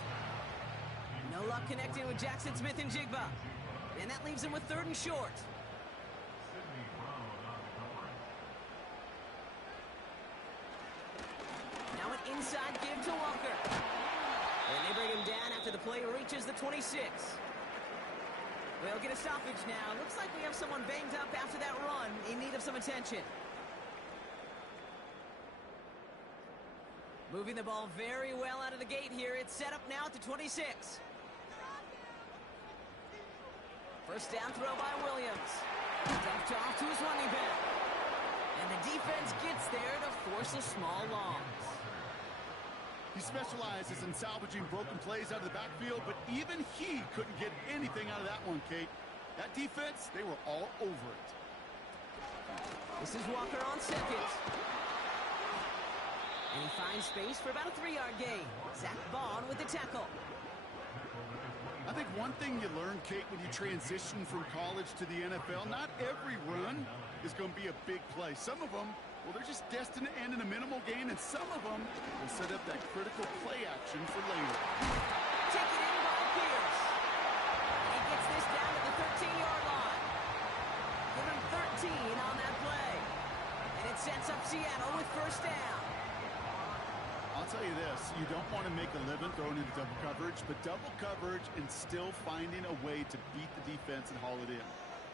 No luck connecting with Jackson Smith and Jigba. And that leaves him with 3rd and short. Now an inside give to Walker. after the play reaches the 26. We'll get a stoppage now. Looks like we have someone banged up after that run in need of some attention. Moving the ball very well out of the gate here. It's set up now at the 26. First down throw by Williams. Dumped off to his running back. And the defense gets there to force a small loss. He specializes in salvaging broken plays out of the backfield, but even he couldn't get anything out of that one, Kate. That defense, they were all over it. This is Walker on second. And he finds space for about a 3-yard gain. Zach Bond with the tackle. I think one thing you learn, Kate, when you transition from college to the NFL, not every run is going to be a big play. Some of them, well, they're just destined to end in a minimal gain, and some of them will set up that critical play action for later. Take it in by Pierce. He gets this down to the 13-yard line. Give him 13 on that play. And it sets up Seattle with first down. I'll tell you this, you don't want to make a living throwing into double coverage, but double coverage and still finding a way to beat the defense and haul it in.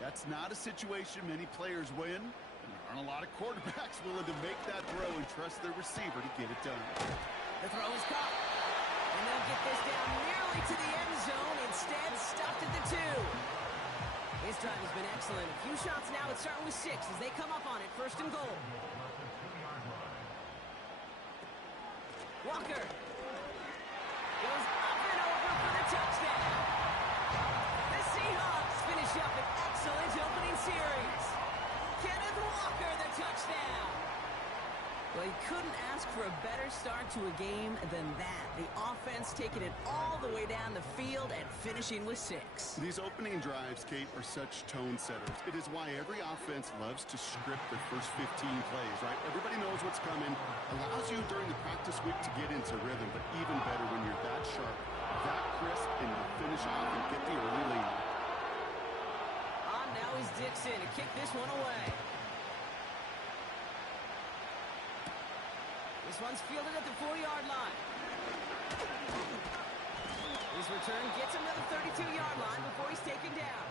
That's not a situation many players win, and there aren't a lot of quarterbacks willing to make that throw and trust their receiver to get it done. The throw is caught. And they'll get this down nearly to the end zone. Instead, stopped at the 2. His drive has been excellent. A few shots now. It's starting with 6 as they come up on it. First and goal. Walker goes up and over for the touchdown. The Seahawks finish up an excellent opening series. Kenneth Walker, the touchdown. Well, he couldn't ask for a better start to a game than that. The offense taking it all the way down the field and finishing with 6. These opening drives, Kate, are such tone setters. It is why every offense loves to script their first 15 plays, right? Everybody knows what's coming. Allows you during the practice week to get into rhythm, but even better when you're that sharp, that crisp, and you finish off and get the early lead. On now is Dixon to kick this one away. This one's fielded at the 4-yard line. His return gets him to the 32-yard line before he's taken down.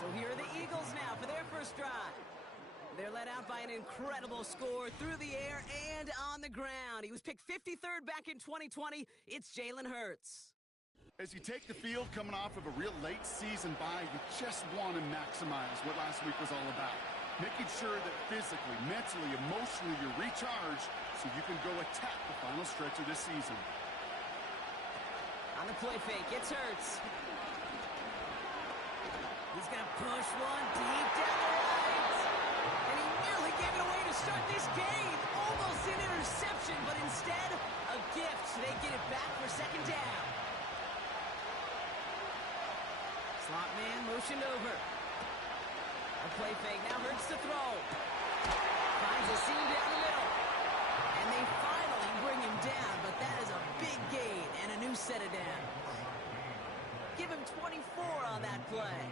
So here are the Eagles now for their first drive. They're led out by an incredible score through the air and on the ground. He was picked 53rd back in 2020. It's Jalen Hurts. As you take the field coming off of a real late season bye, you just want to maximize what last week was all about. Making sure that physically, mentally, emotionally you're recharged so you can go attack the final stretch of this season. On the play fake, it's Hurts. He's going to push one deep down the right. And he nearly gave it away to start this game. Almost an interception, but instead a gift. They get it back for second down. Slot man motioned over. A play fake, now Hurts to throw. Finds a seam down the middle. And they finally bring him down, but that is a big gain and a new set of downs. Give him 24 on that play.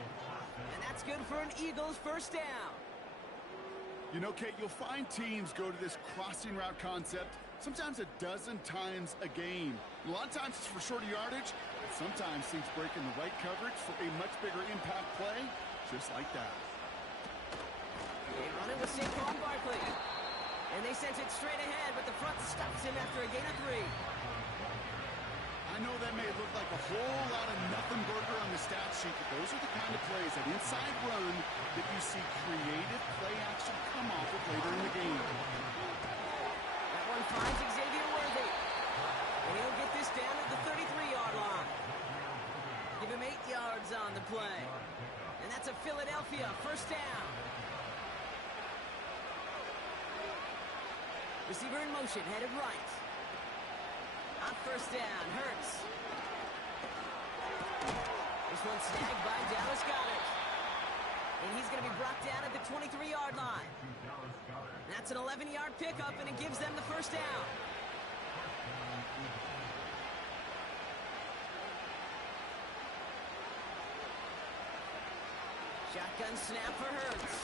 And that's good for an Eagles first down. You know, Kate, you'll find teams go to this crossing route concept sometimes a dozen times a game. A lot of times it's for shorter yardage, but sometimes teams break in the right coverage for a much bigger impact play, just like that. They run it with Saquon Barkley. And they sent it straight ahead, but the front stops him after a gain of 3. I know that may look like a whole lot of nothing burger on the stat sheet, but those are the kind of plays, that inside run, that you see creative play action come off of later in the game. That one finds Xavier Worthy. And he'll get this down at the 33-yard line. Give him 8 yards on the play. And that's a Philadelphia first down. Receiver in motion, headed right. On first down, Hurts. This one snagged by Dallas Goedert. And he's going to be brought down at the 23-yard line. That's an 11-yard pickup, and it gives them the first down. Shotgun snap for Hurts.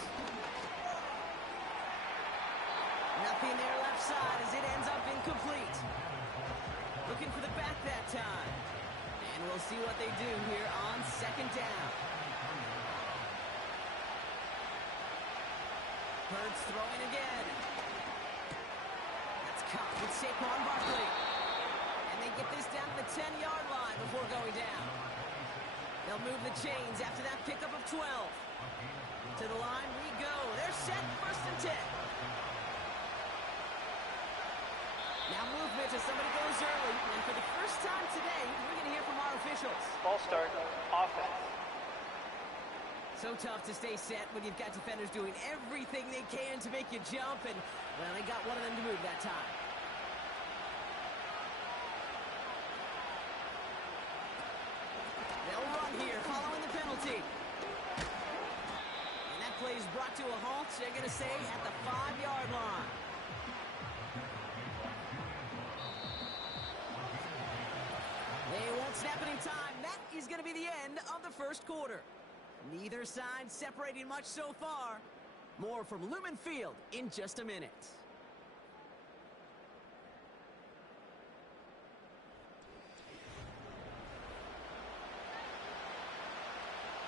Nothing there left side as it ends up incomplete. Looking for the back that time. We'll see what they do here on second down. Hurts throwing again. That's caught with Saquon Barkley. And they get this down to the 10-yard line before going down. They'll move the chains after that pickup of 12. To the line we go. They're set, first and 10. Now movement as somebody goes early. And for the first time today, we're going to hear from our officials. Ball start, offense. So tough to stay set when you've got defenders doing everything they can to make you jump. And, well, they got one of them to move that time. They'll run here following the penalty. And that play is brought to a halt. They're going to say at the 5-yard line. They won't snap it in time. That is going to be the end of the first quarter. Neither side separating much so far. More from Lumen Field in just a minute.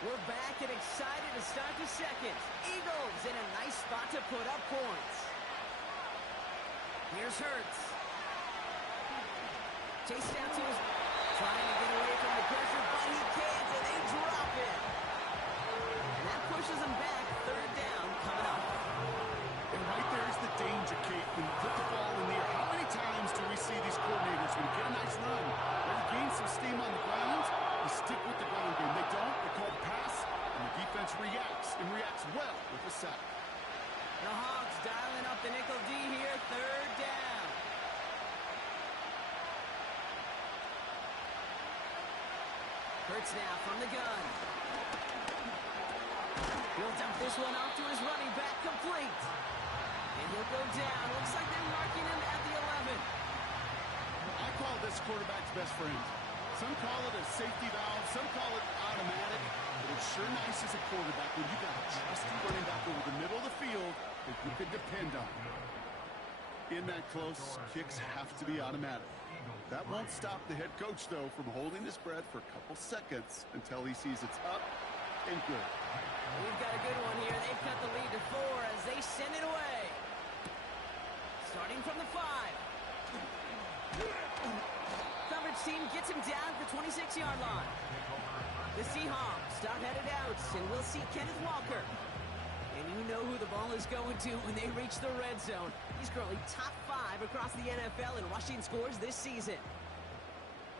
We're back and excited to start the second. Eagles in a nice spot to put up points. Here's Hurts. Chase down to his... Trying to get away from the pressure, but he can't, and they drop it. And that pushes them back. Third down coming up. And right there is the danger, Kate. When you put the ball in the air, how many times do we see these coordinators, when you get a nice run, when you gain some steam on the ground, you stick with the ground game. They don't. They call the pass, and the defense reacts, and reacts well with the sack. The Hawks dialing up the nickel D here. Third down. Hurts now from the gun. He'll dump this one off to his running back, complete. And he'll go down. Looks like they're marking him at the 11. I call this quarterback's best friend. Some call it a safety valve, some call it automatic, but it's sure nice as a quarterback when you got a trusty running back over the middle of the field that you can depend on. In that close, kicks have to be automatic. That won't stop the head coach, though, from holding his breath for a couple seconds until he sees it's up and good. We've got a good one here. They've cut the lead to 4 as they send it away. Starting from the 5. Coverage team gets him down at the 26-yard line. The Seahawks start headed out, and we'll see Kenneth Walker. And you know who the ball is going to when they reach the red zone. He's currently top 5 across the NFL in rushing scores this season.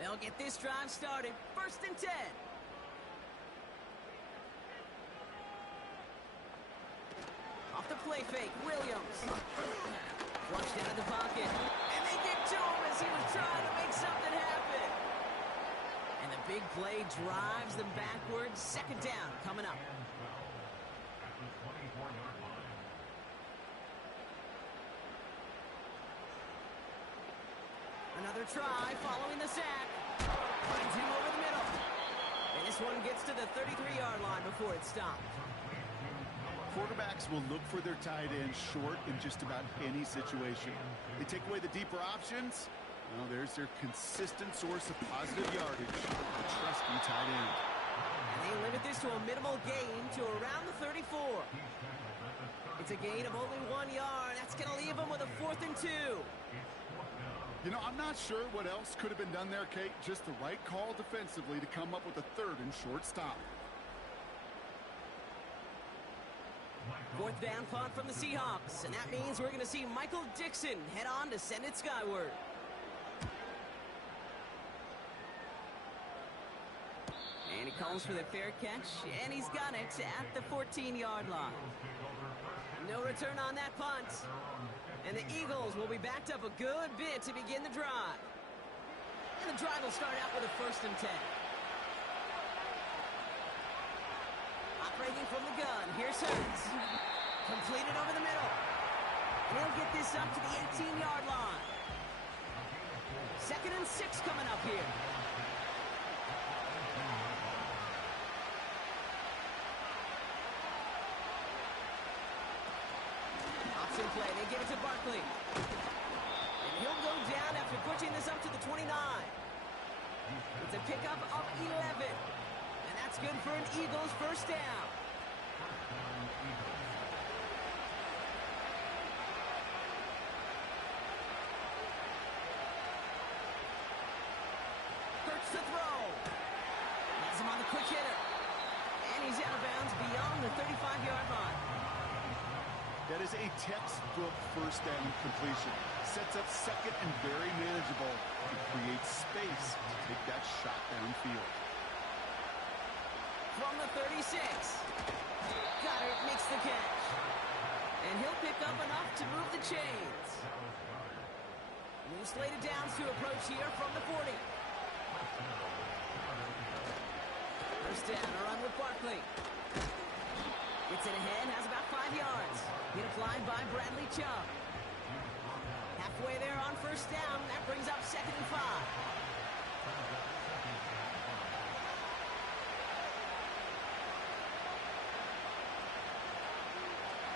They'll get this drive started. First and 10. Off the play fake, Williams. Flushed out of the pocket. And they get to him as he was trying to make something happen. And the big play drives them backwards. Second down coming up. Another try following the sack. Finds him over the middle. And this one gets to the 33-yard line before it's stopped. Quarterbacks will look for their tight end short in just about any situation. They take away the deeper options. Well, there's their consistent source of positive yardage, the trusty tight end. And they limit this to a minimal gain to around the 34. It's a gain of only 1 yard. That's going to leave them with a 4th and 2. You know, I'm not sure what else could have been done there, Kate. Just the right call defensively to come up with a 3rd and short stop. 4th down punt from the Seahawks. And that means we're going to see Michael Dixon head on to send it skyward. And he calls for the fair catch. And he's got it at the 14-yard line. No return on that punt. And the Eagles will be backed up a good bit to begin the drive. And the drive will start out with a 1st and 10. Operating from the gun, here's Hurts. Completed over the middle. And he'll get this up to the 18-yard line. 2nd and 6 coming up here. Option play, they give it to Barkley. And he'll go down after pushing this up to the 29. It's a pickup of 11. And that's good for an Eagles first down. Hurts the throw. Has him on the quick hitter. And he's out of bounds beyond the 35-yard line. That is a textbook first down completion. Sets up second and very manageable to create space to take that shot downfield. From the 36. Goddard makes the catch. And he'll pick up enough to move the chains. New slated downs to approach here from the 40. First down, a run with Barkley. Gets it ahead, has about 5 yards. Hit applied by Bradley Chubb. Halfway there on first down, that brings up 2nd and 5.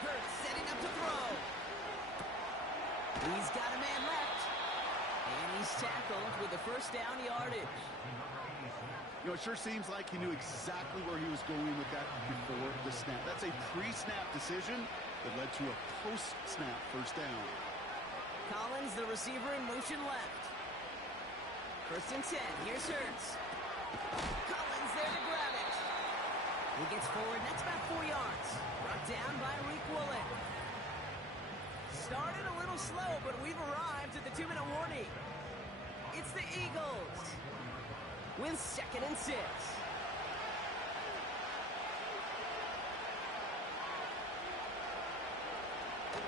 Hurts setting up to throw. He's got a man left. And he's tackled with the first down yardage. You know, it sure seems like he knew exactly where he was going with that before the snap. That's a pre-snap decision that led to a post-snap first down. Collins, the receiver, in motion left. First and 10. Here's Hurts. Collins there to grab it. He gets forward. That's about 4 yards. Brought down by Reek Woolen. Started a little slow, but we've arrived at the 2-minute warning. It's the Eagles with 2nd and 6.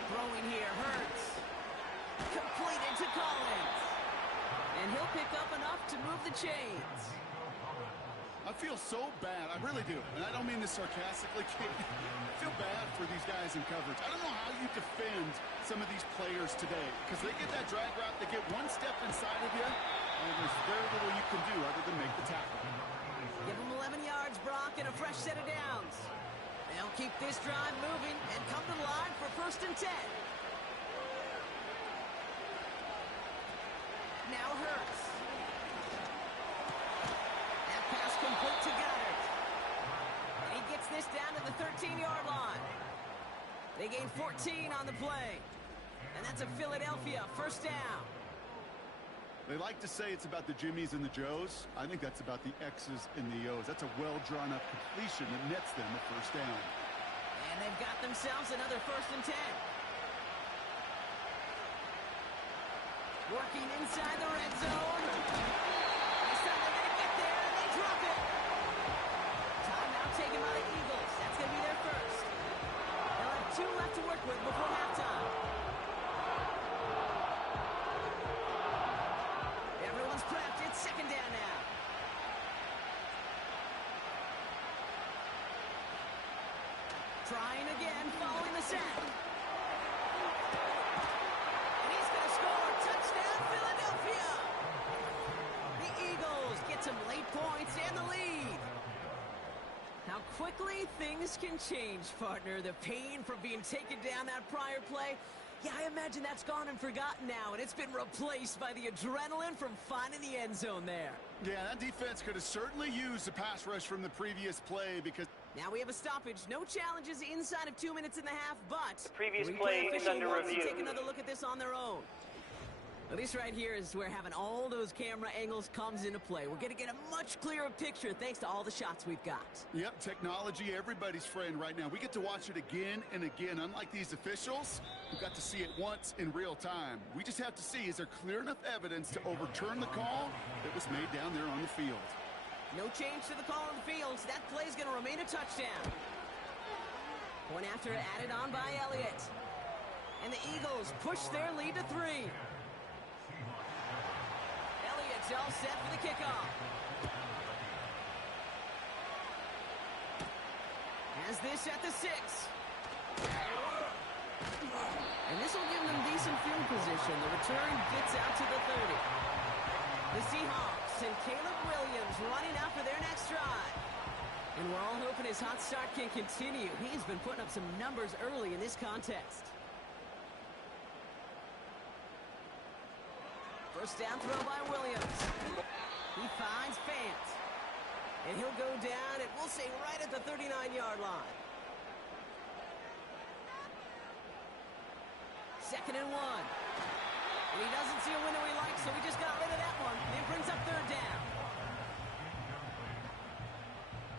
Throwing here, Hurts. Completed to Collins. And he'll pick up enough to move the chains. I feel so bad. I really do. And I don't mean this sarcastically. I feel bad for these guys in coverage. I don't know how you defend some of these players today. Because they get that drag route, they get one step inside of you, and there's very little you can do other than make the tackle. Give them 11 yards, Brock, and a fresh set of downs. They'll keep this drive moving and come to the line for first and 10. Now Hurts. That pass complete to Goddard. And he gets this down to the 13-yard line. They gain 14 on the play. And that's a Philadelphia first down. They like to say it's about the Jimmies and the Joes. I think that's about the X's and the O's. That's a well-drawn-up completion that nets them a first down. And they've got themselves another first and 10. Working inside the red zone. This time they're going to get there, and they drop it. Timeout taken by the Eagles. That's going to be their first. They'll have 2 left to work with before halftime. Everyone's prepped. It's 2nd down now. Trying again, following the sack. And he's going to score. Touchdown, Philadelphia. The Eagles get some late points and the lead. How quickly things can change, partner. The pain from being taken down that prior play. Yeah, I imagine that's gone and forgotten now, and it's been replaced by the adrenaline from finding the end zone there. Yeah, that defense could have certainly used a pass rush from the previous play because... Now we have a stoppage. No challenges inside of 2 minutes and a half, but... Previous play is under review. Take another look at this on their own. Well, this right here is where having all those camera angles comes into play. We're going to get a much clearer picture thanks to all the shots we've got. Yep, technology, everybody's friend right now. We get to watch it again and again. Unlike these officials, who got to see it once in real time. We just have to see, is there clear enough evidence to overturn the call that was made down there on the field? No change to the call on the field, so that play is going to remain a touchdown. Point after added on by Elliott. And the Eagles push their lead to 3. Elliott's all set for the kickoff. Has this at the 6. And this will give them decent field position. The return gets out to the 30. The Seahawks and Caleb Williams running out for their next drive. And we're all hoping his hot start can continue. He's been putting up some numbers early in this contest. First down throw by Williams. He finds Fant. And he'll go down, and we'll say right at the 39-yard line. 2nd and 1. And he doesn't see a window he likes, so he just got rid of that one. And brings up 3rd down.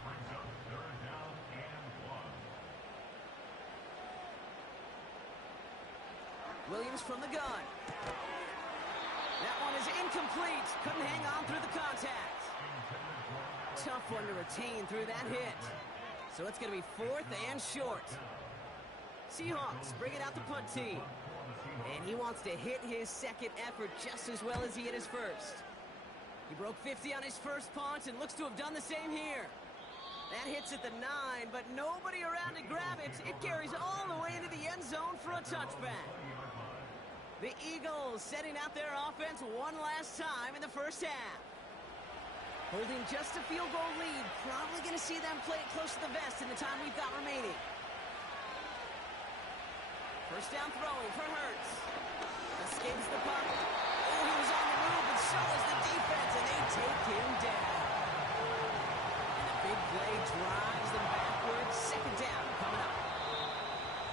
Brings up 3rd down and 1. Williams from the gun. That one is incomplete. Couldn't hang on through the contact. Tough one to retain through that hit. So it's going to be 4th and short. Seahawks bring it out the punt team. And he wants to hit his second effort just as well as he hit his first. He broke 50 on his first punt and looks to have done the same here. That hits at the 9, but nobody around to grab it. It carries all the way into the end zone for a touchback. The Eagles setting out their offense one last time in the first half. Holding just a field goal lead. Probably going to see them play it close to the vest in the time we've got remaining. First down throwing for Hurts. Escapes the puck. Oh, he was on the move, and so is the defense, and they take him down. And the big play drives them backwards. 2nd down coming up.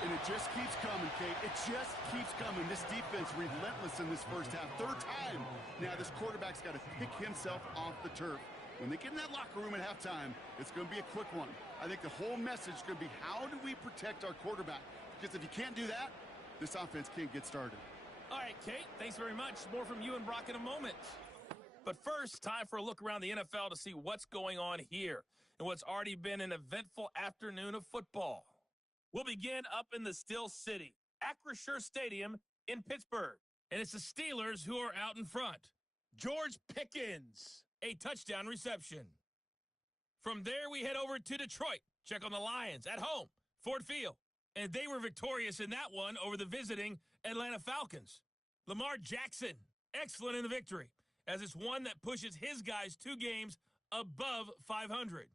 And it just keeps coming, Kate. It just keeps coming. This defense relentless in this first half. 3rd time. Now this quarterback's got to pick himself off the turf. When they get in that locker room at halftime, it's going to be a quick one. I think the whole message is going to be, how do we protect our quarterback? Because if you can't do that, this offense can't get started. All right, Kate, thanks very much. More from you and Brock in a moment. But first, time for a look around the NFL to see what's going on here and what's already been an eventful afternoon of football. We'll begin up in the Steel City, Acrisure Stadium in Pittsburgh. And it's the Steelers who are out in front. George Pickens, a touchdown reception. From there, we head over to Detroit. Check on the Lions at home, Ford Field. And they were victorious in that one over the visiting Atlanta Falcons. Lamar Jackson, excellent in the victory, as it's one that pushes his guys 2 games above 500.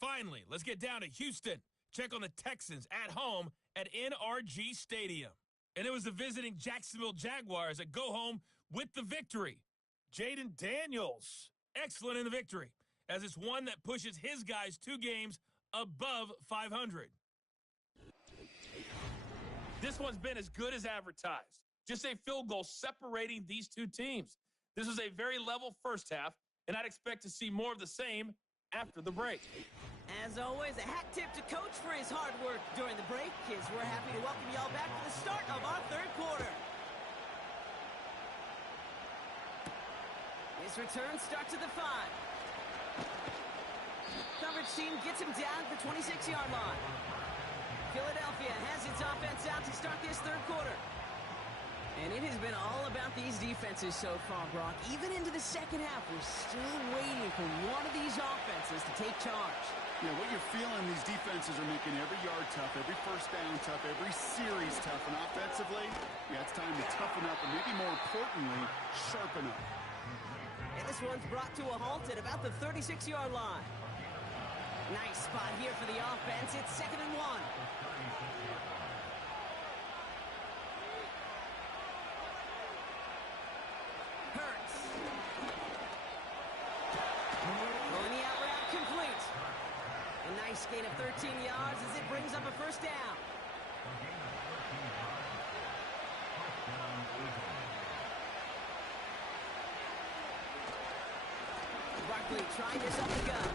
Finally, let's get down to Houston. Check on the Texans at home at NRG Stadium. And it was the visiting Jacksonville Jaguars that go home with the victory. Jaden Daniels, excellent in the victory, as it's one that pushes his guys 2 games above 500. This one's been as good as advertised. Just a field goal separating these 2 teams. This was a very level first half, and I'd expect to see more of the same after the break. As always, a hat tip to Coach for his hard work during the break, as we're happy to welcome y'all back to the start of our 3rd quarter. This return starts at the 5. Coverage team gets him down at the 26-yard line. Philadelphia has its offense out to start this 3rd quarter. And it has been all about these defenses so far, Brock. Even into the second half, we're still waiting for one of these offenses to take charge. Yeah, what you're feeling, these defenses are making every yard tough, every first down tough, every series tough. And offensively, yeah, it's time to toughen up and maybe more importantly, sharpen up. And this one's brought to a halt at about the 36-yard line. Nice spot here for the offense. It's 2nd and 1. Hurts. Throwing the out route complete. A nice gain of 13 yards as it brings up a first down. Barkley trying this up the gut.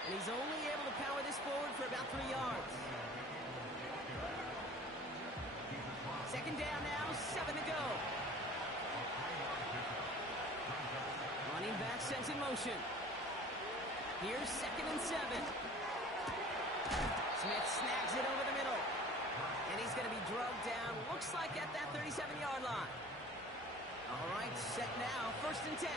And he's only able to power this forward for about 3 yards. 2nd down now, 7 to go. Running back sends in motion. Here's 2nd and 7. Smith snags it over the middle. And he's going to be drugged down, looks like at that 37-yard line. All right, set now, 1st and 10.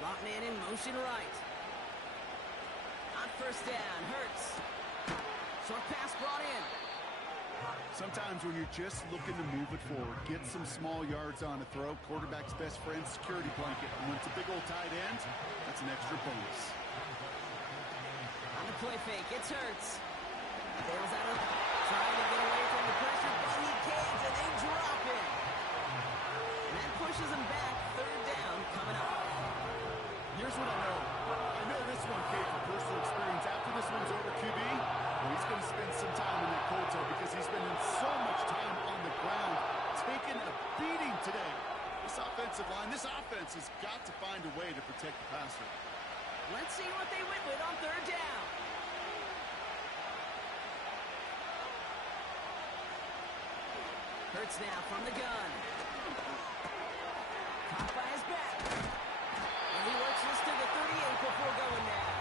Slot man in motion right. On 1st down, Hurts. Short pass brought in. Sometimes when you're just looking to move it forward, get some small yards on a throw, quarterback's best friend, security blanket. And when it's a big old tight end, that's an extra bonus. On the play fake, it's Hurts. Bails out of Trying to get away from the pressure, but he can't, and they drop it. And that pushes him back. Third down coming up. Here's what I know. I know this one came from personal experience. After this one's over, QB, well, he's going to spend some time in that cold tub because he's spending so much time on the ground, taking a beating today. This offensive line, this offense has got to find a way to protect the passer. Let's see what they went with on third down. Hurts now from the gun. Caught by his back. And he works this to the 38 before going down.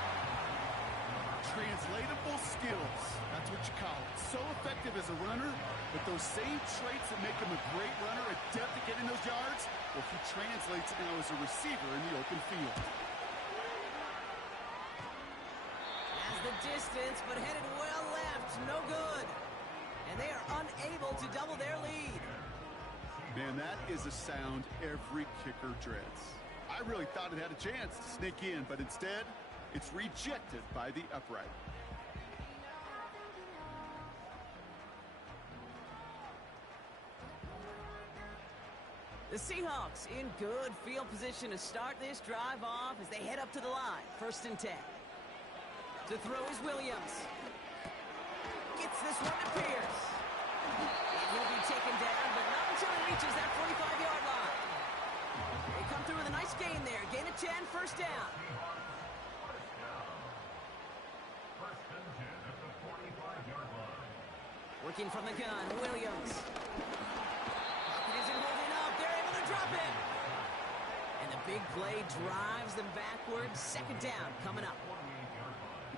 Translatable skills. That's what you call it. So effective as a runner, but those same traits that make him a great runner, adept at getting those yards, well, he translates it now as a receiver in the open field. Has the distance, but headed well left. No good. And they are unable to double their lead. Man, that is a sound every kicker dreads. I really thought it had a chance to sneak in, but instead, it's rejected by the upright. The Seahawks in good field position to start this drive off as they head up to the line. 1st and 10. To throw is Williams. Gets this one to Pierce. He'll be taken down, but not until he reaches that 45-yard line. They come through with a nice gain there. Gain of 10, 1st down. First and 10 at the 45-yard line. Working from the gun, Williams. Pocket isn't holding up. They're able to drop it. And the big play drives them backwards. 2nd down coming up.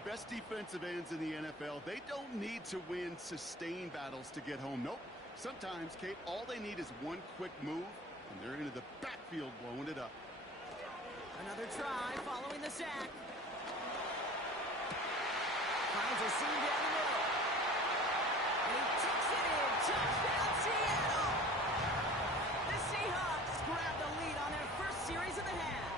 The best defensive ends in the NFL, they don't need to win sustained battles to get home. Nope. Sometimes, Kate, all they need is one quick move, and they're into the backfield blowing it up. Another try following the sack. Finds a seam down the middle. And he takes it in. Touchdown, Seattle! The Seahawks grab the lead on their first series of the half.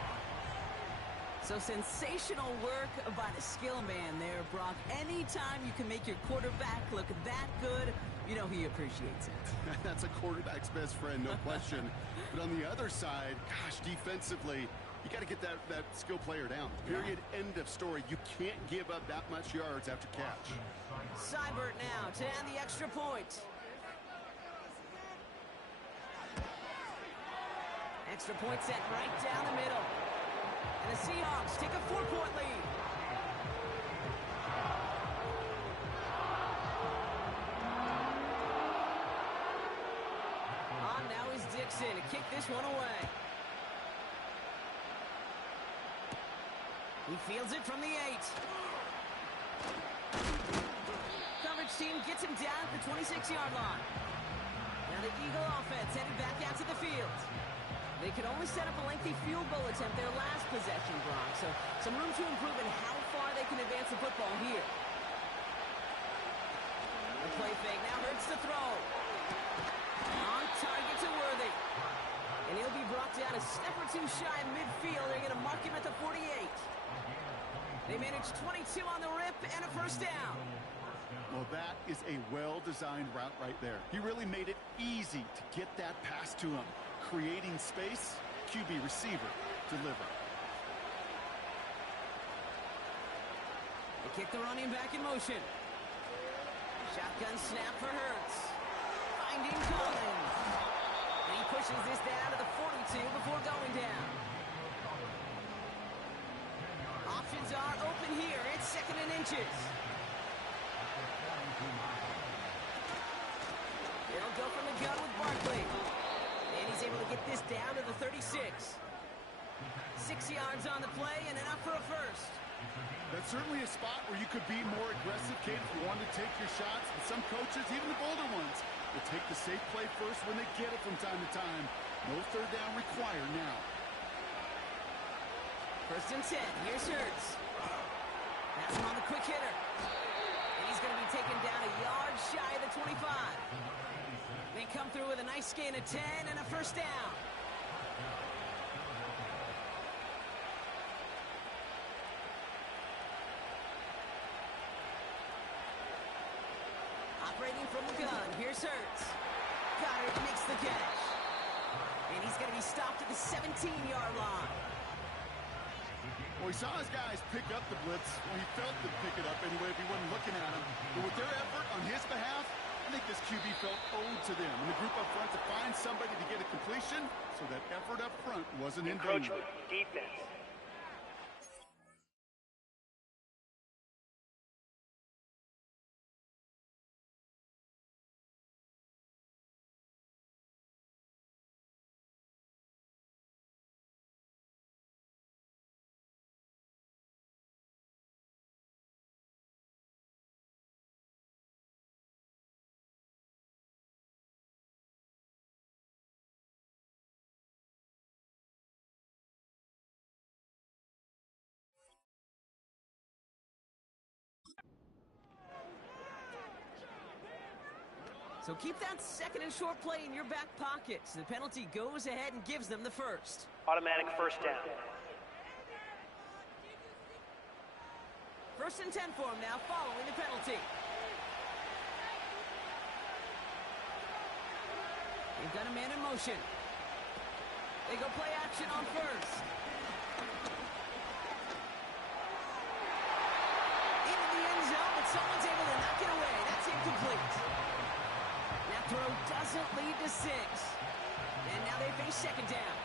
So sensational work by the skill man there, Brock. Anytime you can make your quarterback look that good, you know he appreciates it. That's a quarterback's best friend, no question. But on the other side, gosh, defensively, you got to get that skill player down. Period. End of story. You can't give up that much yards after catch. Seibert now to add the extra point. Extra point set right down the middle. And the Seahawks take a 4-point lead. On now is Dixon to kick this one away. He fields it from the 8. Coverage team gets him down at the 26-yard line. Now the Eagle offense headed back out to the field. They could only set up a lengthy field goal attempt their last possession, Brock. So some room to improve in how far they can advance the football here. The play fake now hurts the throw. On target to Worthy. And he'll be brought down a step or two shy of midfield. They're going to mark him at the 48. They managed 22 on the rip and a 1st down. Well, that is a well-designed route right there. He really made it easy to get that pass to him. Creating space, QB receiver, deliver. They kick the running back in motion. Shotgun snap for Hurts. Finding Collins. And he pushes this down to the 42 before going down. Options are open here. It's 2nd and inches. They'll go from the gun with Barkley. And he's able to get this down to the 36. 6 yards on the play and enough for a 1st. That's certainly a spot where you could be more aggressive, Kate, if you wanted to take your shots. But some coaches, even the bolder ones, will take the safe play first when they get it from time to time. No 3rd down required now. 1st and 10. Here's Hurts. That's him on the quick hitter. And he's going to be taken down a yard shy of the 25. They come through with a nice gain of 10 and a 1st down. Operating Here's Hurts. Goddard makes the catch. And he's going to be stopped at the 17-yard line. Well, he saw his guys pick up the blitz. Well, he felt them pick it up anyway if he wasn't looking at him. But with their effort on his behalf, I think this QB felt owed to them and the group up front to find somebody to get a completion, so that effort up front wasn't in vain. Encroachment defense. So keep that second and short play in your back pocket. So the penalty goes ahead and gives them the first. Automatic first down. First and 10 for him now following the penalty. They've got a man in motion. They go play action on first. Into the end zone, but someone's able to knock it away. That's incomplete. That throw doesn't lead to 6. And now they face second down.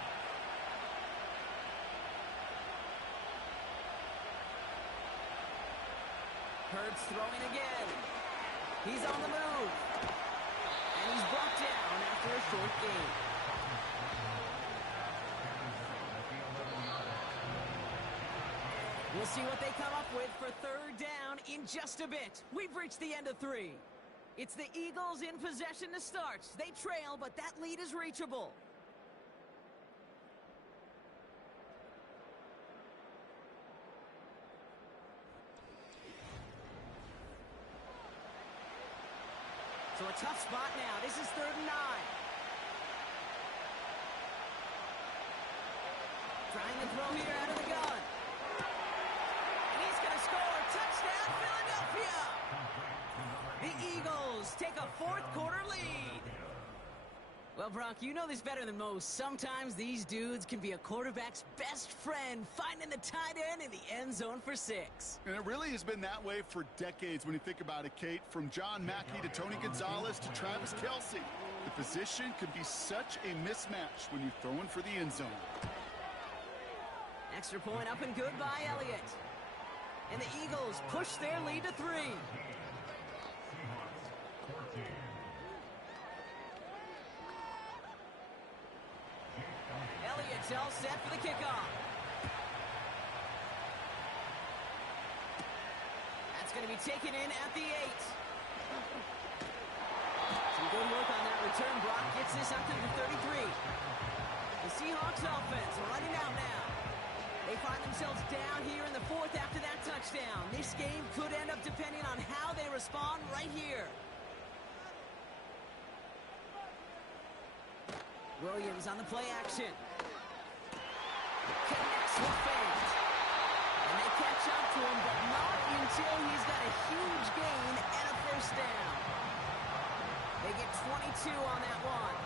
Hurts throwing again. He's on the move. And he's brought down after a short gain. We'll see what they come up with for third down in just a bit. We've reached the end of 3. It's the Eagles in possession to start. They trail, but that lead is reachable. So a tough spot now. This is 3rd and 9. Trying to throw here out of the gun. And he's going to score. Touchdown, Philadelphia! The Eagles take a 4th quarter lead. Well, Brock, you know this better than most. Sometimes these dudes can be a quarterback's best friend, finding the tight end in the end zone for 6. And it really has been that way for decades when you think about it, Kate. From John Mackey to Tony Gonzalez to Travis Kelce. The position can be such a mismatch when you're throwing for the end zone. Extra point up and good by Elliott. And the Eagles push their lead to 3. Elliott's all set for the kickoff. That's going to be taken in at the 8. Some good work on that return. Brock gets this up to the 33. The Seahawks offense running out now. They find themselves down here in the 4th after that touchdown. This game could end up depending on how they respond right here. Williams on the play action. Connects with Fant. And they catch up to him, but not until he's got a huge gain and a first down. They get 22 on that one.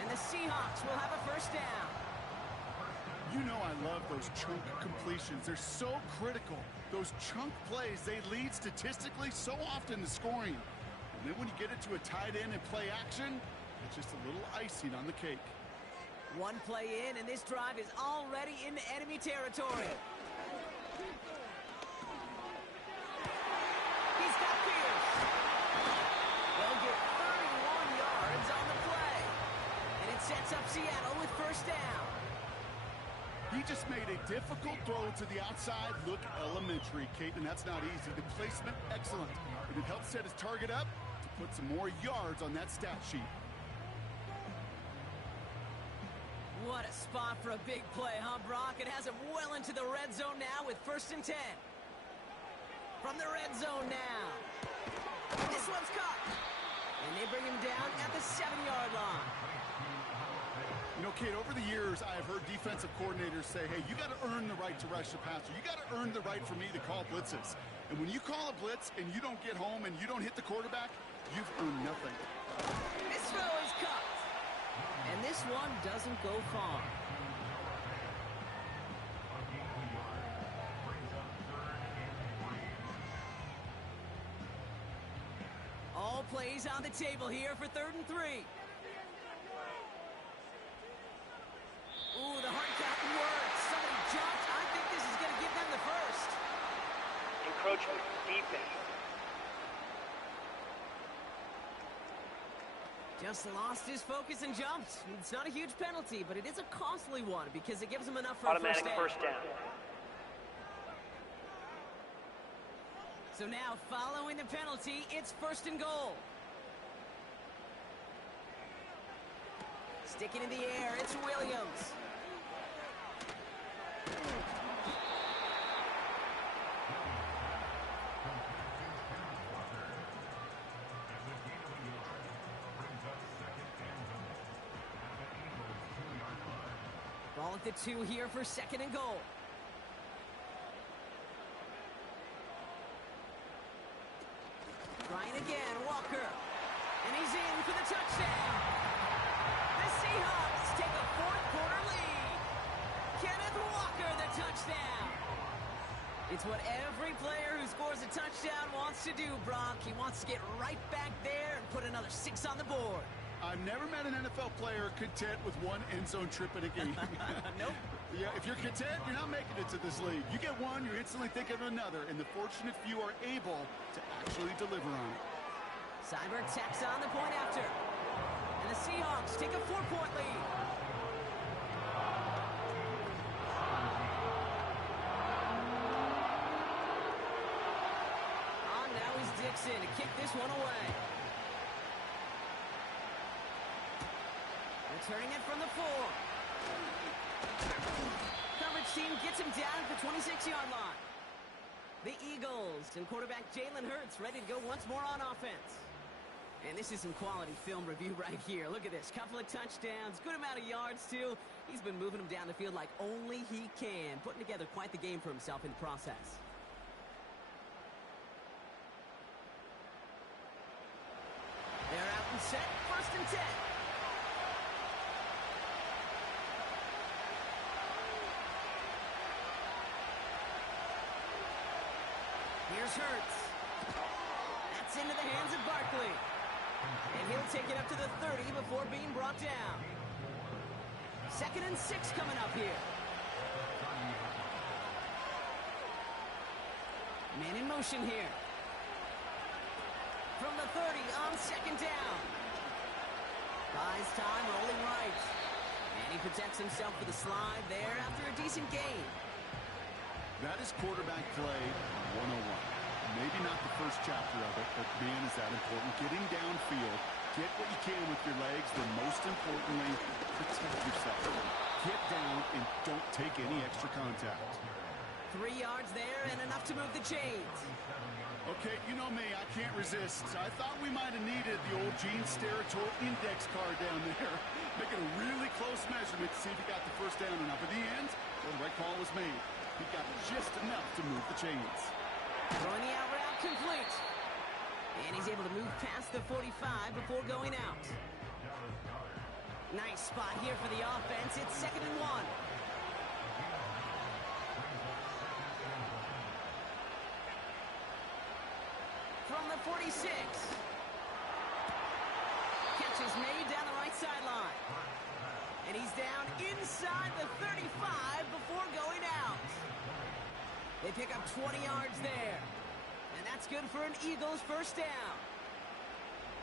And the Seahawks will have a first down. You know I love those chunk completions. They're so critical. Those chunk plays, they lead statistically so often to scoring. And then when you get it to a tight end and play action, it's just a little icing on the cake. One play in, and this drive is already into enemy territory. He's got Pierce. They'll get 31 yards on the play. And it sets up Seattle with first down. He just made a difficult throw to the outside look elementary, Kate, and that's not easy. The placement, excellent. But it helped set his target up to put some more yards on that stat sheet. What a spot for a big play, huh, Brock? It has him well into the red zone now with 1st and 10. From the red zone now. This one's caught. And they bring him down at the 7-yard line. You know, Kate, over the years, I've heard defensive coordinators say, hey, you got to earn the right to rush the passer. You got to earn the right for me to call blitzes. And when you call a blitz and you don't get home and you don't hit the quarterback, you've earned nothing. doesn't go far. All plays on the table here for 3rd and 3. Ooh, the hard count works. Somebody jumped. I think this is going to give them the first. Encroachment defense. Just lost his focus and jumped. It's not a huge penalty, but it is a costly one because it gives him enough for Automatic a first down. So now, following the penalty, it's 1st and goal. Sticking in the air, it's Williams. Ball at the 2 here for 2nd and goal. Trying again, Walker. And he's in for the touchdown. The Seahawks take a 4th quarter lead. Kenneth Walker, the touchdown. It's what every player who scores a touchdown wants to do, Brock. He wants to get right back there and put another 6 on the board. I've never met an NFL player content with one end zone trip in a game. Nope. Yeah, if you're content, you're not making it to this league. You get one, you're instantly thinking of another, and the fortunate few are able to actually deliver on it. Seiberg tacks on the point after. And the Seahawks take a 4-point lead. On now is Dixon to kick this one away. Returning it from the 4. Coverage team gets him down at the 26-yard line. The Eagles and quarterback Jalen Hurts ready to go once more on offense. And this is some quality film review right here. Look at this. Couple of touchdowns, good amount of yards, too. He's been moving them down the field like only he can, putting together quite the game for himself in the process. They're out and set. 1st and 10. Here's Hurts. That's into the hands of Barkley. And he'll take it up to the 30 before being brought down. 2nd and 6 coming up here. Man in motion here. From the 30 on 2nd down. Buys time, rolling right. And he protects himself with a slide there after a decent gain. That is quarterback play 101. Maybe not the first chapter of it, but man, is that important. Getting downfield, get what you can with your legs, but most importantly, protect yourself. Get down and don't take any extra contact. 3 yards there and enough to move the chains. Okay, you know me, I can't resist. I thought we might have needed the old Gene Steratore index card down there. Making a really close measurement to see if he got the first down or not. But in the end, well, the right call was made. He got just enough to move the chains. Throwing the out route complete. And he's able to move past the 45 before going out. Nice spot here for the offense. It's 2nd and 1. From the 46. Catch is made down the right sideline. And he's down inside the 35 before going out. They pick up 20 yards there. And that's good for an Eagles first down.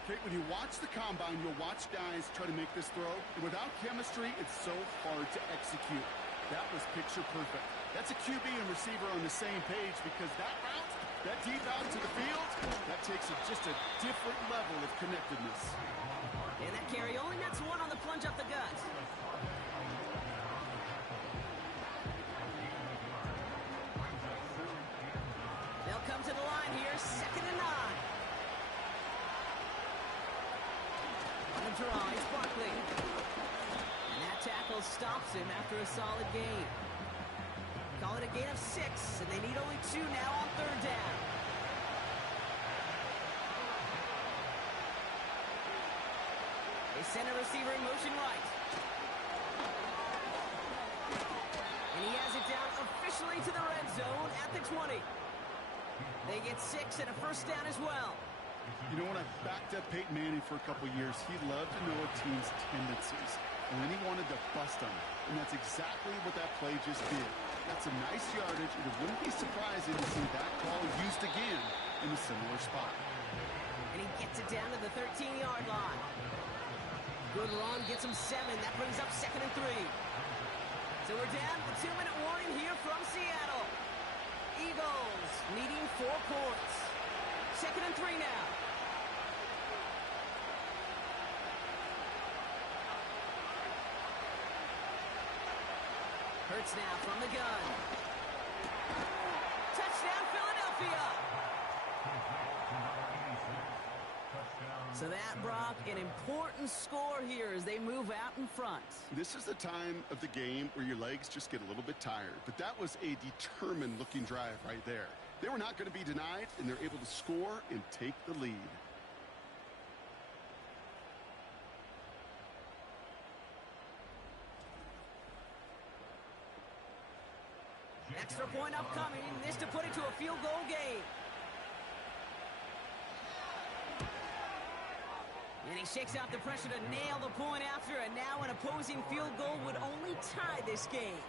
Okay, when you watch the combine, you'll watch guys try to make this throw. And without chemistry, it's so hard to execute. That was picture perfect. That's a QB and receiver on the same page because that route, that deep out to the field, that takes just a different level of connectedness. And that carry only nets 1 on the plunge up the gut. They'll come to the line here, 2nd and 9. On the draw, it's Barkley. And that tackle stops him after a solid gain. Call it a gain of 6, and they need only 2 now on 3rd down. They send a receiver in motion right. And he has it down officially to the red zone at the 20. They get 6 and a first down as well. You know, when I backed up Peyton Manning for a couple years, he loved to know a team's tendencies. And then he wanted to bust them. And that's exactly what that play just did. That's a nice yardage, and it wouldn't be surprising to see that call used again in a similar spot. And he gets it down to the 13-yard line. Good run, gets him 7. That brings up 2nd and 3. So we're down to the 2-minute warning here from Seattle. Eagles needing 4 points. 2nd and 3 now. Hurts now from the gun. Touchdown, Philadelphia. So that, Brock, an important score here as they move out in front. This is the time of the game where your legs just get a little bit tired. But that was a determined-looking drive right there. They were not going to be denied, and they're able to score and take the lead. Extra point upcoming. This to put it to a field goal game. And he shakes out the pressure to nail the point after, and now an opposing field goal would only tie this game.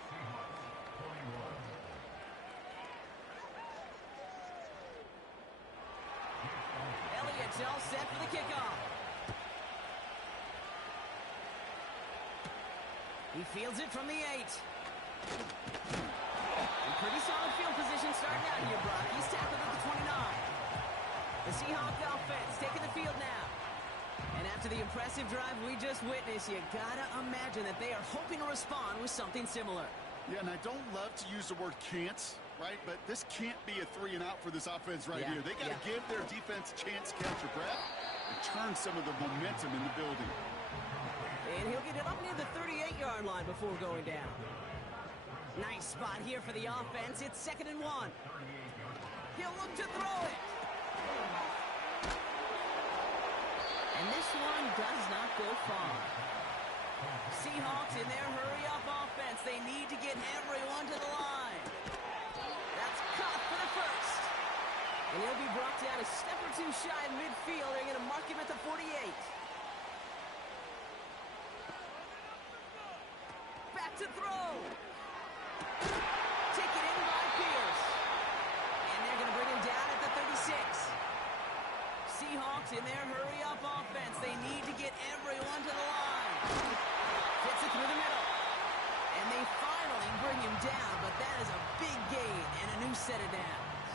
Elliott's all set for the kickoff. He fields it from the 8. Pretty solid field position starting out here, Brock. He's tackled at the 29. The Seahawks offense taking the field now. And after the impressive drive we just witnessed, you gotta imagine that they are hoping to respond with something similar. Yeah, and I don't love to use the word can't, right? But this can't be a 3 and out for this offense right here. They got to give their defense a chance to catch their breath and turn some of the momentum in the building. And he'll get it up near the 38-yard line before going down. Nice spot here for the offense. It's 2nd and 1. He'll look to throw it. And this one does not go far. Seahawks in their hurry-up offense. They need to get everyone to the line. That's caught for the first. And he'll be brought down a step or 2 shy in midfield. They're going to mark him at the 48. Back to throw. Taken in by Pierce. And they're going to bring him down at the 36. Seahawks in their hurry-up offense. They need to get everyone to the line. Fits it through the middle. And they finally bring him down, but that is a big gain and a new set of downs.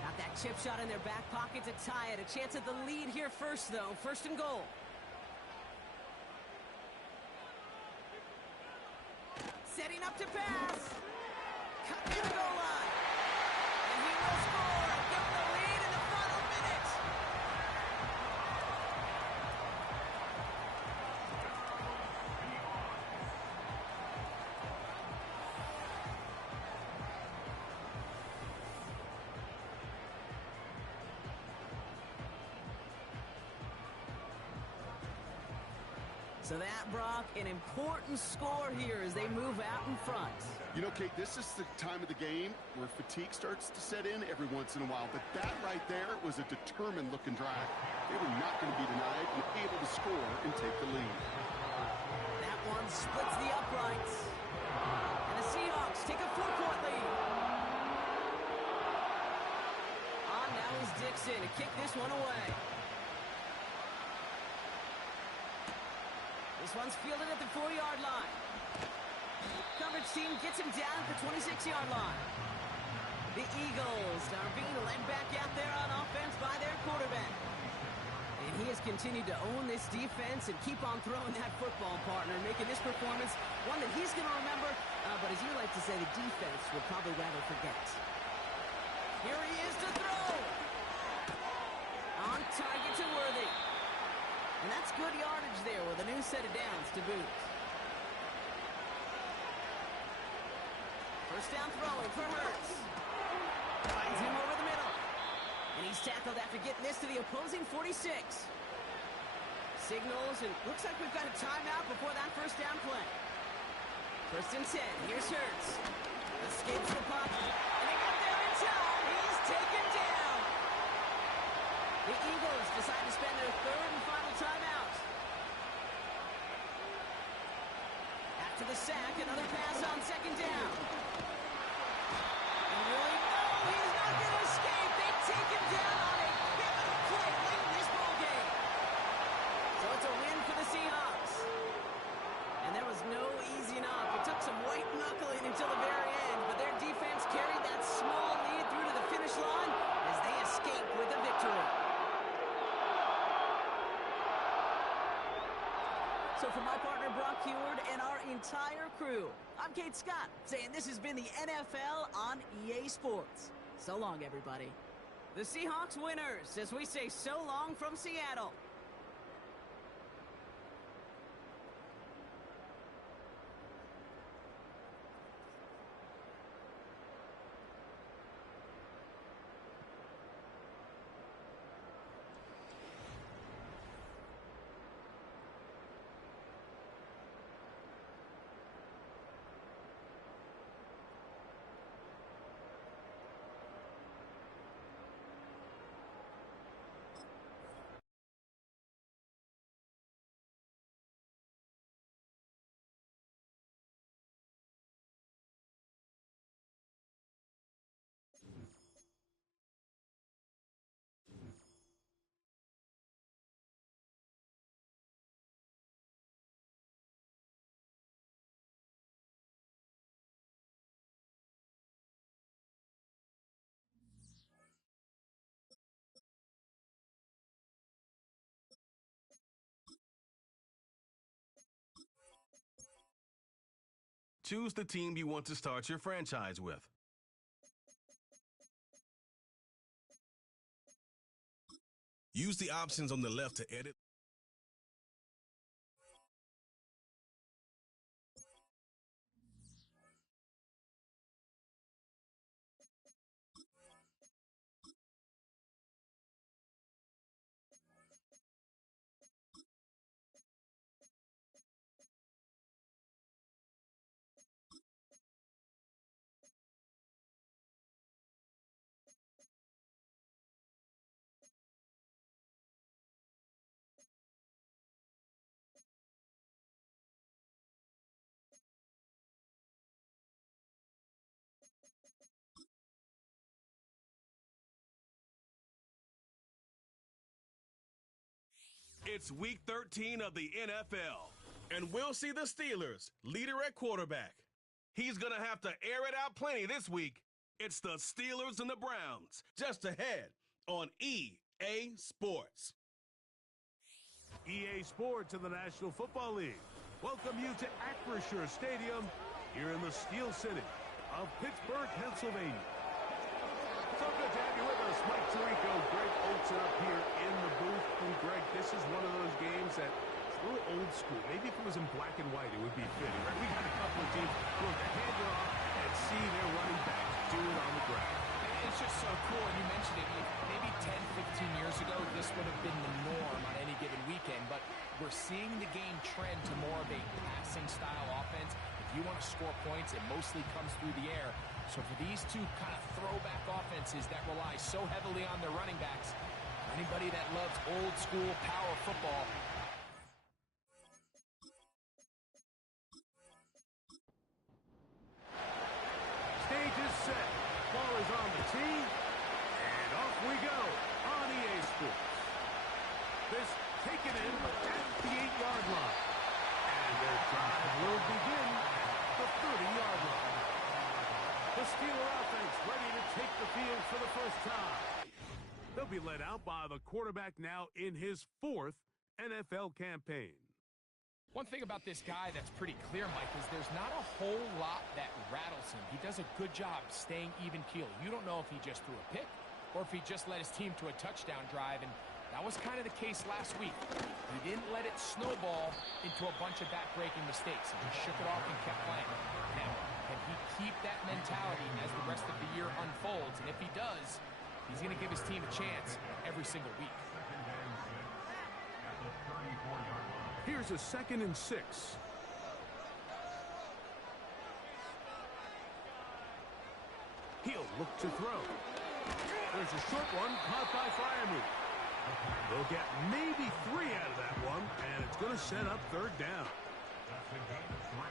Got that chip shot in their back pocket to tie it. A chance at the lead here first, though. 1st and goal. Setting up to pass. Cut near the goal line. And he will score and give the lead in the final minute. So that, Brock, an important score here as they move out in front. You know, Kate, this is the time of the game where fatigue starts to set in every once in a while. But that right there was a determined-looking drive. They were not going to be denied and able to score and take the lead. That one splits the uprights. And the Seahawks take a 4-point lead. On now is Dixon to kick this one away. This one's fielded at the 4-yard line. Coverage team gets him down at the 26-yard line. The Eagles are being led back out there on offense by their quarterback. And he has continued to own this defense and keep on throwing that football, partner, making this performance one that he's going to remember, but as you like to say, the defense would probably rather forget. Here he is to throw. On target to Worthy. And that's good yardage there with a new set of downs to boot. First down throwing for Hurts. Finds him over the middle. And he's tackled after getting this to the opposing 46. Signals, and looks like we've got a timeout before that first down play. First and 10. Here's Hurts. Escapes the pocket. And they got there in time. He's taken down. The Eagles decide to spend their third and final timeout. After the sack, another pass on second down. And really, no, he's not going to escape. They take him down on a pivotal play late in this ballgame. So it's a win for the Seahawks. And there was no easy knock. It took some white knuckling until the very end, but their defense carried that small lead through to the finish line as they escape with a victory. So for my partner Brock Heward and our entire crew, I'm Kate Scott, saying this has been the NFL on EA Sports. So long, everybody. The Seahawks winners, as we say so long from Seattle. Choose the team you want to start your franchise with. Use the options on the left to edit. It's week 13 of the NFL, and we'll see the Steelers, leader at quarterback. He's going to have to air it out plenty this week. It's the Steelers and the Browns, just ahead on EA Sports. EA Sports and the National Football League welcome you to Acrisure Stadium here in the Steel City of Pittsburgh, Pennsylvania. So good to have you with us. Mike Tirico, Greg Olson up here in the booth. And Greg, this is one of those games that it's a little old school. Maybe if it was in black and white, it would be fitting, right? We got a couple of teams going to hand it off and see their running back do it on the ground. It's just so cool, and you mentioned it, maybe 10, 15 years ago, this would have been the norm on any given weekend, but we're seeing the game trend to more of a passing-style offense. If you want to score points, it mostly comes through the air. So for these two kind of throwback offenses that rely so heavily on their running backs, anybody that loves old-school power football, Stage is set. Ball is on the tee. And off we go on EA Sports. This taken in at the 8-yard line. And their drive will begin at the 30-yard line. The Steeler offense ready to take the field for the first time. They'll be led out by the quarterback now in his 4th NFL campaign. one thing about this guy that's pretty clear, Mike, is there's not a whole lot that rattles him. He does a good job staying even-keeled. You don't know if he just threw a pick or if he just led his team to a touchdown drive, and that was kind of the case last week. He didn't let it snowball into a bunch of back-breaking mistakes. He shook it off and kept playing. Now, can he keep that mentality as the rest of the year unfolds? And if he does, he's going to give his team a chance every single week. Here's a 2nd and 6. look to throw. There's a short one caught by Fryermuth. They'll get maybe 3 out of that one, and it's going to set up third down. That's a gain of 3.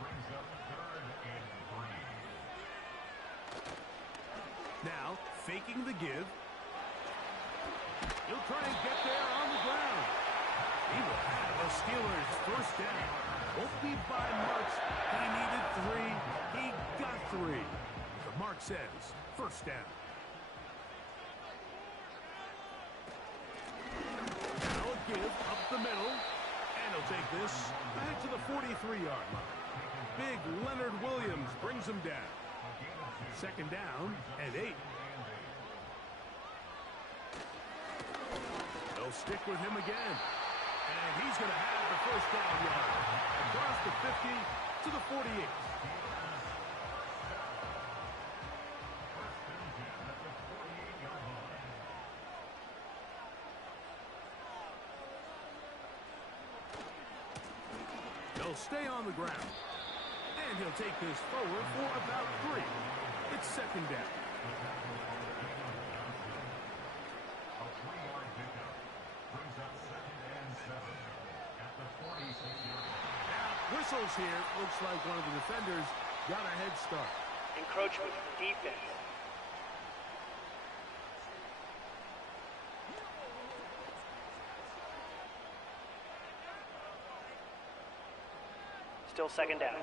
Brings up 3rd and 3. Now, faking the give. He'll try and get there on the ground. He will have the Steelers first down. Won't be by much. He needed 3. He got 3. The mark says first down. Now a give up the middle. And he'll take this back to the 43-yard line. Big Leonard Williams brings him down. Second down and 8. They'll stick with him again. And he's going to have the first down yard. Across the 50 to the 48. They'll stay on the ground. And he'll take this forward for about 3. It's second down. A 3-yard pickup. Brings up 2nd and 7 at the 46-yard line. Now, whistles here. Looks like one of the defenders got a head start. Encroachment defense. Still second down.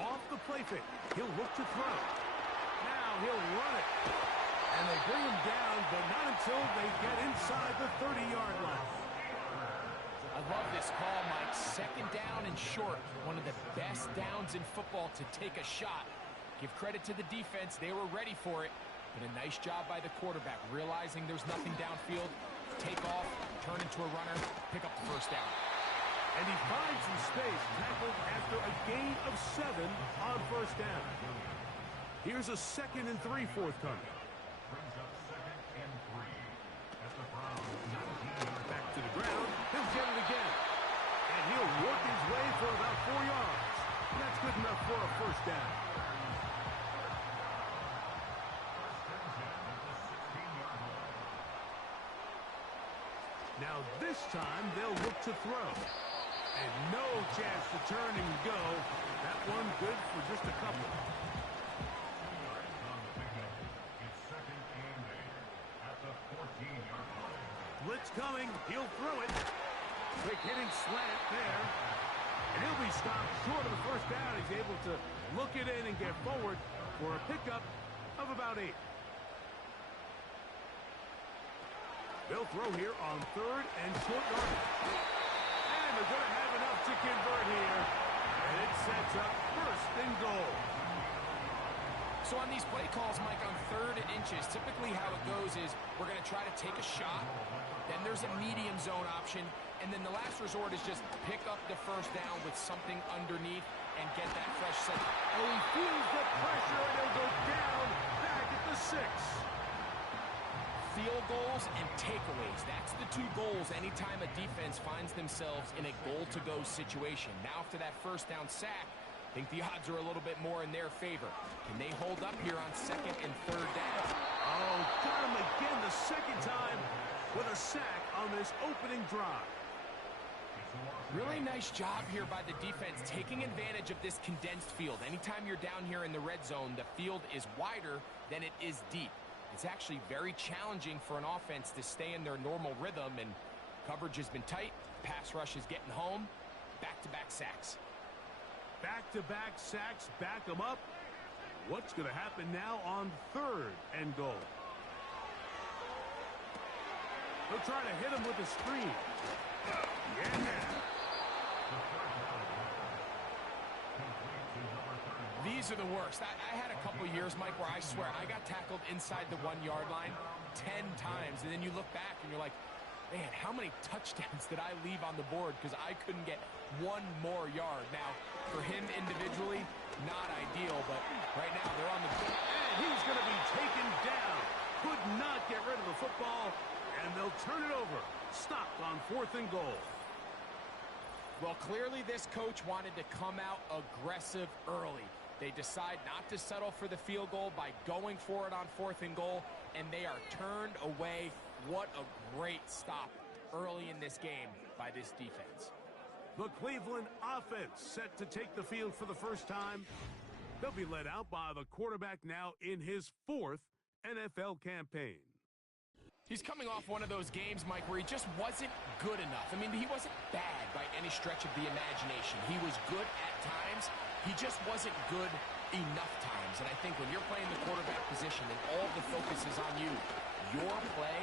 Off the play fake. He'll look to throw. Now he'll run it. And they bring him down, but not until they get inside the 30-yard line. I love this call, Mike. Second down and short. One of the best downs in football to take a shot. Give credit to the defense. They were ready for it. But a nice job by the quarterback, realizing there's nothing downfield. Take off, turn into a runner, pick up the first down. And he finds some space, tackled after a gain of 7 on first down. Here's a 2nd and 3 forthcoming. Brings up 2nd and 3 at the Browns 19-yard. Back to the ground. He'll get it again. And he'll work his way for about 4 yards. That's good enough for a first down. Now this time they'll look to throw. And no chance to turn and go. That one good for just a couple. On the pickup. It's 2nd and 8 at the 14-yard line. Blitz coming. He'll throw it. Quick hitting slant there. And he'll be stopped short of the first down. He's able to look it in and get forward for a pickup of about 8. They'll throw here on 3rd and short yardage. And they're going to have enough to convert here. And it sets up 1st and goal. So on these play calls, Mike, on 3rd and inches, typically how it goes is we're going to try to take a shot. Then there's a medium zone option. And then the last resort is just pick up the first down with something underneath and get that fresh set. Oh, he feels the pressure, and he'll go down back at the 6. Field goals and takeaways. That's the 2 goals anytime a defense finds themselves in a goal-to-go situation. Now after that first down sack, I think the odds are a little bit more in their favor. Can they hold up here on 2nd and 3rd down? Oh, got him again the second time with a sack on this opening drive. Really nice job here by the defense, taking advantage of this condensed field. Anytime you're down here in the red zone, the field is wider than it is deep. It's actually very challenging for an offense to stay in their normal rhythm, and coverage has been tight. Pass rush is getting home. Back-to-back sacks. Back-to-back sacks, back them up. What's going to happen now on 3rd and goal? They'll try to hit him with a screen. Yeah. These are the worst. I had a couple years, Mike, where I swear I got tackled inside the 1-yard line 10 times, and then you look back and you're like, man, how many touchdowns did I leave on the board because I couldn't get 1 more yard? Now, for him individually, not ideal, but right now they're on the... And he's going to be taken down. Could not get rid of the football, and they'll turn it over. Stopped on 4th and goal. Well, clearly this coach wanted to come out aggressive early. They decide not to settle for the field goal by going for it on 4th and goal, and they are turned away. What a great stop early in this game by this defense. The Cleveland offense set to take the field for the first time. They'll be led out by the quarterback now in his 4th NFL campaign. He's coming off one of those games, Mike, where he just wasn't good enough. I mean, he wasn't bad by any stretch of the imagination. He was good at times. He just wasn't good enough times. And I think when you're playing the quarterback position and all the focus is on you, your play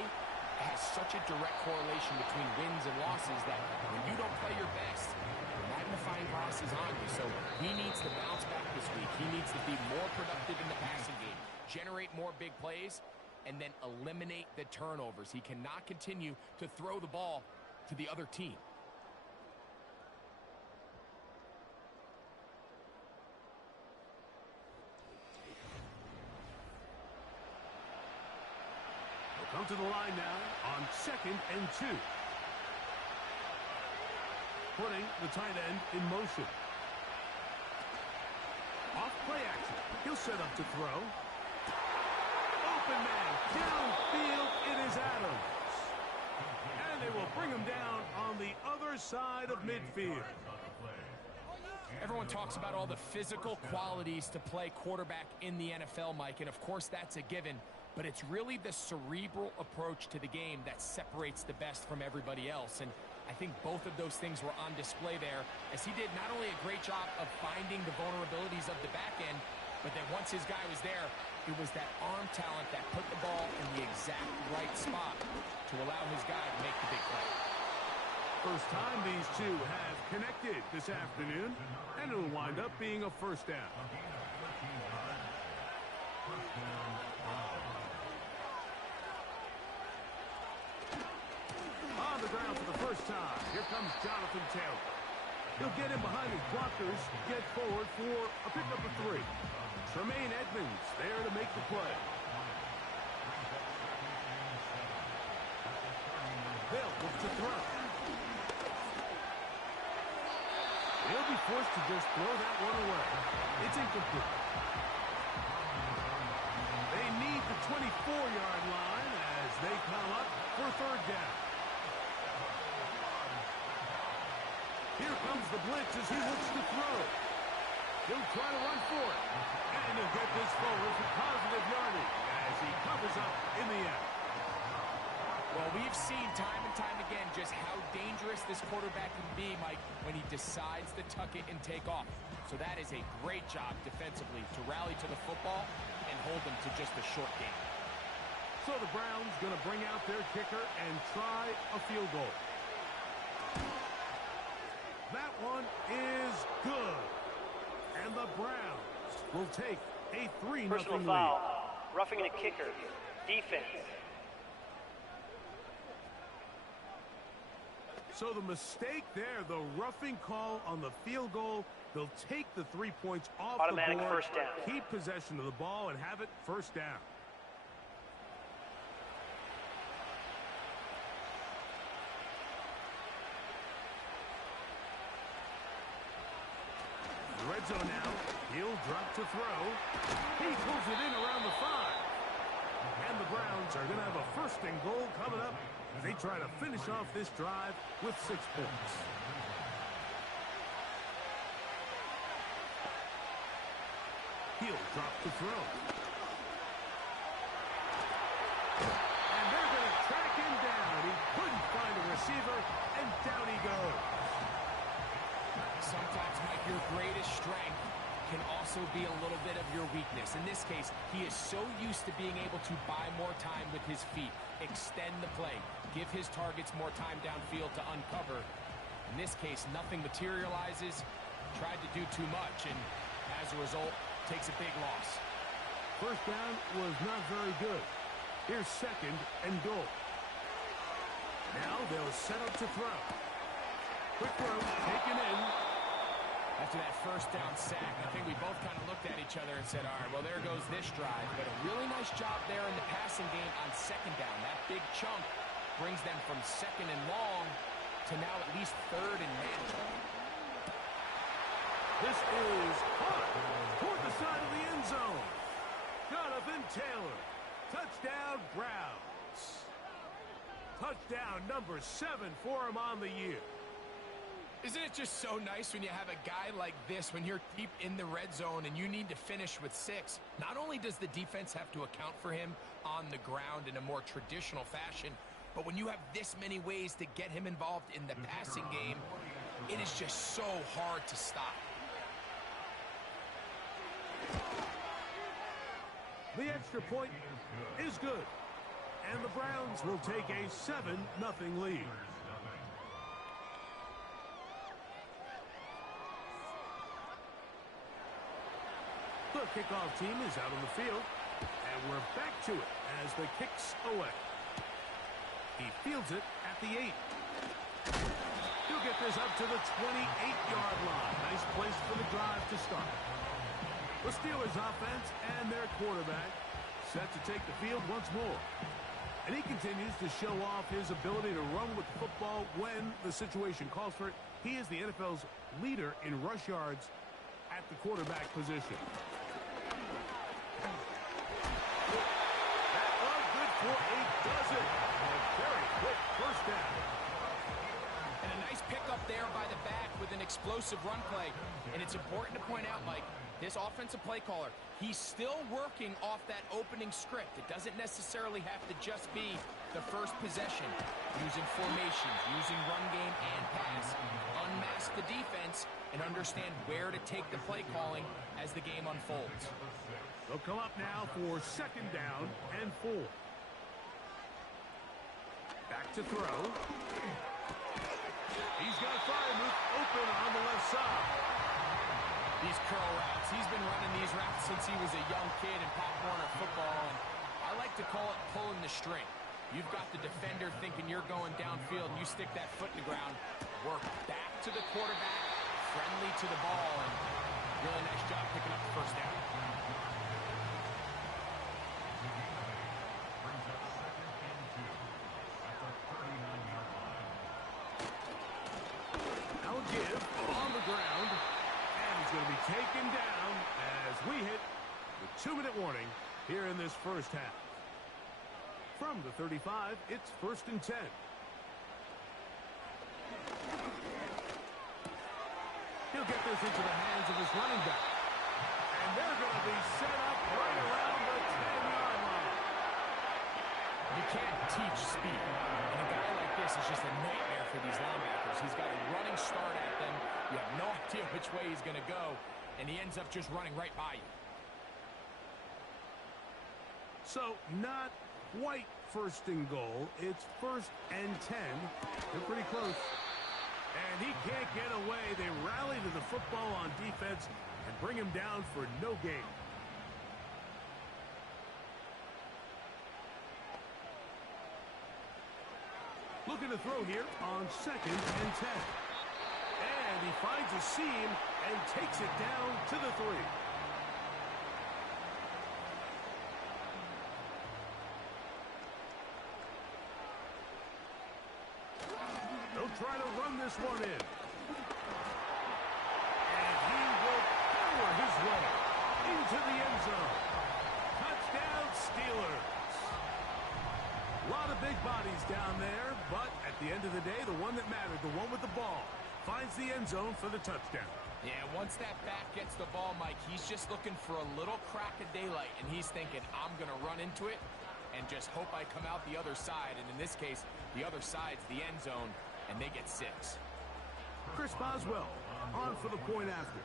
has such a direct correlation between wins and losses that when you don't play your best, the magnifying glass is on you. So he needs to bounce back this week. He needs to be more productive in the passing game, generate more big plays, and then eliminate the turnovers. He cannot continue to throw the ball to the other team. They'll come to the line now on 2nd and 2. Putting the tight end in motion. Off play action. He'll set up to throw. Open man, downfield, it is Adams. And they will bring him down on the other side of midfield. Everyone talks about all the physical qualities to play quarterback in the NFL, Mike, and of course that's a given, but it's really the cerebral approach to the game that separates the best from everybody else, and I think both of those things were on display there, as he did not only a great job of finding the vulnerabilities of the back end, but then once his guy was there, it was that arm talent that put the ball in the exact right spot to allow his guy to make the big play. First time these two have connected this afternoon, and it'll wind up being a first down. On the ground for the first time, here comes Jonathan Taylor. He'll get in behind his blockers, get forward for a pickup of 3. Tremaine Edmonds there to make the play. They'll look to throw. He'll be forced to just throw that one away. It's incomplete. They need the 24-yard line as they come up for 3rd down. Here comes the blitz as he looks to throw. He'll try to run for it. And he'll get this forward for positive yardage as he covers up in the end. Well, we've seen time and time again just how dangerous this quarterback can be, Mike, when he decides to tuck it and take off. So that is a great job defensively to rally to the football and hold them to just a short game. So the Browns going to bring out their kicker and try a field goal. That one is good. And the Browns will take a 3-0 Personal lead. foul. Roughing the kicker. Defense. So the mistake there, the roughing call on the field goal, they'll take the 3 points off Automatic the board, first down. keep possession of the ball, and have it first down. The red zone now. He'll drop to throw. He pulls it in around the 5. And the Browns are going to have a 1st and goal coming up as they try to finish off this drive with 6 points. He'll drop to throw. And they're going to track him down. He couldn't find a receiver, and down he goes. Sometimes, Mike, your greatest strength can also be a little bit of your weakness. In this case, he is so used to being able to buy more time with his feet, extend the play, give his targets more time downfield to uncover. In this case, nothing materializes, tried to do too much, and as a result, takes a big loss. First down was not very good. Here's 2nd and goal. Now they'll set up to throw. Quick throw, taken in. After that first down sack, I think we both kind of looked at each other and said, all right, well, there goes this drive. But a really nice job there in the passing game on 2nd down. That big chunk brings them from 2nd and long to now at least 3rd and manageable. This is caught toward the side of the end zone. Jonathan Taylor. Touchdown, Browns. Touchdown number 7 for him on the year. Isn't it just so nice when you have a guy like this, when you're deep in the red zone and you need to finish with 6? Not only does the defense have to account for him on the ground in a more traditional fashion, but when you have this many ways to get him involved in the passing game, it is just so hard to stop. The extra point is good. And the Browns will take a 7-0 lead. The kickoff team is out on the field. And we're back to it as the kick's away. He fields it at the 8. He'll get this up to the 28-yard line. Nice place for the drive to start. The Steelers offense and their quarterback set to take the field once more. And he continues to show off his ability to run with the football when the situation calls for it. He is the NFL's leader in rush yards at the quarterback position. That was good for a dozen. A very quick first down. And a nice pickup there by the back with an explosive run play. And it's important to point out, Mike, this offensive play caller, he's still working off that opening script. It doesn't necessarily have to just be the first possession. Using formations, using run game and pass. Unmask the defense and understand where to take the play calling as the game unfolds. They'll come up now for 2nd down and 4. Back to throw. He's got Freiermuth open on the left side. These curl routes, he's been running these routes since he was a young kid in Pop Warner football, and I like to call it pulling the string. You've got the defender thinking you're going downfield, and you stick that foot in the ground, work back to the quarterback, friendly to the ball, and really nice job picking up the first down. Now give on the ground. Going to be taken down as we hit the 2-minute warning here in this first half. From the 35, it's 1st and 10. He'll get this into the hands of his running back. And they're going to be set up right around the 10-yard line. You can't teach speed. And a guy like this is just a nightmare for these linebackers. He's got a running start at them. You have no idea which way he's going to go, and he ends up just running right by you. So, not quite 1st and goal. It's 1st and 10. They're pretty close. And he can't get away. They rally to the football on defense and bring him down for no gain. Looking to throw here on 2nd and 10. And he finds a seam and takes it down to the 3. They'll try to run this one in. And he will power his way into the end zone. Touchdown, Steelers. A lot of big bodies down there, but at the end of the day, the one that mattered, the one with the ball, finds the end zone for the touchdown. Yeah, once that back gets the ball, Mike, he's just looking for a little crack of daylight, and he's thinking, I'm going to run into it and just hope I come out the other side. And in this case, the other side's the end zone, and they get 6. Chris Boswell on for the point after.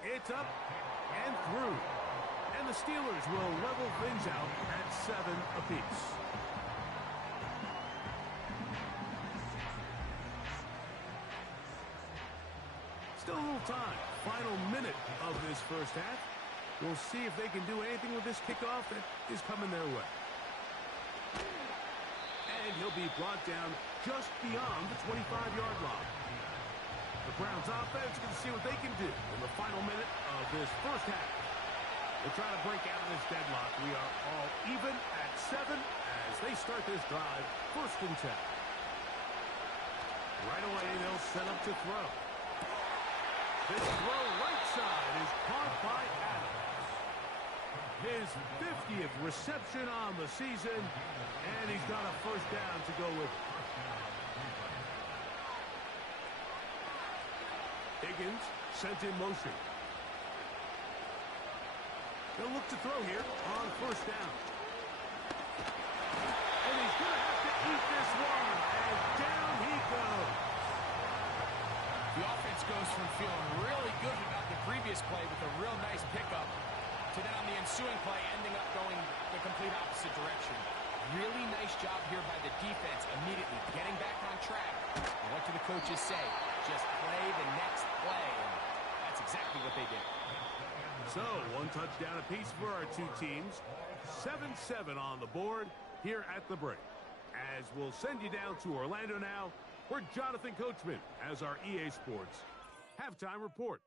It's up and through. And the Steelers will level things out at 7 apiece. Still a little time. Final minute of this first half. We'll see if they can do anything with this kickoff that is coming their way. And he'll be brought down just beyond the 25-yard line. The Browns offense can see what they can do in the final minute of this first half. We'll try to break out of this deadlock. We are all even at 7 as they start this drive. 1st and 10. Right away, they'll set up to throw. This throw right side is caught by Adams. His 50th reception on the season, and he's got a 1st down to go with it. Higgins sent in motion. They'll look to throw here on 1st down. And he's going to have to eat this one, and down he goes. The offense goes from feeling really good about the previous play with a real nice pickup to then on the ensuing play ending up going the complete opposite direction. Really nice job here by the defense immediately getting back on track. And what do the coaches say? Just play the next play. And that's exactly what they did. So, 1 touchdown apiece for our 2 teams. 7-7 on the board here at the break. As we'll send you down to Orlando now, where Jonathan Coachman has our EA Sports halftime report.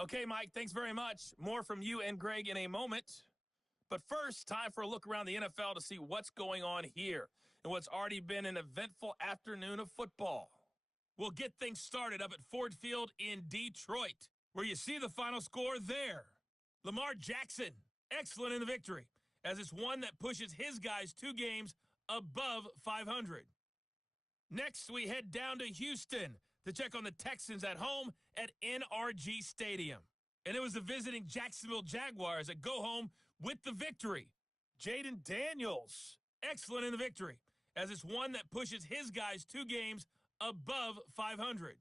Okay, Mike, thanks very much. More from you and Greg in a moment. But first, time for a look around the NFL to see what's going on here and what's already been an eventful afternoon of football. We'll get things started up at Ford Field in Detroit, where you see the final score there. Lamar Jackson, excellent in the victory, as it's one that pushes his guys 2 games above 500. Next, we head down to Houston to check on the Texans at home at NRG Stadium. And it was the visiting Jacksonville Jaguars that go home with the victory. Jaden Daniels, excellent in the victory, as it's one that pushes his guys 2 games above 500.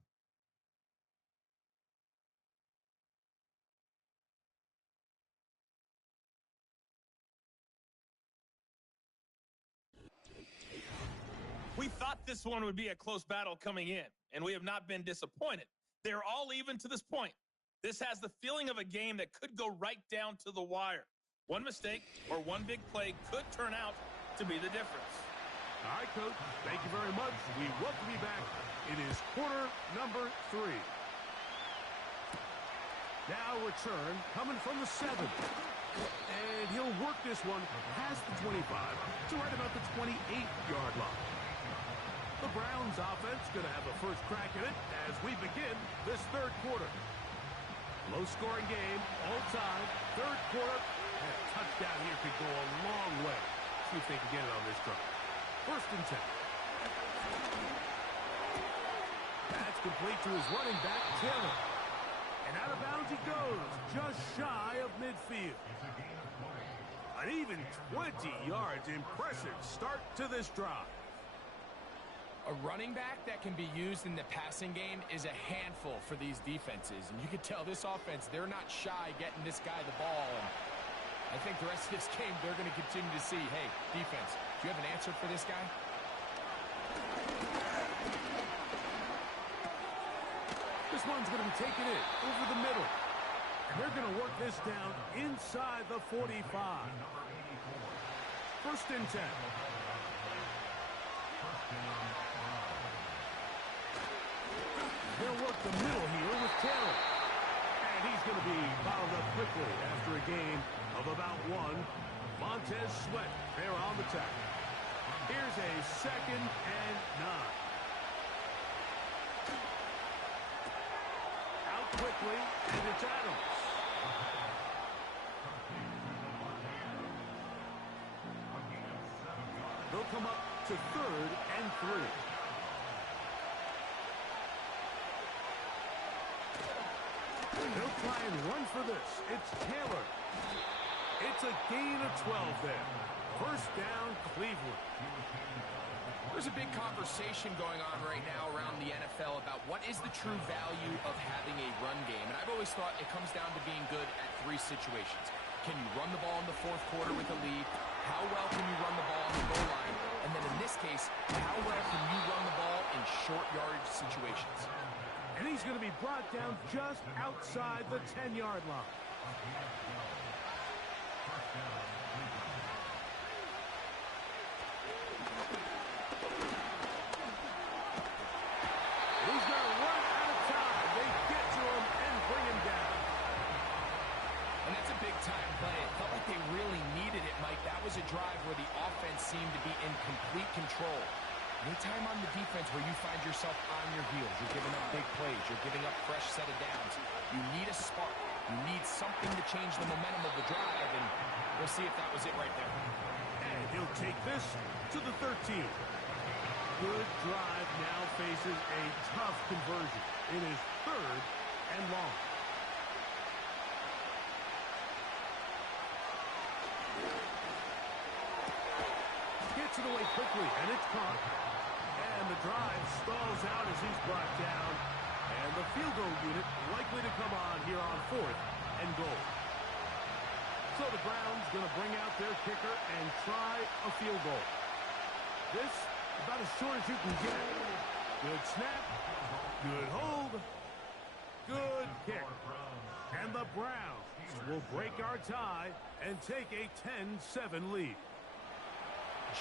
We thought this one would be a close battle coming in, and we have not been disappointed. They're all even to this point. This has the feeling of a game that could go right down to the wire. One mistake or one big play could turn out to be the difference. All right, Coach, thank you very much. We welcome you back. It is quarter number 3. Now return coming from the 7. And he'll work this one past the 25 to right about the 28-yard line. The Browns offense going to have a first crack at it as we begin this 3rd quarter. Low-scoring game all time. 3rd quarter. And a touchdown here could go a long way. See if they can get it on this drive. 1st and 10. That's complete to his running back, Taylor. And out of bounds he goes, just shy of midfield. An even 20 yards. Impressive start to this drive. A running back that can be used in the passing game is a handful for these defenses. And you can tell this offense, they're not shy getting this guy the ball. And I think the rest of this game, they're going to continue to see, hey, defense, do you have an answer for this guy? This one's going to be taken in over the middle. And they're going to work this down inside the 45. 1st and 10. They'll work the middle here with Taylor. And he's going to be fouled up quickly after a gain of about 1. Montez Sweat there on the tackle. Here's a 2nd and 9. Out quickly, and it's Adams. They'll come up to 3rd and 3. They'll try and run for this. It's Taylor. It's a gain of 12 there. 1st down, Cleveland. There's a big conversation going on right now around the NFL about what is the true value of having a run game. And I've always thought it comes down to being good at 3 situations. Can you run the ball in the 4th quarter with a lead? How well can you run the ball on the goal line? And then in this case, how well can you run the ball in short yardage situations? And he's going to be brought down just outside the 10-yard line. He's going to run out of time. They get to him and bring him down. And that's a big-time play. It was a drive where the offense seemed to be in complete control. Anytime on the defense where you find yourself on your heels, you're giving up big plays, you're giving up fresh set of downs, you need a spark. You need something to change the momentum of the drive, and we'll see if that was it right there. And he'll take this to the 13. Good drive now faces a tough conversion. It is 3rd and long. Gets it away quickly, and it's caught. And the drive stalls out as he's brought down. And the field goal unit likely to come on here on 4th and goal. So the Browns going to bring out their kicker and try a field goal. This about as short as you can get. Good snap. Good hold. Good kick. And the Browns will break our tie and take a 10-7 lead.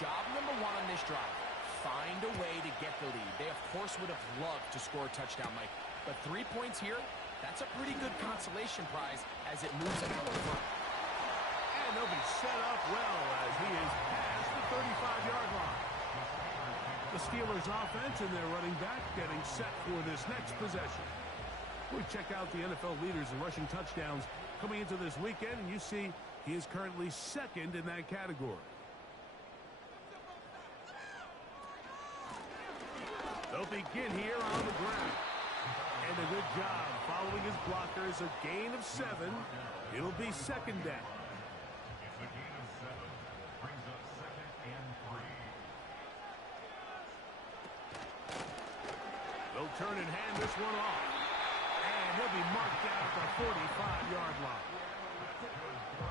Job number 1 on this drive. Find a way to get the lead. They, of course, would have loved to score a touchdown, Mike. But 3 points here, that's a pretty good consolation prize as it moves them out front. And they'll be set up well as he is past the 35-yard line. The Steelers offense and their running back getting set for this next possession. We check out the NFL leaders in rushing touchdowns coming into this weekend, and you see he is currently 2nd in that category. They'll begin here on the ground. And a good job following his blockers. A gain of 7. It'll be 2nd down. It's a gain of 7. Brings up 2nd and 3. They'll turn and hand this one off. And he'll be marked down at the 45-yard line.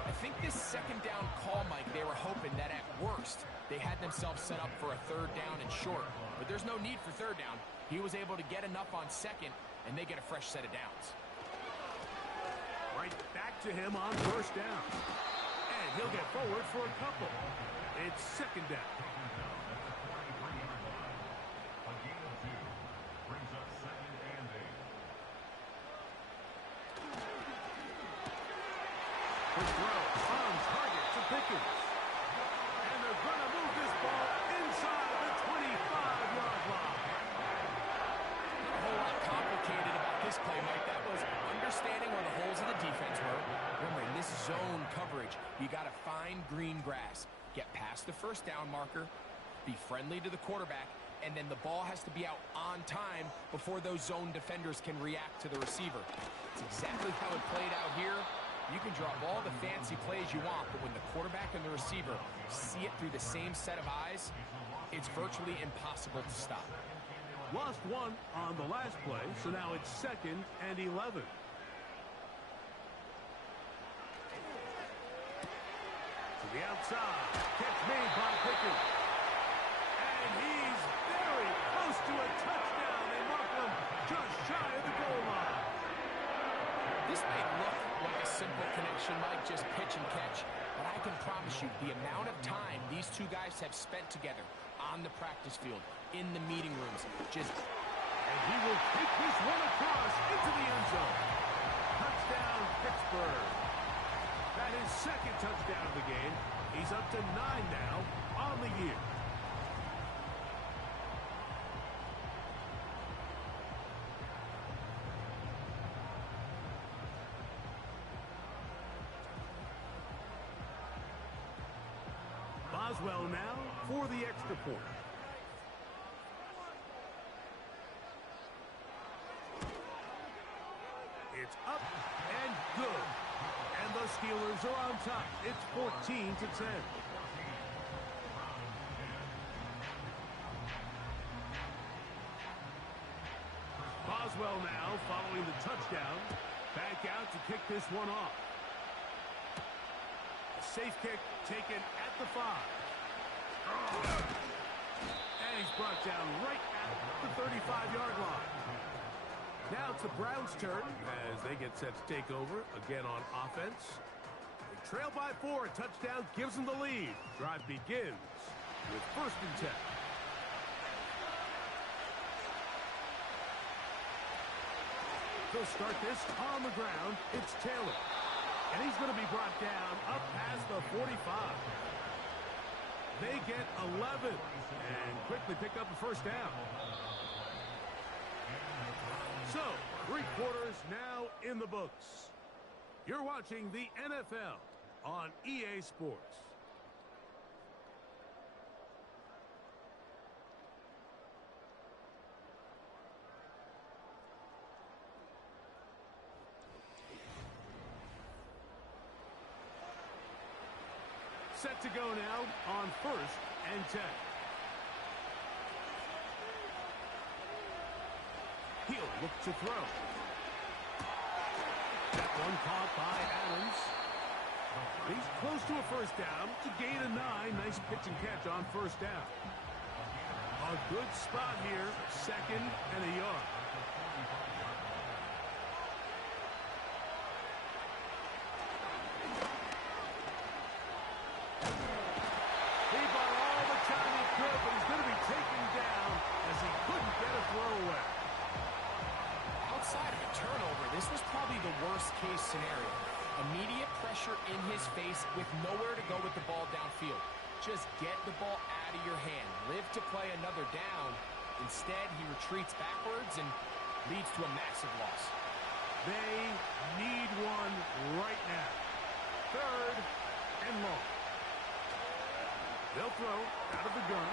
I think this 2nd down call, Mike, they were hoping that at worst they had themselves set up for a 3rd down and short. But there's no need for 3rd down. He was able to get enough on 2nd, and they get a fresh set of downs. Right back to him on 1st down. And he'll get forward for a couple. It's 2nd down. A gain of 2. Brings up 2nd and 8. The throw on target to Pickens. And they're going to move this ball inside the 25-yard line. Not a whole lot complicated about this play, Mike. That was understanding where the holes of the defense were. Remember, in this zone coverage, you got to find green grass. Get past the 1st down marker, be friendly to the quarterback, and then the ball has to be out on time before those zone defenders can react to the receiver. It's exactly how it played out here. You can draw up all the fancy plays you want, but when the quarterback and the receiver see it through the same set of eyes, it's virtually impossible to stop. Lost 1 on the last play, so now it's 2nd and 11. To the outside. Catch made by Pickens. And he's very close to a touchdown. They mark him just shy of the goal line. This may look like a simple connection, Mike, just pitch and catch, but I can promise you the amount of time these two guys have spent together on the practice field, in the meeting rooms, just... And he will take this one across into the end zone. Touchdown, Pittsburgh. That is 2nd touchdown of the game. He's up to 9 now on the year. Boswell now for the extra point. It's up and good. And the Steelers are on top. It's 14-10. Boswell now following the touchdown. Back out to kick this one off. A safe kick taken at the 5. And he's brought down right at the 35-yard line. Now it's the Browns' turn as they get set to take over again on offense. They trail by 4. A touchdown gives them the lead. Drive begins with 1st and 10. They'll start this on the ground. It's Taylor. And he's going to be brought down up past the 45. They get 11 and quickly pick up a first down. So, 3 quarters now in the books. You're watching the NFL on EA Sports. Set to go now on 1st and 10. He'll look to throw. That one caught by Adams. He's close to a first down to gain a 9. Nice pitch and catch on first down. A good spot here, 2nd and a yard. This was probably the worst-case scenario. Immediate pressure in his face with nowhere to go with the ball downfield. Just get the ball out of your hand. Live to play another down. Instead, he retreats backwards and leads to a massive loss. They need one right now. 3rd and long. They'll throw out of the gun.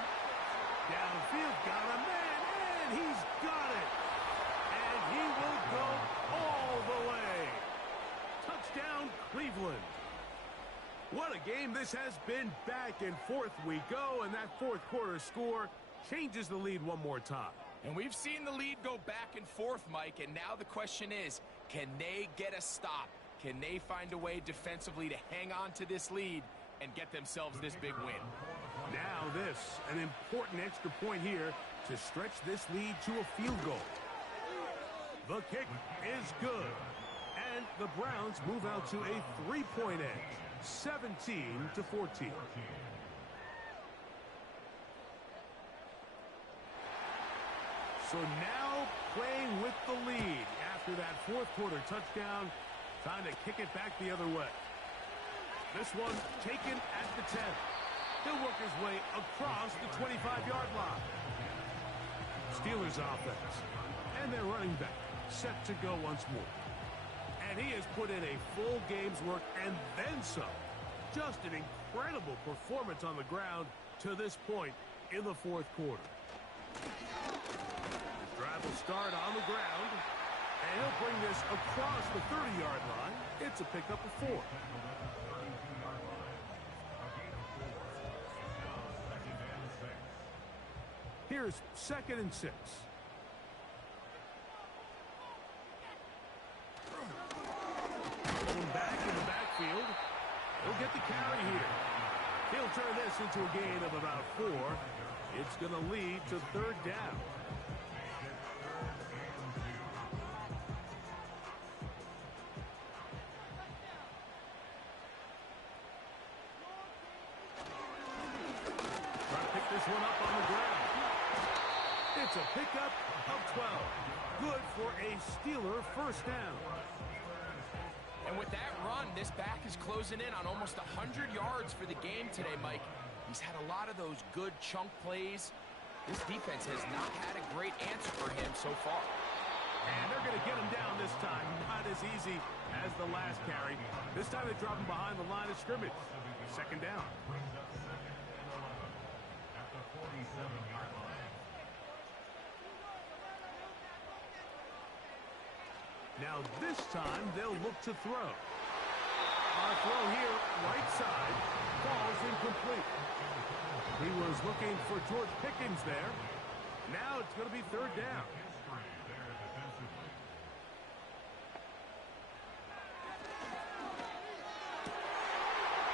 Downfield, got a man, and he's got it. And he will go all the way. Touchdown, Cleveland. What a game this has been. Back and forth we go, and that 4th quarter score changes the lead one more time. And we've seen the lead go back and forth, Mike, and now the question is, can they get a stop? Can they find a way defensively to hang on to this lead and get themselves this big win? Now this, an important extra point here to stretch this lead to a field goal. The kick is good. And the Browns move out to a 3-point edge, 17-14. So now playing with the lead after that 4th quarter touchdown, trying to kick it back the other way. This one taken at the 10. He'll work his way across the 25-yard line. Steelers offense. And their running back set to go once more. And he has put in a full game's work and then some. Just an incredible performance on the ground to this point in the 4th quarter. The drive will start on the ground. And he'll bring this across the 30-yard line. It's a pickup of 4. Here's 2nd and 6. Going back in the backfield. He'll get the carry here. He'll turn this into a gain of about 4. It's going to lead to 3rd down. Trying to pick this one up on the ground. It's a pickup of 12. Good for a Steeler first down. And with that run, this back is closing in on almost 100 yards for the game today, Mike. He's had a lot of those good chunk plays. This defense has not had a great answer for him so far. And they're going to get him down this time. Not as easy as the last carry. This time they drop him behind the line of scrimmage. 2nd down. At the 47-yard line. Now this time they'll look to throw. Our throw here, right side, falls incomplete. He was looking for George Pickens there. Now it's going to be 3rd down.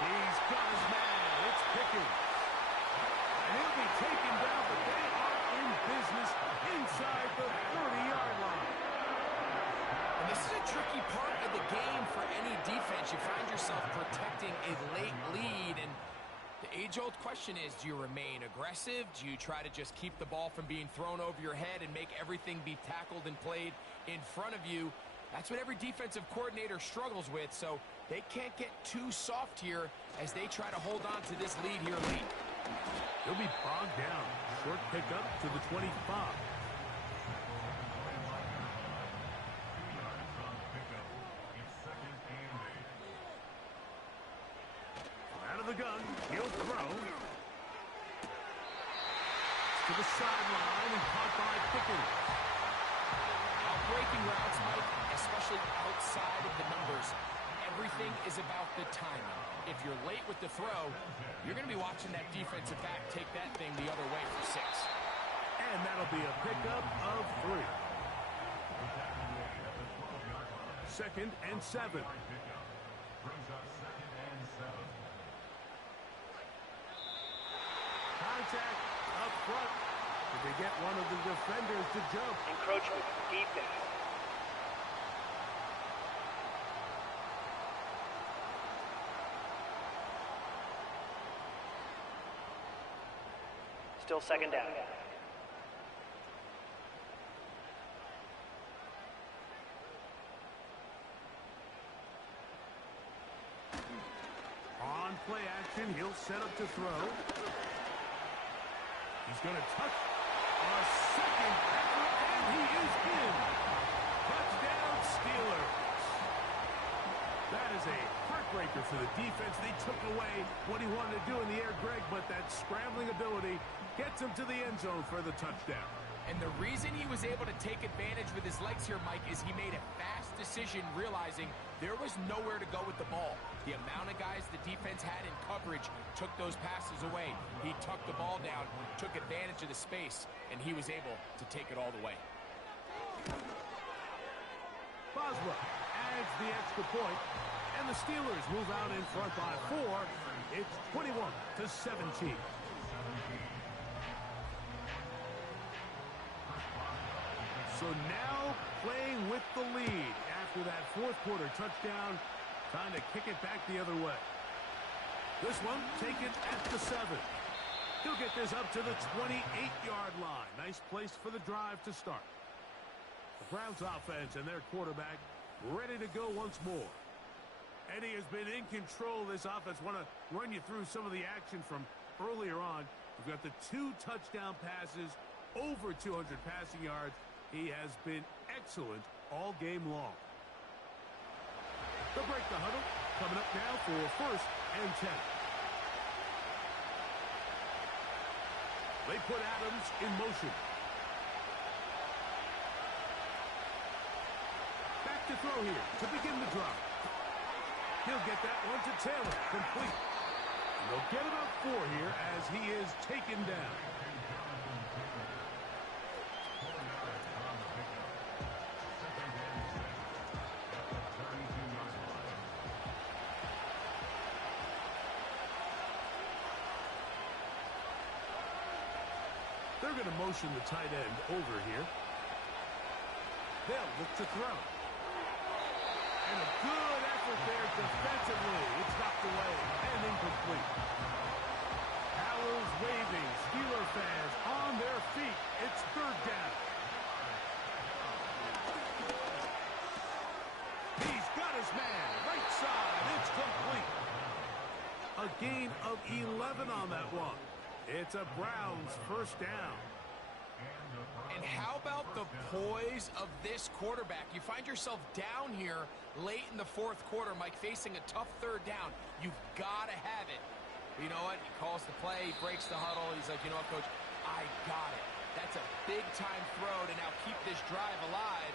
He's got his man. It's Pickens. And he'll be taken down, but they are in business inside the 30-yard line. And this is a tricky part of the game for any defense. You find yourself protecting a late lead, and the age-old question is, do you remain aggressive? Do you try to just keep the ball from being thrown over your head and make everything be tackled and played in front of you? That's what every defensive coordinator struggles with, so they can't get too soft here as they try to hold on to this lead here late. He'll be bogged down. Short pickup to the 25. Out of the gun, he'll throw. To the sideline and caught by Pickens. Breaking routes, Mike, especially outside of the numbers, everything is about the timing. If you're late with the throw, you're going to be watching that defensive back take that thing the other way for 6. And that'll be a pickup of 3. 2nd and 7. Contact up front. Did they get one of the defenders to jump? Encroachment, defense. Still 2nd down. On play action, he'll set up to throw. He's going to touch a second effort, and he is in. Touchdown, Steelers. That is a heartbreaker for the defense. They took away what he wanted to do in the air, Greg, but that scrambling ability gets him to the end zone for the touchdown. And the reason he was able to take advantage with his legs here, Mike, is he made a fast decision realizing there was nowhere to go with the ball. The amount of guys the defense had in coverage took those passes away. He tucked the ball down, took advantage of the space, and he was able to take it all the way. Boswell adds the extra point, and the Steelers move out in front by 4. It's 21-17. So now playing with the lead after that 4th quarter touchdown, trying to kick it back the other way. This one taken at the 7. He'll get this up to the 28-yard line. Nice place for the drive to start. The Browns offense and their quarterback ready to go once more. Eddie has been in control of this offense. Want to run you through some of the action from earlier on. We've got the 2 touchdown passes, over 200 passing yards. He has been excellent all game long. They'll break the huddle. Coming up now for 1st and 10. They put Adams in motion. Back to throw here to begin the drive. He'll get that one to Taylor. Complete. And they'll get about 4 here as he is taken down. They're going to motion the tight end over here. They'll look to throw. And a good effort there defensively. It's knocked away and incomplete. Powell's waving. Steeler fans on their feet. It's 3rd down. He's got his man. Right side. It's complete. A gain of 11 on that one. It's a Browns 1st down. And how about the poise of this quarterback? You find yourself down here late in the 4th quarter, Mike, facing a tough 3rd down. You've got to have it. You know what? He calls the play, he breaks the huddle. He's like, you know what, Coach? I got it. That's a big-time throw to now keep this drive alive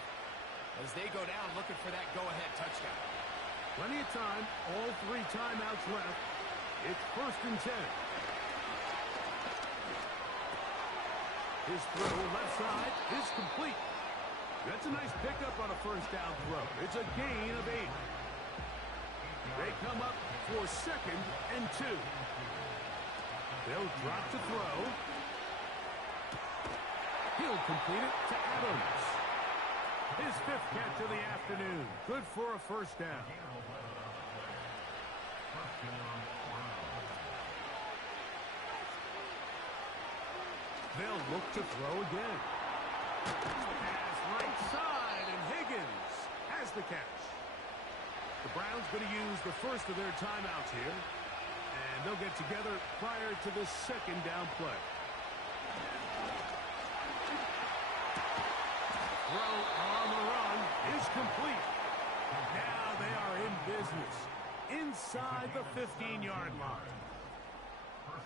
as they go down looking for that go-ahead touchdown. Plenty of time. All 3 timeouts left. It's 1st and 10. His throw left side is complete. That's a nice pickup on a 1st down throw. It's a gain of 8. They come up for 2nd and 2. They'll drop to throw. He'll complete it to Adams. His 5th catch of the afternoon. Good for a 1st down. They'll look to throw again. Pass right side, and Higgins has the catch. The Browns going to use the first of their timeouts here. And And they'll get together prior to the second down play. Throw on the run is complete. Now they are in business inside the 15-yard line.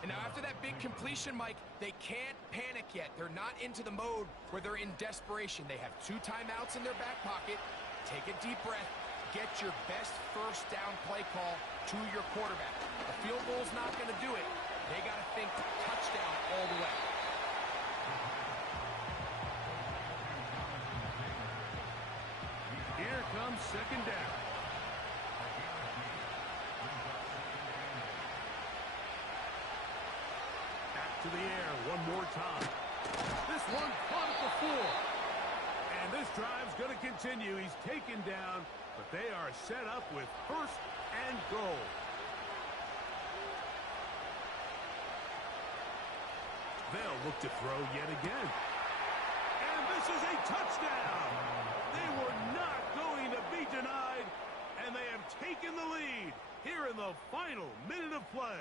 And now after that big completion, Mike, they can't panic yet. They're not into the mode where they're in desperation. They have 2 timeouts in their back pocket. Take a deep breath. Get your best first down play call to your quarterback. A field goal's not going to do it. They got to think touchdown all the way. Here comes second down. Back to the air one more time. This one caught at the 4. And this drive's going to continue. He's taken down, but they are set up with first and goal. They'll look to throw yet again. And this is a touchdown. They were not going to be denied, and they have taken the lead here in the final minute of play.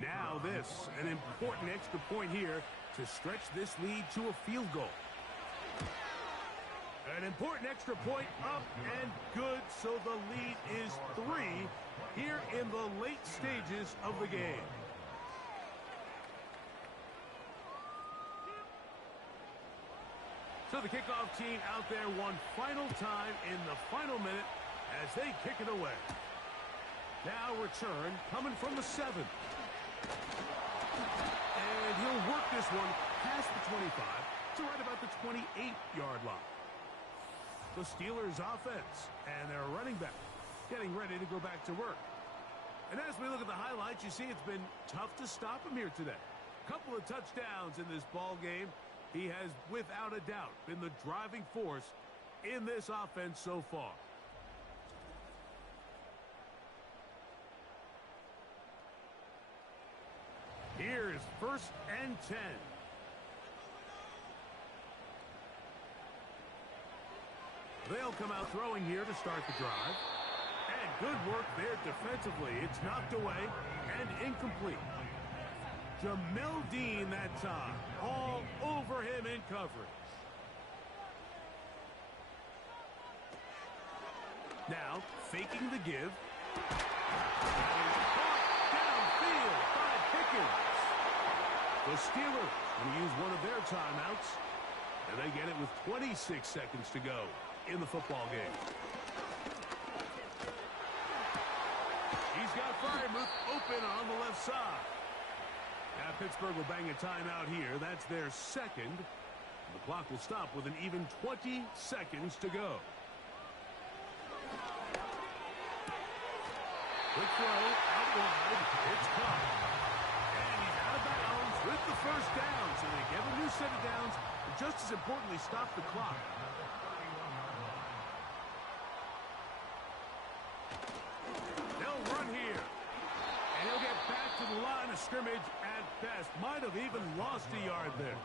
Now this, an important extra point here to stretch this lead to a field goal. An important extra point up and good, so the lead is 3 here in the late stages of the game. So the kickoff team out there one final time in the final minute as they kick it away. Now return coming from the 7. And he'll work this one past the 25 to right about the 28-yard line. The Steelers offense and their running back getting ready to go back to work. And as we look at the highlights, you see it's been tough to stop him here today. Couple of touchdowns in this ball game. He has, without a doubt, been the driving force in this offense so far. Here's first and 10. They'll come out throwing here to start the drive. And good work there defensively. It's knocked away and incomplete. Jamel Dean that time. All over him in coverage. Now, faking the give. Downfield by Pickens. The Steelers going to use one of their timeouts. And they get it with 26 seconds to go in the football game. He's got Freiermuth open on the left side. Now Pittsburgh will bang a timeout here. That's their second. The clock will stop with an even 20 seconds to go. Quick throw out wide. It's caught. And he's out of bounds with the first down. So they get a new set of downs, but just as importantly, stop the clock. They'll run here. And he'll get back to the line of scrimmage at best. Might have even lost a yard there.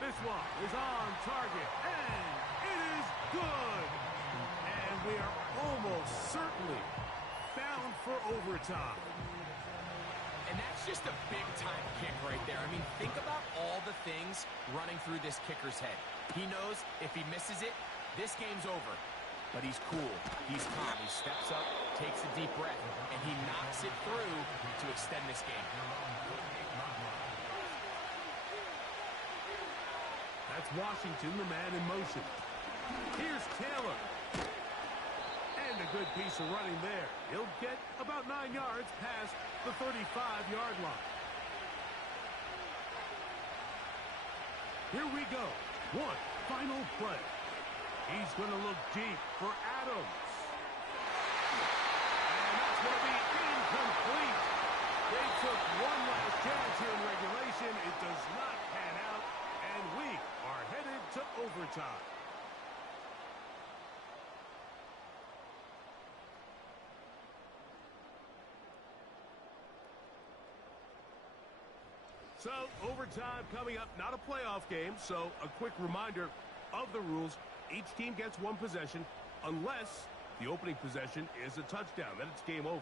This one is on target, and it is good. And we are almost certainly bound for overtime. And that's just a big-time kick right there. I mean, think about all the things running through this kicker's head. He knows if he misses it, this game's over. But he's cool. He's calm. He steps up, takes a deep breath, and he knocks it through to extend this game. That's Washington, the man in motion. Here's Taylor. And a good piece of running there. He'll get about 9 yards past the 35-yard line. Here we go. One final play. He's going to look deep for Adams. And that's going to be incomplete. They took one last chance here in regulation. It does not pan out. And we are headed to overtime. So, overtime coming up, not a playoff game, so a quick reminder of the rules. Each team gets one possession unless the opening possession is a touchdown. Then it's game over.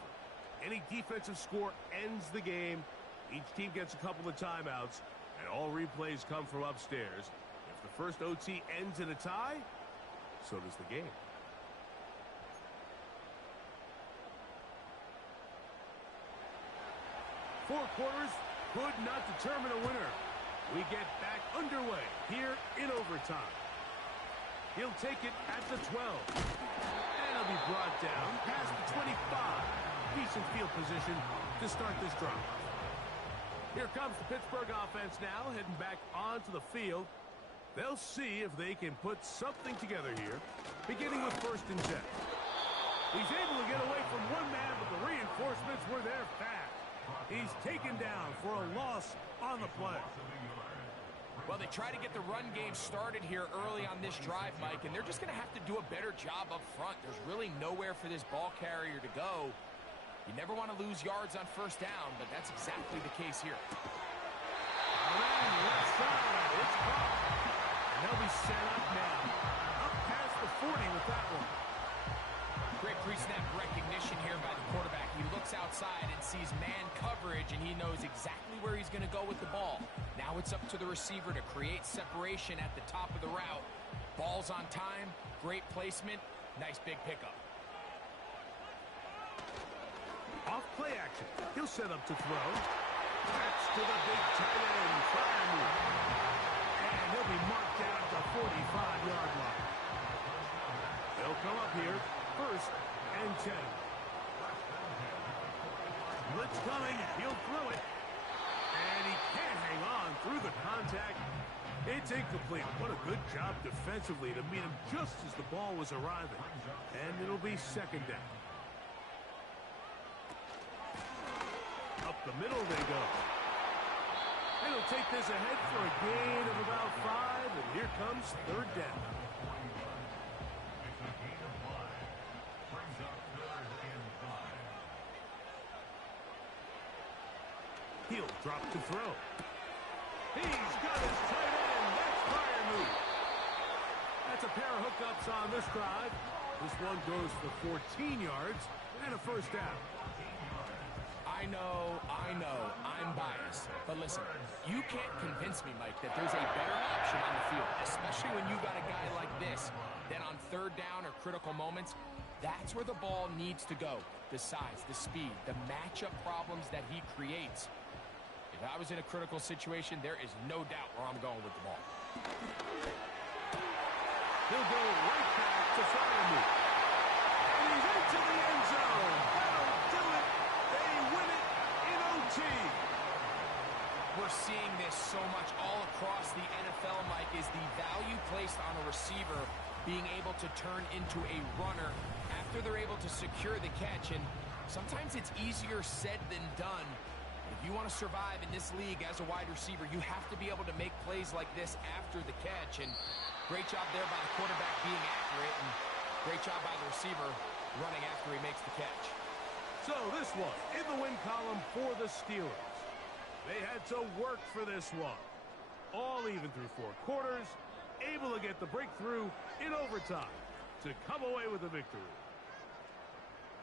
Any defensive score ends the game. Each team gets a couple of timeouts, and all replays come from upstairs. If the first OT ends in a tie, so does the game. Four quarters could not determine a winner. We get back underway here in overtime. He'll take it at the 12. And he'll be brought down past the 25. Decent field position to start this drive. Here comes the Pittsburgh offense now, heading back onto the field. They'll see if they can put something together here, beginning with 1st and 10. He's able to get away from one man, but the reinforcements were there fast. He's taken down for a loss on the play. Well, they try to get the run game started here early on this drive, Mike, and they're just going to have to do a better job up front. There's really nowhere for this ball carrier to go. You never want to lose yards on 1st down, but that's exactly the case here. Left side, it's caught. And they'll be set up now. Up past the 40 with that one. Great pre-snap recognition here by the quarterback. He looks outside and sees man coverage, and he knows exactly where he's going to go with the ball. Now it's up to the receiver to create separation at the top of the route. Ball's on time, great placement, nice big pickup. Off play action. He'll set up to throw. That's to the big tight end. Fire move. And he'll be marked down at the 45-yard line. They'll come up here. 1st and 10. Blitz coming. He'll throw it. And he can't hang on through the contact. It's incomplete. What a good job defensively to meet him just as the ball was arriving. And it'll be 2nd down. Up the middle they go. And he'll take this ahead for a gain of about 5. And here comes 3rd down. He'll drop to throw. He's got his tight end. That's fire move. That's a pair of hookups on this drive. This one goes for 14 yards and a 1st down. I know, I'm biased. But listen, you can't convince me, Mike, that there's a better option on the field, especially when you got a guy like this, that on 3rd down or critical moments, that's where the ball needs to go. The size, the speed, the matchup problems that he creates. If I was in a critical situation, there is no doubt where I'm going with the ball. He'll go right back to fire move. And he's into the end zone. That'll do it. They win it in OT. We're seeing this so much all across the NFL, Mike, is the value placed on a receiver being able to turn into a runner after they're able to secure the catch. And sometimes it's easier said than done. If you want to survive in this league as a wide receiver, you have to be able to make plays like this after the catch. And great job there by the quarterback being accurate, and great job by the receiver running after he makes the catch. So this one in the win column for the Steelers. They had to work for this one. All even through 4 quarters, able to get the breakthrough in overtime to come away with a victory.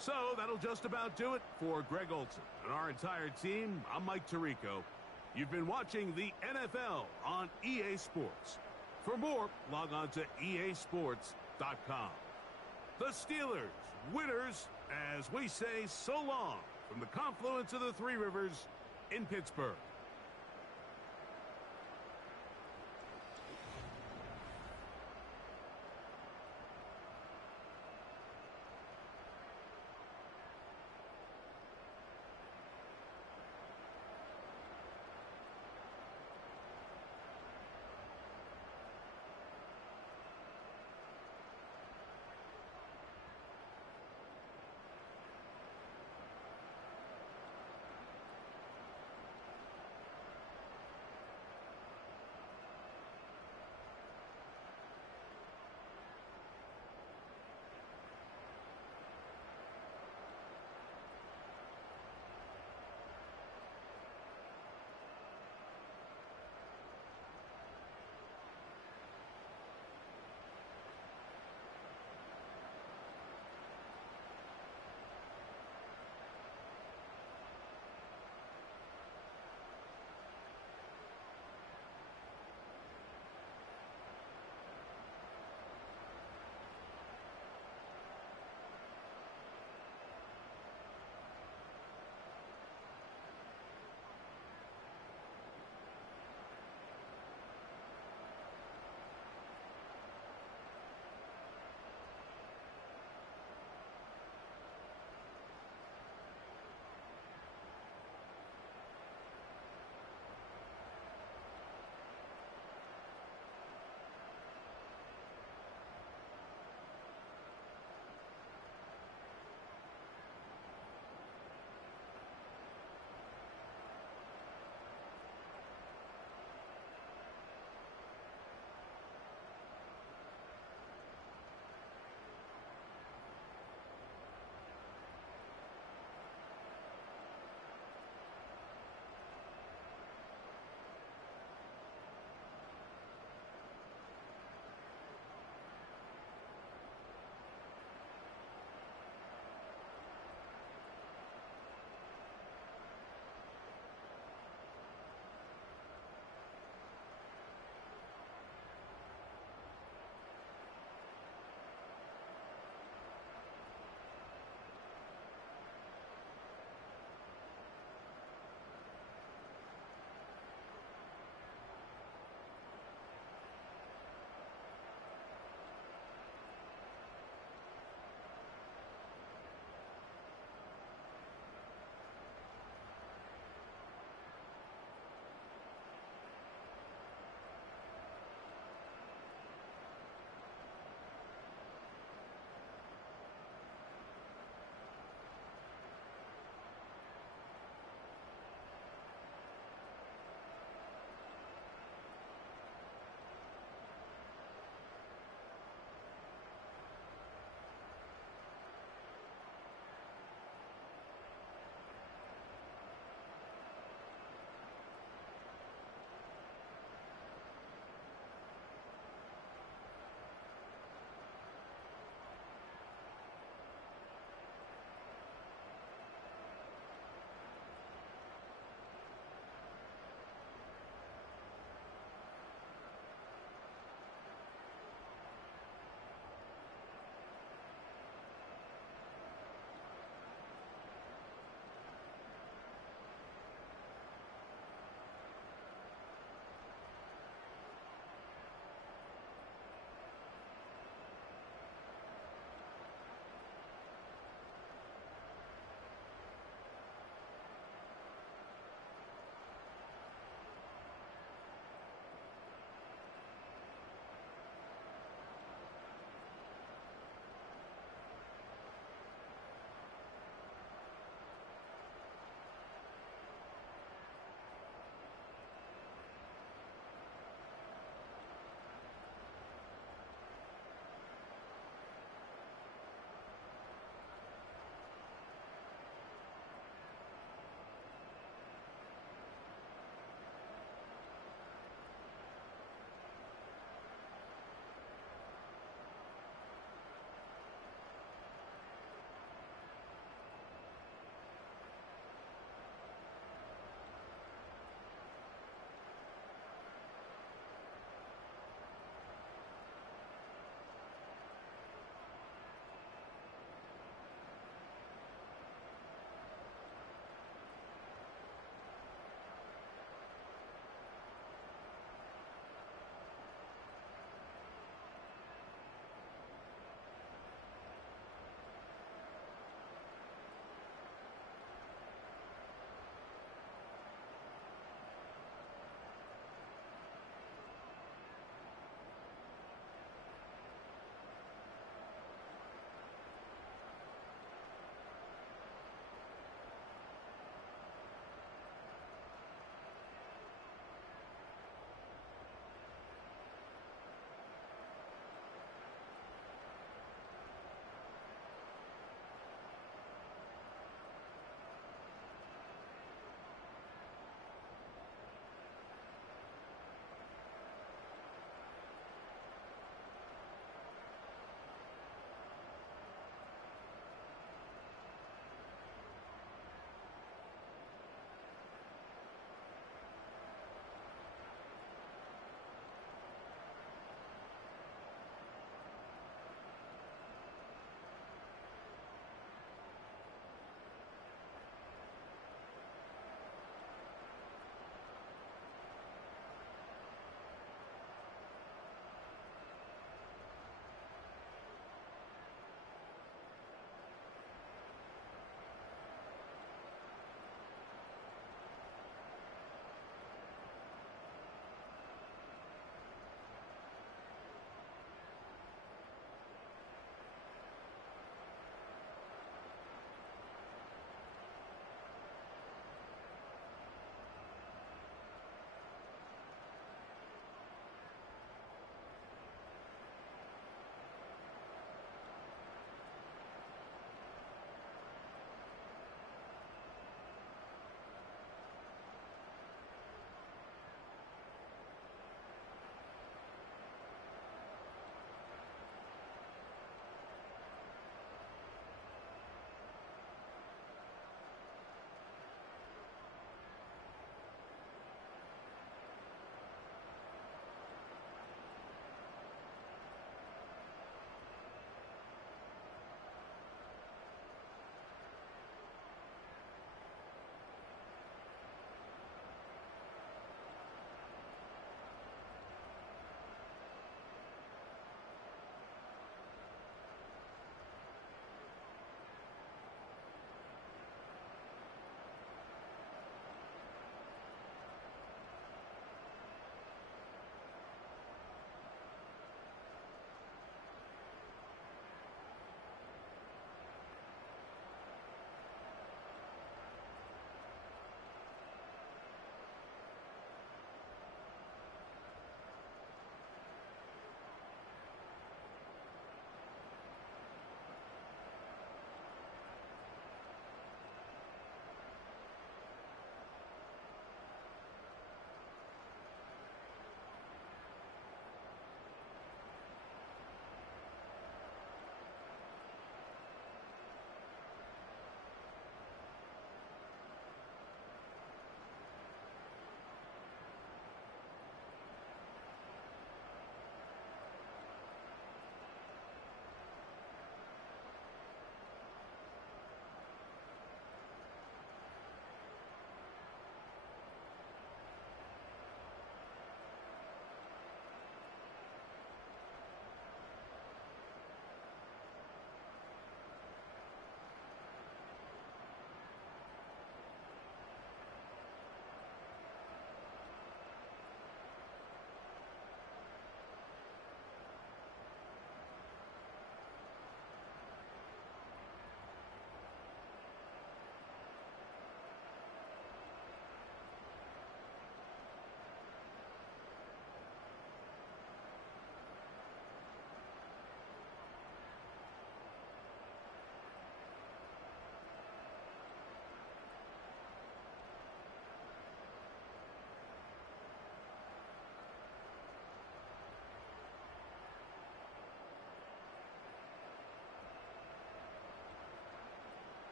So that'll just about do it for Greg Olson and our entire team. I'm Mike Tirico. You've been watching the NFL on EA Sports. For more, log on to easports.com. The Steelers, winners, as we say so long from the confluence of the 3 rivers in Pittsburgh.